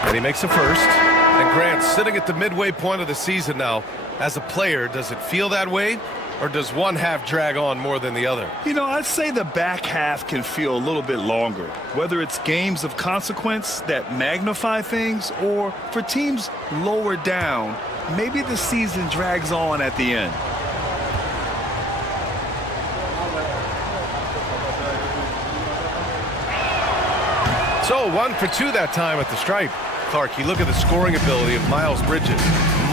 And he makes a first. And Grant, sitting at the midway point of the season now, as a player, does it feel that way? Or does one half drag on more than the other? You know, I'd say the back half can feel a little bit longer, whether it's games of consequence that magnify things or for teams lower down, maybe the season drags on at the end. So 1 for 2 that time at the stripe. Clark, you look at the scoring ability of Miles Bridges.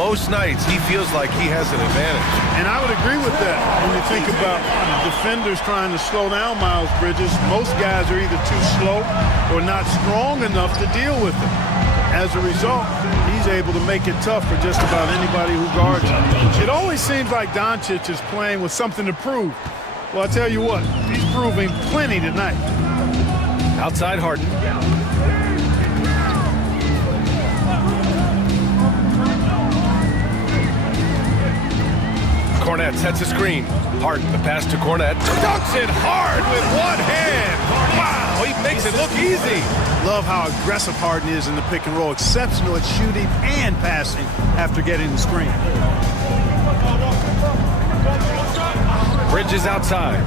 Most nights he feels like he has an advantage. And I would agree with that. When you think about defenders trying to slow down Miles Bridges, most guys are either too slow or not strong enough to deal with him. As a result, he's able to make it tough for just about anybody who guards him. It always seems like Doncic is playing with something to prove. Well, I tell you what, he's proving plenty tonight. Outside Harden. Cornette sets a screen. Harden, the pass to Cornette. Dunks it hard with one hand. Wow, he makes it look easy. Love how aggressive Harden is in the pick and roll. Exceptional at shooting and passing after getting the screen. Bridges outside.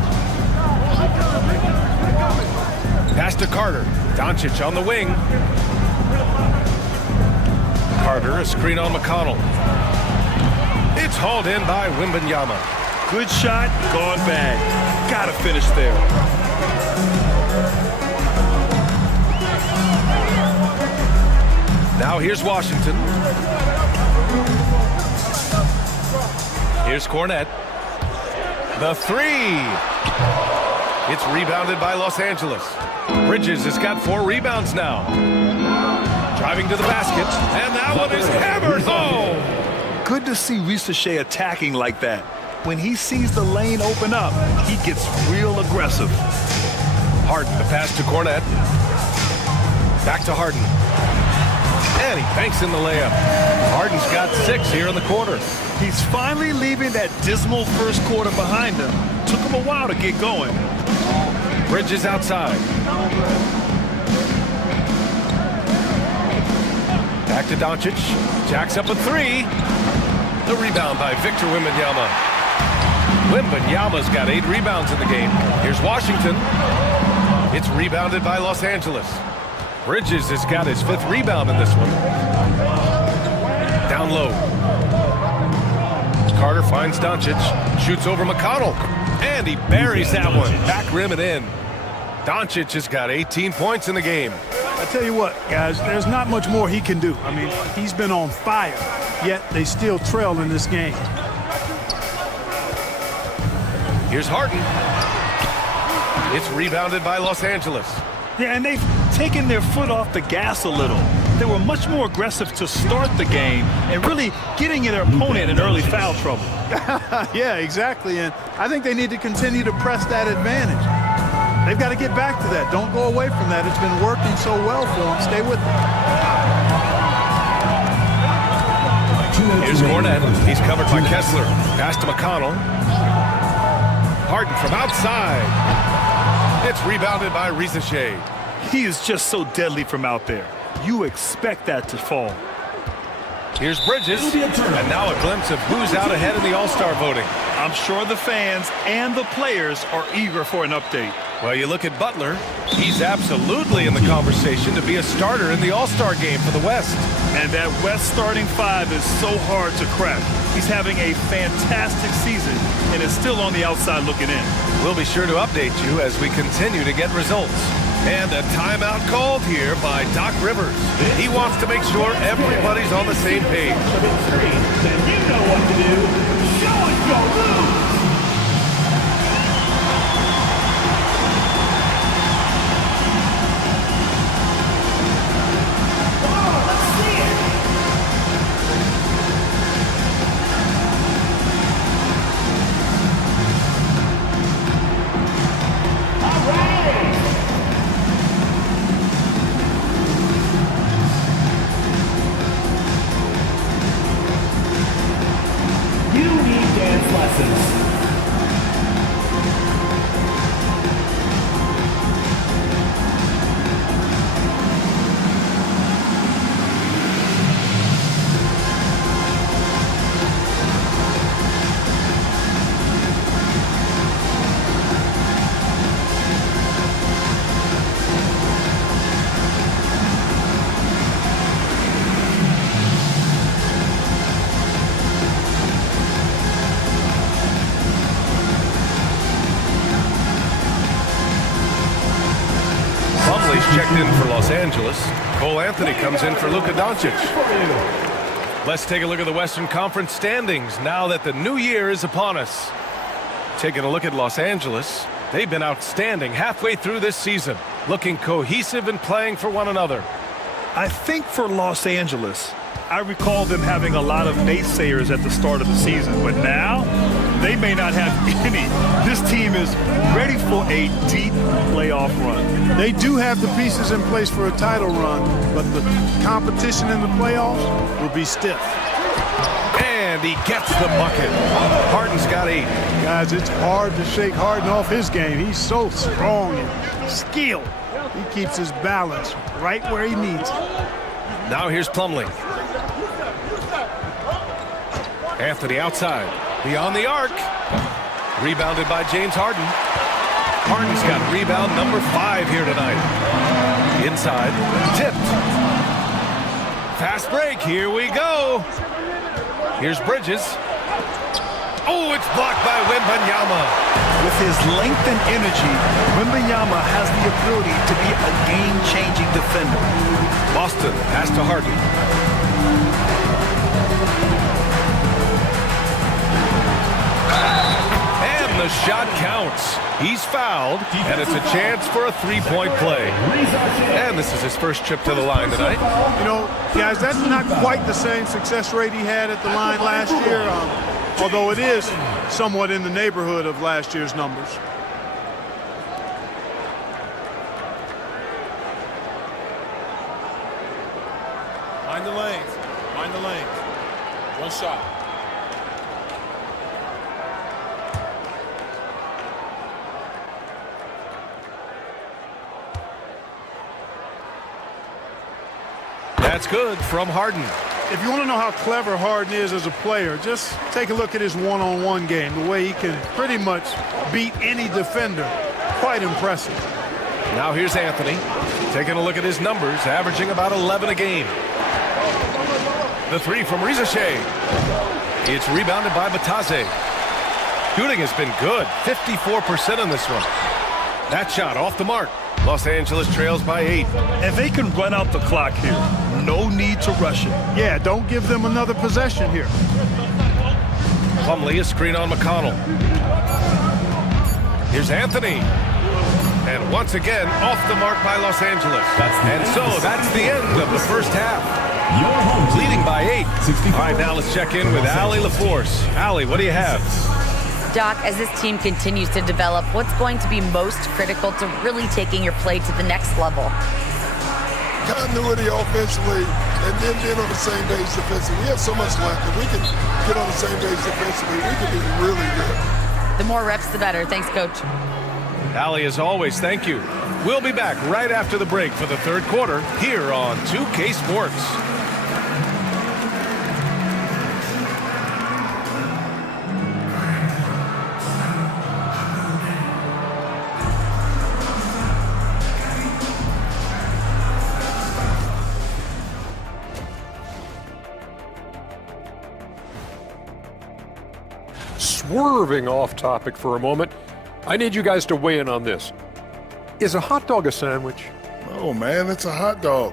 Pass to Carter. Doncic on the wing. Carter, a screen on McConnell. It's hauled in by Wembanyama. Good shot, gone bad. Gotta finish there. Now here's Washington. Here's Cornette. The three. It's rebounded by Los Angeles. Bridges has got 4 rebounds now. Driving to the basket, and that one is hammered home. Good to see Ricochet attacking like that. When he sees the lane open up, he gets real aggressive. Harden, the pass to Cornette. Back to Harden. And he banks in the layup. Harden's got 6 here in the quarter. He's finally leaving that dismal first quarter behind him. Took him a while to get going. Bridges outside. Back to Doncic. Jacks up a 3. The rebound by Victor Wembanyama. Wembanyama's got 8 rebounds in the game. Here's Washington. It's rebounded by Los Angeles. Bridges has got his 5th rebound in this one. Down low. Carter finds Doncic. Shoots over McConnell. And he buries that one. Back rim and in. Doncic has got 18 points in the game. I tell you what, guys, there's not much more he can do. I mean, he's been on fire, yet they still trail in this game. Here's Harden. It's rebounded by Los Angeles. Yeah, and they've taken their foot off the gas a little. They were much more aggressive to start the game and really getting their opponent in early foul trouble. Yeah, exactly, and I think they need to continue to press that advantage. They've got to get back to that. Don't go away from that. It's been working so well for them. Stay with it. Here's Cornette. He's covered by Kessler. Pass to McConnell. Harden from outside. It's rebounded by Ricochet. He is just so deadly from out there. You expect that to fall. Here's Bridges. And now a glimpse of who's out ahead in the All-Star voting. I'm sure the fans and the players are eager for an update. Well, you look at Butler. He's absolutely in the conversation to be a starter in the All-Star game for the West. And that West starting 5 is so hard to crack. He's having a fantastic season and is still on the outside looking in. We'll be sure to update you as we continue to get results. And a timeout called here by Doc Rivers. He wants to make sure everybody's on the same page. Then you know what to do. Show us your moves. Checked in for Los Angeles. Cole Anthony comes in for Luka Doncic. Let's take a look at the Western Conference standings now that the new year is upon us. Taking a look at Los Angeles, they've been outstanding halfway through this season, looking cohesive and playing for one another. I think for Los Angeles, I recall them having a lot of naysayers at the start of the season, but now they may not have any. This team is ready for a deep playoff run. They do have the pieces in place for a title run, but the competition in the playoffs will be stiff. And he gets the bucket. Harden's got 8. Guys, it's hard to shake Harden off his game. He's so strong and skilled. He keeps his balance right where he needs it. Now here's Plumlee. Anthony outside. Beyond the arc. Rebounded by James Harden. Harden's got rebound number 5 here tonight. Inside. Tipped. Fast break. Here we go. Here's Bridges. Oh, it's blocked by Wembanyama. With his length and energy, Wembanyama has the ability to be a game-changing defender. Boston pass to Harden. And the shot counts. He's fouled, and it's a chance for a three-point play. And this is his first trip to the line tonight. You know, guys, that's not quite the same success rate he had at the line last year, although it is somewhat in the neighborhood of last year's numbers. Mind the lanes. Mind the lanes. One shot. That's good from Harden. If you want to know how clever Harden is as a player, just take a look at his one-on-one game, the way he can pretty much beat any defender. Quite impressive. Now here's Anthony, taking a look at his numbers, averaging about 11 a game. The three from Rizashe. It's rebounded by Batase. Shooting has been good, 54% in this one. That shot off the mark. Los Angeles trails by 8. And they can run out the clock here. No need to rush it. Yeah, don't give them another possession here. Plumlee, a screen on McConnell. Here's Anthony. And once again, off the mark by Los Angeles. And so that's the end of the first half. Leading by 8. All right, now let's check in with Allie LaForce. Allie, what do you have? Doc, as this team continues to develop, what's going to be most critical to really taking your play to the next level? Continuity offensively and then being on the same page defensively. We have so much left. If we can get on the same page defensively, we can be really good. The more reps, the better. Thanks, Coach. Allie, as always, thank you. We'll be back right after the break for the third quarter here on 2K Sports. Swerving off topic for a moment, I need you guys to weigh in on this. Is a hot dog a sandwich? Oh, man, it's a hot dog.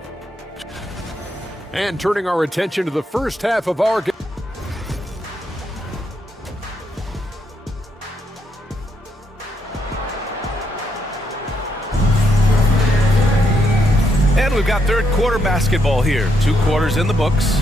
And turning our attention to the first half of our game. And we've got third quarter basketball here. 2 quarters in the books.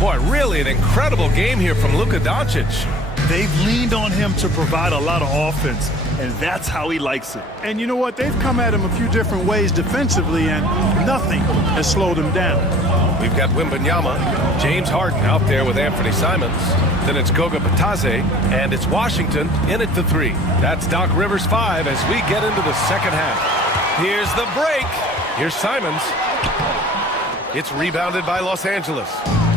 Boy, really an incredible game here from Luka Doncic. They've leaned on him to provide a lot of offense, and that's how he likes it. And you know what? They've come at him a few different ways defensively, and nothing has slowed him down. We've got Wembanyama, James Harden out there with Anthony Simons. Then it's Goga Batase, and it's Washington in at the 3. That's Doc Rivers 5 as we get into the second half. Here's the break. Here's Simons. It's rebounded by Los Angeles.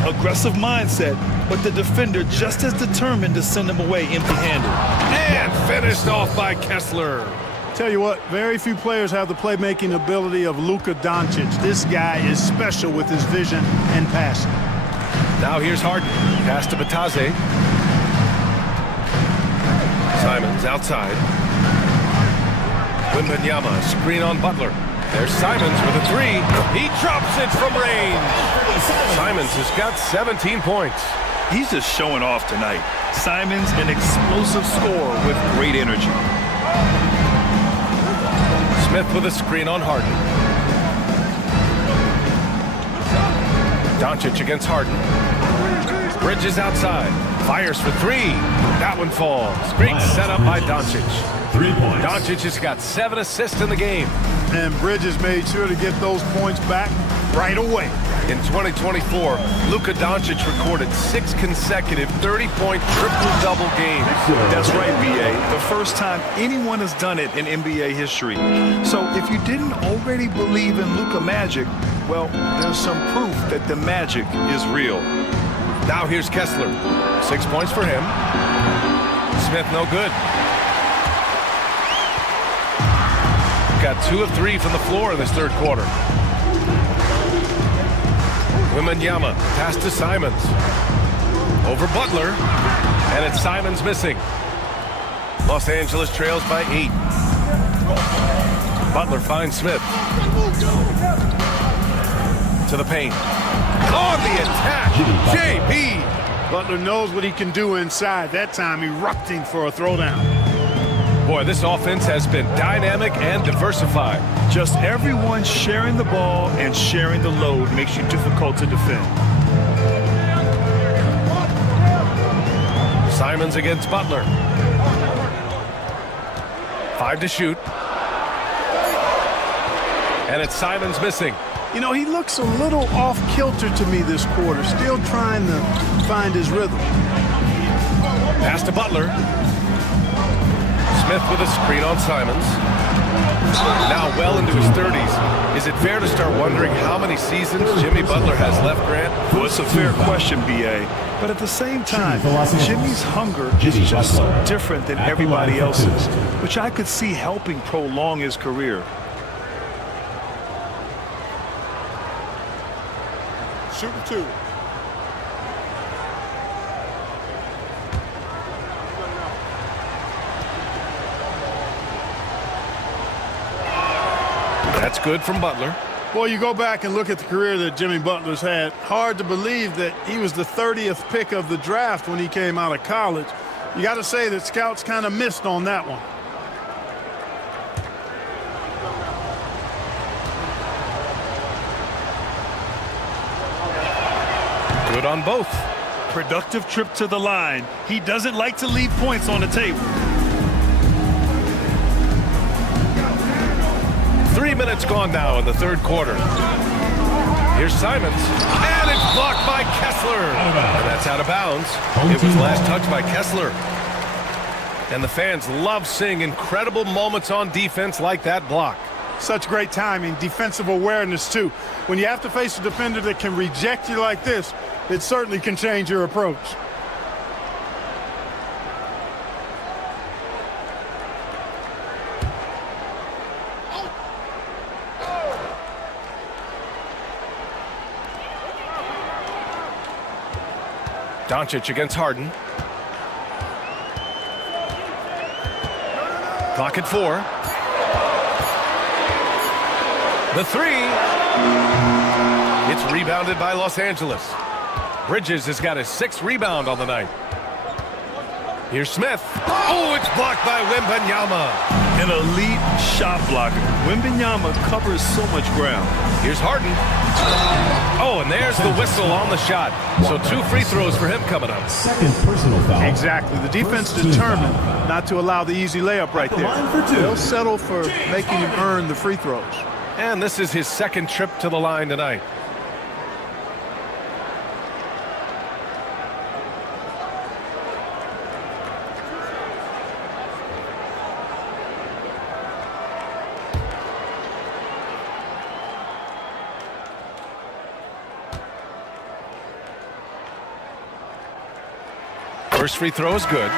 Aggressive mindset, but the defender just as determined to send him away empty-handed. And finished off by Kessler. Tell you what, very few players have the playmaking ability of Luka Doncic. This guy is special with his vision and passing. Now here's Harden. Pass to Batase. Simons outside. Wembanyama, screen on Butler. There's Simons with a 3. He drops it from range. Simons has got 17 points. He's just showing off tonight. Simons, an explosive scorer with great energy. Smith with a screen on Harden. Doncic against Harden. Bridges outside. Fires for 3. That one falls. Great setup by Doncic. 3 points. Doncic has got 7 assists in the game. And Bridges made sure to get those points back right away. In 2024, Luka Doncic recorded 6 consecutive 30-point triple-double games. That's right, B.A. The first time anyone has done it in NBA history. So if you didn't already believe in Luka magic, well, there's some proof that the magic is real. Now here's Kessler. 6 points for him. Smith no good. Got 2 of 3 from the floor in this third quarter. Wembanyama, pass to Simons. Over Butler, and it's Simons missing. Los Angeles trails by 8. Butler finds Smith. To the paint. On the attack, JB. Butler knows what he can do inside. That time erupting for a throwdown. Boy, this offense has been dynamic and diversified. Just everyone sharing the ball and sharing the load makes you difficult to defend. Simons against Butler. 5 to shoot. And it's Simons missing. You know, he looks a little off kilter to me this quarter, still trying to find his rhythm. Pass to Butler. Smith with a screen on Simons. Now well into his 30s. Is it fair to start wondering how many seasons Jimmy Butler has left, Grant? Well, it's a fair question, B.A. But at the same time, Jimmy's hunger is just so different than everybody else's, which I could see helping prolong his career. Shooting 2. That's good from Butler. Boy, you go back and look at the career that Jimmy Butler's had. Hard to believe that he was the 30th pick of the draft when he came out of college. You got to say that scouts kind of missed on that one. Good on both. Productive trip to the line. He doesn't like to leave points on the table. 3 minutes gone now in the third quarter. Here's Simons, and it's blocked by Kessler. And that's out of bounds. It was last touched by Kessler. And the fans love seeing incredible moments on defense like that block. Such great timing, defensive awareness too. When you have to face a defender that can reject you like this, it certainly can change your approach. Doncic against Harden. Clock at 4. The 3. It's rebounded by Los Angeles. Bridges has got his 6th rebound on the night. Here's Smith. Oh, it's blocked by Wembanyama. An elite shot blocker. Wembanyama covers so much ground. Here's Harden. Oh, and there's the whistle on the shot. So 2 free throws for him coming up. Second personal foul. Exactly. The defense determined not to allow the easy layup right there. They'll settle for making him earn the free throws. And this is his 2nd trip to the line tonight. First free throw is good.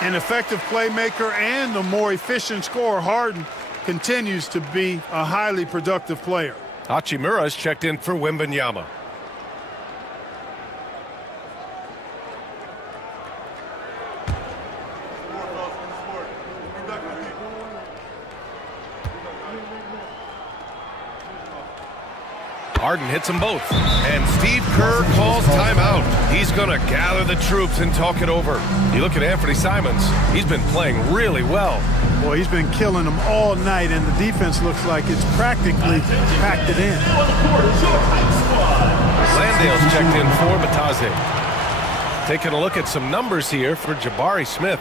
An effective playmaker and a more efficient scorer, Harden continues to be a highly productive player. Hachimura's checked in for Wembanyama. Harden hits them both. And Steve Kerr calls timeout. He's going to gather the troops and talk it over. You look at Anthony Simons. He's been playing really well. Boy, he's been killing them all night, and the defense looks like it's practically packed it in. Landale's checked in for Bataze. Taking a look at some numbers here for Jabari Smith.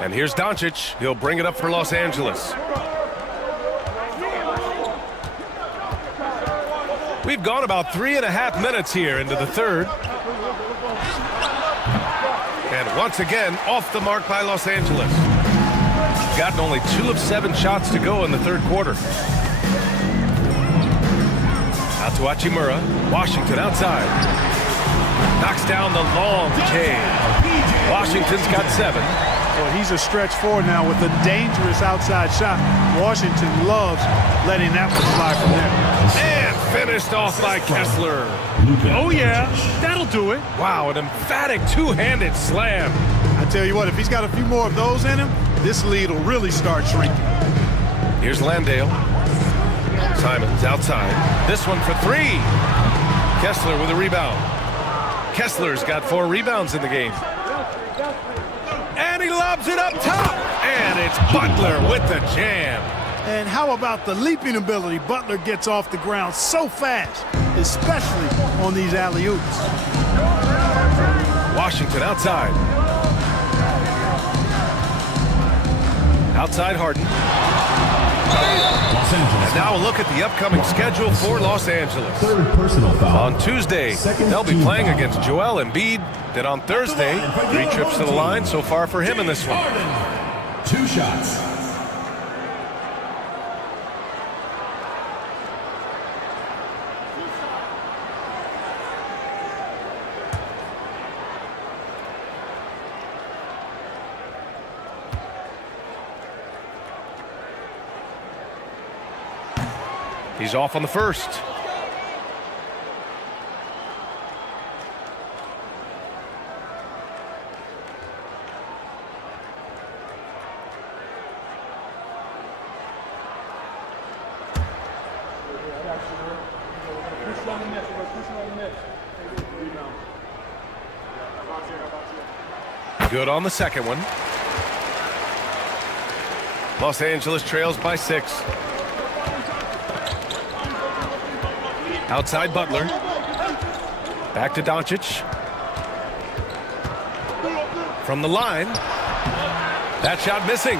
And here's Doncic. He'll bring it up for Los Angeles. We've gone about 3.5 minutes here into the third. And once again, off the mark by Los Angeles. Gotten only 2 of 7 shots to go in the third quarter. Out to Hachimura. Washington outside. Knocks down the long J. Washington's got 7. Well, he's a stretch 4 now with a dangerous outside shot. Washington loves letting that one fly from there. And Finished off by Kessler. Oh, yeah, that'll do it. Wow, an emphatic two-handed slam. I tell you what, if he's got a few more of those in him, this lead will really start shrinking. Here's Landale. Simons outside. This one for three. Kessler with a rebound. Kessler's got 4 rebounds in the game. And he lobs it up top. And it's Butler with the jam. And how about the leaping ability? Butler gets off the ground so fast, especially on these alley-oops. Washington outside. Outside Harden. And now a look at the upcoming schedule for Los Angeles. Third personal foul. On Tuesday, they'll be playing against Joel Embiid. Then on Thursday, 3 trips to the line so far for him in this one. 2 shots. He's off on the first. Good on the second one. Los Angeles trails by 6. Outside Butler. Back to Doncic. From the line. That shot missing.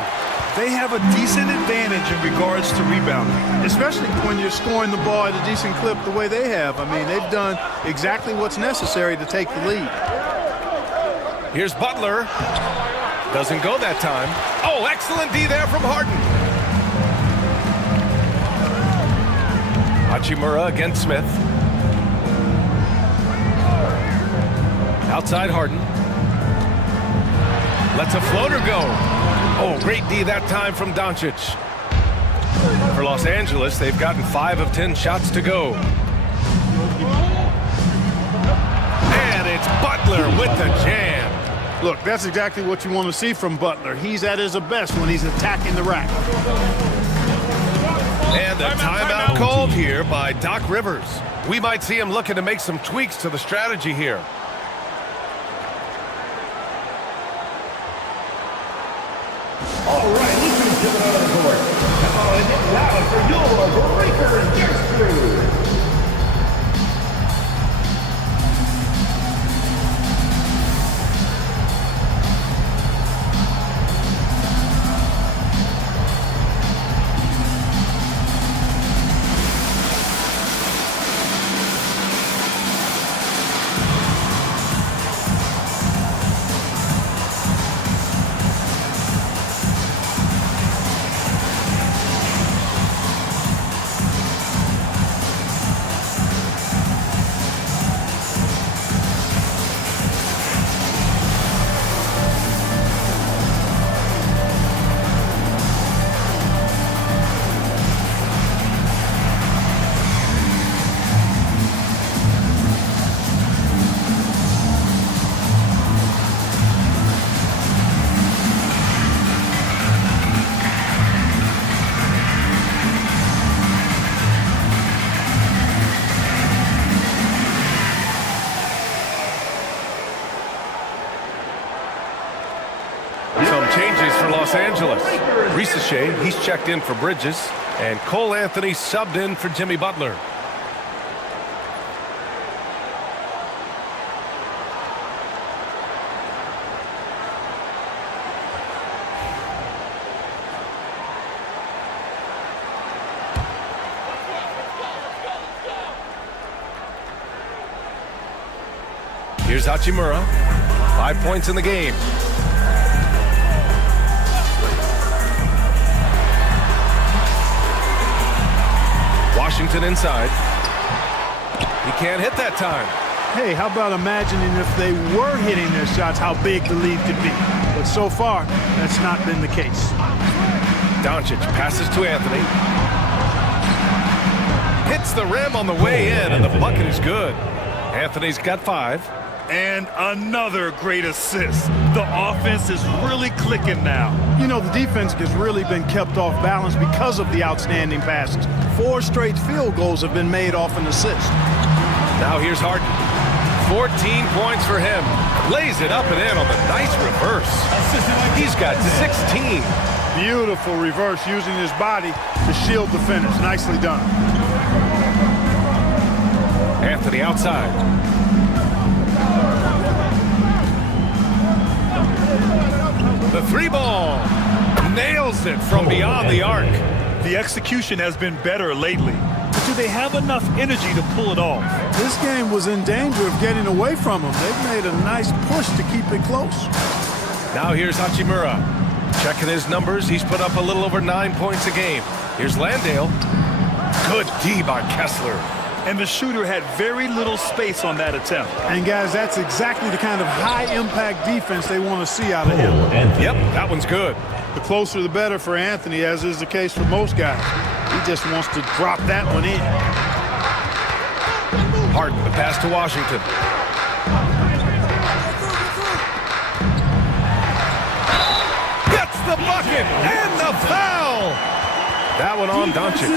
They have a decent advantage in regards to rebounding, especially when you're scoring the ball at a decent clip the way they have. I mean, they've done exactly what's necessary to take the lead. Here's Butler. Doesn't go that time. Oh, excellent D there from Harden. Hachimura against Smith. Outside Harden. Lets a floater go. Oh, great D that time from Doncic. For Los Angeles, they've gotten 5 of 10 shots to go. And it's Butler with the jam. Look, that's exactly what you want to see from Butler. He's at his best when he's attacking the rack. And the timeout called here by Doc Rivers. We might see him looking to make some tweaks to the strategy here. All right, listen to the court. Come on, get loud for your breaker and guest crew. Los Angeles. Risachet, he's checked in for Bridges, and Cole Anthony subbed in for Jimmy Butler. Here's Hachimura. 5 points in the game. Washington inside. He can't hit that time. Hey, how about imagining if they were hitting their shots, how big the lead could be. But so far, that's not been the case. Doncic passes to Anthony. Hits the rim on the way in, and the bucket is good. Anthony's got 5. And another great assist. The offense is really clicking now. You know, the defense has really been kept off balance because of the outstanding passes. 4 straight field goals have been made off an assist. Now here's Harden. 14 points for him. Lays it up and in on the nice reverse. He's got 16. Beautiful reverse using his body to shield the finish. Nicely done. Anthony outside. The 3-ball. Nails it from beyond the arc. The execution has been better lately. But do they have enough energy to pull it off? This game was in danger of getting away from them. They've made a nice push to keep it close. Now here's Hachimura. Checking his numbers, he's put up a little over 9 points a game. Here's Landale. Good D by Kessler. And the shooter had very little space on that attempt. And guys, that's exactly the kind of high-impact defense they want to see out of him. Yep, that one's good. The closer the better for Anthony, as is the case for most guys. He just wants to drop that one in. Harden, the pass to Washington. Gets the bucket and the foul. That one on Doncic.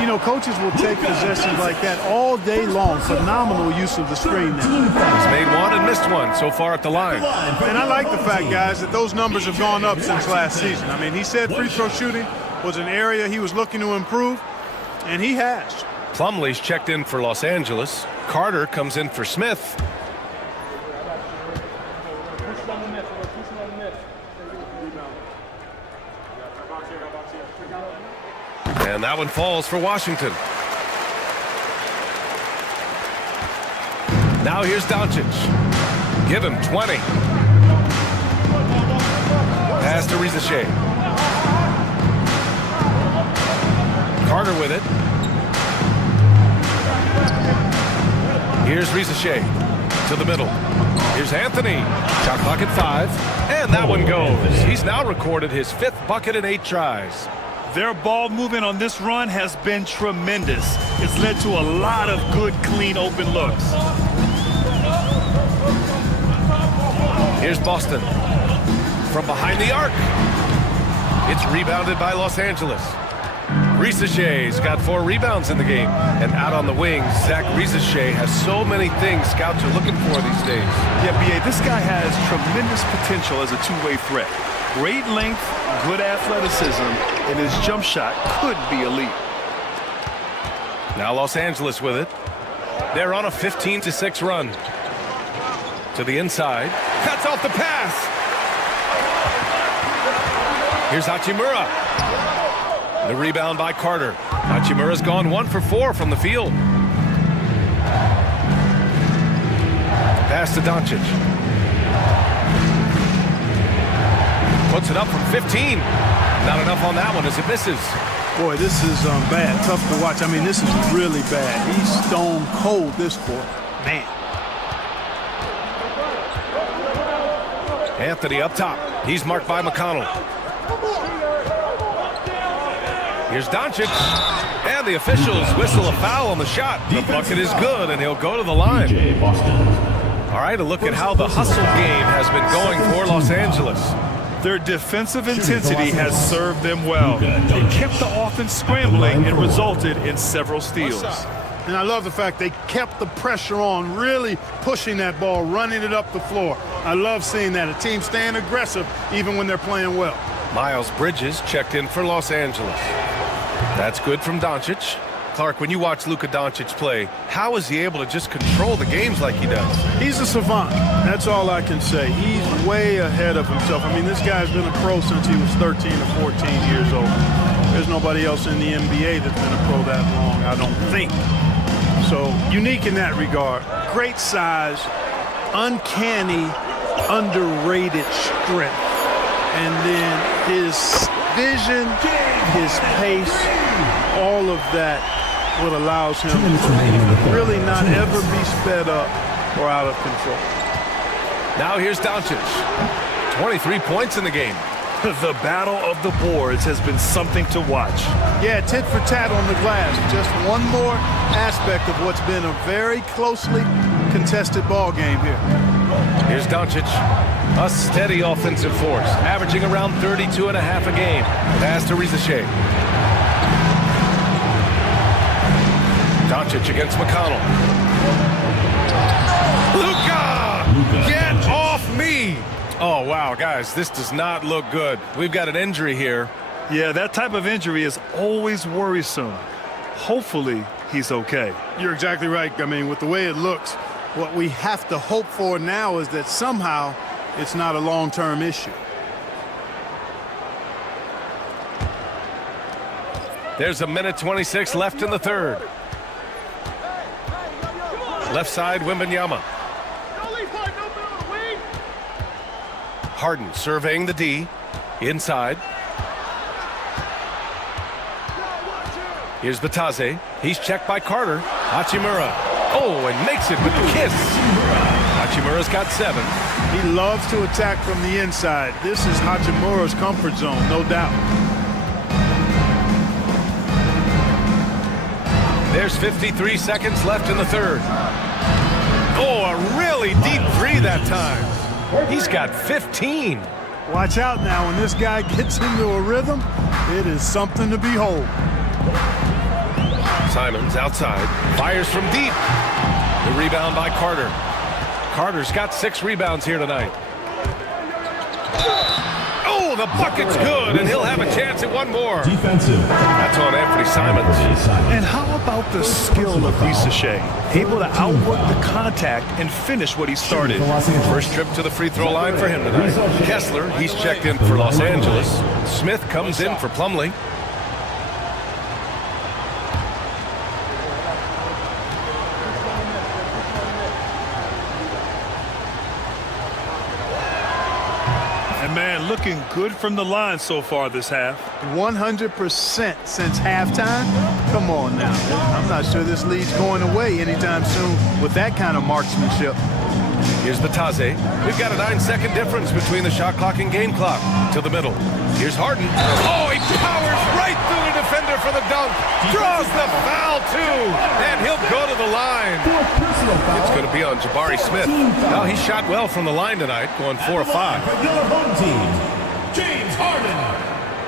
You know, coaches will take possessions like that all day long. Phenomenal use of the screen there. He's made one and missed one so far at the line. And I like the fact, guys, that those numbers have gone up since last season. I mean, he said free throw shooting was an area he was looking to improve, and he has. Plumlee's checked in for Los Angeles. Carter comes in for Smith. And that one falls for Washington. Now here's Doncic. Give him 20. Pass to Rizachet. Carter with it. Here's Rizachet to the middle. Here's Anthony. Shot clock at 5. And that one goes. He's now recorded his 5th bucket in 8 tries. Their ball movement on this run has been tremendous. It's led to a lot of good, clean, open looks. Here's Boston from behind the arc. It's rebounded by Los Angeles. Rizachet's got 4 rebounds in the game. And out on the wing, Zach Rizachet has so many things scouts are looking for these days. Yeah, B.A., this guy has tremendous potential as a two-way threat. Great length, good athleticism, and his jump shot could be elite. Now Los Angeles with it. They're on a 15-6 run. To the inside. Cuts off the pass. Here's Hachimura. The rebound by Carter. Hachimura's gone 1 for 4 from the field. Pass to Doncic. Puts it up from 15. Not enough on that one as it misses. Boy, this is bad. Tough to watch. I mean, this is really bad. He's stone cold this quarter. Man. Anthony up top. He's marked by McConnell. Here's Doncic. And the officials whistle a foul on the shot. The bucket is good, and he'll go to the line. All right, a look at how the hustle game has been going for Los Angeles. Their defensive intensity has served them well. It kept the offense scrambling and resulted in several steals. And I love the fact they kept the pressure on, really pushing that ball, running it up the floor. I love seeing that. A team staying aggressive even when they're playing well. Miles Bridges checked in for Los Angeles. That's good from Doncic. Clark, when you watch Luka Doncic play, how is he able to just control the games like he does? He's a savant. That's all I can say. He's way ahead of himself. I mean, this guy's been a pro since he was 13 or 14 years old. There's nobody else in the NBA that's been a pro that long, I don't think. So, unique in that regard. Great size, uncanny, underrated strength. And then his vision, his pace, all of that what allows him to really not ever be sped up or out of control. Now here's Doncic. 23 points in the game. The battle of the boards has been something to watch. Yeah, tit for tat on the glass. Just one more aspect of what's been a very closely contested ball game here. Here's Doncic, a steady offensive force, averaging around 32.5 a game. Pass to Rizachet. Doncic against McConnell. Luka! Get off me! Oh, wow, guys, this does not look good. We've got an injury here. Yeah, that type of injury is always worrisome. Hopefully, he's okay. You're exactly right. I mean, with the way it looks, what we have to hope for now is that somehow it's not a long-term issue. There's a minute 26 left in the third. Left side, Wembanyama. Harden surveying the D. Inside. Here's Batase. He's checked by Carter. Hachimura. Oh, and makes it with the kiss. Hachimura's got 7. He loves to attack from the inside. This is Hachimura's comfort zone, no doubt. There's 53 seconds left in the third. Oh, a really deep 3 that time. He's got 15. Watch out now. When this guy gets into a rhythm, it is something to behold. Simons outside. Fires from deep. The rebound by Carter. Carter's got 6 rebounds here tonight. Oh, the bucket's good, and he'll have a chance at one more. Defensive. That's on Anthony Simons. And how about the skill of Rizachet? Able to outwork the contact and finish what he started. First trip to the free throw line for him tonight. Kessler, he's checked in for Los Angeles. Smith comes in for Plumlee. And man, looking good from the line so far this half. 100% since halftime. Come on now. I'm not sure this lead's going away anytime soon with that kind of marksmanship. Here's Batase. We've got a 9-second difference between the shot clock and game clock. To the middle. Here's Harden. Oh, he powers right through the defender for the dunk. Draws the foul, too. And he'll go to the line. It's going to be on Jabari Smith. Well, he shot well from the line tonight, going 4 of 5. Your home team, James Harden,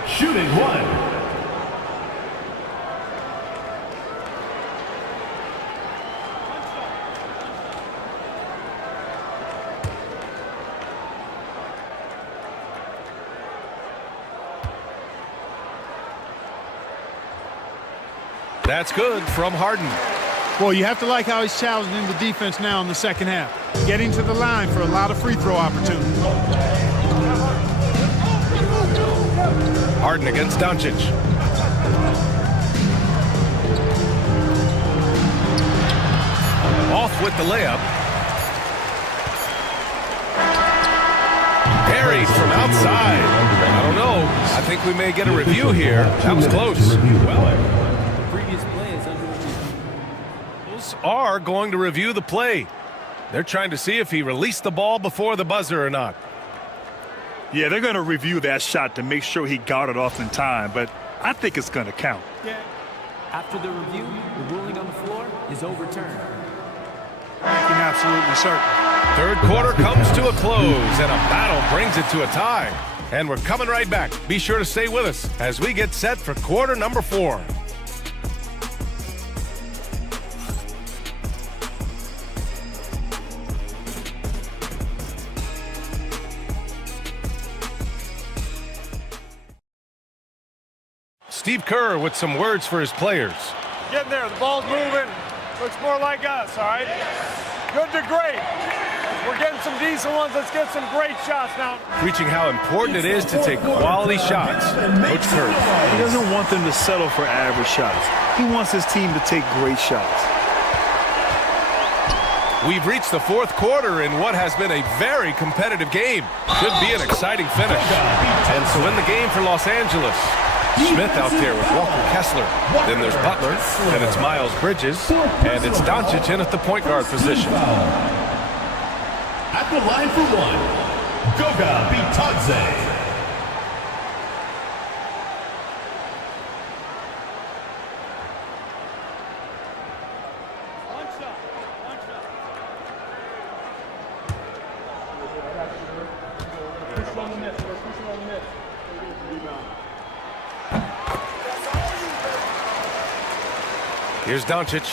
shooting 1. That's good from Harden. Well, you have to like how he's challenging the defense now in the second half. Getting to the line for a lot of free throw opportunities. Harden against Doncic. Off with the layup. Perry from outside. I don't know. I think we may get a review here. That was close. Are going to review the play. They're trying to see if he released the ball before the buzzer or not. Yeah, they're going to review that shot to make sure he got it off in time, but I think it's going to count. After the review, the ruling on the floor is overturned. Making absolutely certain. Third quarter comes to a close, and a battle brings it to a tie. And we're coming right back. Be sure to stay with us as we get set for quarter number 4. Steve Kerr with some words for his players. Getting there. The ball's moving. Looks more like us, all right? Good to great. We're getting some decent ones. Let's get some great shots now. Preaching how important it is to take quality shots. Coach Kerr. He doesn't want them to settle for average shots. He wants his team to take great shots. We've reached the fourth quarter in what has been a very competitive game. Should be an exciting finish. And so in the game for Los Angeles, Smith out there with Walker Kessler. Then there's Butler, and it's Miles Bridges, and it's Doncic in at the point guard position. At the line for 1, Goga Bitadze. Here's Doncic.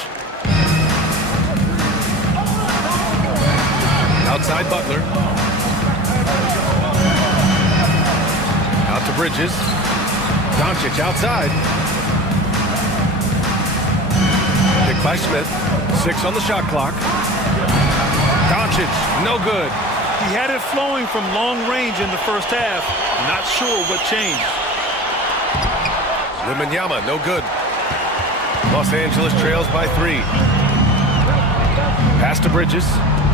Outside Butler. Out to Bridges. Doncic outside. Pick by Smith. 6 on the shot clock. Doncic, no good. He had it flowing from long range in the first half. Not sure what changed. Wembanyama, no good. Los Angeles trails by 3. Pass to Bridges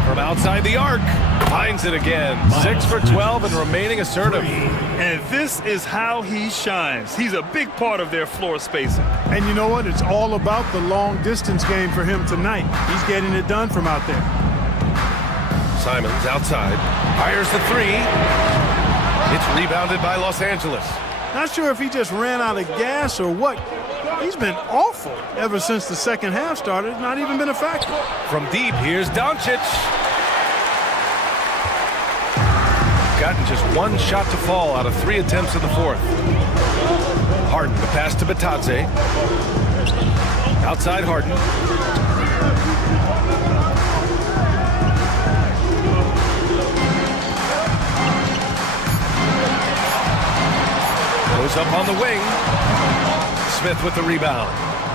from outside the arc. Finds it again. 6 for 12 and remaining assertive. And this is how he shines. He's a big part of their floor spacing. And you know what? It's all about the long distance game for him tonight. He's getting it done from out there. Simons outside. Fires the 3. It's rebounded by Los Angeles. Not sure if he just ran out of gas or what. He's been awful ever since the second half started. Not even been a factor. From deep, here's Doncic. Gotten just 1 shot to fall out of 3 attempts in the fourth. Harden, the pass to Batadze. Outside Harden. Goes up on the wing. Smith with the rebound.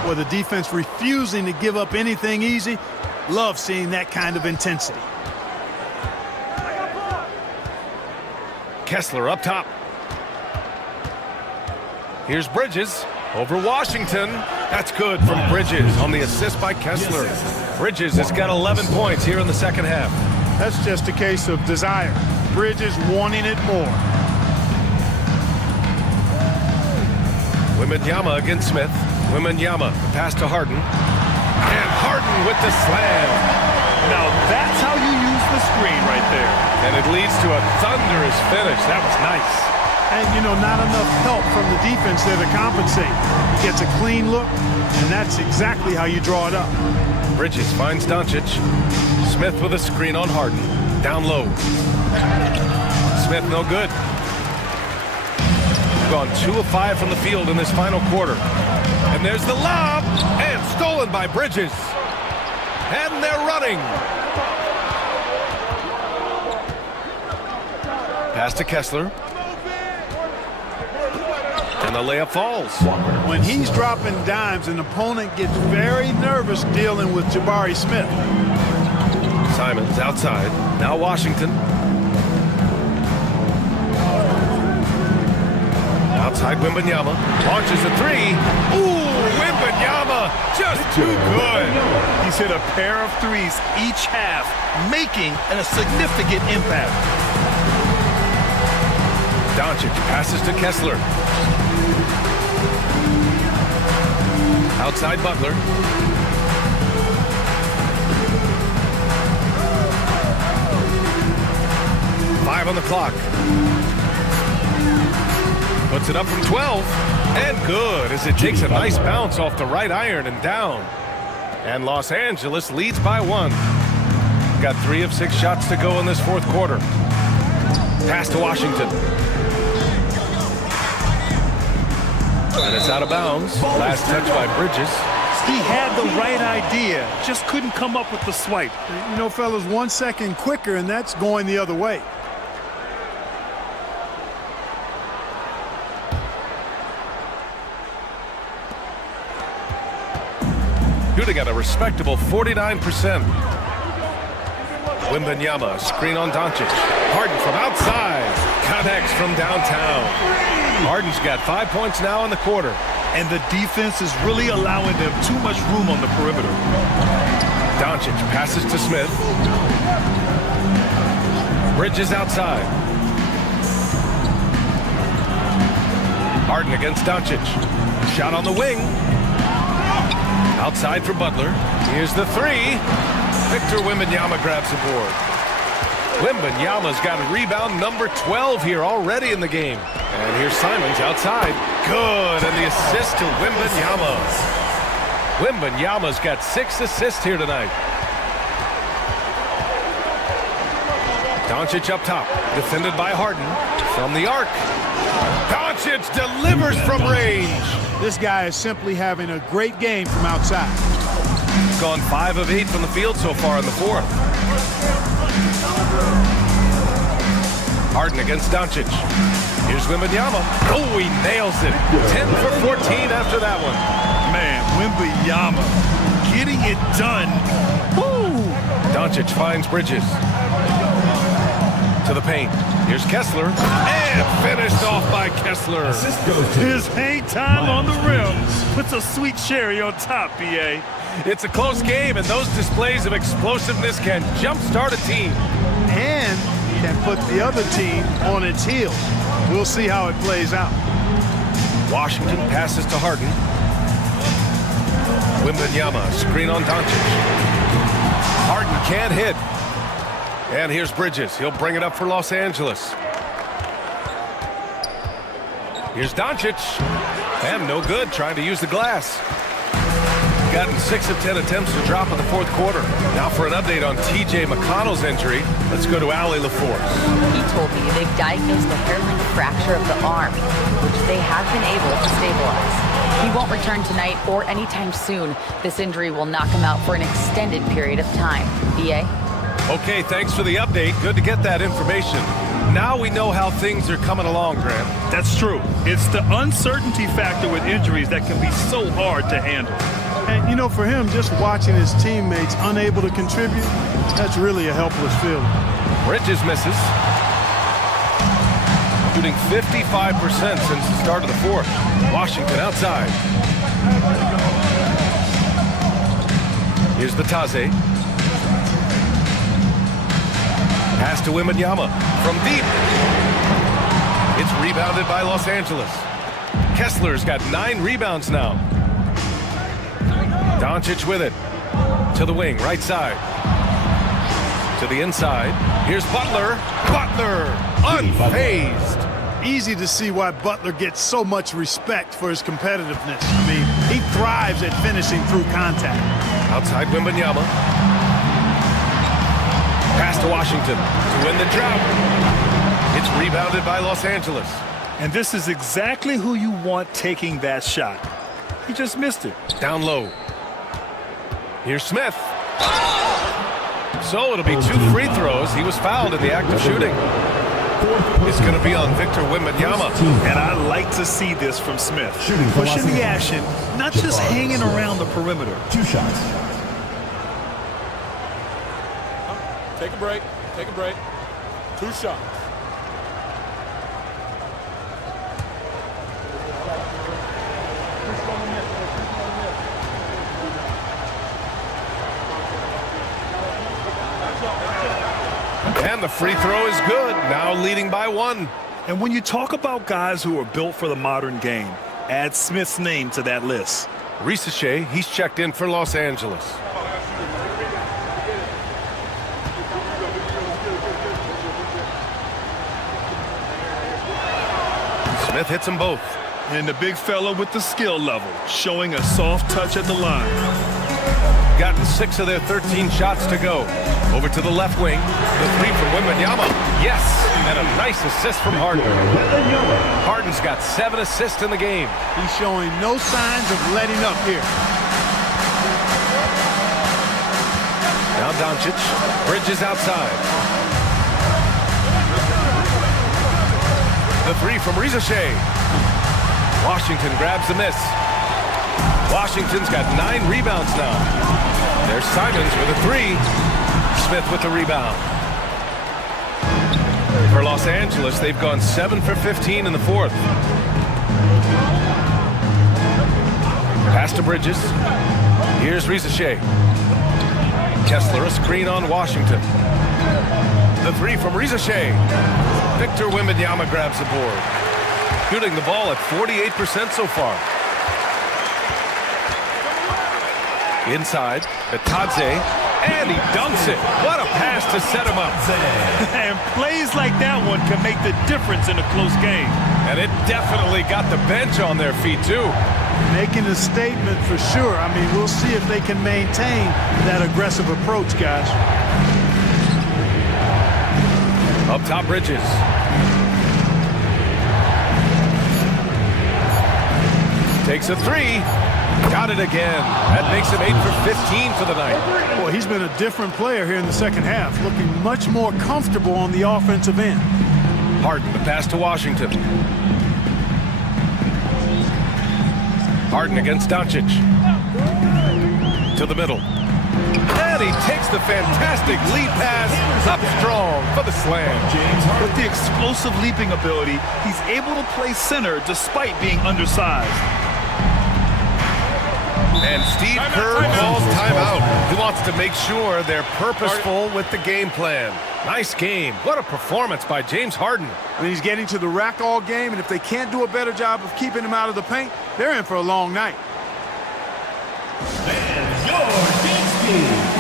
Well, the defense refusing to give up anything easy. Love seeing that kind of intensity. Kessler up top. Here's Bridges over Washington. That's good from Bridges on the assist by Kessler. Bridges has got 11 points here in the second half. That's just a case of desire. Bridges wanting it more. Wembanyama against Smith. Wembanyama, the pass to Harden. And Harden with the slam. Now that's how you use the screen right there. And it leads to a thunderous finish. That was nice. And, you know, not enough help from the defense there to compensate. He gets a clean look, and that's exactly how you draw it up. Bridges finds Doncic. Smith with a screen on Harden. Down low. Smith no good. Gone 2 of 5 from the field in this final quarter. And there's the lob. And stolen by Bridges. And they're running. Pass to Kessler. And the layup falls. When he's dropping dimes, an opponent gets very nervous dealing with Jabari Smith. Simons outside. Now Washington. Outside Wembanyama. Launches a 3. Ooh, Wembanyama just too good. He's hit a pair of threes each half, making a significant impact. Doncic passes to Kessler. Outside Butler. Five on the clock. Puts it up from 12. And good as it takes a nice bounce off the right iron and down. And Los Angeles leads by 1. Got 3 of 6 shots to go in this fourth quarter. Pass to Washington. And it's out of bounds. Last touch by Bridges. He had the right idea, just couldn't come up with the swipe. You know, fellas, 1 second quicker, and that's going the other way. Shooting at a respectable 49%. Wembanyama, screen on Doncic. Harden from outside. Connects from downtown. Harden's got 5 points now in the quarter. And the defense is really allowing them too much room on the perimeter. Doncic passes to Smith. Bridges outside. Harden against Doncic. Shot on the wing. Outside for Butler. Here's the 3. Victor Wembanyama grabs the board. Wembanyama's got a rebound number 12 here already in the game. And here's Simons outside. Good, and the assist to Wembanyama. Wembanyama's got 6 assists here tonight. Doncic up top, defended by Harden. From the arc. Doncic Doncic delivers from range. This guy is simply having a great game from outside. He's gone 5 of 8 from the field so far in the fourth. Harden against Doncic. Here's Wembanyama. Oh, he nails it. 10 for 14 after that one. Man, Wembanyama getting it done. Woo! Doncic finds Bridges. To the paint. Here's Kessler. And finished off by Kessler. His hang time on the rim puts a sweet cherry on top, BA. It's a close game, and those displays of explosiveness can jumpstart a team. And can put the other team on its heels. We'll see how it plays out. Washington passes to Harden. Wembanyama, screen on Doncic. Harden can't hit. And here's Bridges. He'll bring it up for Los Angeles. Here's Doncic. And no good, trying to use the glass. Gotten 6 of 10 attempts to drop in the fourth quarter. Now for an update on TJ McConnell's injury, let's go to Allie LaForce. He told me they've diagnosed a hairline fracture of the arm, which they have been able to stabilize. He won't return tonight or anytime soon. This injury will knock him out for an extended period of time. BA? Okay, thanks for the update. Good to get that information. Now we know how things are coming along, Grant. That's true. It's the uncertainty factor with injuries that can be so hard to handle. And, you know, for him, just watching his teammates unable to contribute, that's really a helpless feeling. Bridges misses. Shooting 55% since the start of the fourth. Washington outside. Here's the Taze. Pass to Wembanyama from deep. It's rebounded by Los Angeles. Kessler's got 9 rebounds now. Doncic with it. To the wing, right side. To the inside. Here's Butler. Butler, unfazed. Easy to see why Butler gets so much respect for his competitiveness. I mean, he thrives at finishing through contact. Outside Wembanyama. Pass to Washington to win the drought. It's rebounded by Los Angeles. And this is exactly who you want taking that shot. He just missed it. Down low. Here's Smith. So it'll be 2 free throws. He was fouled in the act of shooting. It's going to be on Victor Wembanyama. And I like to see this from Smith. Pushing the action, not just hanging around the perimeter. 2 shots. Take a break. Take a break. 2 shots. And the free throw is good. Now leading by 1. And when you talk about guys who are built for the modern game, add Smith's name to that list. Risache, he's checked in for Los Angeles. Smith hits them both. And the big fella with the skill level, showing a soft touch at the line. Gotten 6 of their 13 shots to go. Over to the left wing. The 3 from Wembanyama. Yes, and a nice assist from Harden. Harden's got 7 assists in the game. He's showing no signs of letting up here. Now Doncic. Bridges outside. The 3 from Risache. Washington grabs the miss. Washington's got 9 rebounds now. There's Simons with a 3. Smith with the rebound. For Los Angeles, they've gone 7 for 15 in the fourth. Pass to Bridges. Here's Risache. Kessler, a screen on Washington. The 3 from Risache. Victor Wembanyama grabs the board. Shooting the ball at 48% so far. Inside, Taze, and he dunks it. What a pass to set him up. And plays like that one can make the difference in a close game. And it definitely got the bench on their feet, too. Making a statement for sure. I mean, we'll see if they can maintain that aggressive approach, guys. Up top, Bridges. Takes a three. Got it again. That makes him 8 for 15 for the night. Boy, he's been a different player here in the second half, looking much more comfortable on the offensive end. Harden, the pass to Washington. Harden against Doncic. To the middle. And he takes the fantastic lead pass up strong for the slam. With the explosive leaping ability, he's able to play center despite being undersized. And Steve Kerr calls timeout. He wants to make sure they're purposeful with the game plan. Nice game. What a performance by James Harden. I mean, he's getting to the rack all game, and if they can't do a better job of keeping him out of the paint, they're in for a long night. And your Kings team.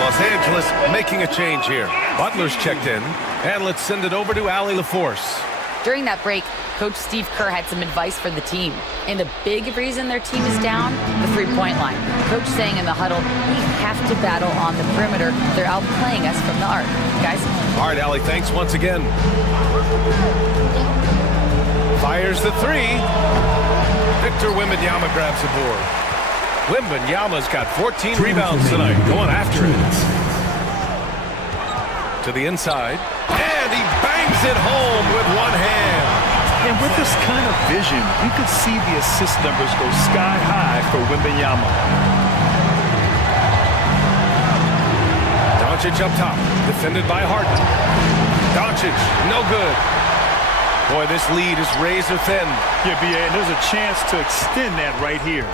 Los Angeles making a change here. Butler's checked in, and let's send it over to Allie LaForce. During that break, Coach Steve Kerr had some advice for the team. And the big reason their team is down, the three-point line. Coach saying in the huddle, we have to battle on the perimeter. They're outplaying us from the arc. Guys? All right, Allie, thanks once again. Fires the three. Victor Wembanyama grabs the board. Wembanyama's got 14 rebounds tonight, going after it. To the inside, and he bangs it home with one hand. And with this kind of vision, you could see the assist numbers go sky high for Wembanyama. Doncic up top, defended by Harden. Doncic, no good. Boy, this lead is razor thin. Yeah, B.A., and there's a chance to extend that right here.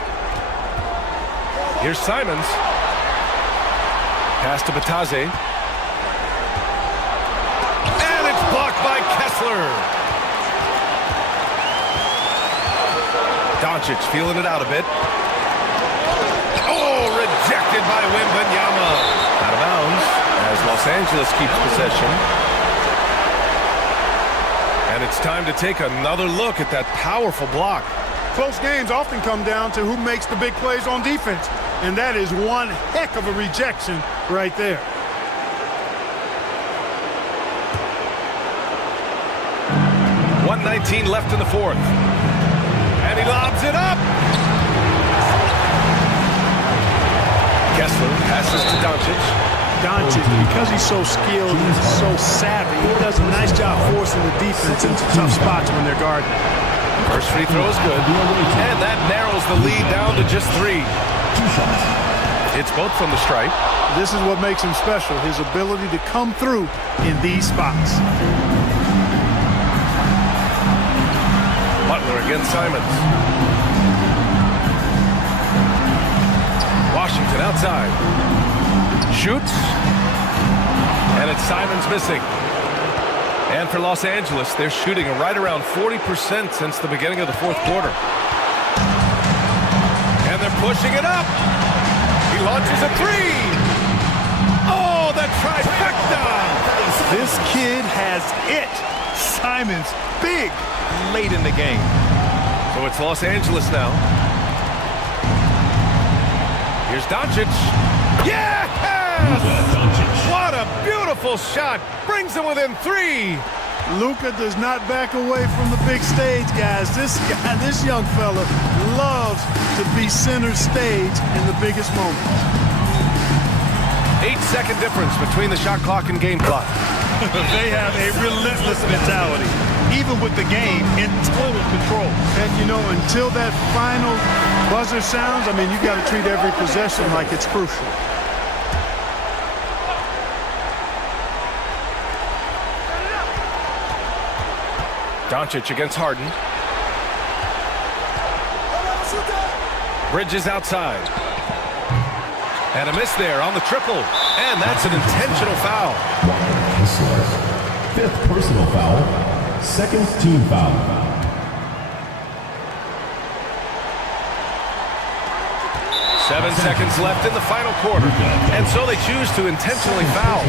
Here's Simons. Pass to Batase. And it's blocked by Kessler. Doncic feeling it out a bit. Oh, rejected by Wembanyama. Out of bounds as Los Angeles keeps possession. And it's time to take another look at that powerful block. Close games often come down to who makes the big plays on defense. And that is one heck of a rejection right there. .119 left in the fourth. And he lobs it up. Kessler passes to Doncic. Doncic, because he's so skilled and so savvy, he does a nice job forcing the defense into tough spots when they're guarding. First free throw is good. And that narrows the lead down to just 3. It's both from the stripe. This is what makes him special, his ability to come through in these spots. Butler against Simons. Washington outside. Shoots. And it's Simons missing. And for Los Angeles, they're shooting right around 40% since the beginning of the fourth quarter. And they're pushing it up. He launches a three. Oh, the trifecta. This kid has it. Simons, big late in the game. So it's Los Angeles now. Here's Doncic. Yes! What a beautiful shot. Brings him within 3. Luka does not back away from the big stage, guys. This young fella loves to be center stage in the biggest moments. 8-second difference between the shot clock and game clock. They have a relentless mentality, even with the game in total control. And, you know, until that final buzzer sounds, I mean, you got to treat every possession like it's crucial. Doncic against Harden. Bridges outside. And a miss there on the triple. And that's an intentional foul. Fifth personal foul. Second team foul. Seven seconds left in the final quarter. And so they choose to intentionally foul.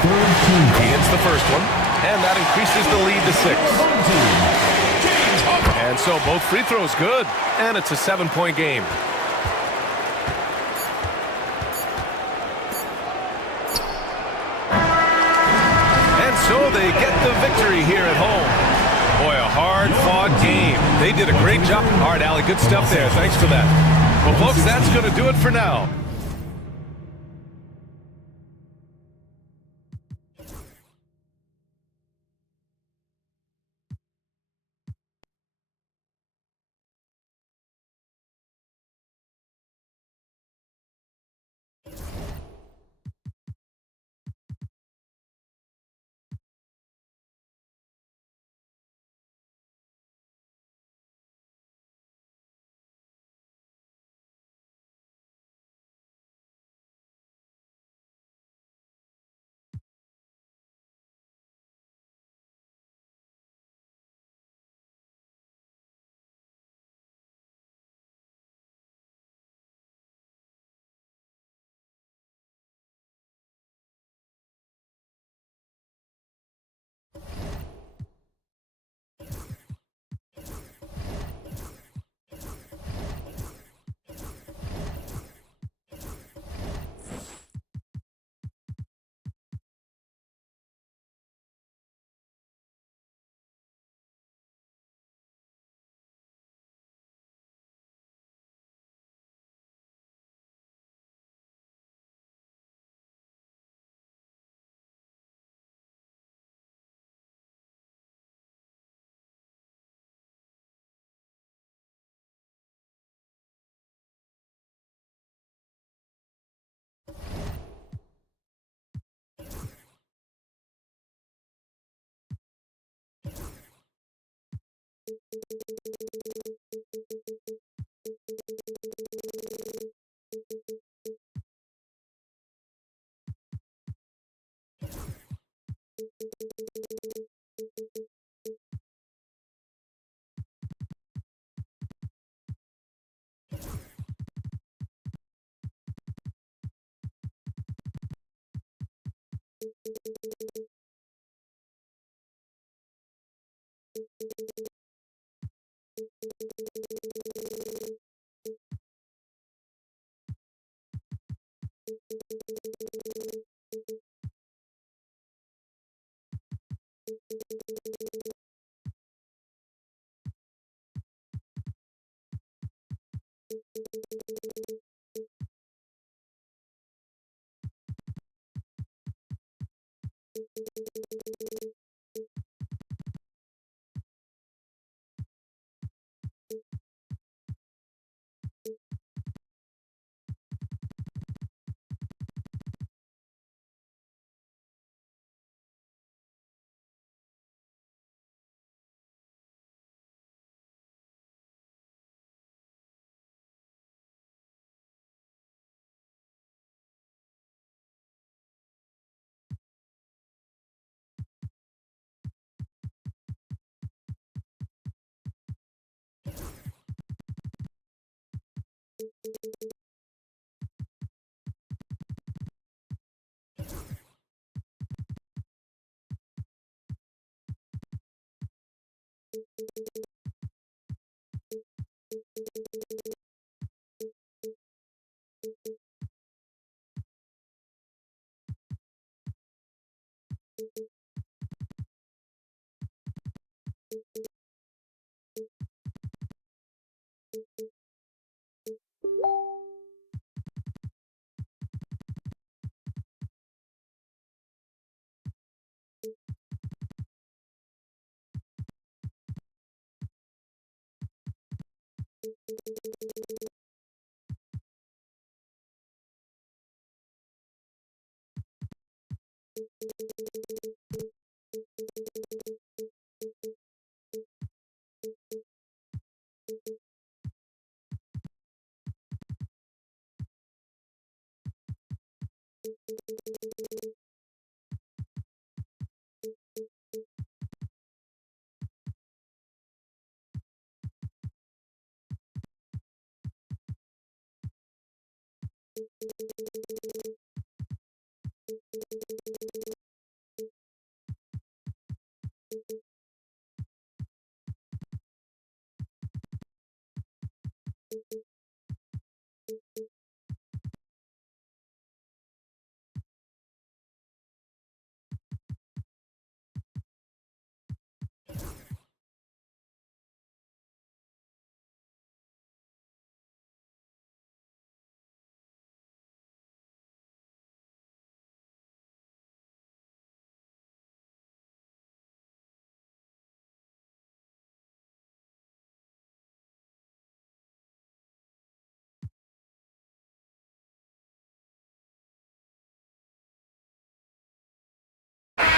He hits the first one. And that increases the lead to 6. And so both free throws good. And it's a 7-point game. And so they get the victory here at home. Boy, a hard-fought game. They did a great job. All right, Allie, good stuff there. Thanks for that. Well, folks, that's going to do it for now.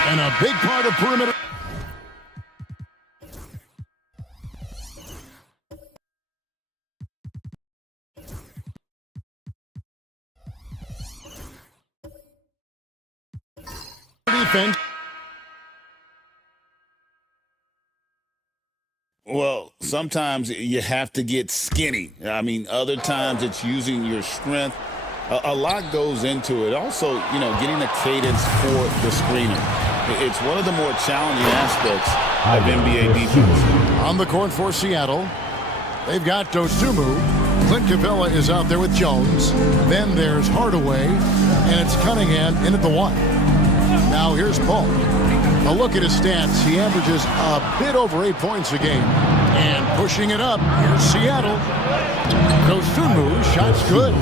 And a big part of perimeter. Defense. Well, sometimes you have to get skinny. I mean, other times it's using your strength. A lot goes into it. Also, you know, getting a cadence for the screener. It's one of the more challenging aspects of NBA defense. On the court for Seattle, they've got Dosunmu. Clint Capella is out there with Jones. Then there's Hardaway, and it's Cunningham in at the 1. Now here's Paul. A look at his stats. He averages a bit over 8 points a game. And pushing it up, here's Seattle. Dosunmu, shot's good.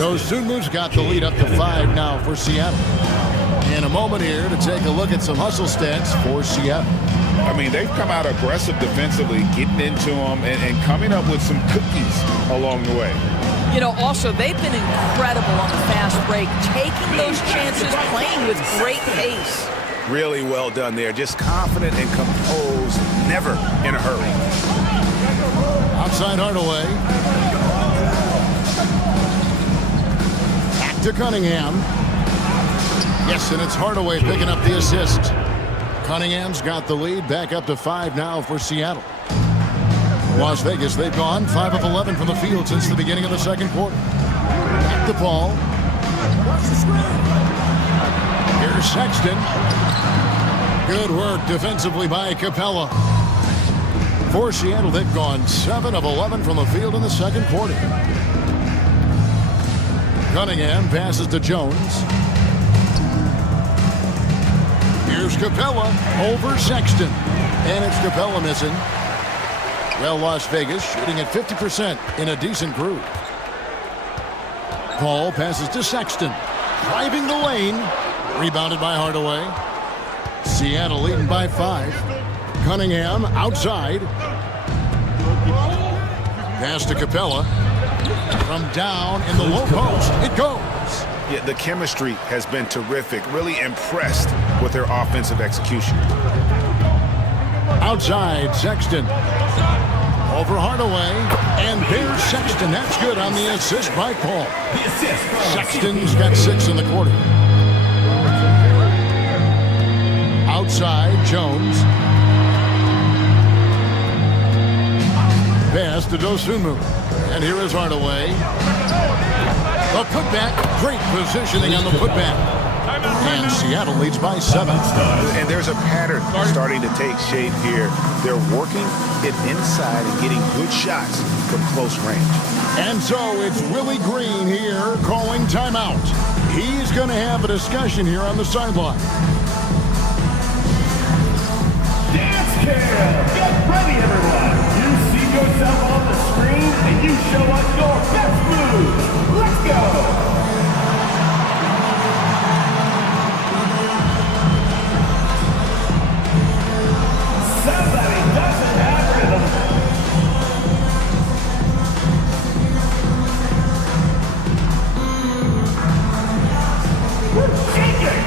Dosunmu's got the lead up to 5 now for Seattle. In a moment here to take a look at some hustle stats for Seattle. I mean, they've come out aggressive defensively, getting into them and coming up with some cookies along the way. You know, also, they've been incredible on the fast break, taking those chances, playing with great pace. Really well done there. Just confident and composed, never in a hurry. Outside Hardaway. Back to Cunningham. Yes, and it's Hardaway picking up the assist. Cunningham's got the lead, back up to 5 now for Seattle. Las Vegas, they've gone 5 of 11 from the field since the beginning of the second quarter. Back to Paul. Here's Sexton. Good work defensively by Capella. For Seattle, they've gone 7 of 11 from the field in the second quarter. Cunningham passes to Jones. Here's Capella over Sexton. And it's Capella missing. Well, Las Vegas shooting at 50% in a decent groove. Paul passes to Sexton. Driving the lane. Rebounded by Hardaway. Seattle leading by 5. Cunningham outside. Pass to Capella. From down in the low post. It goes. Yeah, the chemistry has been terrific. Really impressed with their offensive execution. Outside, Sexton. Over Hardaway. And there's Sexton. That's good on the assist by Paul. Sexton's got 6 in the quarter. Outside, Jones. Pass to Dosunmu. And here is Hardaway. The putback. Great positioning on the putback. And Seattle leads by 7. And there's a pattern starting to take shape here. They're working it inside and getting good shots from close range. And so it's Willie Green here calling timeout. He's going to have a discussion here on the sideline. Dance Cam! Get ready, everyone! You see yourself on the screen and you show us your best moves. Let's go! Somebody doesn't have rhythm. Shake it!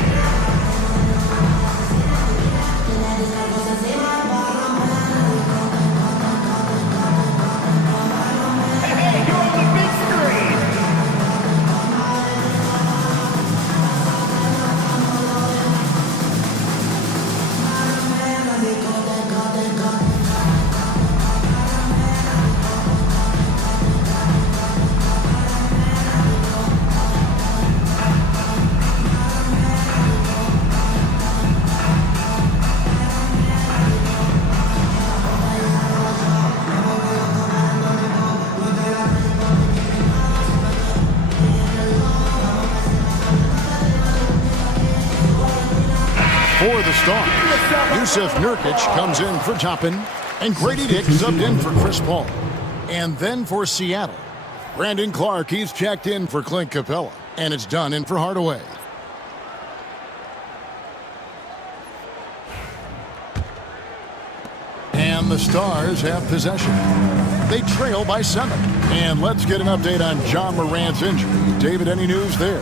star. Yusuf Nurkic comes in for Toppin, and Grady Dick subbed in for Chris Paul. And then for Seattle, Brandon Clark, he's checked in for Clint Capella, and it's done in for Hardaway. And the Stars have possession. They trail by 7. And let's get an update on John Morant's injury. David, any news there?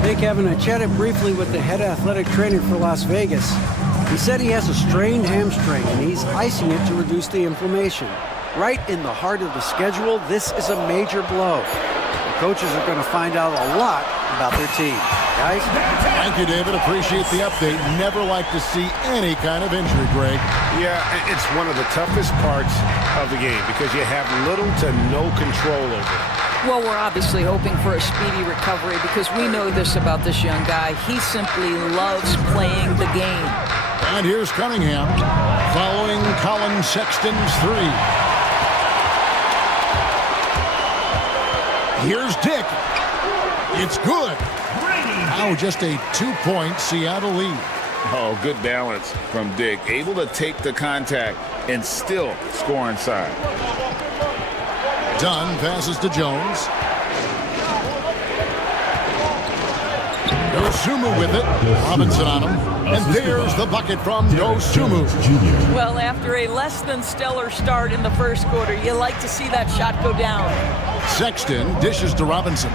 Hey, Kevin, I chatted briefly with the head athletic trainer for Las Vegas. He said he has a strained hamstring, and he's icing it to reduce the inflammation. Right in the heart of the schedule, this is a major blow. The coaches are going to find out a lot about their team. Guys? Thank you, David. Appreciate the update. Never like to see any kind of injury, Greg. Yeah, it's one of the toughest parts of the game because you have little to no control over it. Well, we're obviously hoping for a speedy recovery because we know this about this young guy. He simply loves playing the game. And here's Cunningham following Colin Sexton's 3. Here's Dick. It's good. Now just a 2-point Seattle lead. Oh, good balance from Dick. Able to take the contact and still score inside. Dunn passes to Jones. Dosunmu with it. Robinson on him. And there's the bucket from Dosunmu. Well, after a less than stellar start in the first quarter, you like to see that shot go down. Sexton dishes to Robinson.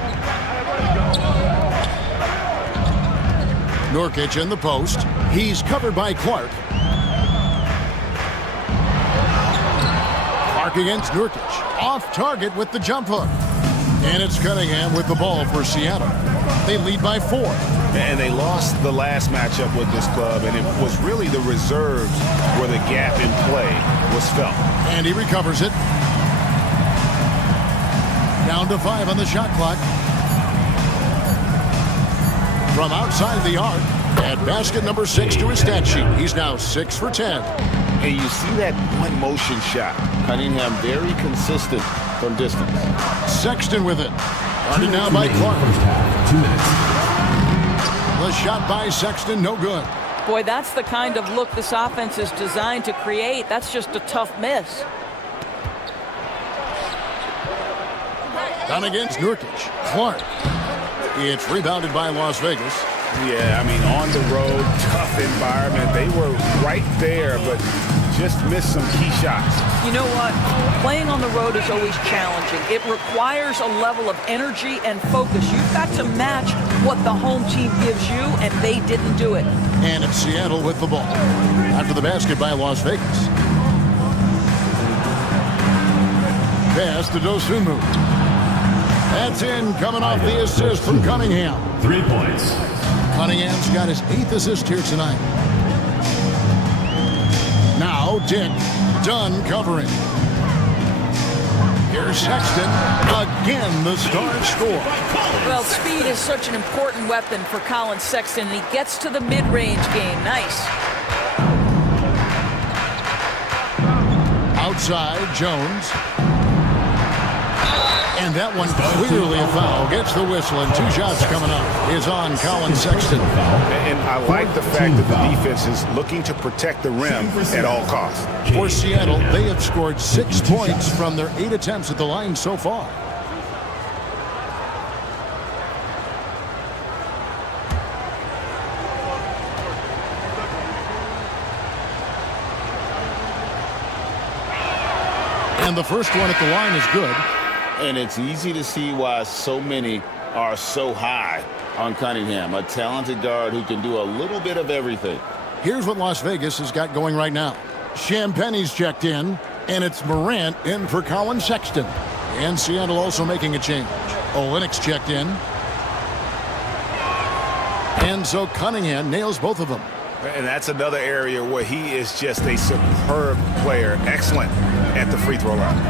Nurkic in the post. He's covered by Clark. Clark against Nurkic. Off target with the jump hook. And it's Cunningham with the ball for Seattle. They lead by 4. And they lost the last matchup with this club, and it was really the reserves where the gap in play was felt. And he recovers it. Down to 5 on the shot clock. From outside the arc, at basket number 6 to his stat sheet. He's now 6 for 10. And you see that one motion shot. Cunningham very consistent from distance. Sexton with it. Guarded now by Clark. 2 minutes. The shot by Sexton, no good. Boy, that's the kind of look this offense is designed to create. That's just a tough miss. Down against Nurkic. Clark. It's rebounded by Las Vegas. Yeah, I mean, on the road, tough environment. They were right there, but just missed some key shots. You know what? Playing on the road is always challenging. It requires a level of energy and focus. You've got to match what the home team gives you, and they didn't do it. And it's Seattle with the ball. After the basket by Las Vegas. Pass to Dosunmu. That's in, coming off the assist from Cunningham. 3 points. Cunningham's got his 8th assist here tonight. Now Dick. Dunn covering. Here's Sexton. Again, the Stars score. Well, speed is such an important weapon for Colin Sexton, and he gets to the mid-range game. Nice. Outside, Jones. And that one clearly a foul. Gets the whistle, and 2 shots coming up is on Colin Sexton. And I like the fact that the defense is looking to protect the rim at all costs. For Seattle, they have scored 6 points from their 8 attempts at the line so far. And the first one at the line is good. And it's easy to see why so many are so high on Cunningham, a talented guard who can do a little bit of everything. Here's what Las Vegas has got going right now. Champagne's checked in, and it's Morant in for Colin Sexton. And Seattle also making a change. Olynyk's checked in. And so Cunningham nails both of them. And that's another area where he is just a superb player, excellent at the free throw line.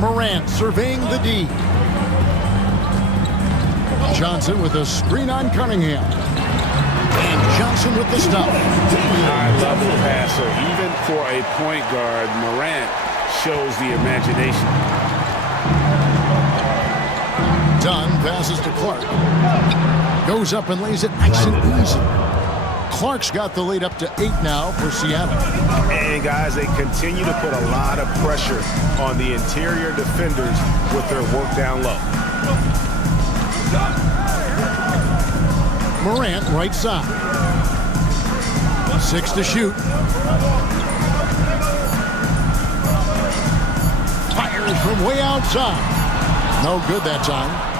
Morant surveying the D. Johnson with a screen on Cunningham. And Johnson with the stop. High-level passer. Even for a point guard, Morant shows the imagination. Dunn passes to Clark. Goes up and lays it nice and easy. Clark's got the lead up to 8 now for Seattle. And guys, they continue to put a lot of pressure on the interior defenders with their work down low. Morant right side. 6 to shoot. Fires from way outside. No good that time.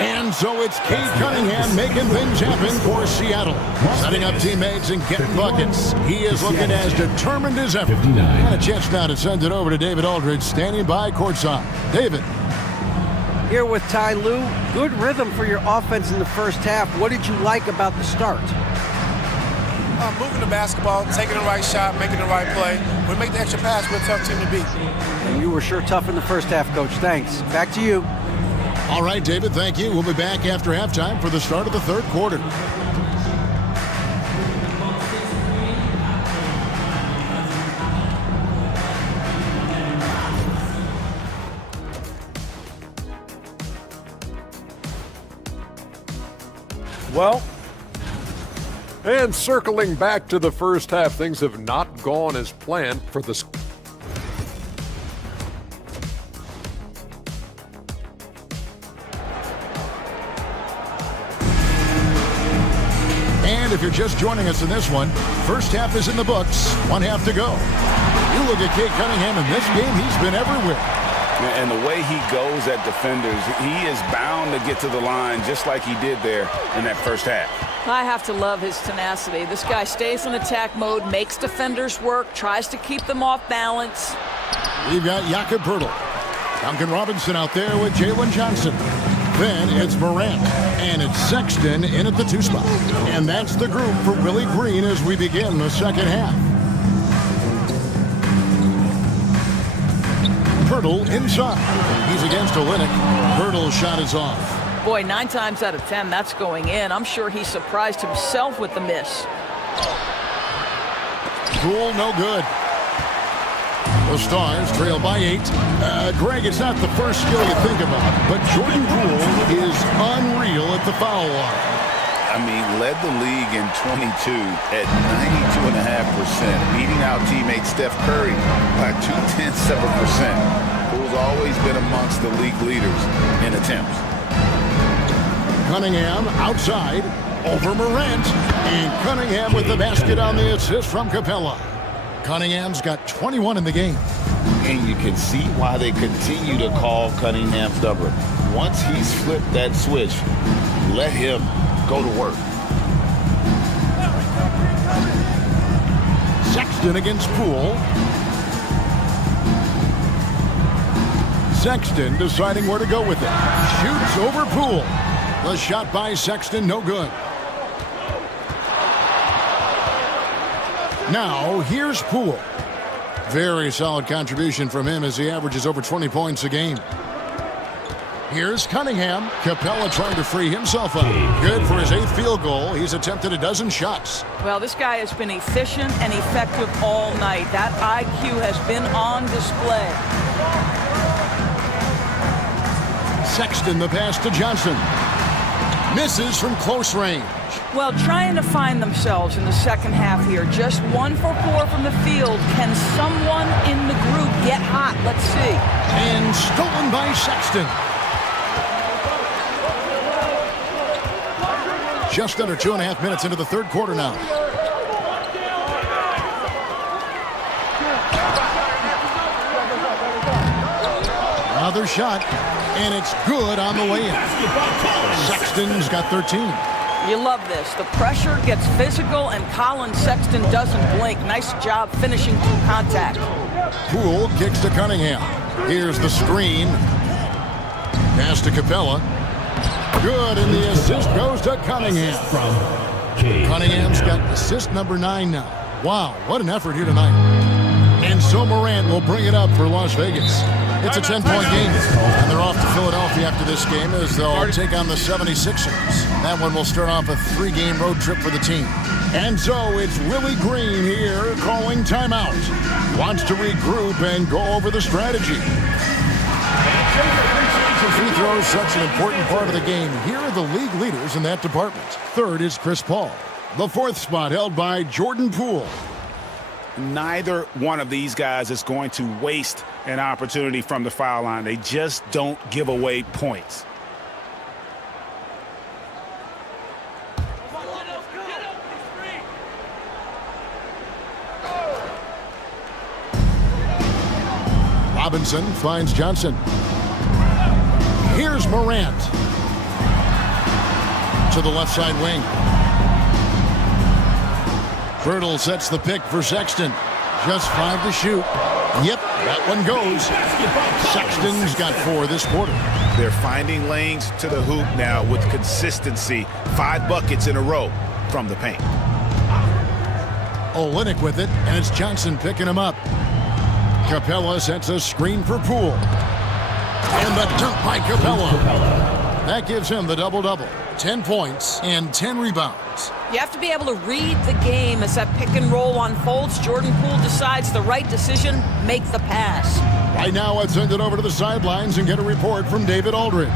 And so it's Cade Cunningham making things happen for Seattle. Setting up teammates and getting buckets. He is looking as determined as ever. And a chance now to send it over to David Aldridge, standing by courtside. David. Here with Ty Lue. Good rhythm for your offense in the first half. What did you like about the start? Moving the basketball, taking the right shot, making the right play. We make the extra pass, we're a tough team to beat. And you were sure tough in the first half, Coach. Thanks. Back to you. All right, David, thank you. We'll be back after halftime for the start of the third quarter. Well, and circling back to the first half, things have not gone as planned for the And if you're just joining us in this one, first half is in the books. 1 half to go. You look at Cade Cunningham in this game, he's been everywhere. And the way he goes at defenders, he is bound to get to the line just like he did there in that first half. I have to love his tenacity. This guy stays in attack mode, makes defenders work, tries to keep them off balance. We've got Jakob Poeltl. Duncan Robinson out there with Jalen Johnson. Then it's Morant, and it's Sexton in at the 2 spot. And that's the group for Willie Green as we begin the second half. Poeltl inside. He's against Olynyk. Poeltl's shot is off. Boy, 9 times out of 10, that's going in. I'm sure he surprised himself with the miss. Poole, no good. The Stars trail by 8. Greg, it's not the first skill you think about, but Jordan Poole is unreal at the foul line. I mean, led the league in 22 at 92.5%, beating out teammate Steph Curry by 0.2%. Poole's always been amongst the league leaders in attempts. Cunningham outside over Morant, and Cunningham with the basket on the assist from Capella. Cunningham's got 21 in the game. And you can see why they continue to call Cunningham stubborn. Once he's flipped that switch, let him go to work. Sexton against Poole. Sexton deciding where to go with it. Shoots over Poole. The shot by Sexton, no good. Now, here's Poole. Very solid contribution from him as he averages over 20 points a game. Here's Cunningham. Capella trying to free himself up. Good for his 8th field goal. He's attempted a dozen shots. Well, this guy has been efficient and effective all night. That IQ has been on display. Sexton, the pass to Johnson. Misses from close range. Well, trying to find themselves in the second half here. Just 1 for 4 from the field. Can someone in the group get hot? Let's see. And stolen by Sexton. Just under 2.5 minutes into the third quarter now. Another shot, and it's good on the way in. Sexton's got 13. You love this. The pressure gets physical, and Colin Sexton doesn't blink. Nice job finishing through contact. Poole kicks to Cunningham. Here's the screen. Pass to Capella. Good, and the assist goes to Cunningham. Cunningham's got assist number 9 now. Wow, what an effort here tonight. And so Morant will bring it up for Las Vegas. It's a 10-point game, and they're off to Philadelphia after this game as they'll take on the 76ers. That one will start off a 3-game road trip for the team. And so it's Willie Green here calling timeout. Wants to regroup and go over the strategy. Free throws such an important part of the game. Here are the league leaders in that department. Third is Chris Paul. The fourth spot held by Jordan Poole. Neither one of these guys is going to waste an opportunity from the foul line. They just don't give away points. Robinson finds Johnson. Here's Morant. To the left side wing. Birtle sets the pick for Sexton. Just 5 to shoot. Yep, that one goes. Sexton's got 4 this quarter. They're finding lanes to the hoop now with consistency. 5 buckets in a row from the paint. Olynyk with it, and it's Johnson picking him up. Capella sets a screen for Poole. And the dunk by Capella. That gives him the double-double. 10 points and 10 rebounds. You have to be able to read the game as that pick and roll unfolds. Jordan Poole decides the right decision, make the pass. Right now, let's send it over to the sidelines and get a report from David Aldridge.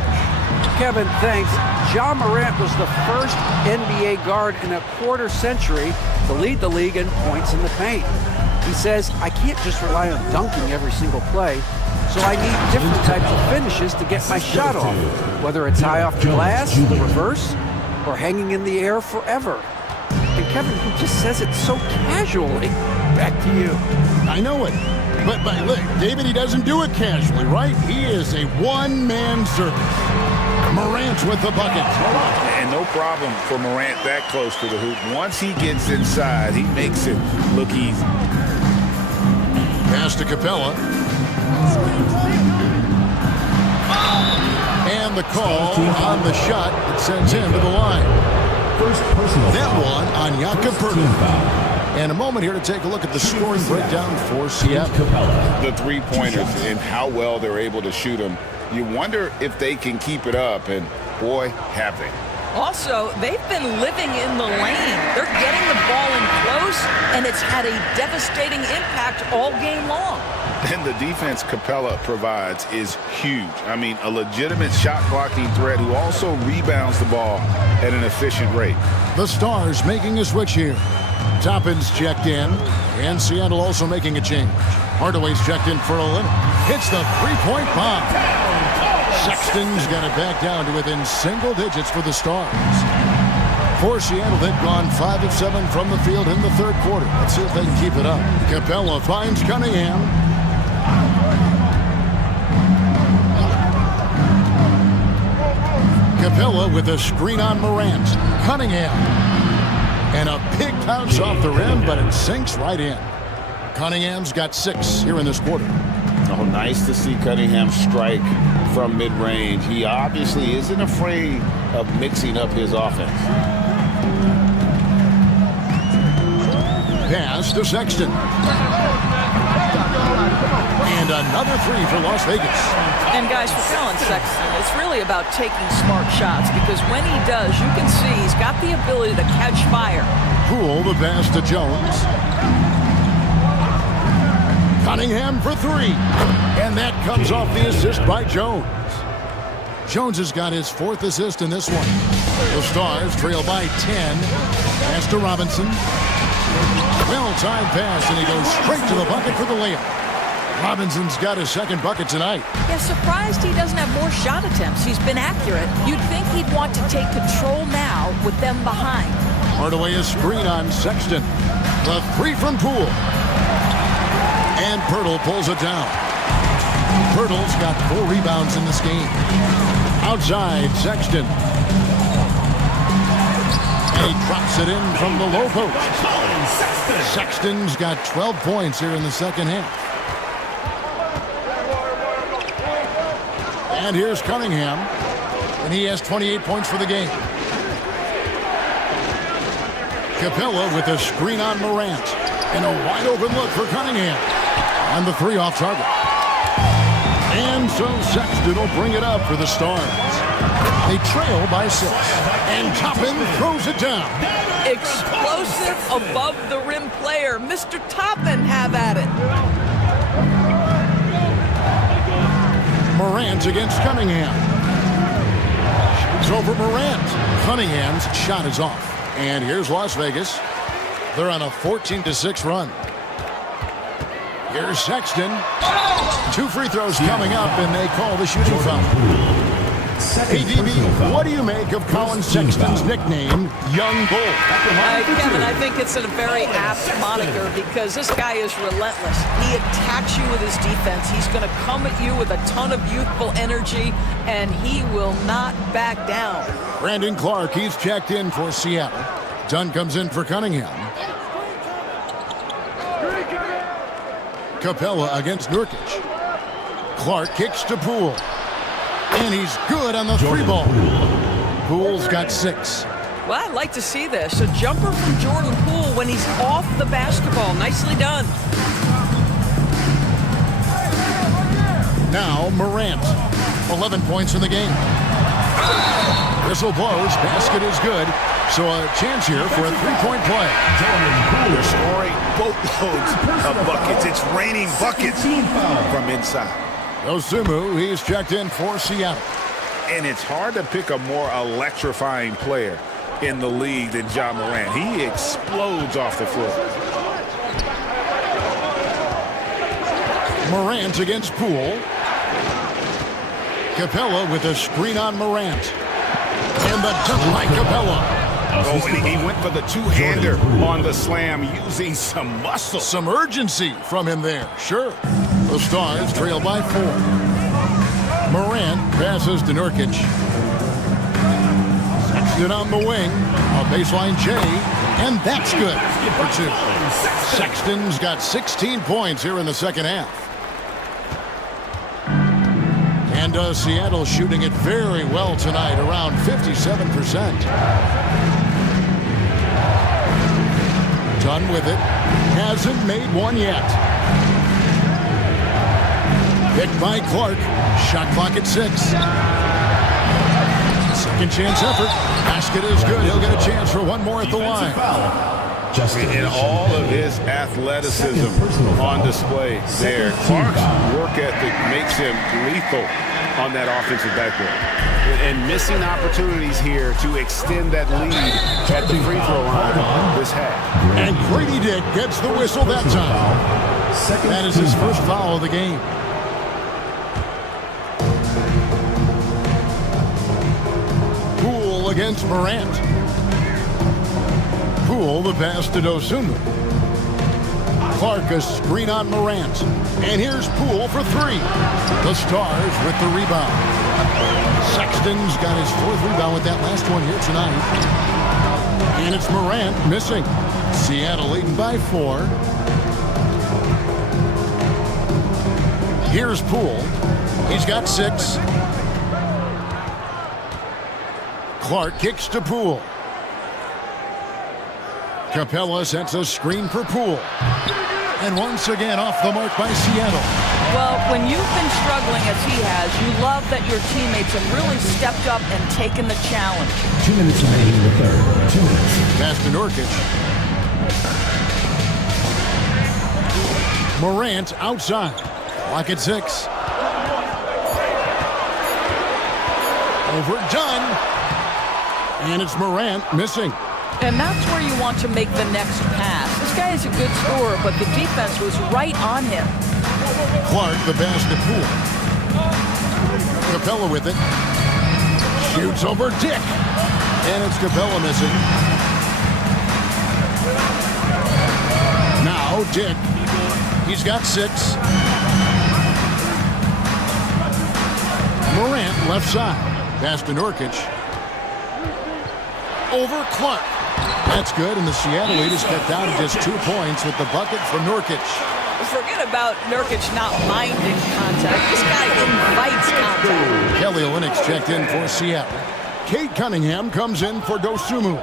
Kevin, thanks. Ja Morant was the first NBA guard in a quarter century to lead the league in points in the paint. He says, I can't just rely on dunking every single play, so I need different types of finishes to get my shot off, whether it's high off the glass, reverse, or hanging in the air forever. And Kevin, he just says it so casually. Back to you. I know it. But look, David, he doesn't do it casually, right? He is a one-man service. Morant with the bucket. And no problem for Morant that close to the hoop. Once he gets inside, he makes it look easy. Pass to Capella. And the call on the shot that sends him to the line. That one on Jakob Poeltl. And a moment here to take a look at the scoring breakdown for Seattle. The three-pointers and how well they're able to shoot them. You wonder if they can keep it up, and boy, have they. Also, they've been living in the lane. They're getting the ball in close, and it's had a devastating impact all game long. And the defense Capella provides is huge. I mean, a legitimate shot-blocking threat who also rebounds the ball at an efficient rate. The Stars making a switch here. Toppin's checked in, and Seattle also making a change. Hardaway's checked in for Olynyk. Hits the three-point bomb. Sexton's got it back down to within single digits for the Stars. For Seattle, they've gone 5 of 7 from the field in the third quarter. Let's see if they can keep it up. Capella finds Cunningham. Capella with a screen on Morant. Cunningham. And a big bounce off the rim, but it sinks right in. Cunningham's got 6 here in this quarter. Oh, nice to see Cunningham strike from mid-range. He obviously isn't afraid of mixing up his offense. Pass to Sexton. And another 3 for Las Vegas. And guys, for Colin Sexton, it's really about taking smart shots, because when he does, you can see he's got the ability to catch fire. Poole the pass to Jones. Cunningham for 3. And that comes off the assist by Jones. Jones has got his 4th assist in this one. The Stars trail by 10. Pass to Robinson. Well-timed pass, and he goes straight to the bucket for the layup. Robinson's got his 2nd bucket tonight. Yeah, surprised he doesn't have more shot attempts. He's been accurate. You'd think he'd want to take control now with them behind. Hardaway a screen on Sexton. The 3 from Poole. And Poeltl pulls it down. Poeltl's got 4 rebounds in this game. Outside, Sexton. And he drops it in from the low post. Sexton's got 12 points here in the second half. And here's Cunningham. And he has 28 points for the game. Capella with a screen on Morant. And a wide open look for Cunningham. And the 3 off target. And so Sexton will bring it up for the Stars. They trail by 6. And Toppin throws it down. Explosive above the rim player. Mr. Toppin, have at it. Morant against Cunningham. Shoots over Morant. Cunningham's shot is off. And here's Las Vegas. They're on a 14-6 run. Here's Sexton. 2 free throws coming up, and they call the shooting foul. Hey, DB, what do you make of Colin Sexton's nickname, Young Bull? Kevin, I think it's a very apt moniker because this guy is relentless. He attacks you with his defense. He's going to come at you with a ton of youthful energy, and he will not back down. Brandon Clark, he's checked in for Seattle. Dunn comes in for Cunningham. Capella against Nurkic. Clark kicks to Poole. And he's good on the 3-ball. Poole's got 6. Well, I'd like to see this. A jumper from Jordan Poole when he's off the basketball. Nicely done. Now Morant. 11 points in the game. Whistle blows. Basket is good. So a chance here for a 3-point play. They're scoring boatloads of buckets. It's raining buckets from inside. Dosunmu, he's checked in for Seattle. And it's hard to pick a more electrifying player in the league than Ja Morant. He explodes off the floor. Morant against Poole. Capella with a screen on Morant. And the dunk by Capella. Oh, and he went for the two-hander on the slam, using some muscle. Some urgency from him there, sure. The Stars trail by 4. Morant passes to Nurkic. Sexton on the wing. A baseline J. And that's good for 2. Sexton's got 16 points here in the second half. And Seattle shooting it very well tonight, around 57%. Done with it. Hasn't made one yet. Picked by Clark. Shot clock at 6. Second chance effort. Basket is good. He'll get a chance for one more at the line. And all of his athleticism on display there. Clark's work ethic makes him lethal on that offensive backboard. And missing opportunities here to extend that lead at the free throw line this half. And Grady Dick gets the whistle that time. That is his first foul of the game. Poole against Morant. Poole the pass to Dosunmu. Clark a screen on Morant. And here's Poole for 3. The Stars with the rebound. Sexton's got his 4th rebound with that last one here tonight. And it's Morant missing. Seattle leading by 4. Here's Poole. He's got 6. Clark kicks to Poole. Capella sets a screen for Poole. And once again off the mark by Seattle. Well, when you've been struggling as he has, you love that your teammates have really stepped up and taken the challenge. 2 minutes remaining in the third. 2 minutes. Pass to Nurkic. Morant outside. Clock at 6. Overdone. And it's Morant missing. And that's where you want to make the next pass. This guy is a good scorer, but the defense was right on him. Clark the pass to Poole. Capella with it. Shoots over Dick. And it's Capella missing. Now Dick. He's got 6. Morant left side. Pass to Nurkic. Over Clark. That's good, and the Seattle lead is cut down to just 2 points with the bucket from Nurkic. Forget about Nurkic not minding contact. This guy invites contact. Kelly Olynyk checked in for Seattle. Kate Cunningham comes in for Dosunmu.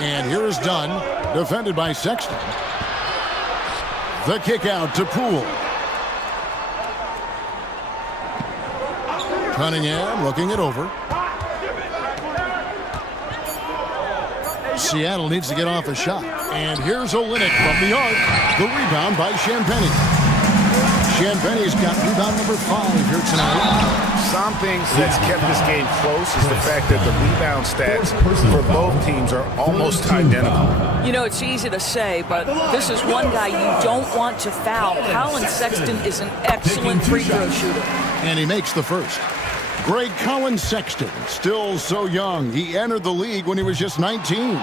And here is Dunn, defended by Sexton. The kick out to Poole. Cunningham looking it over. Seattle needs to get off a shot. And here's Olynyk from the arc. The rebound by Champagnie. Chanvenny's got rebound number 5 here tonight. Some things that's kept this game close is the fact that the rebound stats for both teams are almost identical. You know, it's easy to say, but this is one guy you don't want to foul. Colin Sexton is an excellent free throw shooter. And he makes the first. Greg Colin Sexton, still so young. He entered the league when he was just 19.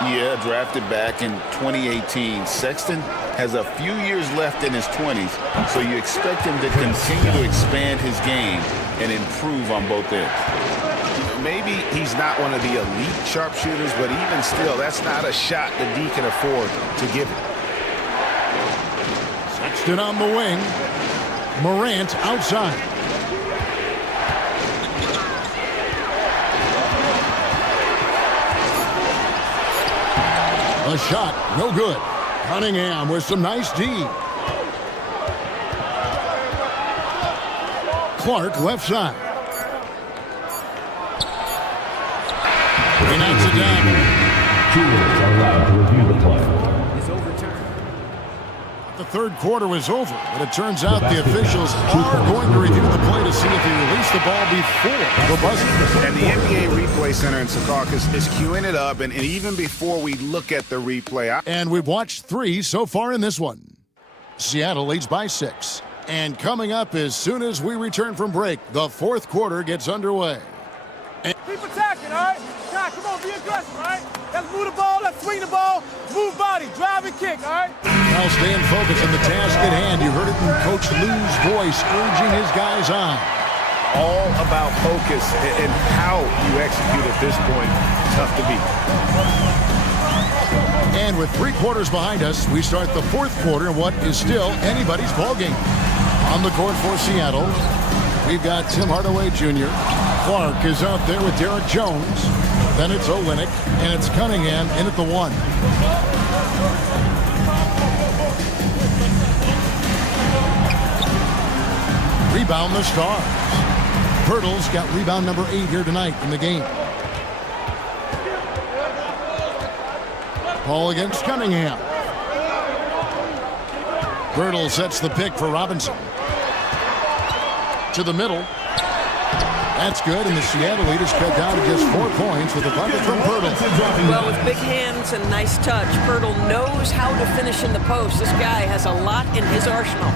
Yeah, drafted back in 2018. Sexton has a few years left in his 20s, so you expect him to continue to expand his game and improve on both ends. Maybe he's not one of the elite sharpshooters, but even still, that's not a shot that D can afford to give him. Sexton on the wing. Morant outside. A shot, no good. Cunningham with some nice D. Clark left side. He knocks it down. Stewards are allowed to review the play. Is overturned. The third quarter was over, but it turns out the officials are going to review the play to see if he released the ball before the buzzer. And the NBA Replay Center in Secaucus is queuing it up, and even before we look at the replay. And we've watched 3 so far in this one. Seattle leads by 6. And coming up as soon as we return from break, the fourth quarter gets underway. Keep attacking, all right? Nah, come on, be aggressive, all right? Let's move the ball, let's swing the ball, move body, drive and kick, all right? Now staying focused on the task at hand. You heard it in Coach Lou's voice urging his guys on. All about focus and how you execute at this point. Tough to beat. And with 3 quarters behind us, we start the fourth quarter in what is still anybody's ball game. On the court for Seattle, we've got Tim Hardaway Jr. Clark is out there with Derek Jones. Then it's Olynyk, and it's Cunningham in at the 1. Rebound the Stars. Pirtle's got rebound number 8 here tonight in the game. Ball against Cunningham. Pirtle sets the pick for Robinson. To the middle. That's good, and the Seattle leaders cut down to just 4 points with a bucket from Pirtle. Well, with big hands and nice touch, Pirtle knows how to finish in the post. This guy has a lot in his arsenal.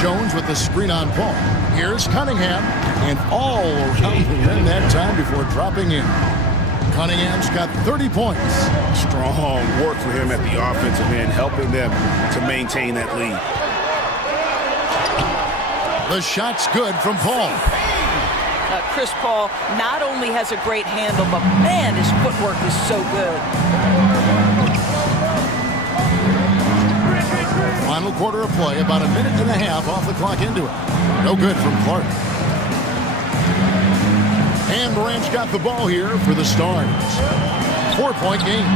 Jones with the screen on Paul. Here's Cunningham, and all around the rim that time before dropping in. Cunningham's got 30 points. Strong work for him at the offensive end, helping them to maintain that lead. The shot's good from Paul. Chris Paul not only has a great handle, but man, his footwork is so good. Final quarter of play, about a minute and a half off the clock into it. No good from Clark. And Morant's got the ball here for the Stars. 4-point game.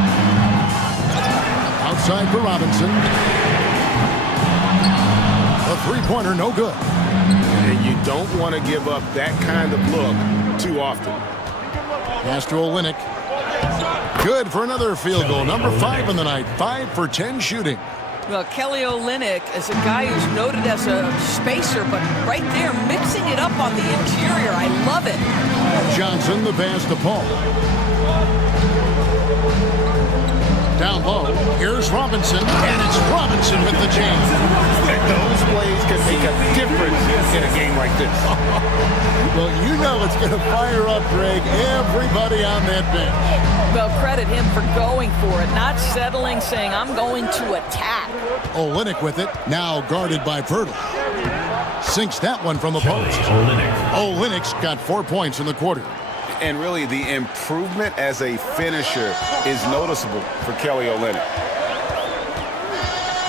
Outside for Robinson. A 3-pointer, no good. And you don't want to give up that kind of look too often. Pass to Olynyk. Good for another field goal. Number 5 in the night. 5 for 10 shooting. Well, Kelly Olynyk is a guy who's noted as a spacer, but right there, mixing it up on the interior. I love it. Johnson, the pass to Paul. Down low, here's Robinson, and it's Robinson with the jam. Those plays can make a difference in a game like this. Well, you know it's going to fire up, Greg, everybody on that bench. Well, credit him for going for it, not settling, saying, I'm going to attack. Olynyk with it, now guarded by Pirtle. Sinks that one from the post. Olynyk's got 4 points in the quarter. And really, the improvement as a finisher is noticeable for Kelly Olynyk.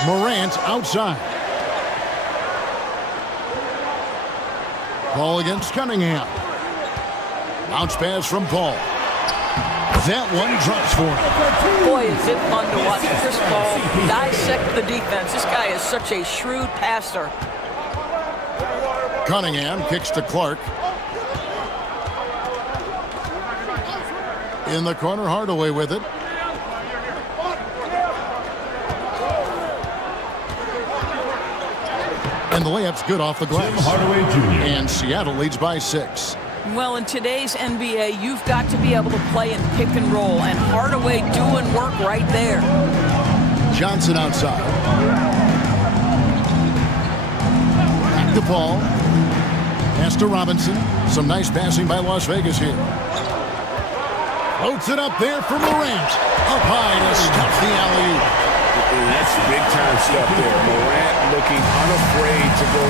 Morant outside. Ball against Cunningham. Bounce pass from Paul. That one drops for him. Boy, is it fun to watch Chris Paul dissect the defense. This guy is such a shrewd passer. Cunningham kicks to Clark. In the corner, Hardaway with it. And the layup's good off the glass. Tim Hardaway Jr. And Seattle leads by 6. Well, in today's NBA, you've got to be able to play in pick and roll, and Hardaway doing work right there. Johnson outside. Back to Paul. Pass to Robinson. Some nice passing by Las Vegas here. Floats it up there for Morant. Up high to stuff the alley-oop. That's big-time stuff there. Morant looking unafraid to go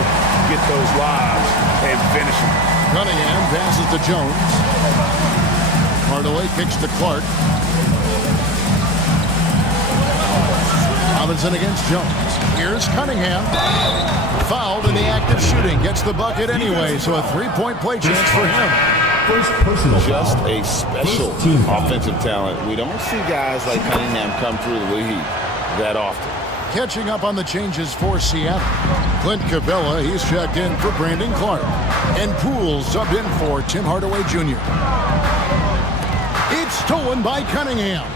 get those lobs and finish them. Cunningham passes to Jones. Hardaway kicks to Clark. Robinson against Jones. Here's Cunningham. Fouled in the act of shooting. Gets the bucket anyway, so a 3-point play chance for him. First personal Just foul. a special offensive talent. We don't see guys like Cunningham come through the league that often. Catching up on the changes for Seattle. Clint Capella, he's checked in for Brandon Clark. And Poole subbed in for Tim Hardaway Jr. It's stolen by Cunningham.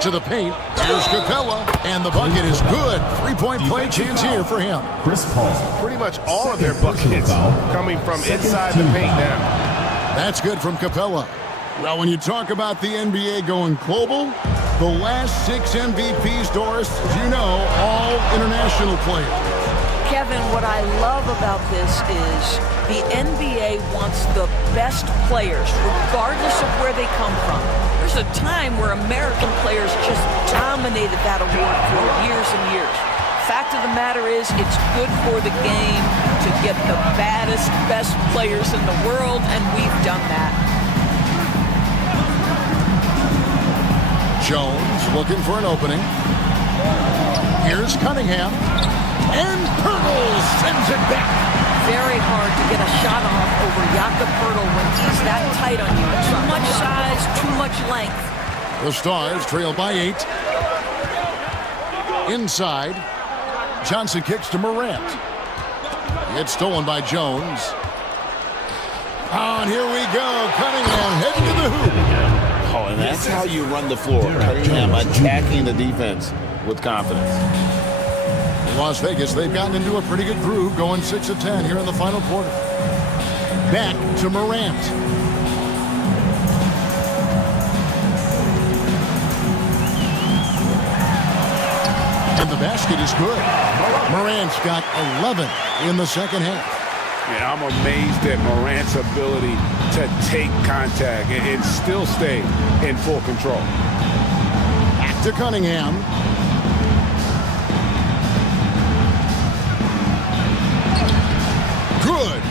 To the paint. Here's Capella. And the bucket is good. 3-point play chance here for him. Chris Paul. Pretty much all of their buckets coming from inside the paint now. That's good from Capella. Well, when you talk about the NBA going global, the last 6 MVPs, Doris, as you know, all international players. Kevin, what I love about this is the NBA wants the best players, regardless of where they come from. There's a time where American players just dominated that award for years and years. Fact of the matter is, it's good for the game to get the baddest, best players in the world, and we've done that. Jones looking for an opening. Here's Cunningham. And Pirtle sends it back. Very hard to get a shot off over Jakob Pirtle when he's that tight on you. Too much size, too much length. The Stars trail by 8. Inside. Johnson kicks to Morant. It's stolen by Jones. Oh, and here we go. Cunningham heading to the hoop. Oh, and that's how you run the floor. Cunningham attacking the defense with confidence. Las Vegas, they've gotten into a pretty good groove, going 6 of 10 here in the final quarter. Back to Morant. And the basket is good. Morant's got 11 in the second half. Yeah, I'm amazed at Morant's ability to take contact and still stay in full control. Back to Cunningham. Good.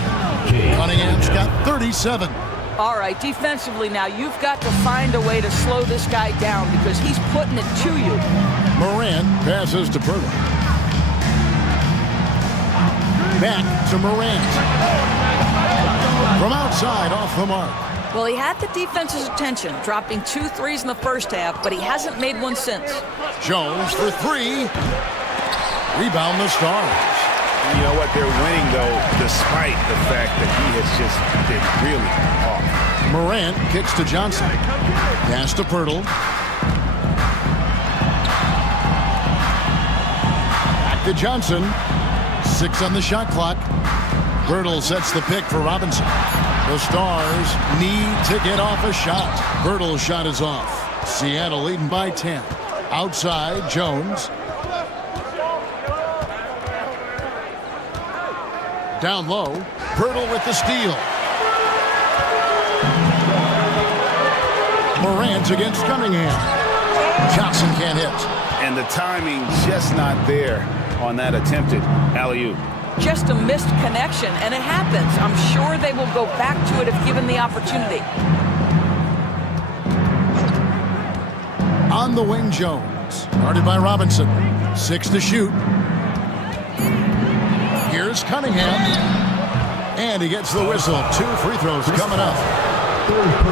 Cunningham's got 37. All right, defensively now, you've got to find a way to slow this guy down because he's putting it to you. Morant passes to Pirtle. Back to Morant. From outside, off the mark. Well, he had the defense's attention, dropping 2 threes in the first half, but he hasn't made one since. Jones for 3. Rebound the Stars. You know what? They're winning, though, despite the fact that he has just been really off. Morant kicks to Johnson. Pass to Pirtle. Back to Johnson. 6 on the shot clock. Pirtle sets the pick for Robinson. The Stars need to get off a shot. Pirtle's shot is off. Seattle leading by 10. Outside, Jones. Down low, Pirtle with the steal. Morant against Cunningham. Johnson can't hit. And the timing just not there on that attempted alley-oop. Just a missed connection, and it happens. I'm sure they will go back to it if given the opportunity. On the wing, Jones. Guarded by Robinson. 6 to shoot. Here's Cunningham. And he gets the whistle. 2 free throws coming up.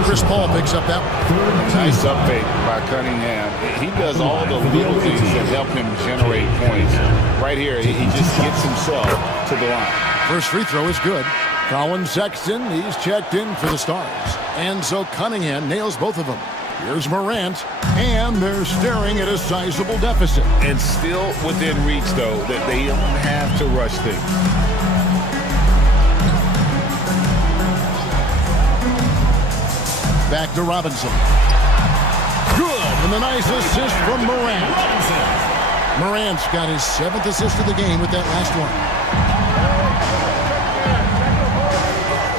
Chris Paul picks up that one. Nice up fake by Cunningham. He does all the little things that help him generate points. Right here, he just gets himself to the line. First free throw is good. Colin Sexton, he's checked in for the Stars. And so Cunningham nails both of them. Here's Morant, and they're staring at a sizable deficit. And still within reach, though, that they don't have to rush things. Back to Robinson. Good, and the nice assist from Morant. Morant's got his 7th assist of the game with that last one.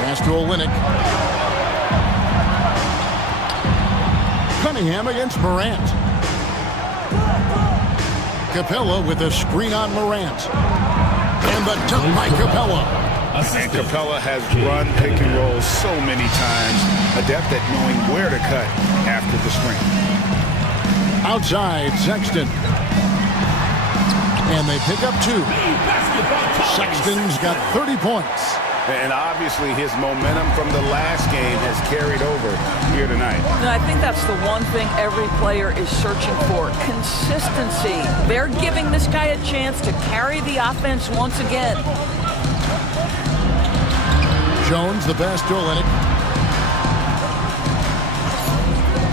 Pass to Olynyk. Cunningham against Morant. Capella with a screen on Morant. And the dunk by Capella. And Capella has run pick and roll so many times, adept at knowing where to cut after the screen. Outside, Sexton. And they pick up 2. Sexton's got 30 points. And obviously his momentum from the last game has carried over here tonight. And I think that's the one thing every player is searching for, consistency. They're giving this guy a chance to carry the offense once again. Jones, the pass to Olynyk.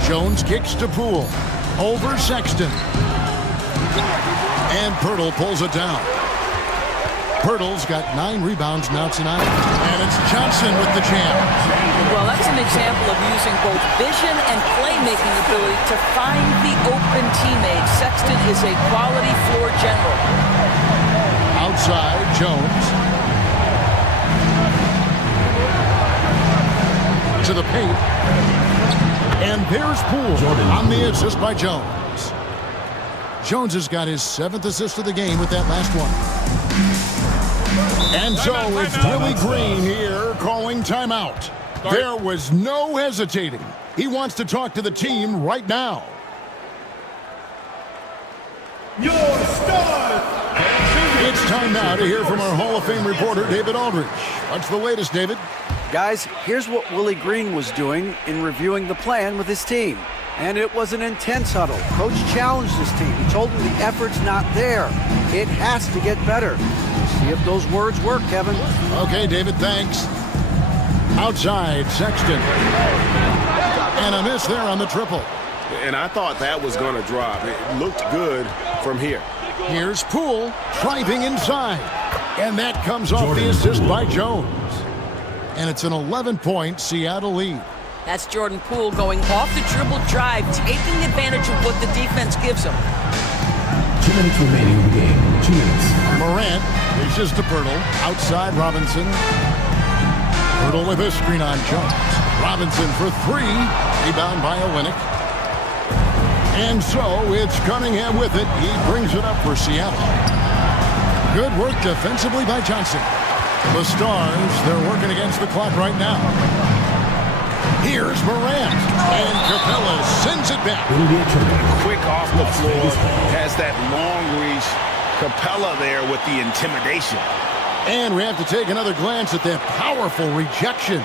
Jones kicks to Poole. Over Sexton. And Pirtle pulls it down. Pirtle's got 9 rebounds now tonight. And it's Johnson with the jam. Well, that's an example of using both vision and playmaking ability to find the open teammate. Sexton is a quality floor general. Outside, Jones. To the paint. And there's Poole on the assist by Jones. Jones has got his 7th assist of the game with that last one. And so it's Willie Green here calling timeout. There was no hesitating. He wants to talk to the team right now. Your start. It's time now to hear from our Hall of Fame reporter, David Aldridge. What's the latest, David? Guys, here's what Willie Green was doing in reviewing the plan with his team. And it was an intense huddle. Coach challenged his team. He told them the effort's not there. It has to get better. See if those words work, Kevin. Okay, David, thanks. Outside, Sexton. And a miss there on the triple. And I thought that was going to drop. It looked good from here. Here's Poole driving inside. And that comes off the assist by Jones. And it's an 11-point Seattle lead. That's Jordan Poole going off the dribble drive, taking advantage of what the defense gives him. 2 minutes remaining in the game. 2 minutes. Morant dishes to Pirtle. Outside, Robinson. Pirtle with a screen on Jones. Robinson for 3. Rebound by Olynyk. And so it's Cunningham with it. He brings it up for Seattle. Good work defensively by Johnson. The Stars, they're working against the clock right now. Here's Morant, and Capella sends it back. Quick off the floor, has that long reach. Capella there with the intimidation. And we have to take another glance at that powerful rejection.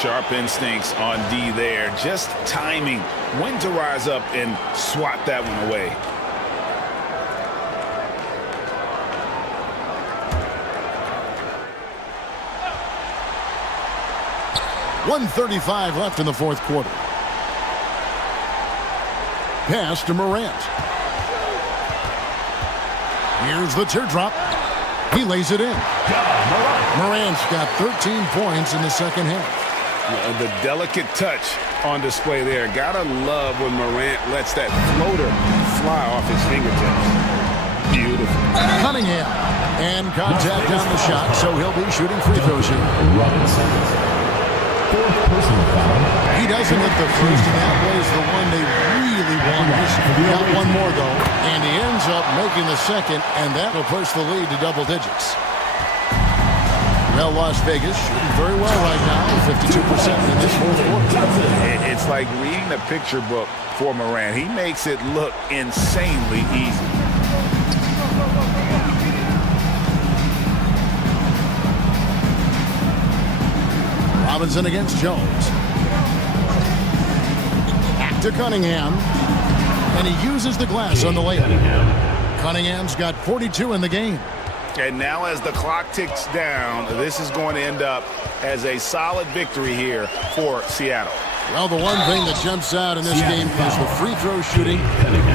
Sharp instincts on D there. Just timing when to rise up and swat that one away. .135 left in the fourth quarter. Pass to Morant. Here's the teardrop. He lays it in. Morant's got 13 points in the second half. The delicate touch on display there. Gotta love when Morant lets that floater fly off his fingertips. Beautiful. Cunningham. And contact on the shot, so he'll be shooting free throws here. He doesn't hit the first, and that was the one they really wanted. He got one more, though, and he ends up making the second, and that will push the lead to double digits. Well, Las Vegas shooting very well right now, 52% in this fourth quarter. It's like reading the picture book for Morant. He makes it look insanely easy. Robinson against Jones. Back to Cunningham. And he uses the glass on the layup. Cunningham's got 42 in the game. And now as the clock ticks down, this is going to end up as a solid victory here for Seattle. Well, the one thing that jumps out in this game is the free throw shooting,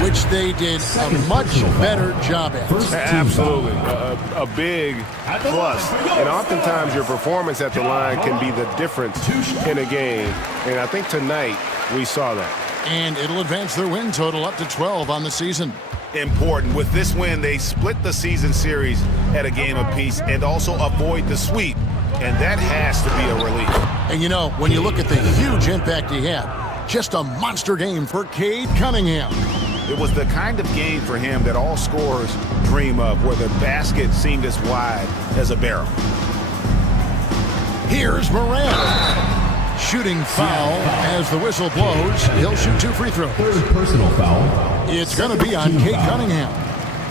which they did a much better job at. Absolutely. A big plus. And oftentimes your performance at the line can be the difference in a game. And I think tonight we saw that. And it'll advance their win total up to 12 on the season. Important. With this win, they split the season series at a game apiece and also avoid the sweep. And that has to be a relief. And you know, when you look at the huge impact he had, just a monster game for Cade Cunningham. It was the kind of game for him that all scorers dream of, where the basket seemed as wide as a barrel. Here's Moran. Shooting foul as the whistle blows. He'll shoot 2 free throws. Third personal foul. It's going to be on Cade Cunningham.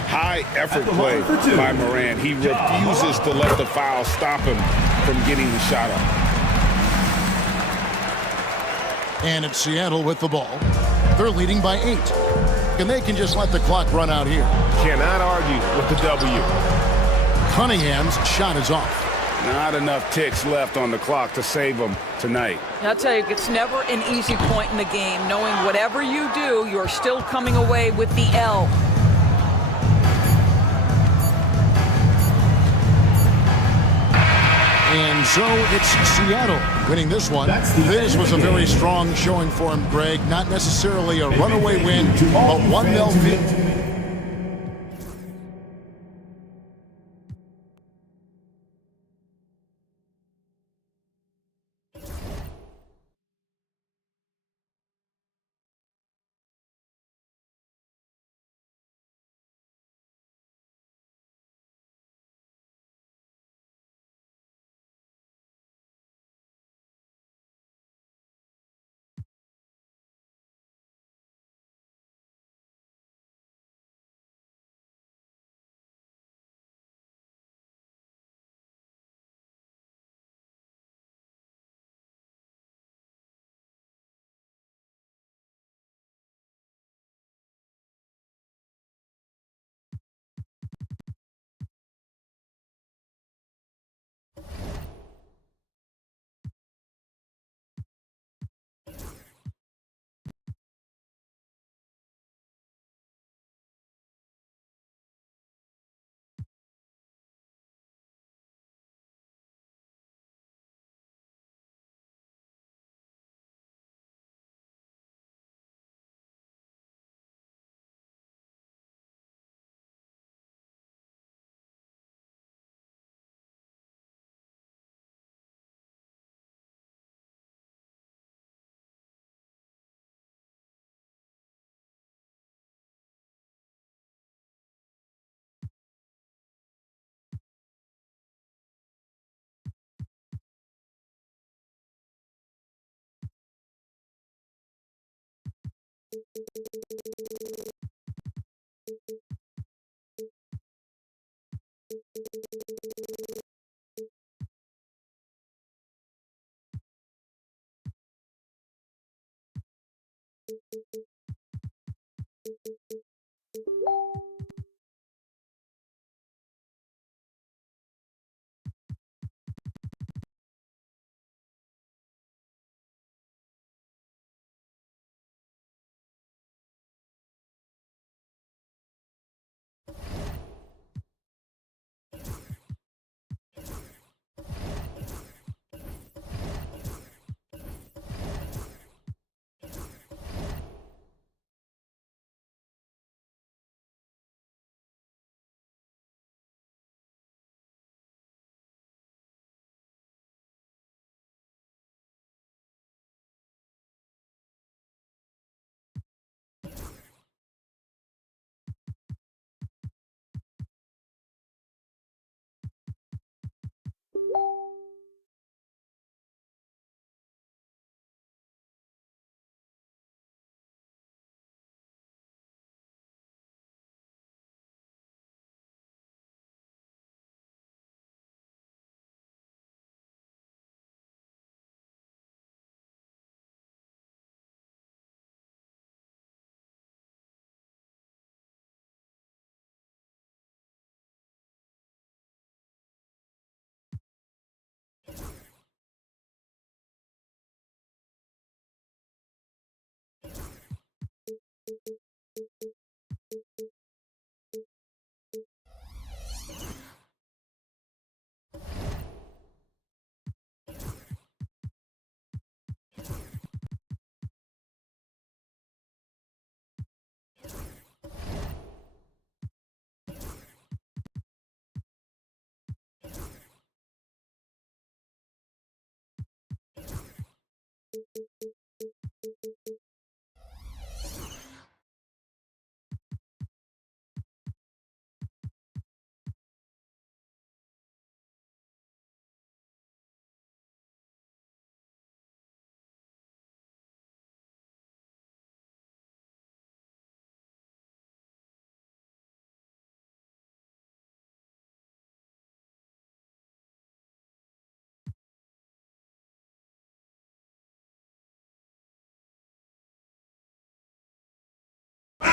High effort play by Moran. He refuses to let the foul stop him from getting the shot up. And it's Seattle with the ball. They're leading by 8. And they can just let the clock run out here. Cannot argue with the W. Cunningham's shot is off. Not enough ticks left on the clock to save them tonight. I'll tell you, it's never an easy point in the game, knowing whatever you do, you're still coming away with the L. And so it's Seattle winning this one. This was a very strong showing for him, Greg. Not necessarily a runaway win, but one they'll feel.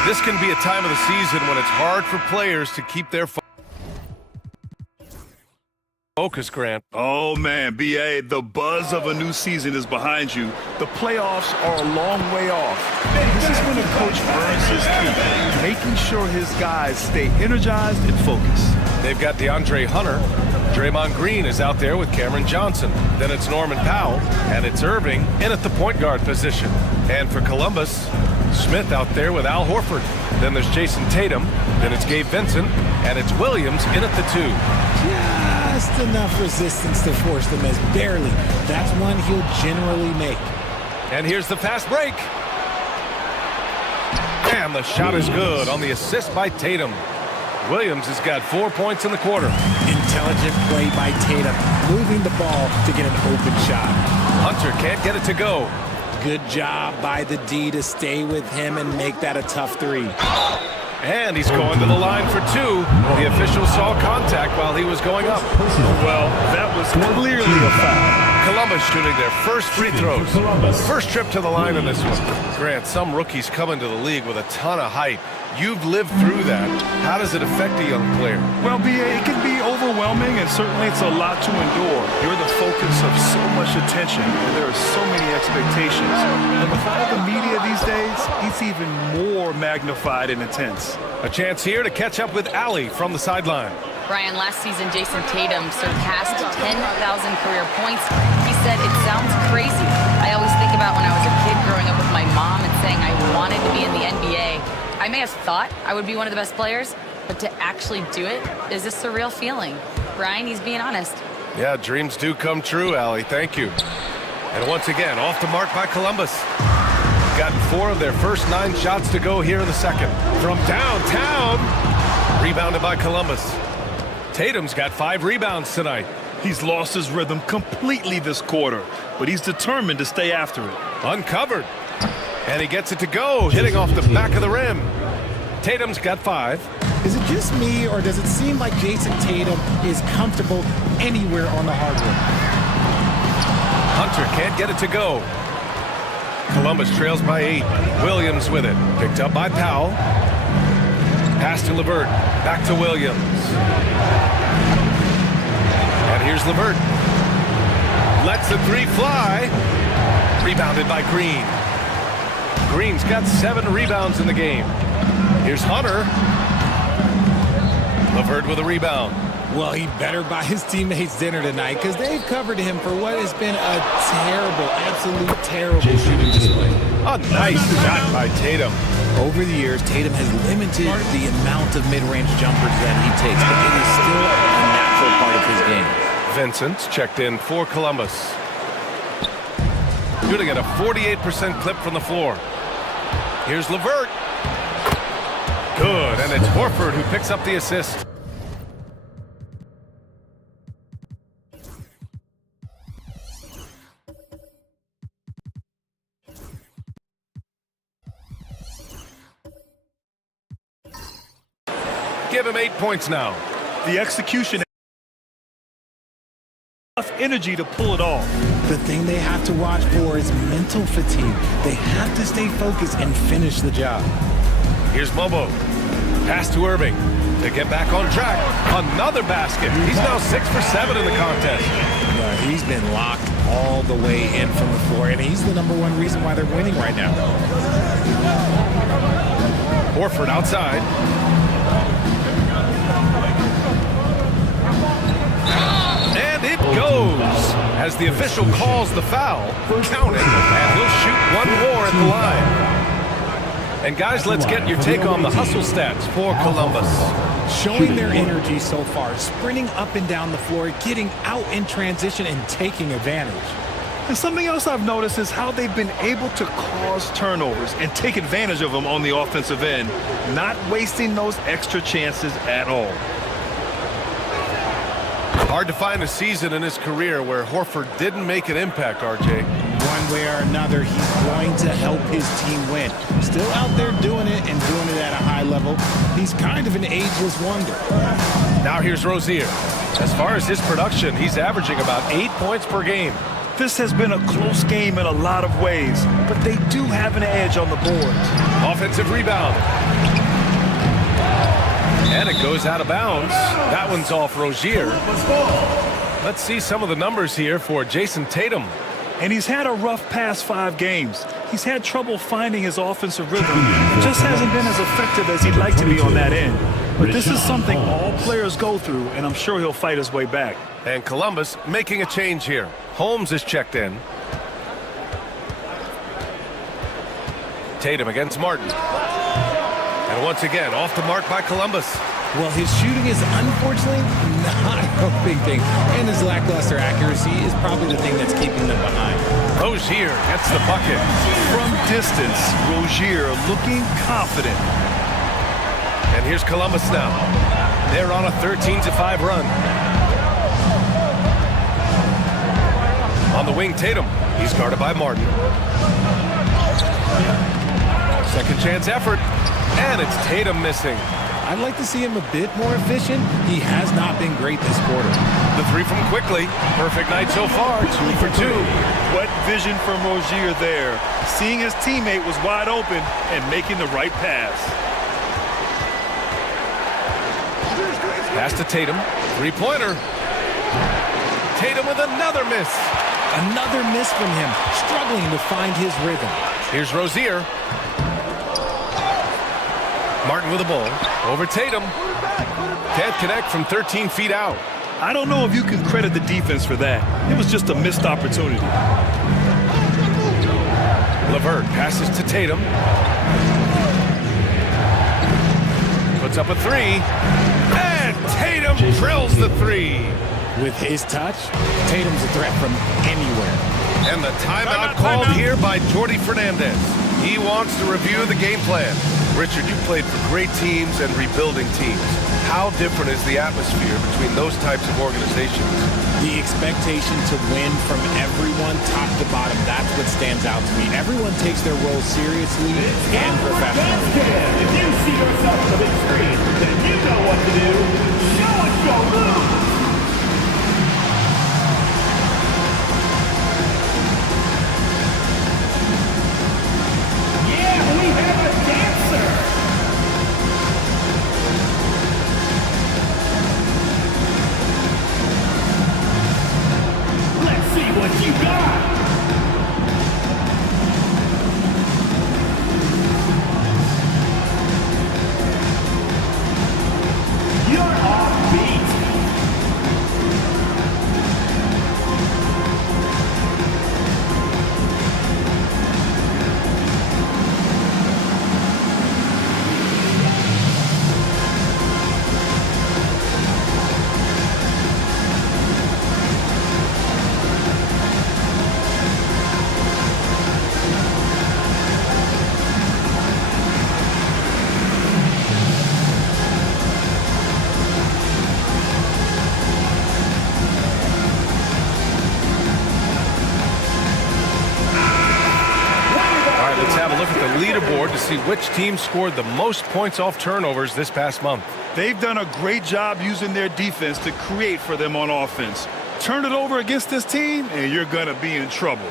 This can be a time of the season when it's hard for players to keep their focus, Grant. Oh, man, B.A., the buzz of a new season is behind you. The playoffs are a long way off. This is when a coach earns his keep, making sure his guys stay energized and focused. They've got DeAndre Hunter. Draymond Green is out there with Cameron Johnson. Then it's Norman Powell, and it's Irving in at the point guard position. And for Columbus, Smith out there with Al Horford. Then there's Jason Tatum. Then it's Gabe Vincent, and it's Williams in at the 2. Just enough resistance to force the miss, barely. That's one he'll generally make. And here's the fast break. And the shot is good on the assist by Tatum. Williams has got 4 points in the quarter. Intelligent play by Tatum, moving the ball to get an open shot. Hunter can't get it to go. Good job by the D to stay with him and make that a tough 3. And he's going to the line for 2. The official saw contact while he was going up. Well, that was clearly a foul. Columbus shooting their first free throws. First trip to the line in this one. Grant, some rookies come into the league with a ton of hype. You've lived through that. How does it affect a young player? Well, B.A., it can be overwhelming, and certainly it's a lot to endure. You're the focus of so much attention, and there are so many expectations. And with all the media these days, it's even more magnified and intense. A chance here to catch up with Allie from the sideline. Brian, last season, Jason Tatum surpassed 10,000 career points. He said, "It sounds crazy. I always think about when I was a kid growing up with my mom and saying I wanted to be in the NBA. I may have thought I would be one of the best players, but to actually do it is a surreal feeling." Brian, he's being honest. Yeah, dreams do come true, Allie. Thank you. And once again, off the mark by Columbus. Gotten 4 of their first 9 shots to go here in the second. From downtown, rebounded by Columbus. Tatum's got 5 rebounds tonight. He's lost his rhythm completely this quarter, but he's determined to stay after it. Uncovered. And he gets it to go, hitting off the back of the rim. Tatum's got 5. Is it just me, or does it seem like Jason Tatum is comfortable anywhere on the hardwood? Hunter can't get it to go. Columbus trails by 8. Williams with it. Picked up by Powell. Pass to LeVert. Back to Williams. And here's LeVert. Lets the 3 fly. Rebounded by Green. Green's got 7 rebounds in the game. Here's Hunter. LeVert with a rebound. Well, he better buy his teammates dinner tonight, because they've covered him for what has been a terrible, absolute terrible shooting display. A nice shot by Tatum. Over the years, Tatum has limited the amount of mid-range jumpers that he takes, but it is still a natural part of his game. Vincent's checked in for Columbus. Shooting at a 48% clip from the floor. Here's LeVert. Good, and it's Horford who picks up the assist. Give him 8 points now. The execution, enough energy to pull it off. The thing they have to watch for is mental fatigue. They have to stay focused and finish the job. Here's Mobo. Pass to Irving. They get back on track. Another basket. He's now 6 for 7 in the contest. He's been locked all the way in from the floor, and he's the #1 reason why they're winning right now. Horford outside. And it goes as the official calls the foul. Count it, and he'll shoot 1 more at the line. And guys, let's get your take on the hustle stats for Columbus. Showing their energy so far, sprinting up and down the floor, getting out in transition and taking advantage. And something else I've noticed is how they've been able to cause turnovers and take advantage of them on the offensive end, not wasting those extra chances at all. Hard to find a season in his career where Horford didn't make an impact, RJ. One way or another, he's going to help his team win. Still out there doing it and doing it at a high level. He's kind of an ageless wonder. Now here's Rozier. As far as his production, he's averaging about 8 points per game. This has been a close game in a lot of ways, but they do have an edge on the boards. Offensive rebound. And it goes out of bounds. That one's off Rozier. Let's see some of the numbers here for Jason Tatum. And he's had a rough past 5 games. He's had trouble finding his offensive rhythm. It just hasn't been as effective as he'd like to be on that end. But this is something all players go through, and I'm sure he'll fight his way back. And Columbus making a change here. Holmes is checked in. Tatum against Martin. And once again, off the mark by Columbus. Well, his shooting is unfortunately not a big thing. And his lackluster accuracy is probably the thing that's keeping them behind. Rozier gets the bucket. From distance, Rozier looking confident. And here's Columbus now. They're on a 13-5 run. On the wing, Tatum. He's guarded by Martin. Second chance effort. And it's Tatum missing. I'd like to see him a bit more efficient. He has not been great this quarter. The three from quickly. Perfect night so far. 2 for 2. What vision from Rozier there. Seeing his teammate was wide open and making the right pass. Pass to Tatum. Three-pointer. Tatum with another miss. Another miss from him. Struggling to find his rhythm. Here's Rozier. Martin with the ball. Over Tatum. Can't connect from 13 feet out. I don't know if you can credit the defense for that. It was just a missed opportunity. LeVert passes to Tatum. Puts up a three. And Tatum drills the three. With his touch, Tatum's a threat from anywhere. And the timeout called here by Jordi Fernandez. He wants to review the game plan. Richard, you played for great teams and rebuilding teams. How different is the atmosphere between those types of organizations? The expectation to win from everyone, top to bottom, that's what stands out to me. Everyone takes their role seriously and professionally. If you see yourself on the big screen, then you know what to do. Show us your move. We have a dancer! Let's see what you got! You're off beat! To see which team scored the most points off turnovers this past month. They've done a great job using their defense to create for them on offense. Turn it over against this team, and you're going to be in trouble.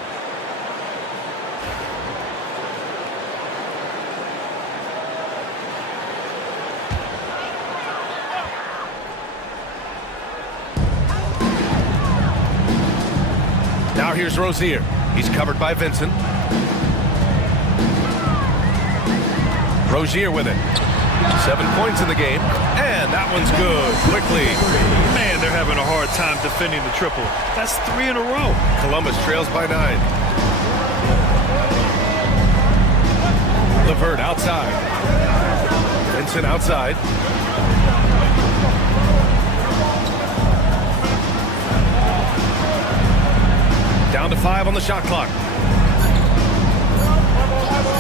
Now here's Rozier. He's covered by Vincent. Rozier with it. 7 points in the game. And that one's good. Quickly. Man, they're having a hard time defending the triple. That's 3 in a row. Columbus trails by 9. LeVert outside. Vincent outside. Down to 5 on the shot clock.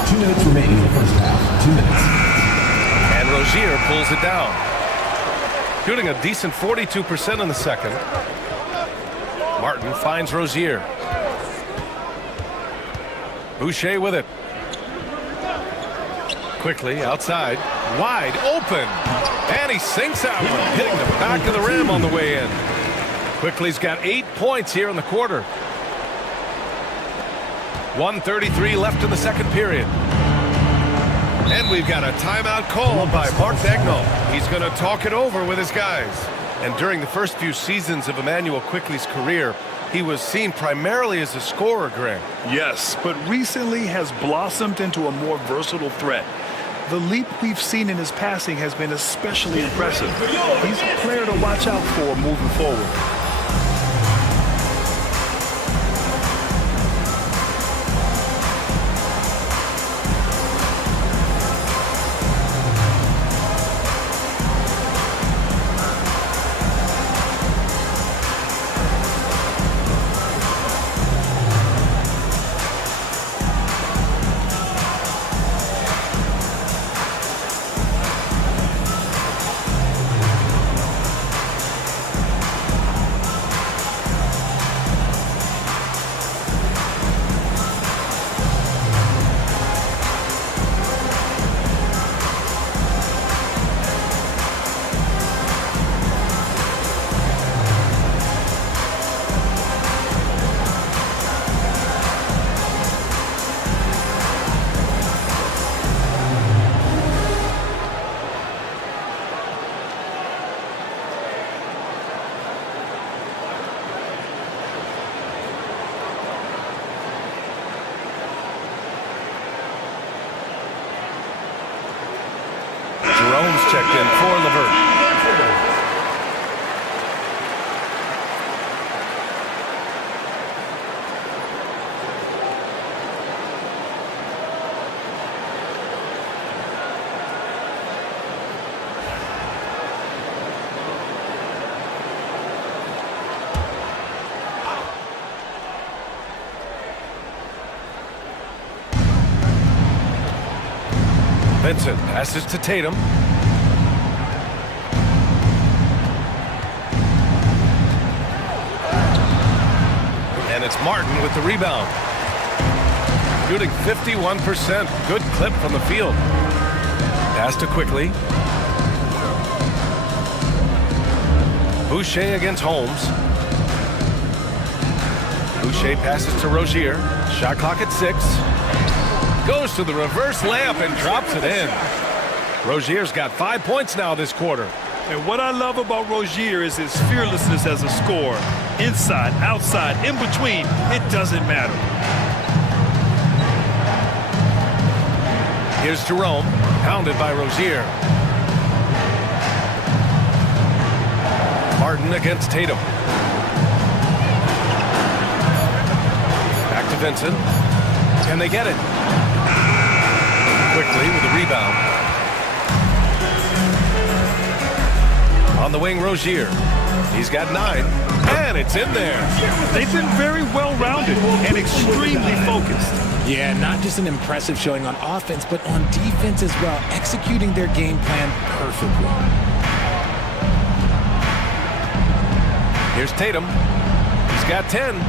2 minutes remaining in the first half. 2 minutes. And Rozier pulls it down. Shooting a decent 42% in the second. Martin finds Rozier. Boucher with it. Quickly outside. Wide open. And he sinks that one, hitting the back of the rim on the way in. Quickly's got 8 points here in the quarter. 1:33 left in the second period. And we've got a timeout called by Mark Daigneault. He's going to talk it over with his guys. And during the first few seasons of Immanuel Quickley's career, he was seen primarily as a scorer, Greg. Yes, but recently has blossomed into a more versatile threat. The leap we've seen in his passing has been especially impressive. He's a player to watch out for moving forward. Jerome's checked in for LeVert. Vincent passes to Tatum. And it's Martin with the rebound. Shooting 51%. Good clip from the field. Pass to Quickly. Boucher against Holmes. Boucher passes to Rozier. Shot clock at 6. Goes to the reverse layup and drops it in. Rozier's got 5 points now this quarter. And what I love about Rozier is his fearlessness as a scorer. Inside, outside, in between, it doesn't matter. Here's Jerome, pounded by Rozier. Martin against Tatum. Back to Vincent. Can they get it? Quickly with the rebound. On the wing, Rozier. He's got 9, and it's in there. They've been very well-rounded and extremely focused. Yeah, not just an impressive showing on offense, but on defense as well, executing their game plan perfectly. Here's Tatum. He's got 10.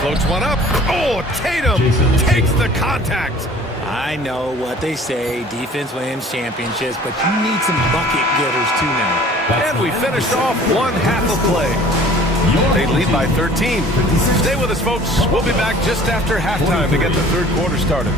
Floats one up. Oh, Tatum takes the contact. I know what they say, defense wins championships, but you need some bucket getters too now. And we finished off one half of play. They lead by 13. Stay with us, folks. We'll be back just after halftime to get the third quarter started.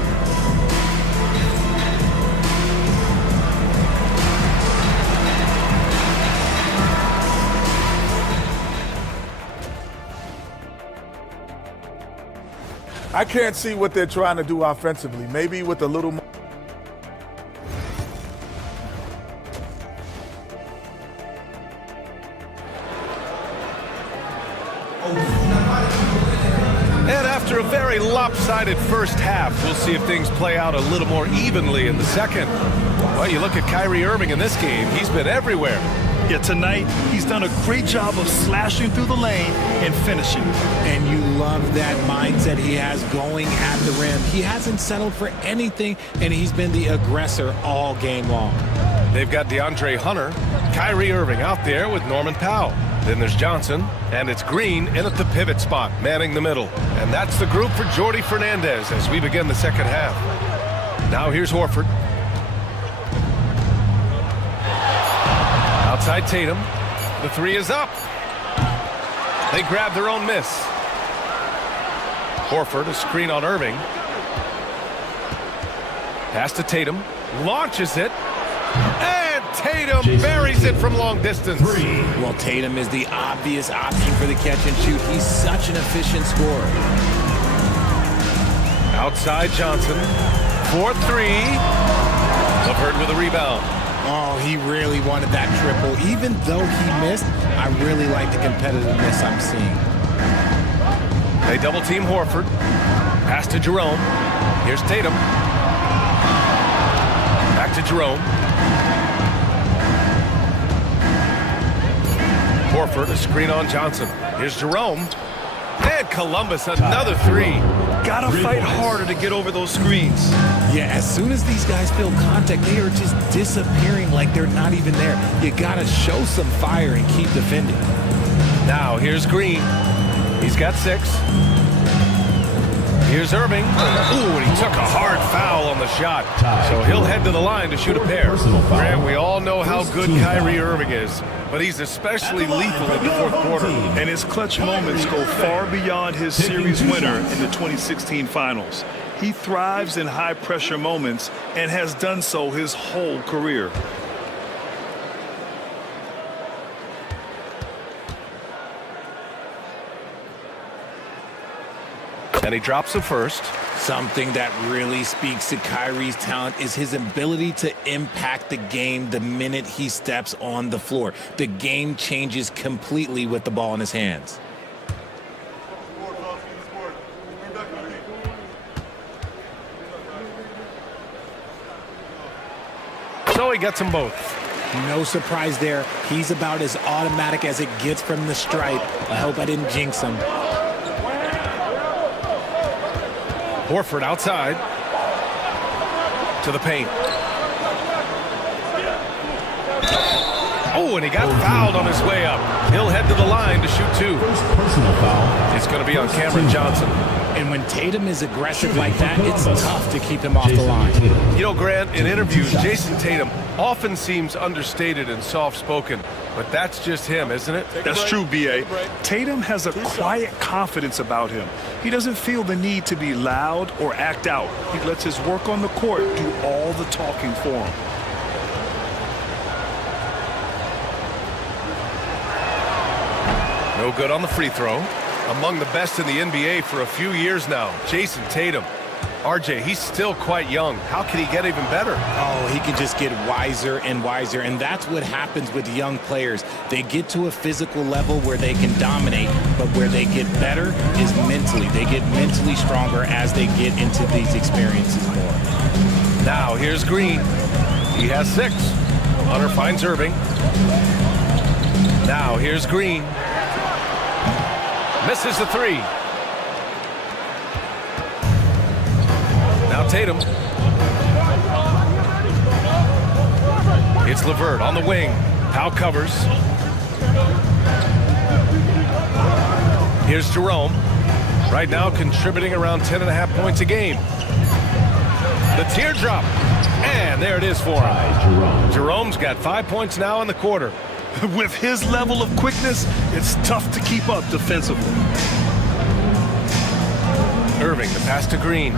I can't see what they're trying to do offensively. Maybe with a little more. And After a very lopsided first half, we'll see if things play out a little more evenly in the second. Well, you look at Kyrie Irving in this game. He's been everywhere. Yeah, tonight, he's done a great job of slashing through the lane and finishing. And you love that mindset he has going at the rim. He hasn't settled for anything, and he's been the aggressor all game long. They've got DeAndre Hunter, Kyrie Irving out there with Norman Powell. Then there's Johnson, and it's Green in at the pivot spot, manning the middle. And that's the group for Jordi Fernandez as we begin the second half. Now here's Horford. Outside Tatum. The three is up. They grab their own miss. Horford, a screen on Irving. Pass to Tatum. Launches it. And Tatum buries it from long distance. Well, Tatum is the obvious option for the catch and shoot. He's such an efficient scorer. Outside Johnson. 4-3. LeVert with a rebound. Oh, he really wanted that triple. Even though he missed, I really like the competitiveness I'm seeing. They double team Horford. Pass to Jerome. Here's Tatum. Back to Jerome. Horford, a screen on Johnson. Here's Jerome. And Columbus, another three. Gotta fight harder to get over those screens. Yeah, as soon as these guys feel contact, they are just disappearing like they're not even there. You gotta show some fire and keep defending. Now here's Green. He's got 6. Here's Irving. Ooh, and he took a hard foul on the shot. So he'll head to the line to shoot a pair. Grant, we all know how good Kyrie Irving is, but he's especially lethal in the fourth quarter. And his clutch moments go far beyond his series winner in the 2016 finals. He thrives in high-pressure moments and has done so his whole career. And he drops the first. Something that really speaks to Kyrie's talent is his ability to impact the game the minute he steps on the floor. The game changes completely with the ball in his hands. So he gets them both. No surprise there. He's about as automatic as it gets from the stripe. I hope I didn't jinx him. Horford outside to the paint. Oh, and he got fouled on his way up. He'll head to the line to shoot 2. Personal foul. It's going to be on Cameron Johnson. And when Tatum is aggressive like that, it's tough to keep him off the line. You know, Grant, in interviews, Jason Tatum often seems understated and soft-spoken, but that's just him, isn't it? That's true, B.A. Tatum has a quiet confidence about him. He doesn't feel the need to be loud or act out. He lets his work on the court do all the talking for him. No good on the free throw. Among the best in the NBA for a few years now, Jason Tatum. RJ, he's still quite young. How can he get even better? Oh, he can just get wiser and wiser, and that's what happens with young players. They get to a physical level where they can dominate, but where they get better is mentally. They get mentally stronger as they get into these experiences more. Now, here's Green. He has 6. Hunter finds Irving. Now, here's Green. Misses the 3. Now Tatum. It's LeVert on the wing. Powell covers. Here's Jerome. Right now contributing around 10.5 points a game. The teardrop. And there it is for him. Jerome's got 5 points now in the quarter. With his level of quickness, it's tough to keep up defensively. Irving, the pass to Green.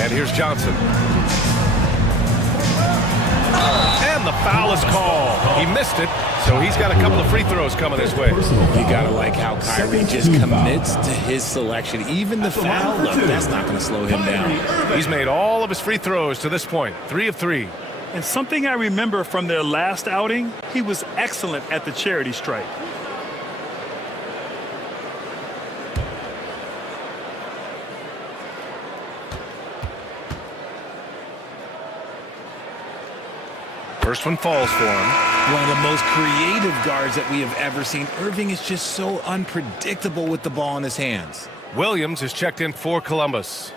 And here's Johnson. And the foul is called. He missed it, so he's got a couple of free throws coming his way. You gotta like how Kyrie just commits to his selection. Even the foul, look, that's not gonna slow him down. He's made all of his free throws to this point, 3 of 3. And something I remember from their last outing, he was excellent at the charity stripe. First one falls for him. One of the most creative guards that we have ever seen. Irving is just so unpredictable with the ball in his hands. Williams is checked in for Columbus.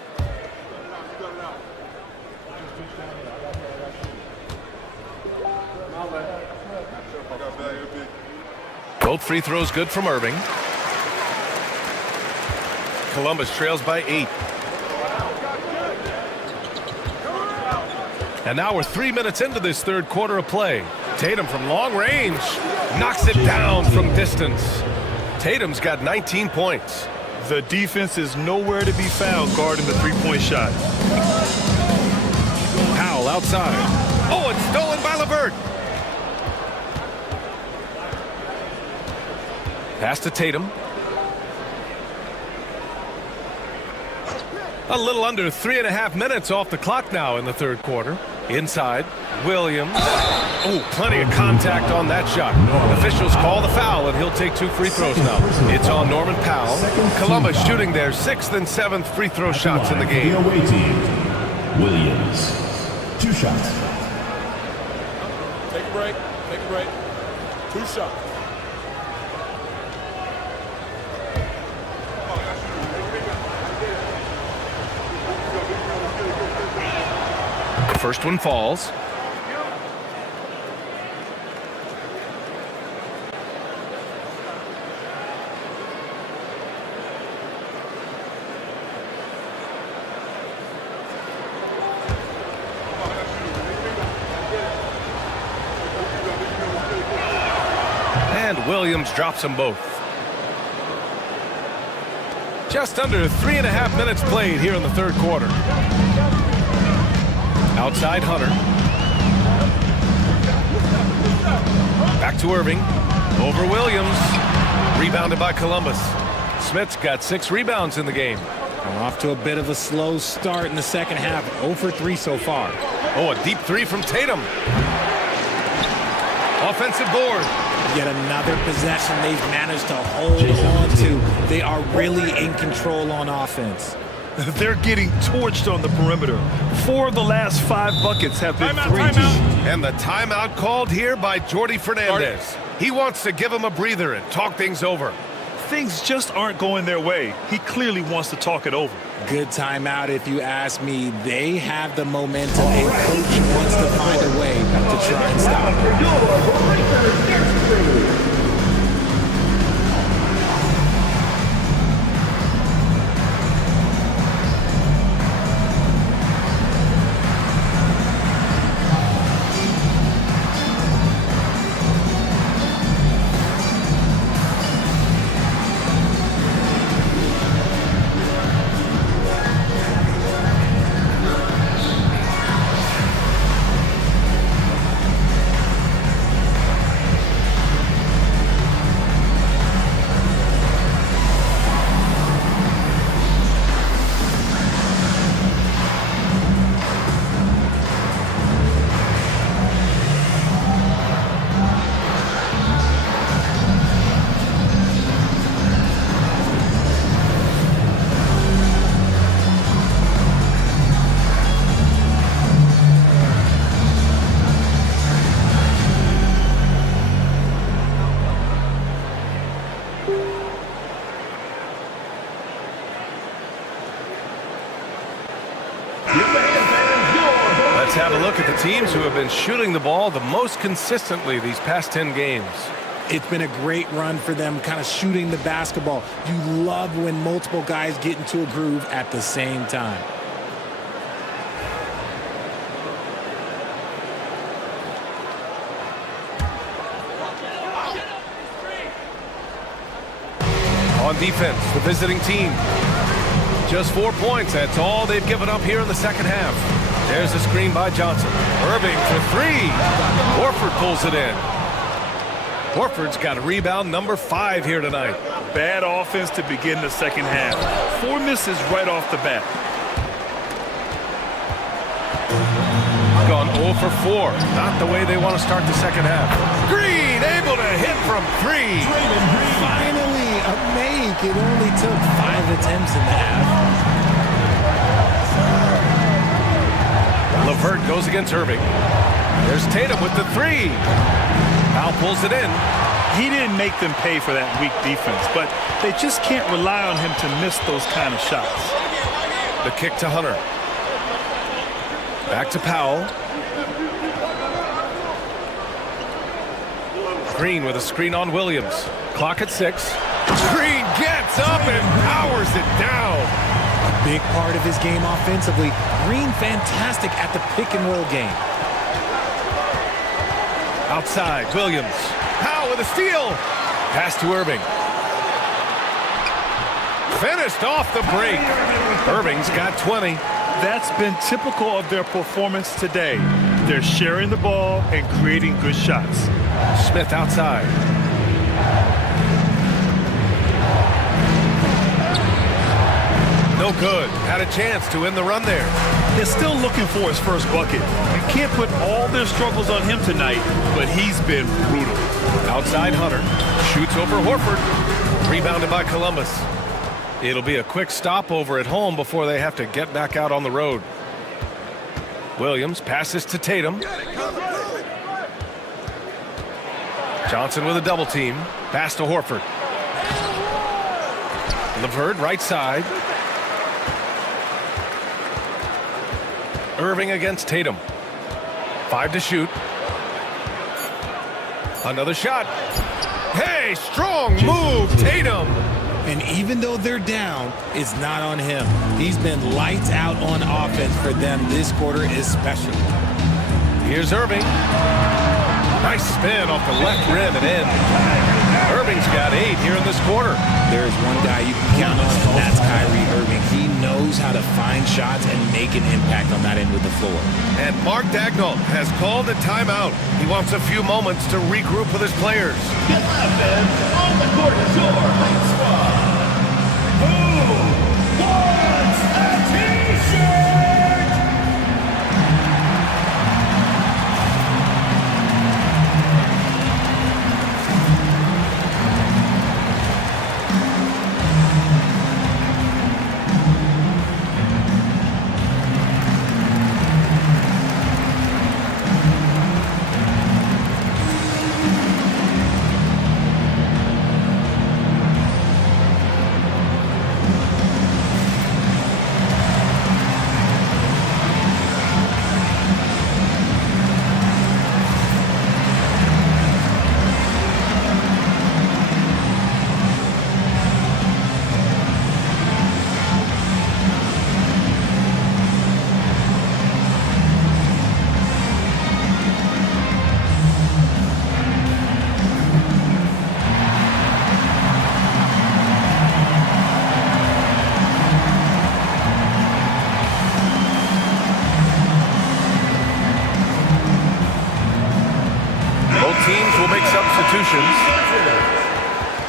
Both free throws good from Irving. Columbus trails by 8. And now we're 3 minutes into this third quarter of play. Tatum from long range knocks it down from distance. Tatum's got 19 points. The defense is nowhere to be found guarding the three-point shot. Powell outside. Oh, it's stolen by LeVert. Pass to Tatum. A little under 3.5 minutes off the clock now in the third quarter. Inside, Williams. Oh, plenty of contact on that shot. Officials call the foul, and he'll take 2 free throws now. It's on Norman Powell. Columbus shooting their 6th and 7th free throw shots in the game. The away team, Williams. 2 shots. Take a break. Take a break. 2 shots. The first one falls. And Williams drops them both. Just under 3.5 minutes played here in the third quarter. Outside Hunter. Back to Irving. Over Williams. Rebounded by Columbus. Smith's got 6 rebounds in the game. We're off to a bit of a slow start in the second half. 0 for 3 so far. Oh, a deep 3 from Tatum. Offensive board. Yet another possession they've managed to hold on to. They are really in control on offense. They're getting torched on the perimeter. 4 of the last 5 buckets have been threes. And the timeout called here by Jordi Fernandez. He wants to give him a breather and talk things over. Things just aren't going their way. He clearly wants to talk it over. Good timeout if you ask me. They have the momentum. A coach wants to find a way to try and stop it. Let's have a look at the teams who have been shooting the ball the most consistently these past 10 games. It's been a great run for them, kind of shooting the basketball. You love when multiple guys get into a groove at the same time. On defense, the visiting team. Just 4 points. That's all they've given up here in the second half. There's a screen by Johnson. Irving for 3. Horford pulls it in. Horford's got a rebound number 5 here tonight. Bad offense to begin the second half. 4 misses right off the bat. Gone 0 for 4. Not the way they want to start the second half. Green able to hit from 3. Finally, a make. It only took 5 attempts in the half. LeVert goes against Irving. There's Tatum with the three. Powell pulls it in. He didn't make them pay for that weak defense, but they just can't rely on him to miss those kind of shots. The kick to Hunter. Back to Powell. Green with a screen on Williams. Clock at 6. Green gets up and powers it down. A big part of his game offensively. Green fantastic at the pick and roll game. Outside, Williams. Powell with a steal. Pass to Irving. Finished off the break. Irving's got 20. That's been typical of their performance today. They're sharing the ball and creating good shots. Smith outside. No good. Had a chance to win the run there. They're still looking for his first bucket. You can't put all their struggles on him tonight, but he's been brutal. Outside Hunter. Shoots over Horford. Rebounded by Columbus. It'll be a quick stopover at home before they have to get back out on the road. Williams passes to Tatum. Johnson with a double team. Pass to Horford. LeVert right side. Irving against Tatum. 5 to shoot. Another shot. Hey, strong move, Tatum. And even though they're down, it's not on him. He's been lights out on offense for them this quarter especially. Here's Irving. Nice spin off the left rim and in. Irving's got 8 here in this quarter. There's one guy you can count on, and that's Kyrie Irving. He knows how to find shots and make an impact on that end of the floor. And Mark Daigneault has called a timeout. He wants a few moments to regroup with his players. Get left end on the court is your high squad. Who wants a t-shirt?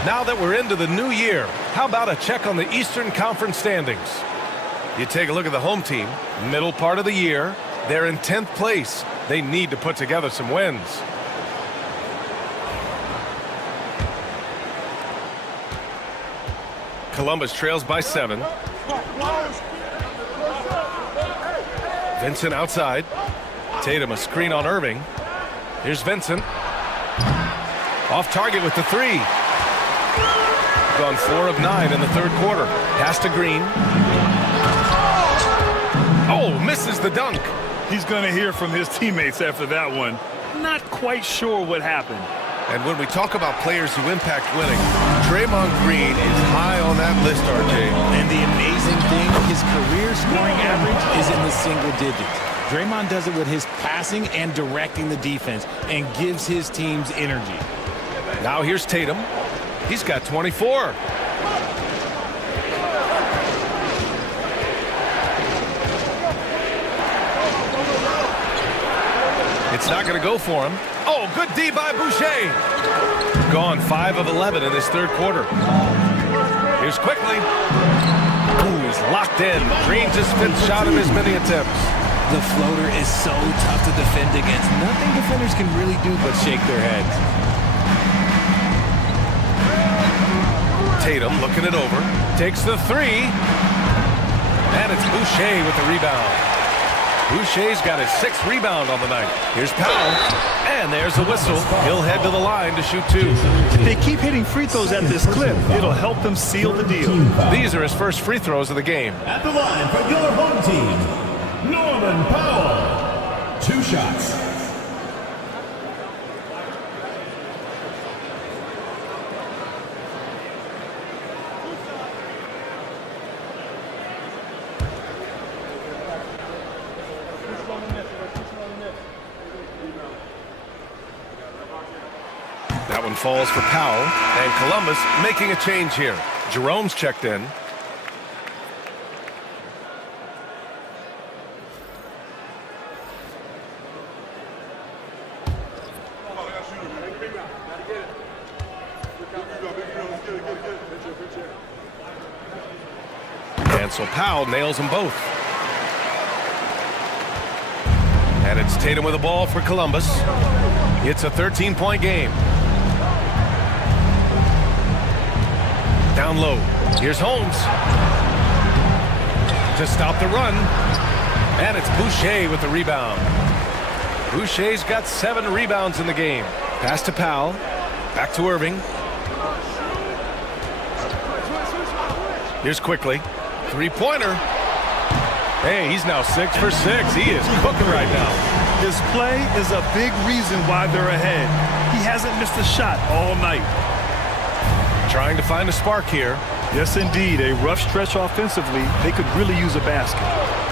Now that we're into the new year, how about a check on the Eastern Conference standings? You take a look at the home team, middle part of the year, they're in 10th place. They need to put together some wins. Columbus trails by 7. Vincent outside. Tatum a screen on Irving. Here's Vincent. Off target with the 3. Gone 4 of 9 in the third quarter. Pass to Green. Oh, misses the dunk. He's going to hear from his teammates after that one. Not quite sure what happened. And when we talk about players who impact winning, Draymond Green is high on that list, RJ. And the amazing thing, his career scoring average is in the single digits. Draymond does it with his passing and directing the defense and gives his teams energy. Now here's Tatum. He's got 24. It's not going to go for him. Oh, good D by Boucher. Gone 5 of 11 in this third quarter. Here's Quickly. Ooh, he's locked in. Green's his 5th shot in as many attempts. The floater is so tough to defend against. Nothing defenders can really do but shake their heads. Tatum looking it over. Takes the 3. And it's Boucher with the rebound. Boucher's got his 6th rebound on the night. Here's Powell, and there's the whistle. He'll head to the line to shoot 2. If they keep hitting free throws at this clip, it'll help them seal the deal. These are his first free throws of the game. At the line for your home team, Norman Powell. 2 shots. That one falls for Powell, and Columbus making a change here. Jerome's checked in. And so Powell nails them both. And it's Tatum with the ball for Columbus. It's a 13-point game. Down low. Here's Holmes to stop the run. And it's Boucher with the rebound. Boucher's got 7 rebounds in the game. Pass to Powell. Back to Irving. Here's Quickly. 3-pointer. Hey, he's now 6 for 6. He is cooking right now. His play is a big reason why they're ahead. He hasn't missed a shot all night. Trying to find a spark here. Yes, indeed. A rough stretch offensively. They could really use a basket.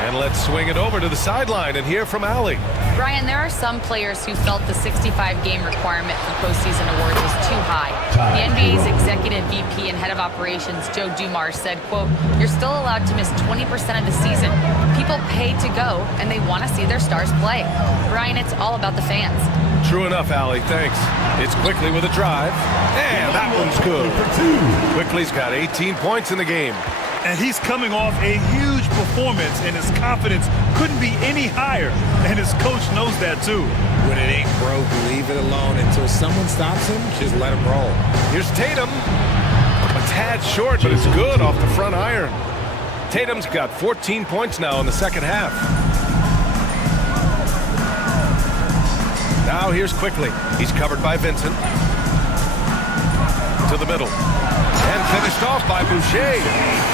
And let's swing it over to the sideline and hear from Allie. Brian, there are some players who felt the 65-game requirement for postseason awards was too high. The NBA's executive VP and head of operations, Joe Dumars, said, quote, "You're still allowed to miss 20% of the season. People pay to go, and they want to see their stars play." Brian, it's all about the fans. True enough, Allie. Thanks. It's Quickly with a drive. And that one's good. Quickly's got 18 points in the game. And he's coming off a huge performance, and his confidence couldn't be any higher. And his coach knows that, too. When it ain't broke, leave it alone. Until someone stops him, just let him roll. Here's Tatum. A tad short, but it's good off the front iron. Tatum's got 14 points now in the second half. Now here's Quickly. He's covered by Vincent. To the middle. And finished off by Boucher.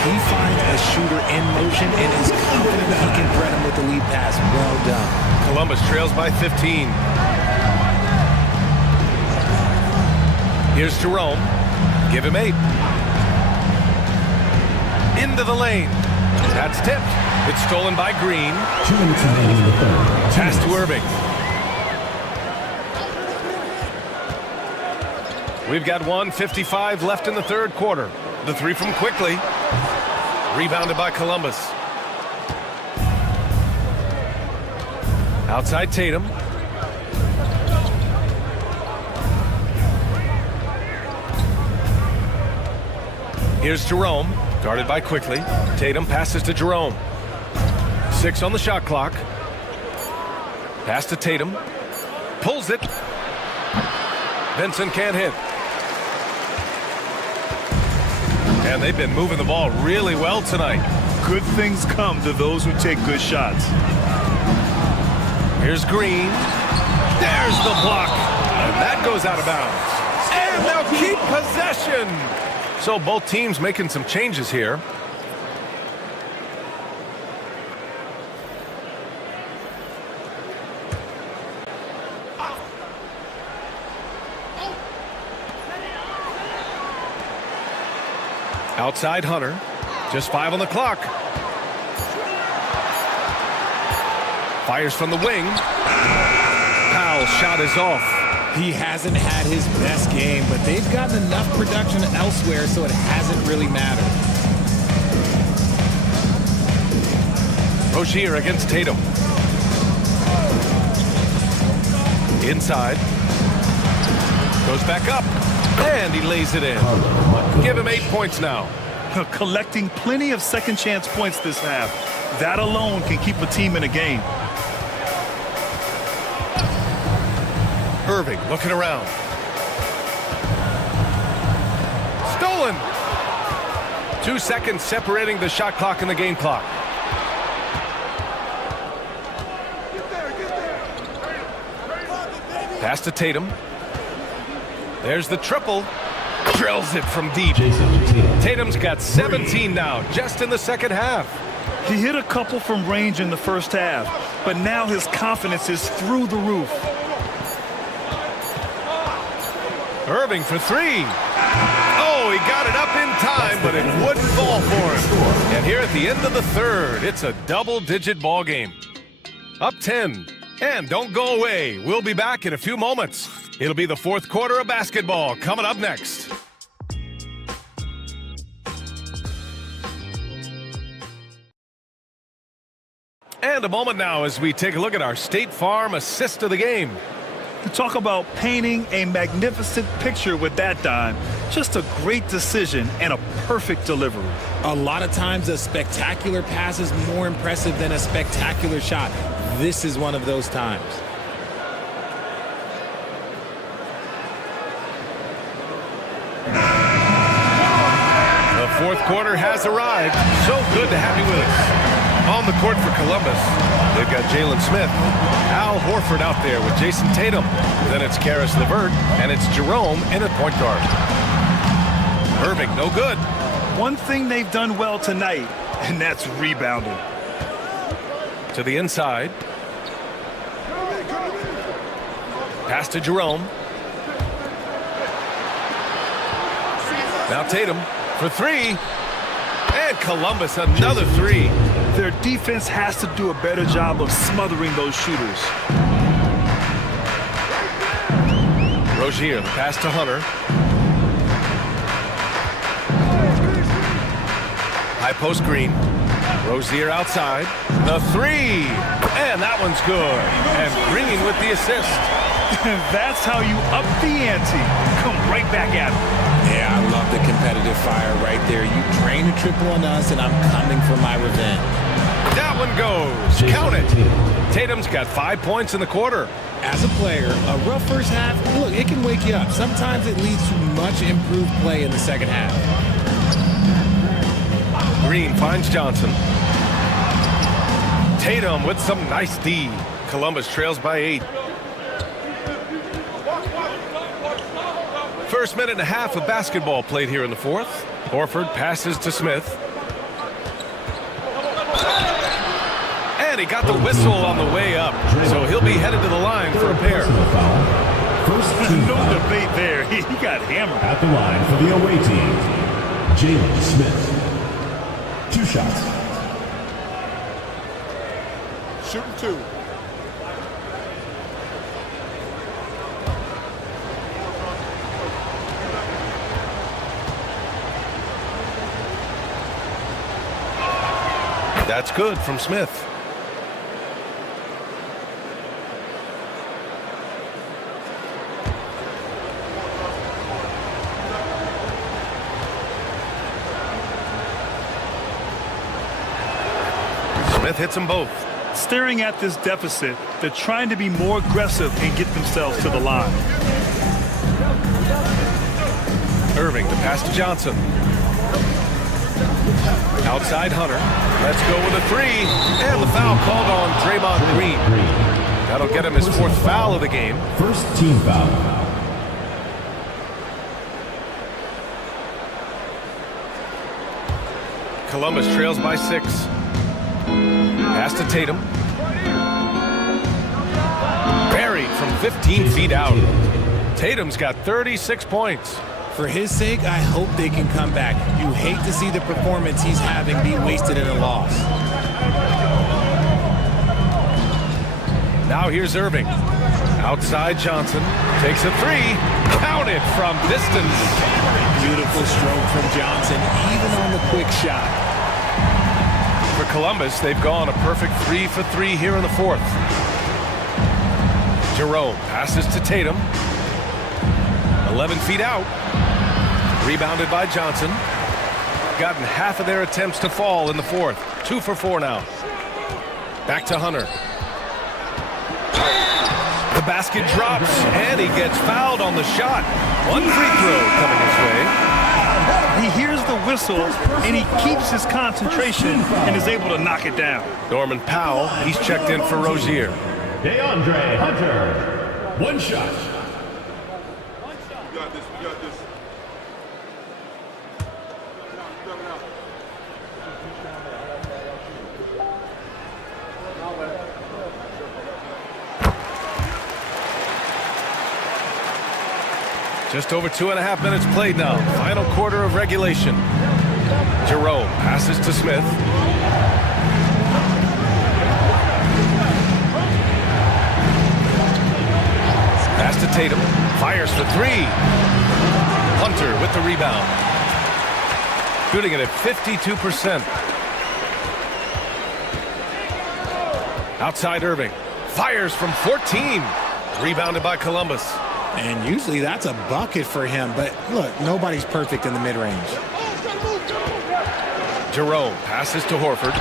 He finds a shooter in motion and is confident he can thread him with the lead pass. Well done. Columbus trails by 15. Here's Jerome. Give him 8. Into the lane. That's tipped. It's stolen by Green. 2 minutes remaining in the third. Pass to Irving. We've got 1:55 left in the third quarter. The 3 from Quickly. Rebounded by Columbus. Outside Tatum. Here's Jerome. Guarded by Quickly. Tatum passes to Jerome. 6 on the shot clock. Pass to Tatum. Pulls it. Vincent can't hit. And they've been moving the ball really well tonight. Good things come to those who take good shots. Here's Green. There's the block. And that goes out of bounds. And they'll keep possession. So both teams making some changes here. Outside Hunter. Just 5 on the clock. Fires from the wing. Powell's shot is off. He hasn't had his best game, but they've gotten enough production elsewhere, so it hasn't really mattered. Rozier against Tatum. Inside. Goes back up. And he lays it in. Give him 8 points now. Collecting plenty of second chance points this half. That alone can keep a team in a game. Irving looking around. Stolen. 2 seconds separating the shot clock and the game clock. Pass to Tatum. There's the triple. Drills it from deep. Tatum's got 17 now, just in the second half. He hit a couple from range in the first half, but now his confidence is through the roof. Irving for three. Oh, he got it up in time, but it wouldn't fall for him. And here at the end of the third, it's a double-digit ball game. Up 10. And don't go away. We'll be back in a few moments. It'll be the fourth quarter of basketball coming up next. And a moment now as we take a look at our State Farm assist of the game. To talk about painting a magnificent picture with that dime. Just a great decision and a perfect delivery. A lot of times a spectacular pass is more impressive than a spectacular shot. This is one of those times. The fourth quarter has arrived. So good to have you with us. On the court for Columbus, they've got Jalen Smith, Al Horford out there with Jason Tatum. Then it's Karis LeVert, and it's Jerome in at point guard. Irving, no good. One thing they've done well tonight, and that's rebounding. To the inside. Pass to Jerome. Now Tatum for three. And Columbus another three. Their defense has to do a better job of smothering those shooters. Rozier, the pass to Hunter. High post Green. Rozier outside. The three. And that one's good. And Green with the assist. That's how you up the ante. Come right back at him. Yeah, I love the competitive fire right there. You drain a triple on us, and I'm coming for my revenge. That one goes. Count it. Tatum's got 5 points in the quarter. As a player, a rough first half, look, it can wake you up. Sometimes it leads to much improved play in the second half. Green finds Johnson. Tatum with some nice D. Columbus trails by 8. First minute and a half of basketball played here in the fourth. Horford passes to Smith. And he got the whistle on the way up, so he'll be headed to the line for a pair. No debate there. He got hammered. At the line for the away team, Jalen Smith. 2 shots. Shooting 2. That's good from Smith. Smith hits them both. Staring at this deficit, they're trying to be more aggressive and get themselves to the line. Irving, the pass to Johnson. Outside Hunter. Let's go with a three. And the foul called on Draymond Green. That'll get him his 4th foul of the game. First team foul. Columbus trails by 6. Pass to Tatum. Buried from 15 feet out. Tatum's got 36 points. For his sake, I hope they can come back. You hate to see the performance he's having be wasted in a loss. Now here's Irving. Outside Johnson. Takes a three. Count it from distance. Beautiful stroke from Johnson, even on the quick shot. For Columbus, they've gone a perfect 3 for 3 here in the fourth. Jerome passes to Tatum. 11 feet out. Rebounded by Johnson. Gotten half of their attempts to fall in the fourth. 2 for 4 now. Back to Hunter. The basket drops, and he gets fouled on the shot. 1 free throw coming his way. He hears the whistle, and he keeps his concentration and is able to knock it down. Norman Powell, he's checked in for Rozier. DeAndre Hunter. One shot. We got this. We got this. Just over 2.5 minutes played now. Final quarter of regulation. Jerome passes to Smith. Pass to Tatum. Fires for three. Hunter with the rebound. Shooting it at 52%. Outside Irving. Fires from 14. Rebounded by Columbus. And usually that's a bucket for him. But look, nobody's perfect in the mid-range. Jerome passes to Horford.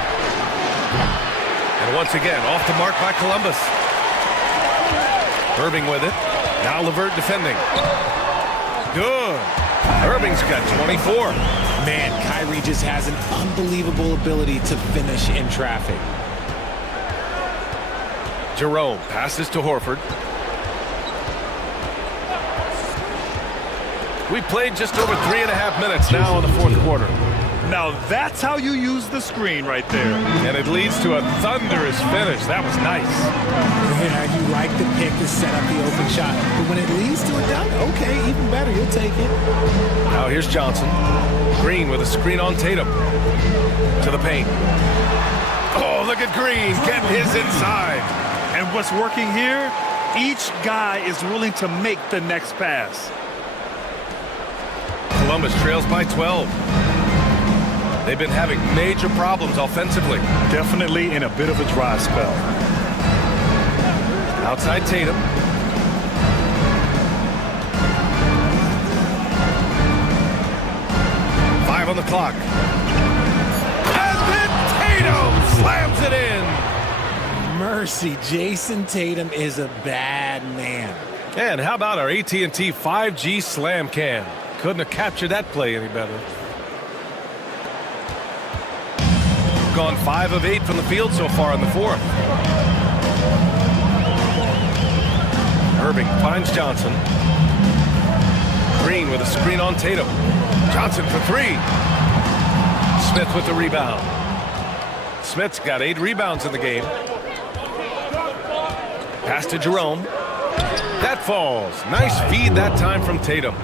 And once again, off the mark by Columbus. Irving with it. Now LeVert defending. Good. Irving's got 24. Man, Kyrie just has an unbelievable ability to finish in traffic. Jerome passes to Horford. We played just over 3.5 minutes now in the fourth quarter. Now that's how you use the screen right there. And it leads to a thunderous finish. That was nice. Yeah, you like the pick to set up the open shot. But when it leads to a dunk, okay, even better. You'll take it. Now here's Johnson. Green with a screen on Tatum. To the paint. Oh, look at Green getting his inside. And what's working here? Each guy is willing to make the next pass. Columbus trails by 12. They've been having major problems offensively. Definitely in a bit of a dry spell. Outside Tatum. Five on the clock. And then Tatum slams it in. Mercy, Jason Tatum is a bad man. And how about our AT&T 5G slam cam? Couldn't have captured that play any better. Gone 5 of 8 from the field so far in the fourth. Irving finds Johnson. Green with a screen on Tatum. Johnson for three. Smith with the rebound. Smith's got 8 rebounds in the game. Pass to Jerome. That falls. Nice feed that time from Tatum.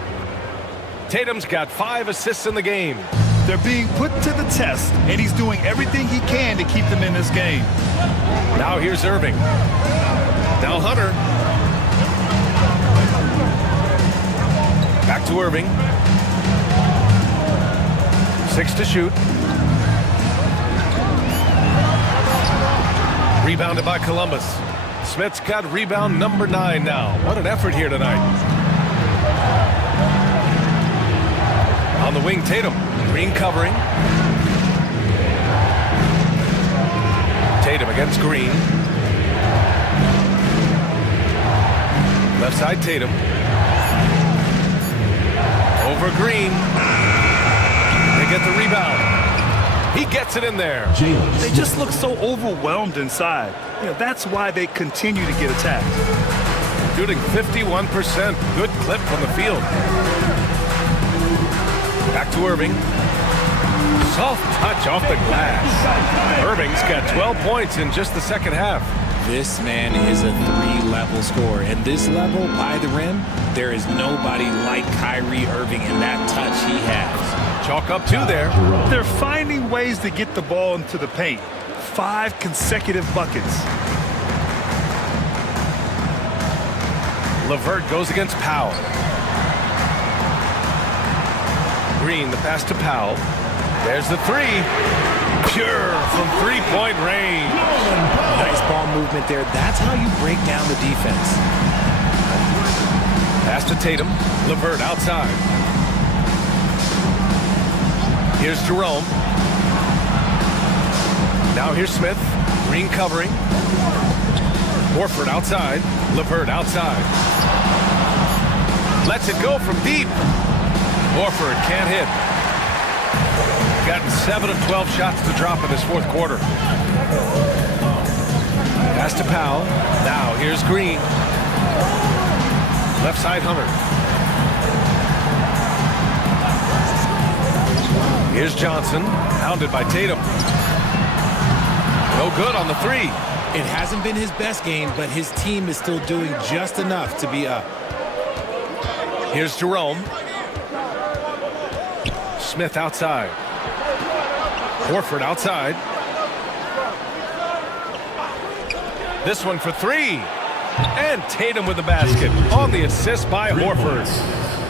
Tatum's got 5 assists in the game. They're being put to the test, and he's doing everything he can to keep them in this game. Now here's Irving. Now Hunter. Back to Irving. 6 to shoot. Rebounded by Columbus. Smith's got rebound number 9 now. What an effort here tonight. On the wing, Tatum. Green covering. Tatum against Green. Left side, Tatum. Over Green. They get the rebound. He gets it in there. They just look so overwhelmed inside. You know, that's why they continue to get attacked. Shooting 51%. Good clip from the field. Back to Irving. Soft touch off the glass. Irving's got 12 points in just the second half. This man is a 3-level scorer. And this level, by the rim, there is nobody like Kyrie Irving in that touch he has. Chalk up 2 there. They're finding ways to get the ball into the paint. 5 consecutive buckets. LeVert goes against Powell. Green, the pass to Powell. There's the 3. Pure from 3-point range. Nice ball movement there. That's how you break down the defense. Pass to Tatum. LeVert outside. Here's Jerome. Now here's Smith. Green covering. Horford outside. LeVert outside. Lets it go from deep. Horford can't hit. Gotten 7 of 12 shots to drop in this fourth quarter. Pass to Powell. Now here's Green. Left side, Hunter. Here's Johnson, hounded by Tatum. No good on the three. It hasn't been his best game, but his team is still doing just enough to be up. Here's Jerome. Smith outside. Horford outside. This one for three. And Tatum with the basket on the assist by Horford.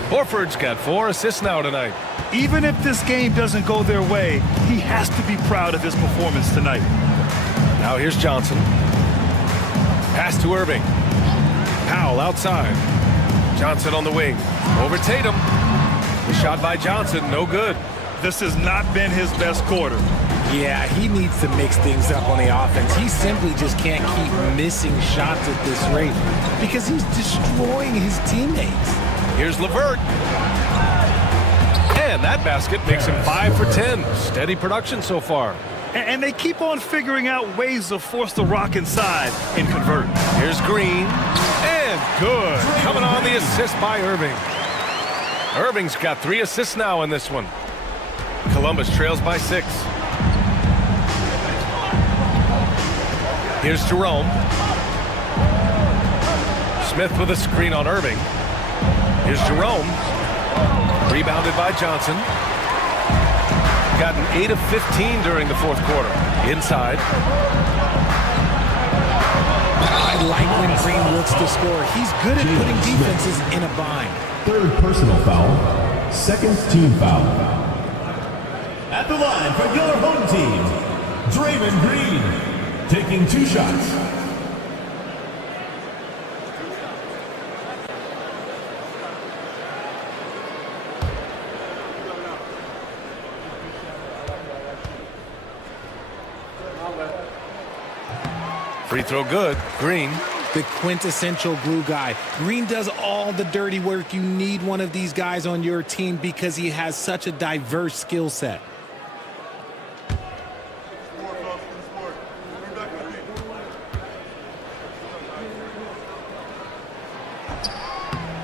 Horford's got 4 assists now tonight. Even if this game doesn't go their way, he has to be proud of his performance tonight. Now here's Johnson. Pass to Irving. Powell outside. Johnson on the wing. Over Tatum. The shot by Johnson, no good. This has not been his best quarter. Yeah, he needs to mix things up on the offense. He simply just can't keep missing shots at this rate because he's destroying his teammates. Here's LeVert. And that basket makes him 5 for 10. Steady production so far. And they keep on figuring out ways to force the rock inside and convert. Here's Green. And good. Coming on the assist by Irving. Irving's got 3 assists now in this one. Columbus trails by 6. Here's Jerome. Smith with a screen on Irving. Here's Jerome. Rebounded by Johnson. Gotten 8 of 15 during the fourth quarter. Inside. I like when Green looks to score. He's good at putting defenses in a bind. 3rd personal foul. 2nd team foul. At the line for your home team, Draymond Green. Taking 2 shots. Free throw good. Green. The quintessential glue guy. Green does all the dirty work. You need one of these guys on your team because he has such a diverse skill set.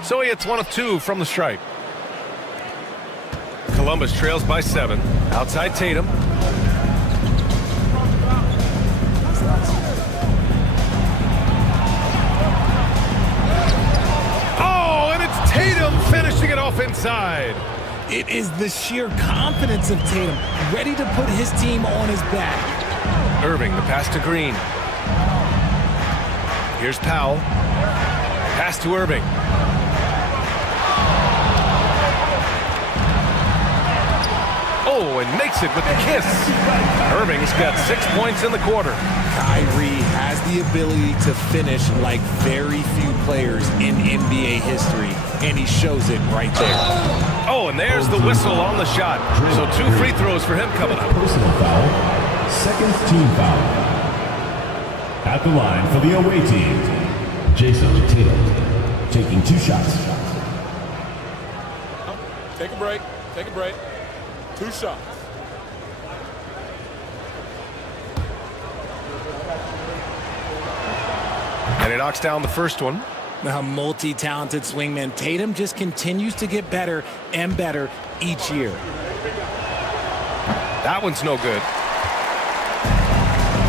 So he hits 1 of 2 from the stripe. Columbus trails by 7. Outside Tatum. Oh, and it's Tatum finishing it off inside. It is the sheer confidence of Tatum, ready to put his team on his back. Irving, the pass to Green. Here's Powell. Pass to Irving. Oh, and makes it with the kiss. Irving's got 6 points in the quarter. Kyrie has the ability to finish like very few players in NBA history, and he shows it right there. Oh, and there's the whistle on the shot. So 2 free throws for him coming up. Personal foul. 2nd team foul. At the line for the away team, Jason Tatum. Taking 2 shots. Take a break. Take a break. 2 shots. And he knocks down the first one. A multi-talented swingman. Tatum just continues to get better and better each year. That one's no good.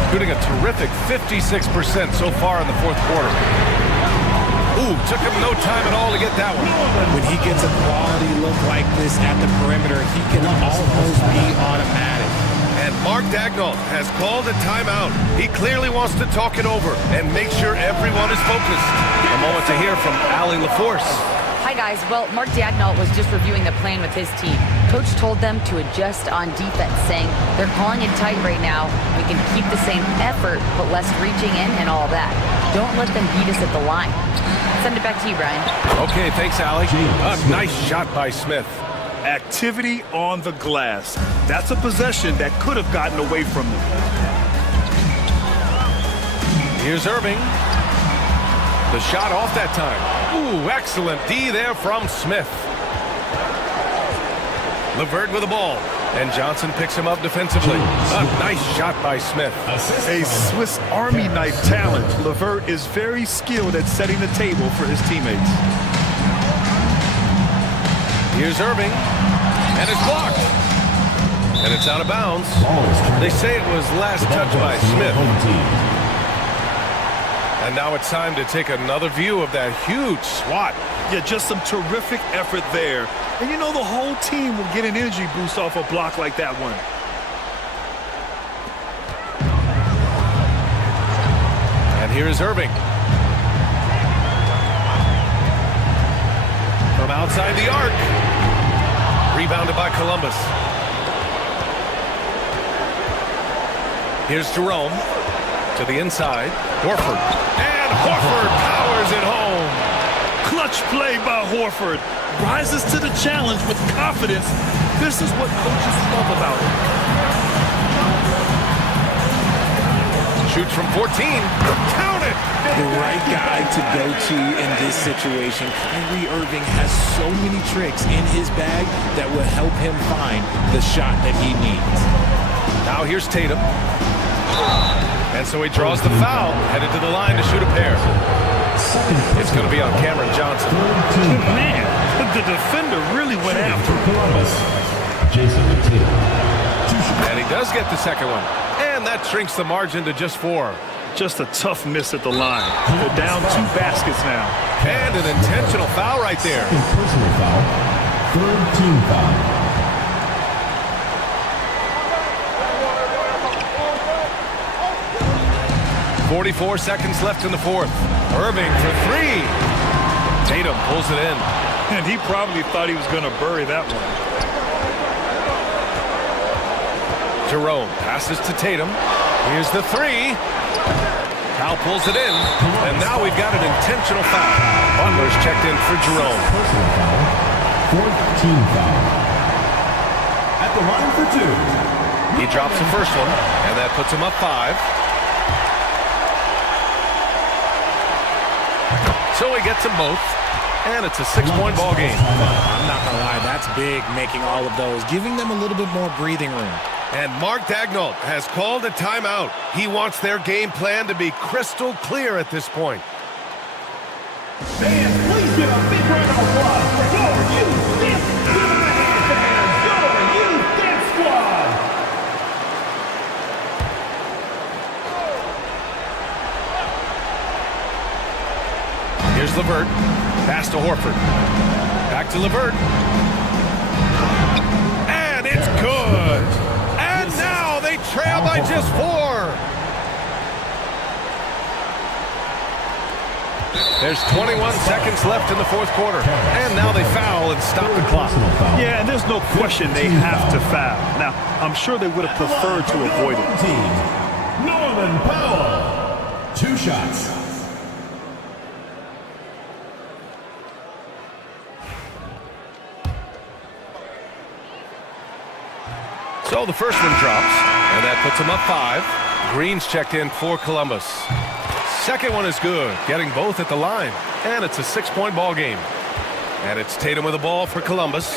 Shooting a terrific 56% so far in the fourth quarter. Ooh, took him no time at all to get that one. When he gets a quality look like this at the perimeter, he can almost be automatic. And Mark Daigneault has called a timeout. He clearly wants to talk it over and make sure everyone is focused. A moment to hear from Allie LaForce. Hi, guys. Well, Mark Daigneault was just reviewing the plan with his team. Coach told them to adjust on defense, saying they're calling it tight right now. We can keep the same effort, but less reaching in and all that. Don't let them beat us at the line. Send it back to you, Brian. Okay, thanks, Allie. A nice shot by Smith. Activity on the glass. That's a possession that could have gotten away from them. Here's Irving. The shot off that time. Ooh, excellent D there from Smith. LeVert with the ball. And Johnson picks him up defensively. A nice shot by Smith. A Swiss Army knife talent. LeVert is very skilled at setting the table for his teammates. Here's Irving, and it's blocked. And it's out of bounds. They say it was last touched by Smith. And now it's time to take another view of that huge swat. Yeah, just some terrific effort there. And you know the whole team will get an energy boost off a block like that one. And here is Irving. From outside the arc. Rebounded by Columbus. Here's Jerome to the inside. Horford. And Horford powers it home. Clutch play by Horford. Rises to the challenge with confidence. This is what coaches love about him. Shoots from 14. Count it! The right guy to go to in this situation. Kyrie Irving has so many tricks in his bag that will help him find the shot that he needs. Now here's Tatum. And so he draws the foul, headed to the line to shoot a pair. It's going to be on Cameron Johnson. Man, the defender really went after him. And he does get the second one. And that shrinks the margin to just 4. Just a tough miss at the line. They're down 2 baskets now. And an intentional foul right there. Personal foul. 3rd team foul. 44 seconds left in the 4th. Irving for 3. Tatum pulls it in. And he probably thought he was going to bury that one. Jerome passes to Tatum. Here's the 3. Cal pulls it in. And now we've got an intentional foul. Butler's checked in for Jerome. Personal foul. 4th team foul. At the line for 2. He drops the first one, and that puts him up 5. So he gets them both, and it's a 6-point ball game. I'm not going to lie, that's big, making all of those, giving them a little bit more breathing room. And Mark Daigneault has called a timeout. He wants their game plan to be crystal clear at this point. Fans, please give a big round of applause for your youth dance. Give them a hand, fans. Your youth dance squad. Here's LeVert. Pass to Horford. Back to LeVert. And it's good. And now they trail by just 4. There's 21 seconds left in the 4th quarter. And now they foul and stop the clock. Yeah, and there's no question they have to foul. Now, I'm sure they would have preferred to avoid it. Norman Powell. 2 shots. So the first one drops, and that puts him up 5. Green's checked in for Columbus. Second one is good, getting both at the line. And it's a 6-point ball game. And it's Tatum with the ball for Columbus.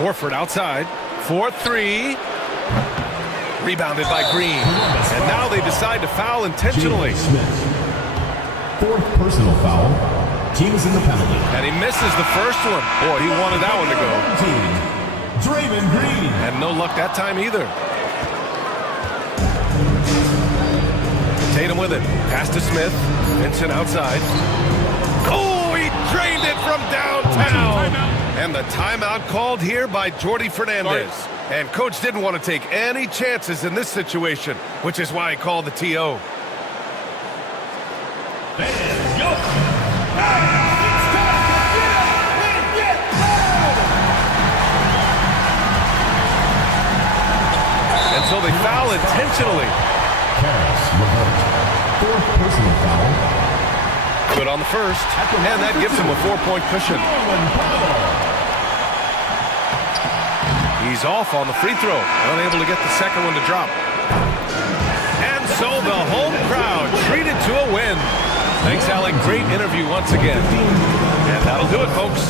Horford outside for 3. Rebounded by Green. And now they decide to foul intentionally. Smith. 4th personal foul. Team is in the penalty. And he misses the first one. Boy, he wanted that one to go. Draymond Green. And no luck that time either. Tatum with it. Pass to Smith. Vincent outside. Oh, he drained it from downtown. And the timeout called here by Jordi Fernandez. And coach didn't want to take any chances in this situation, which is why he called the TO. And so they foul intentionally. Fourth personal foul. Good on the first, and that gives him a 4-point cushion. He's off on the free throw, unable to get the second one to drop. And so the home crowd treated to a win. Thanks, Alec. Great interview once again. And that'll do it, folks.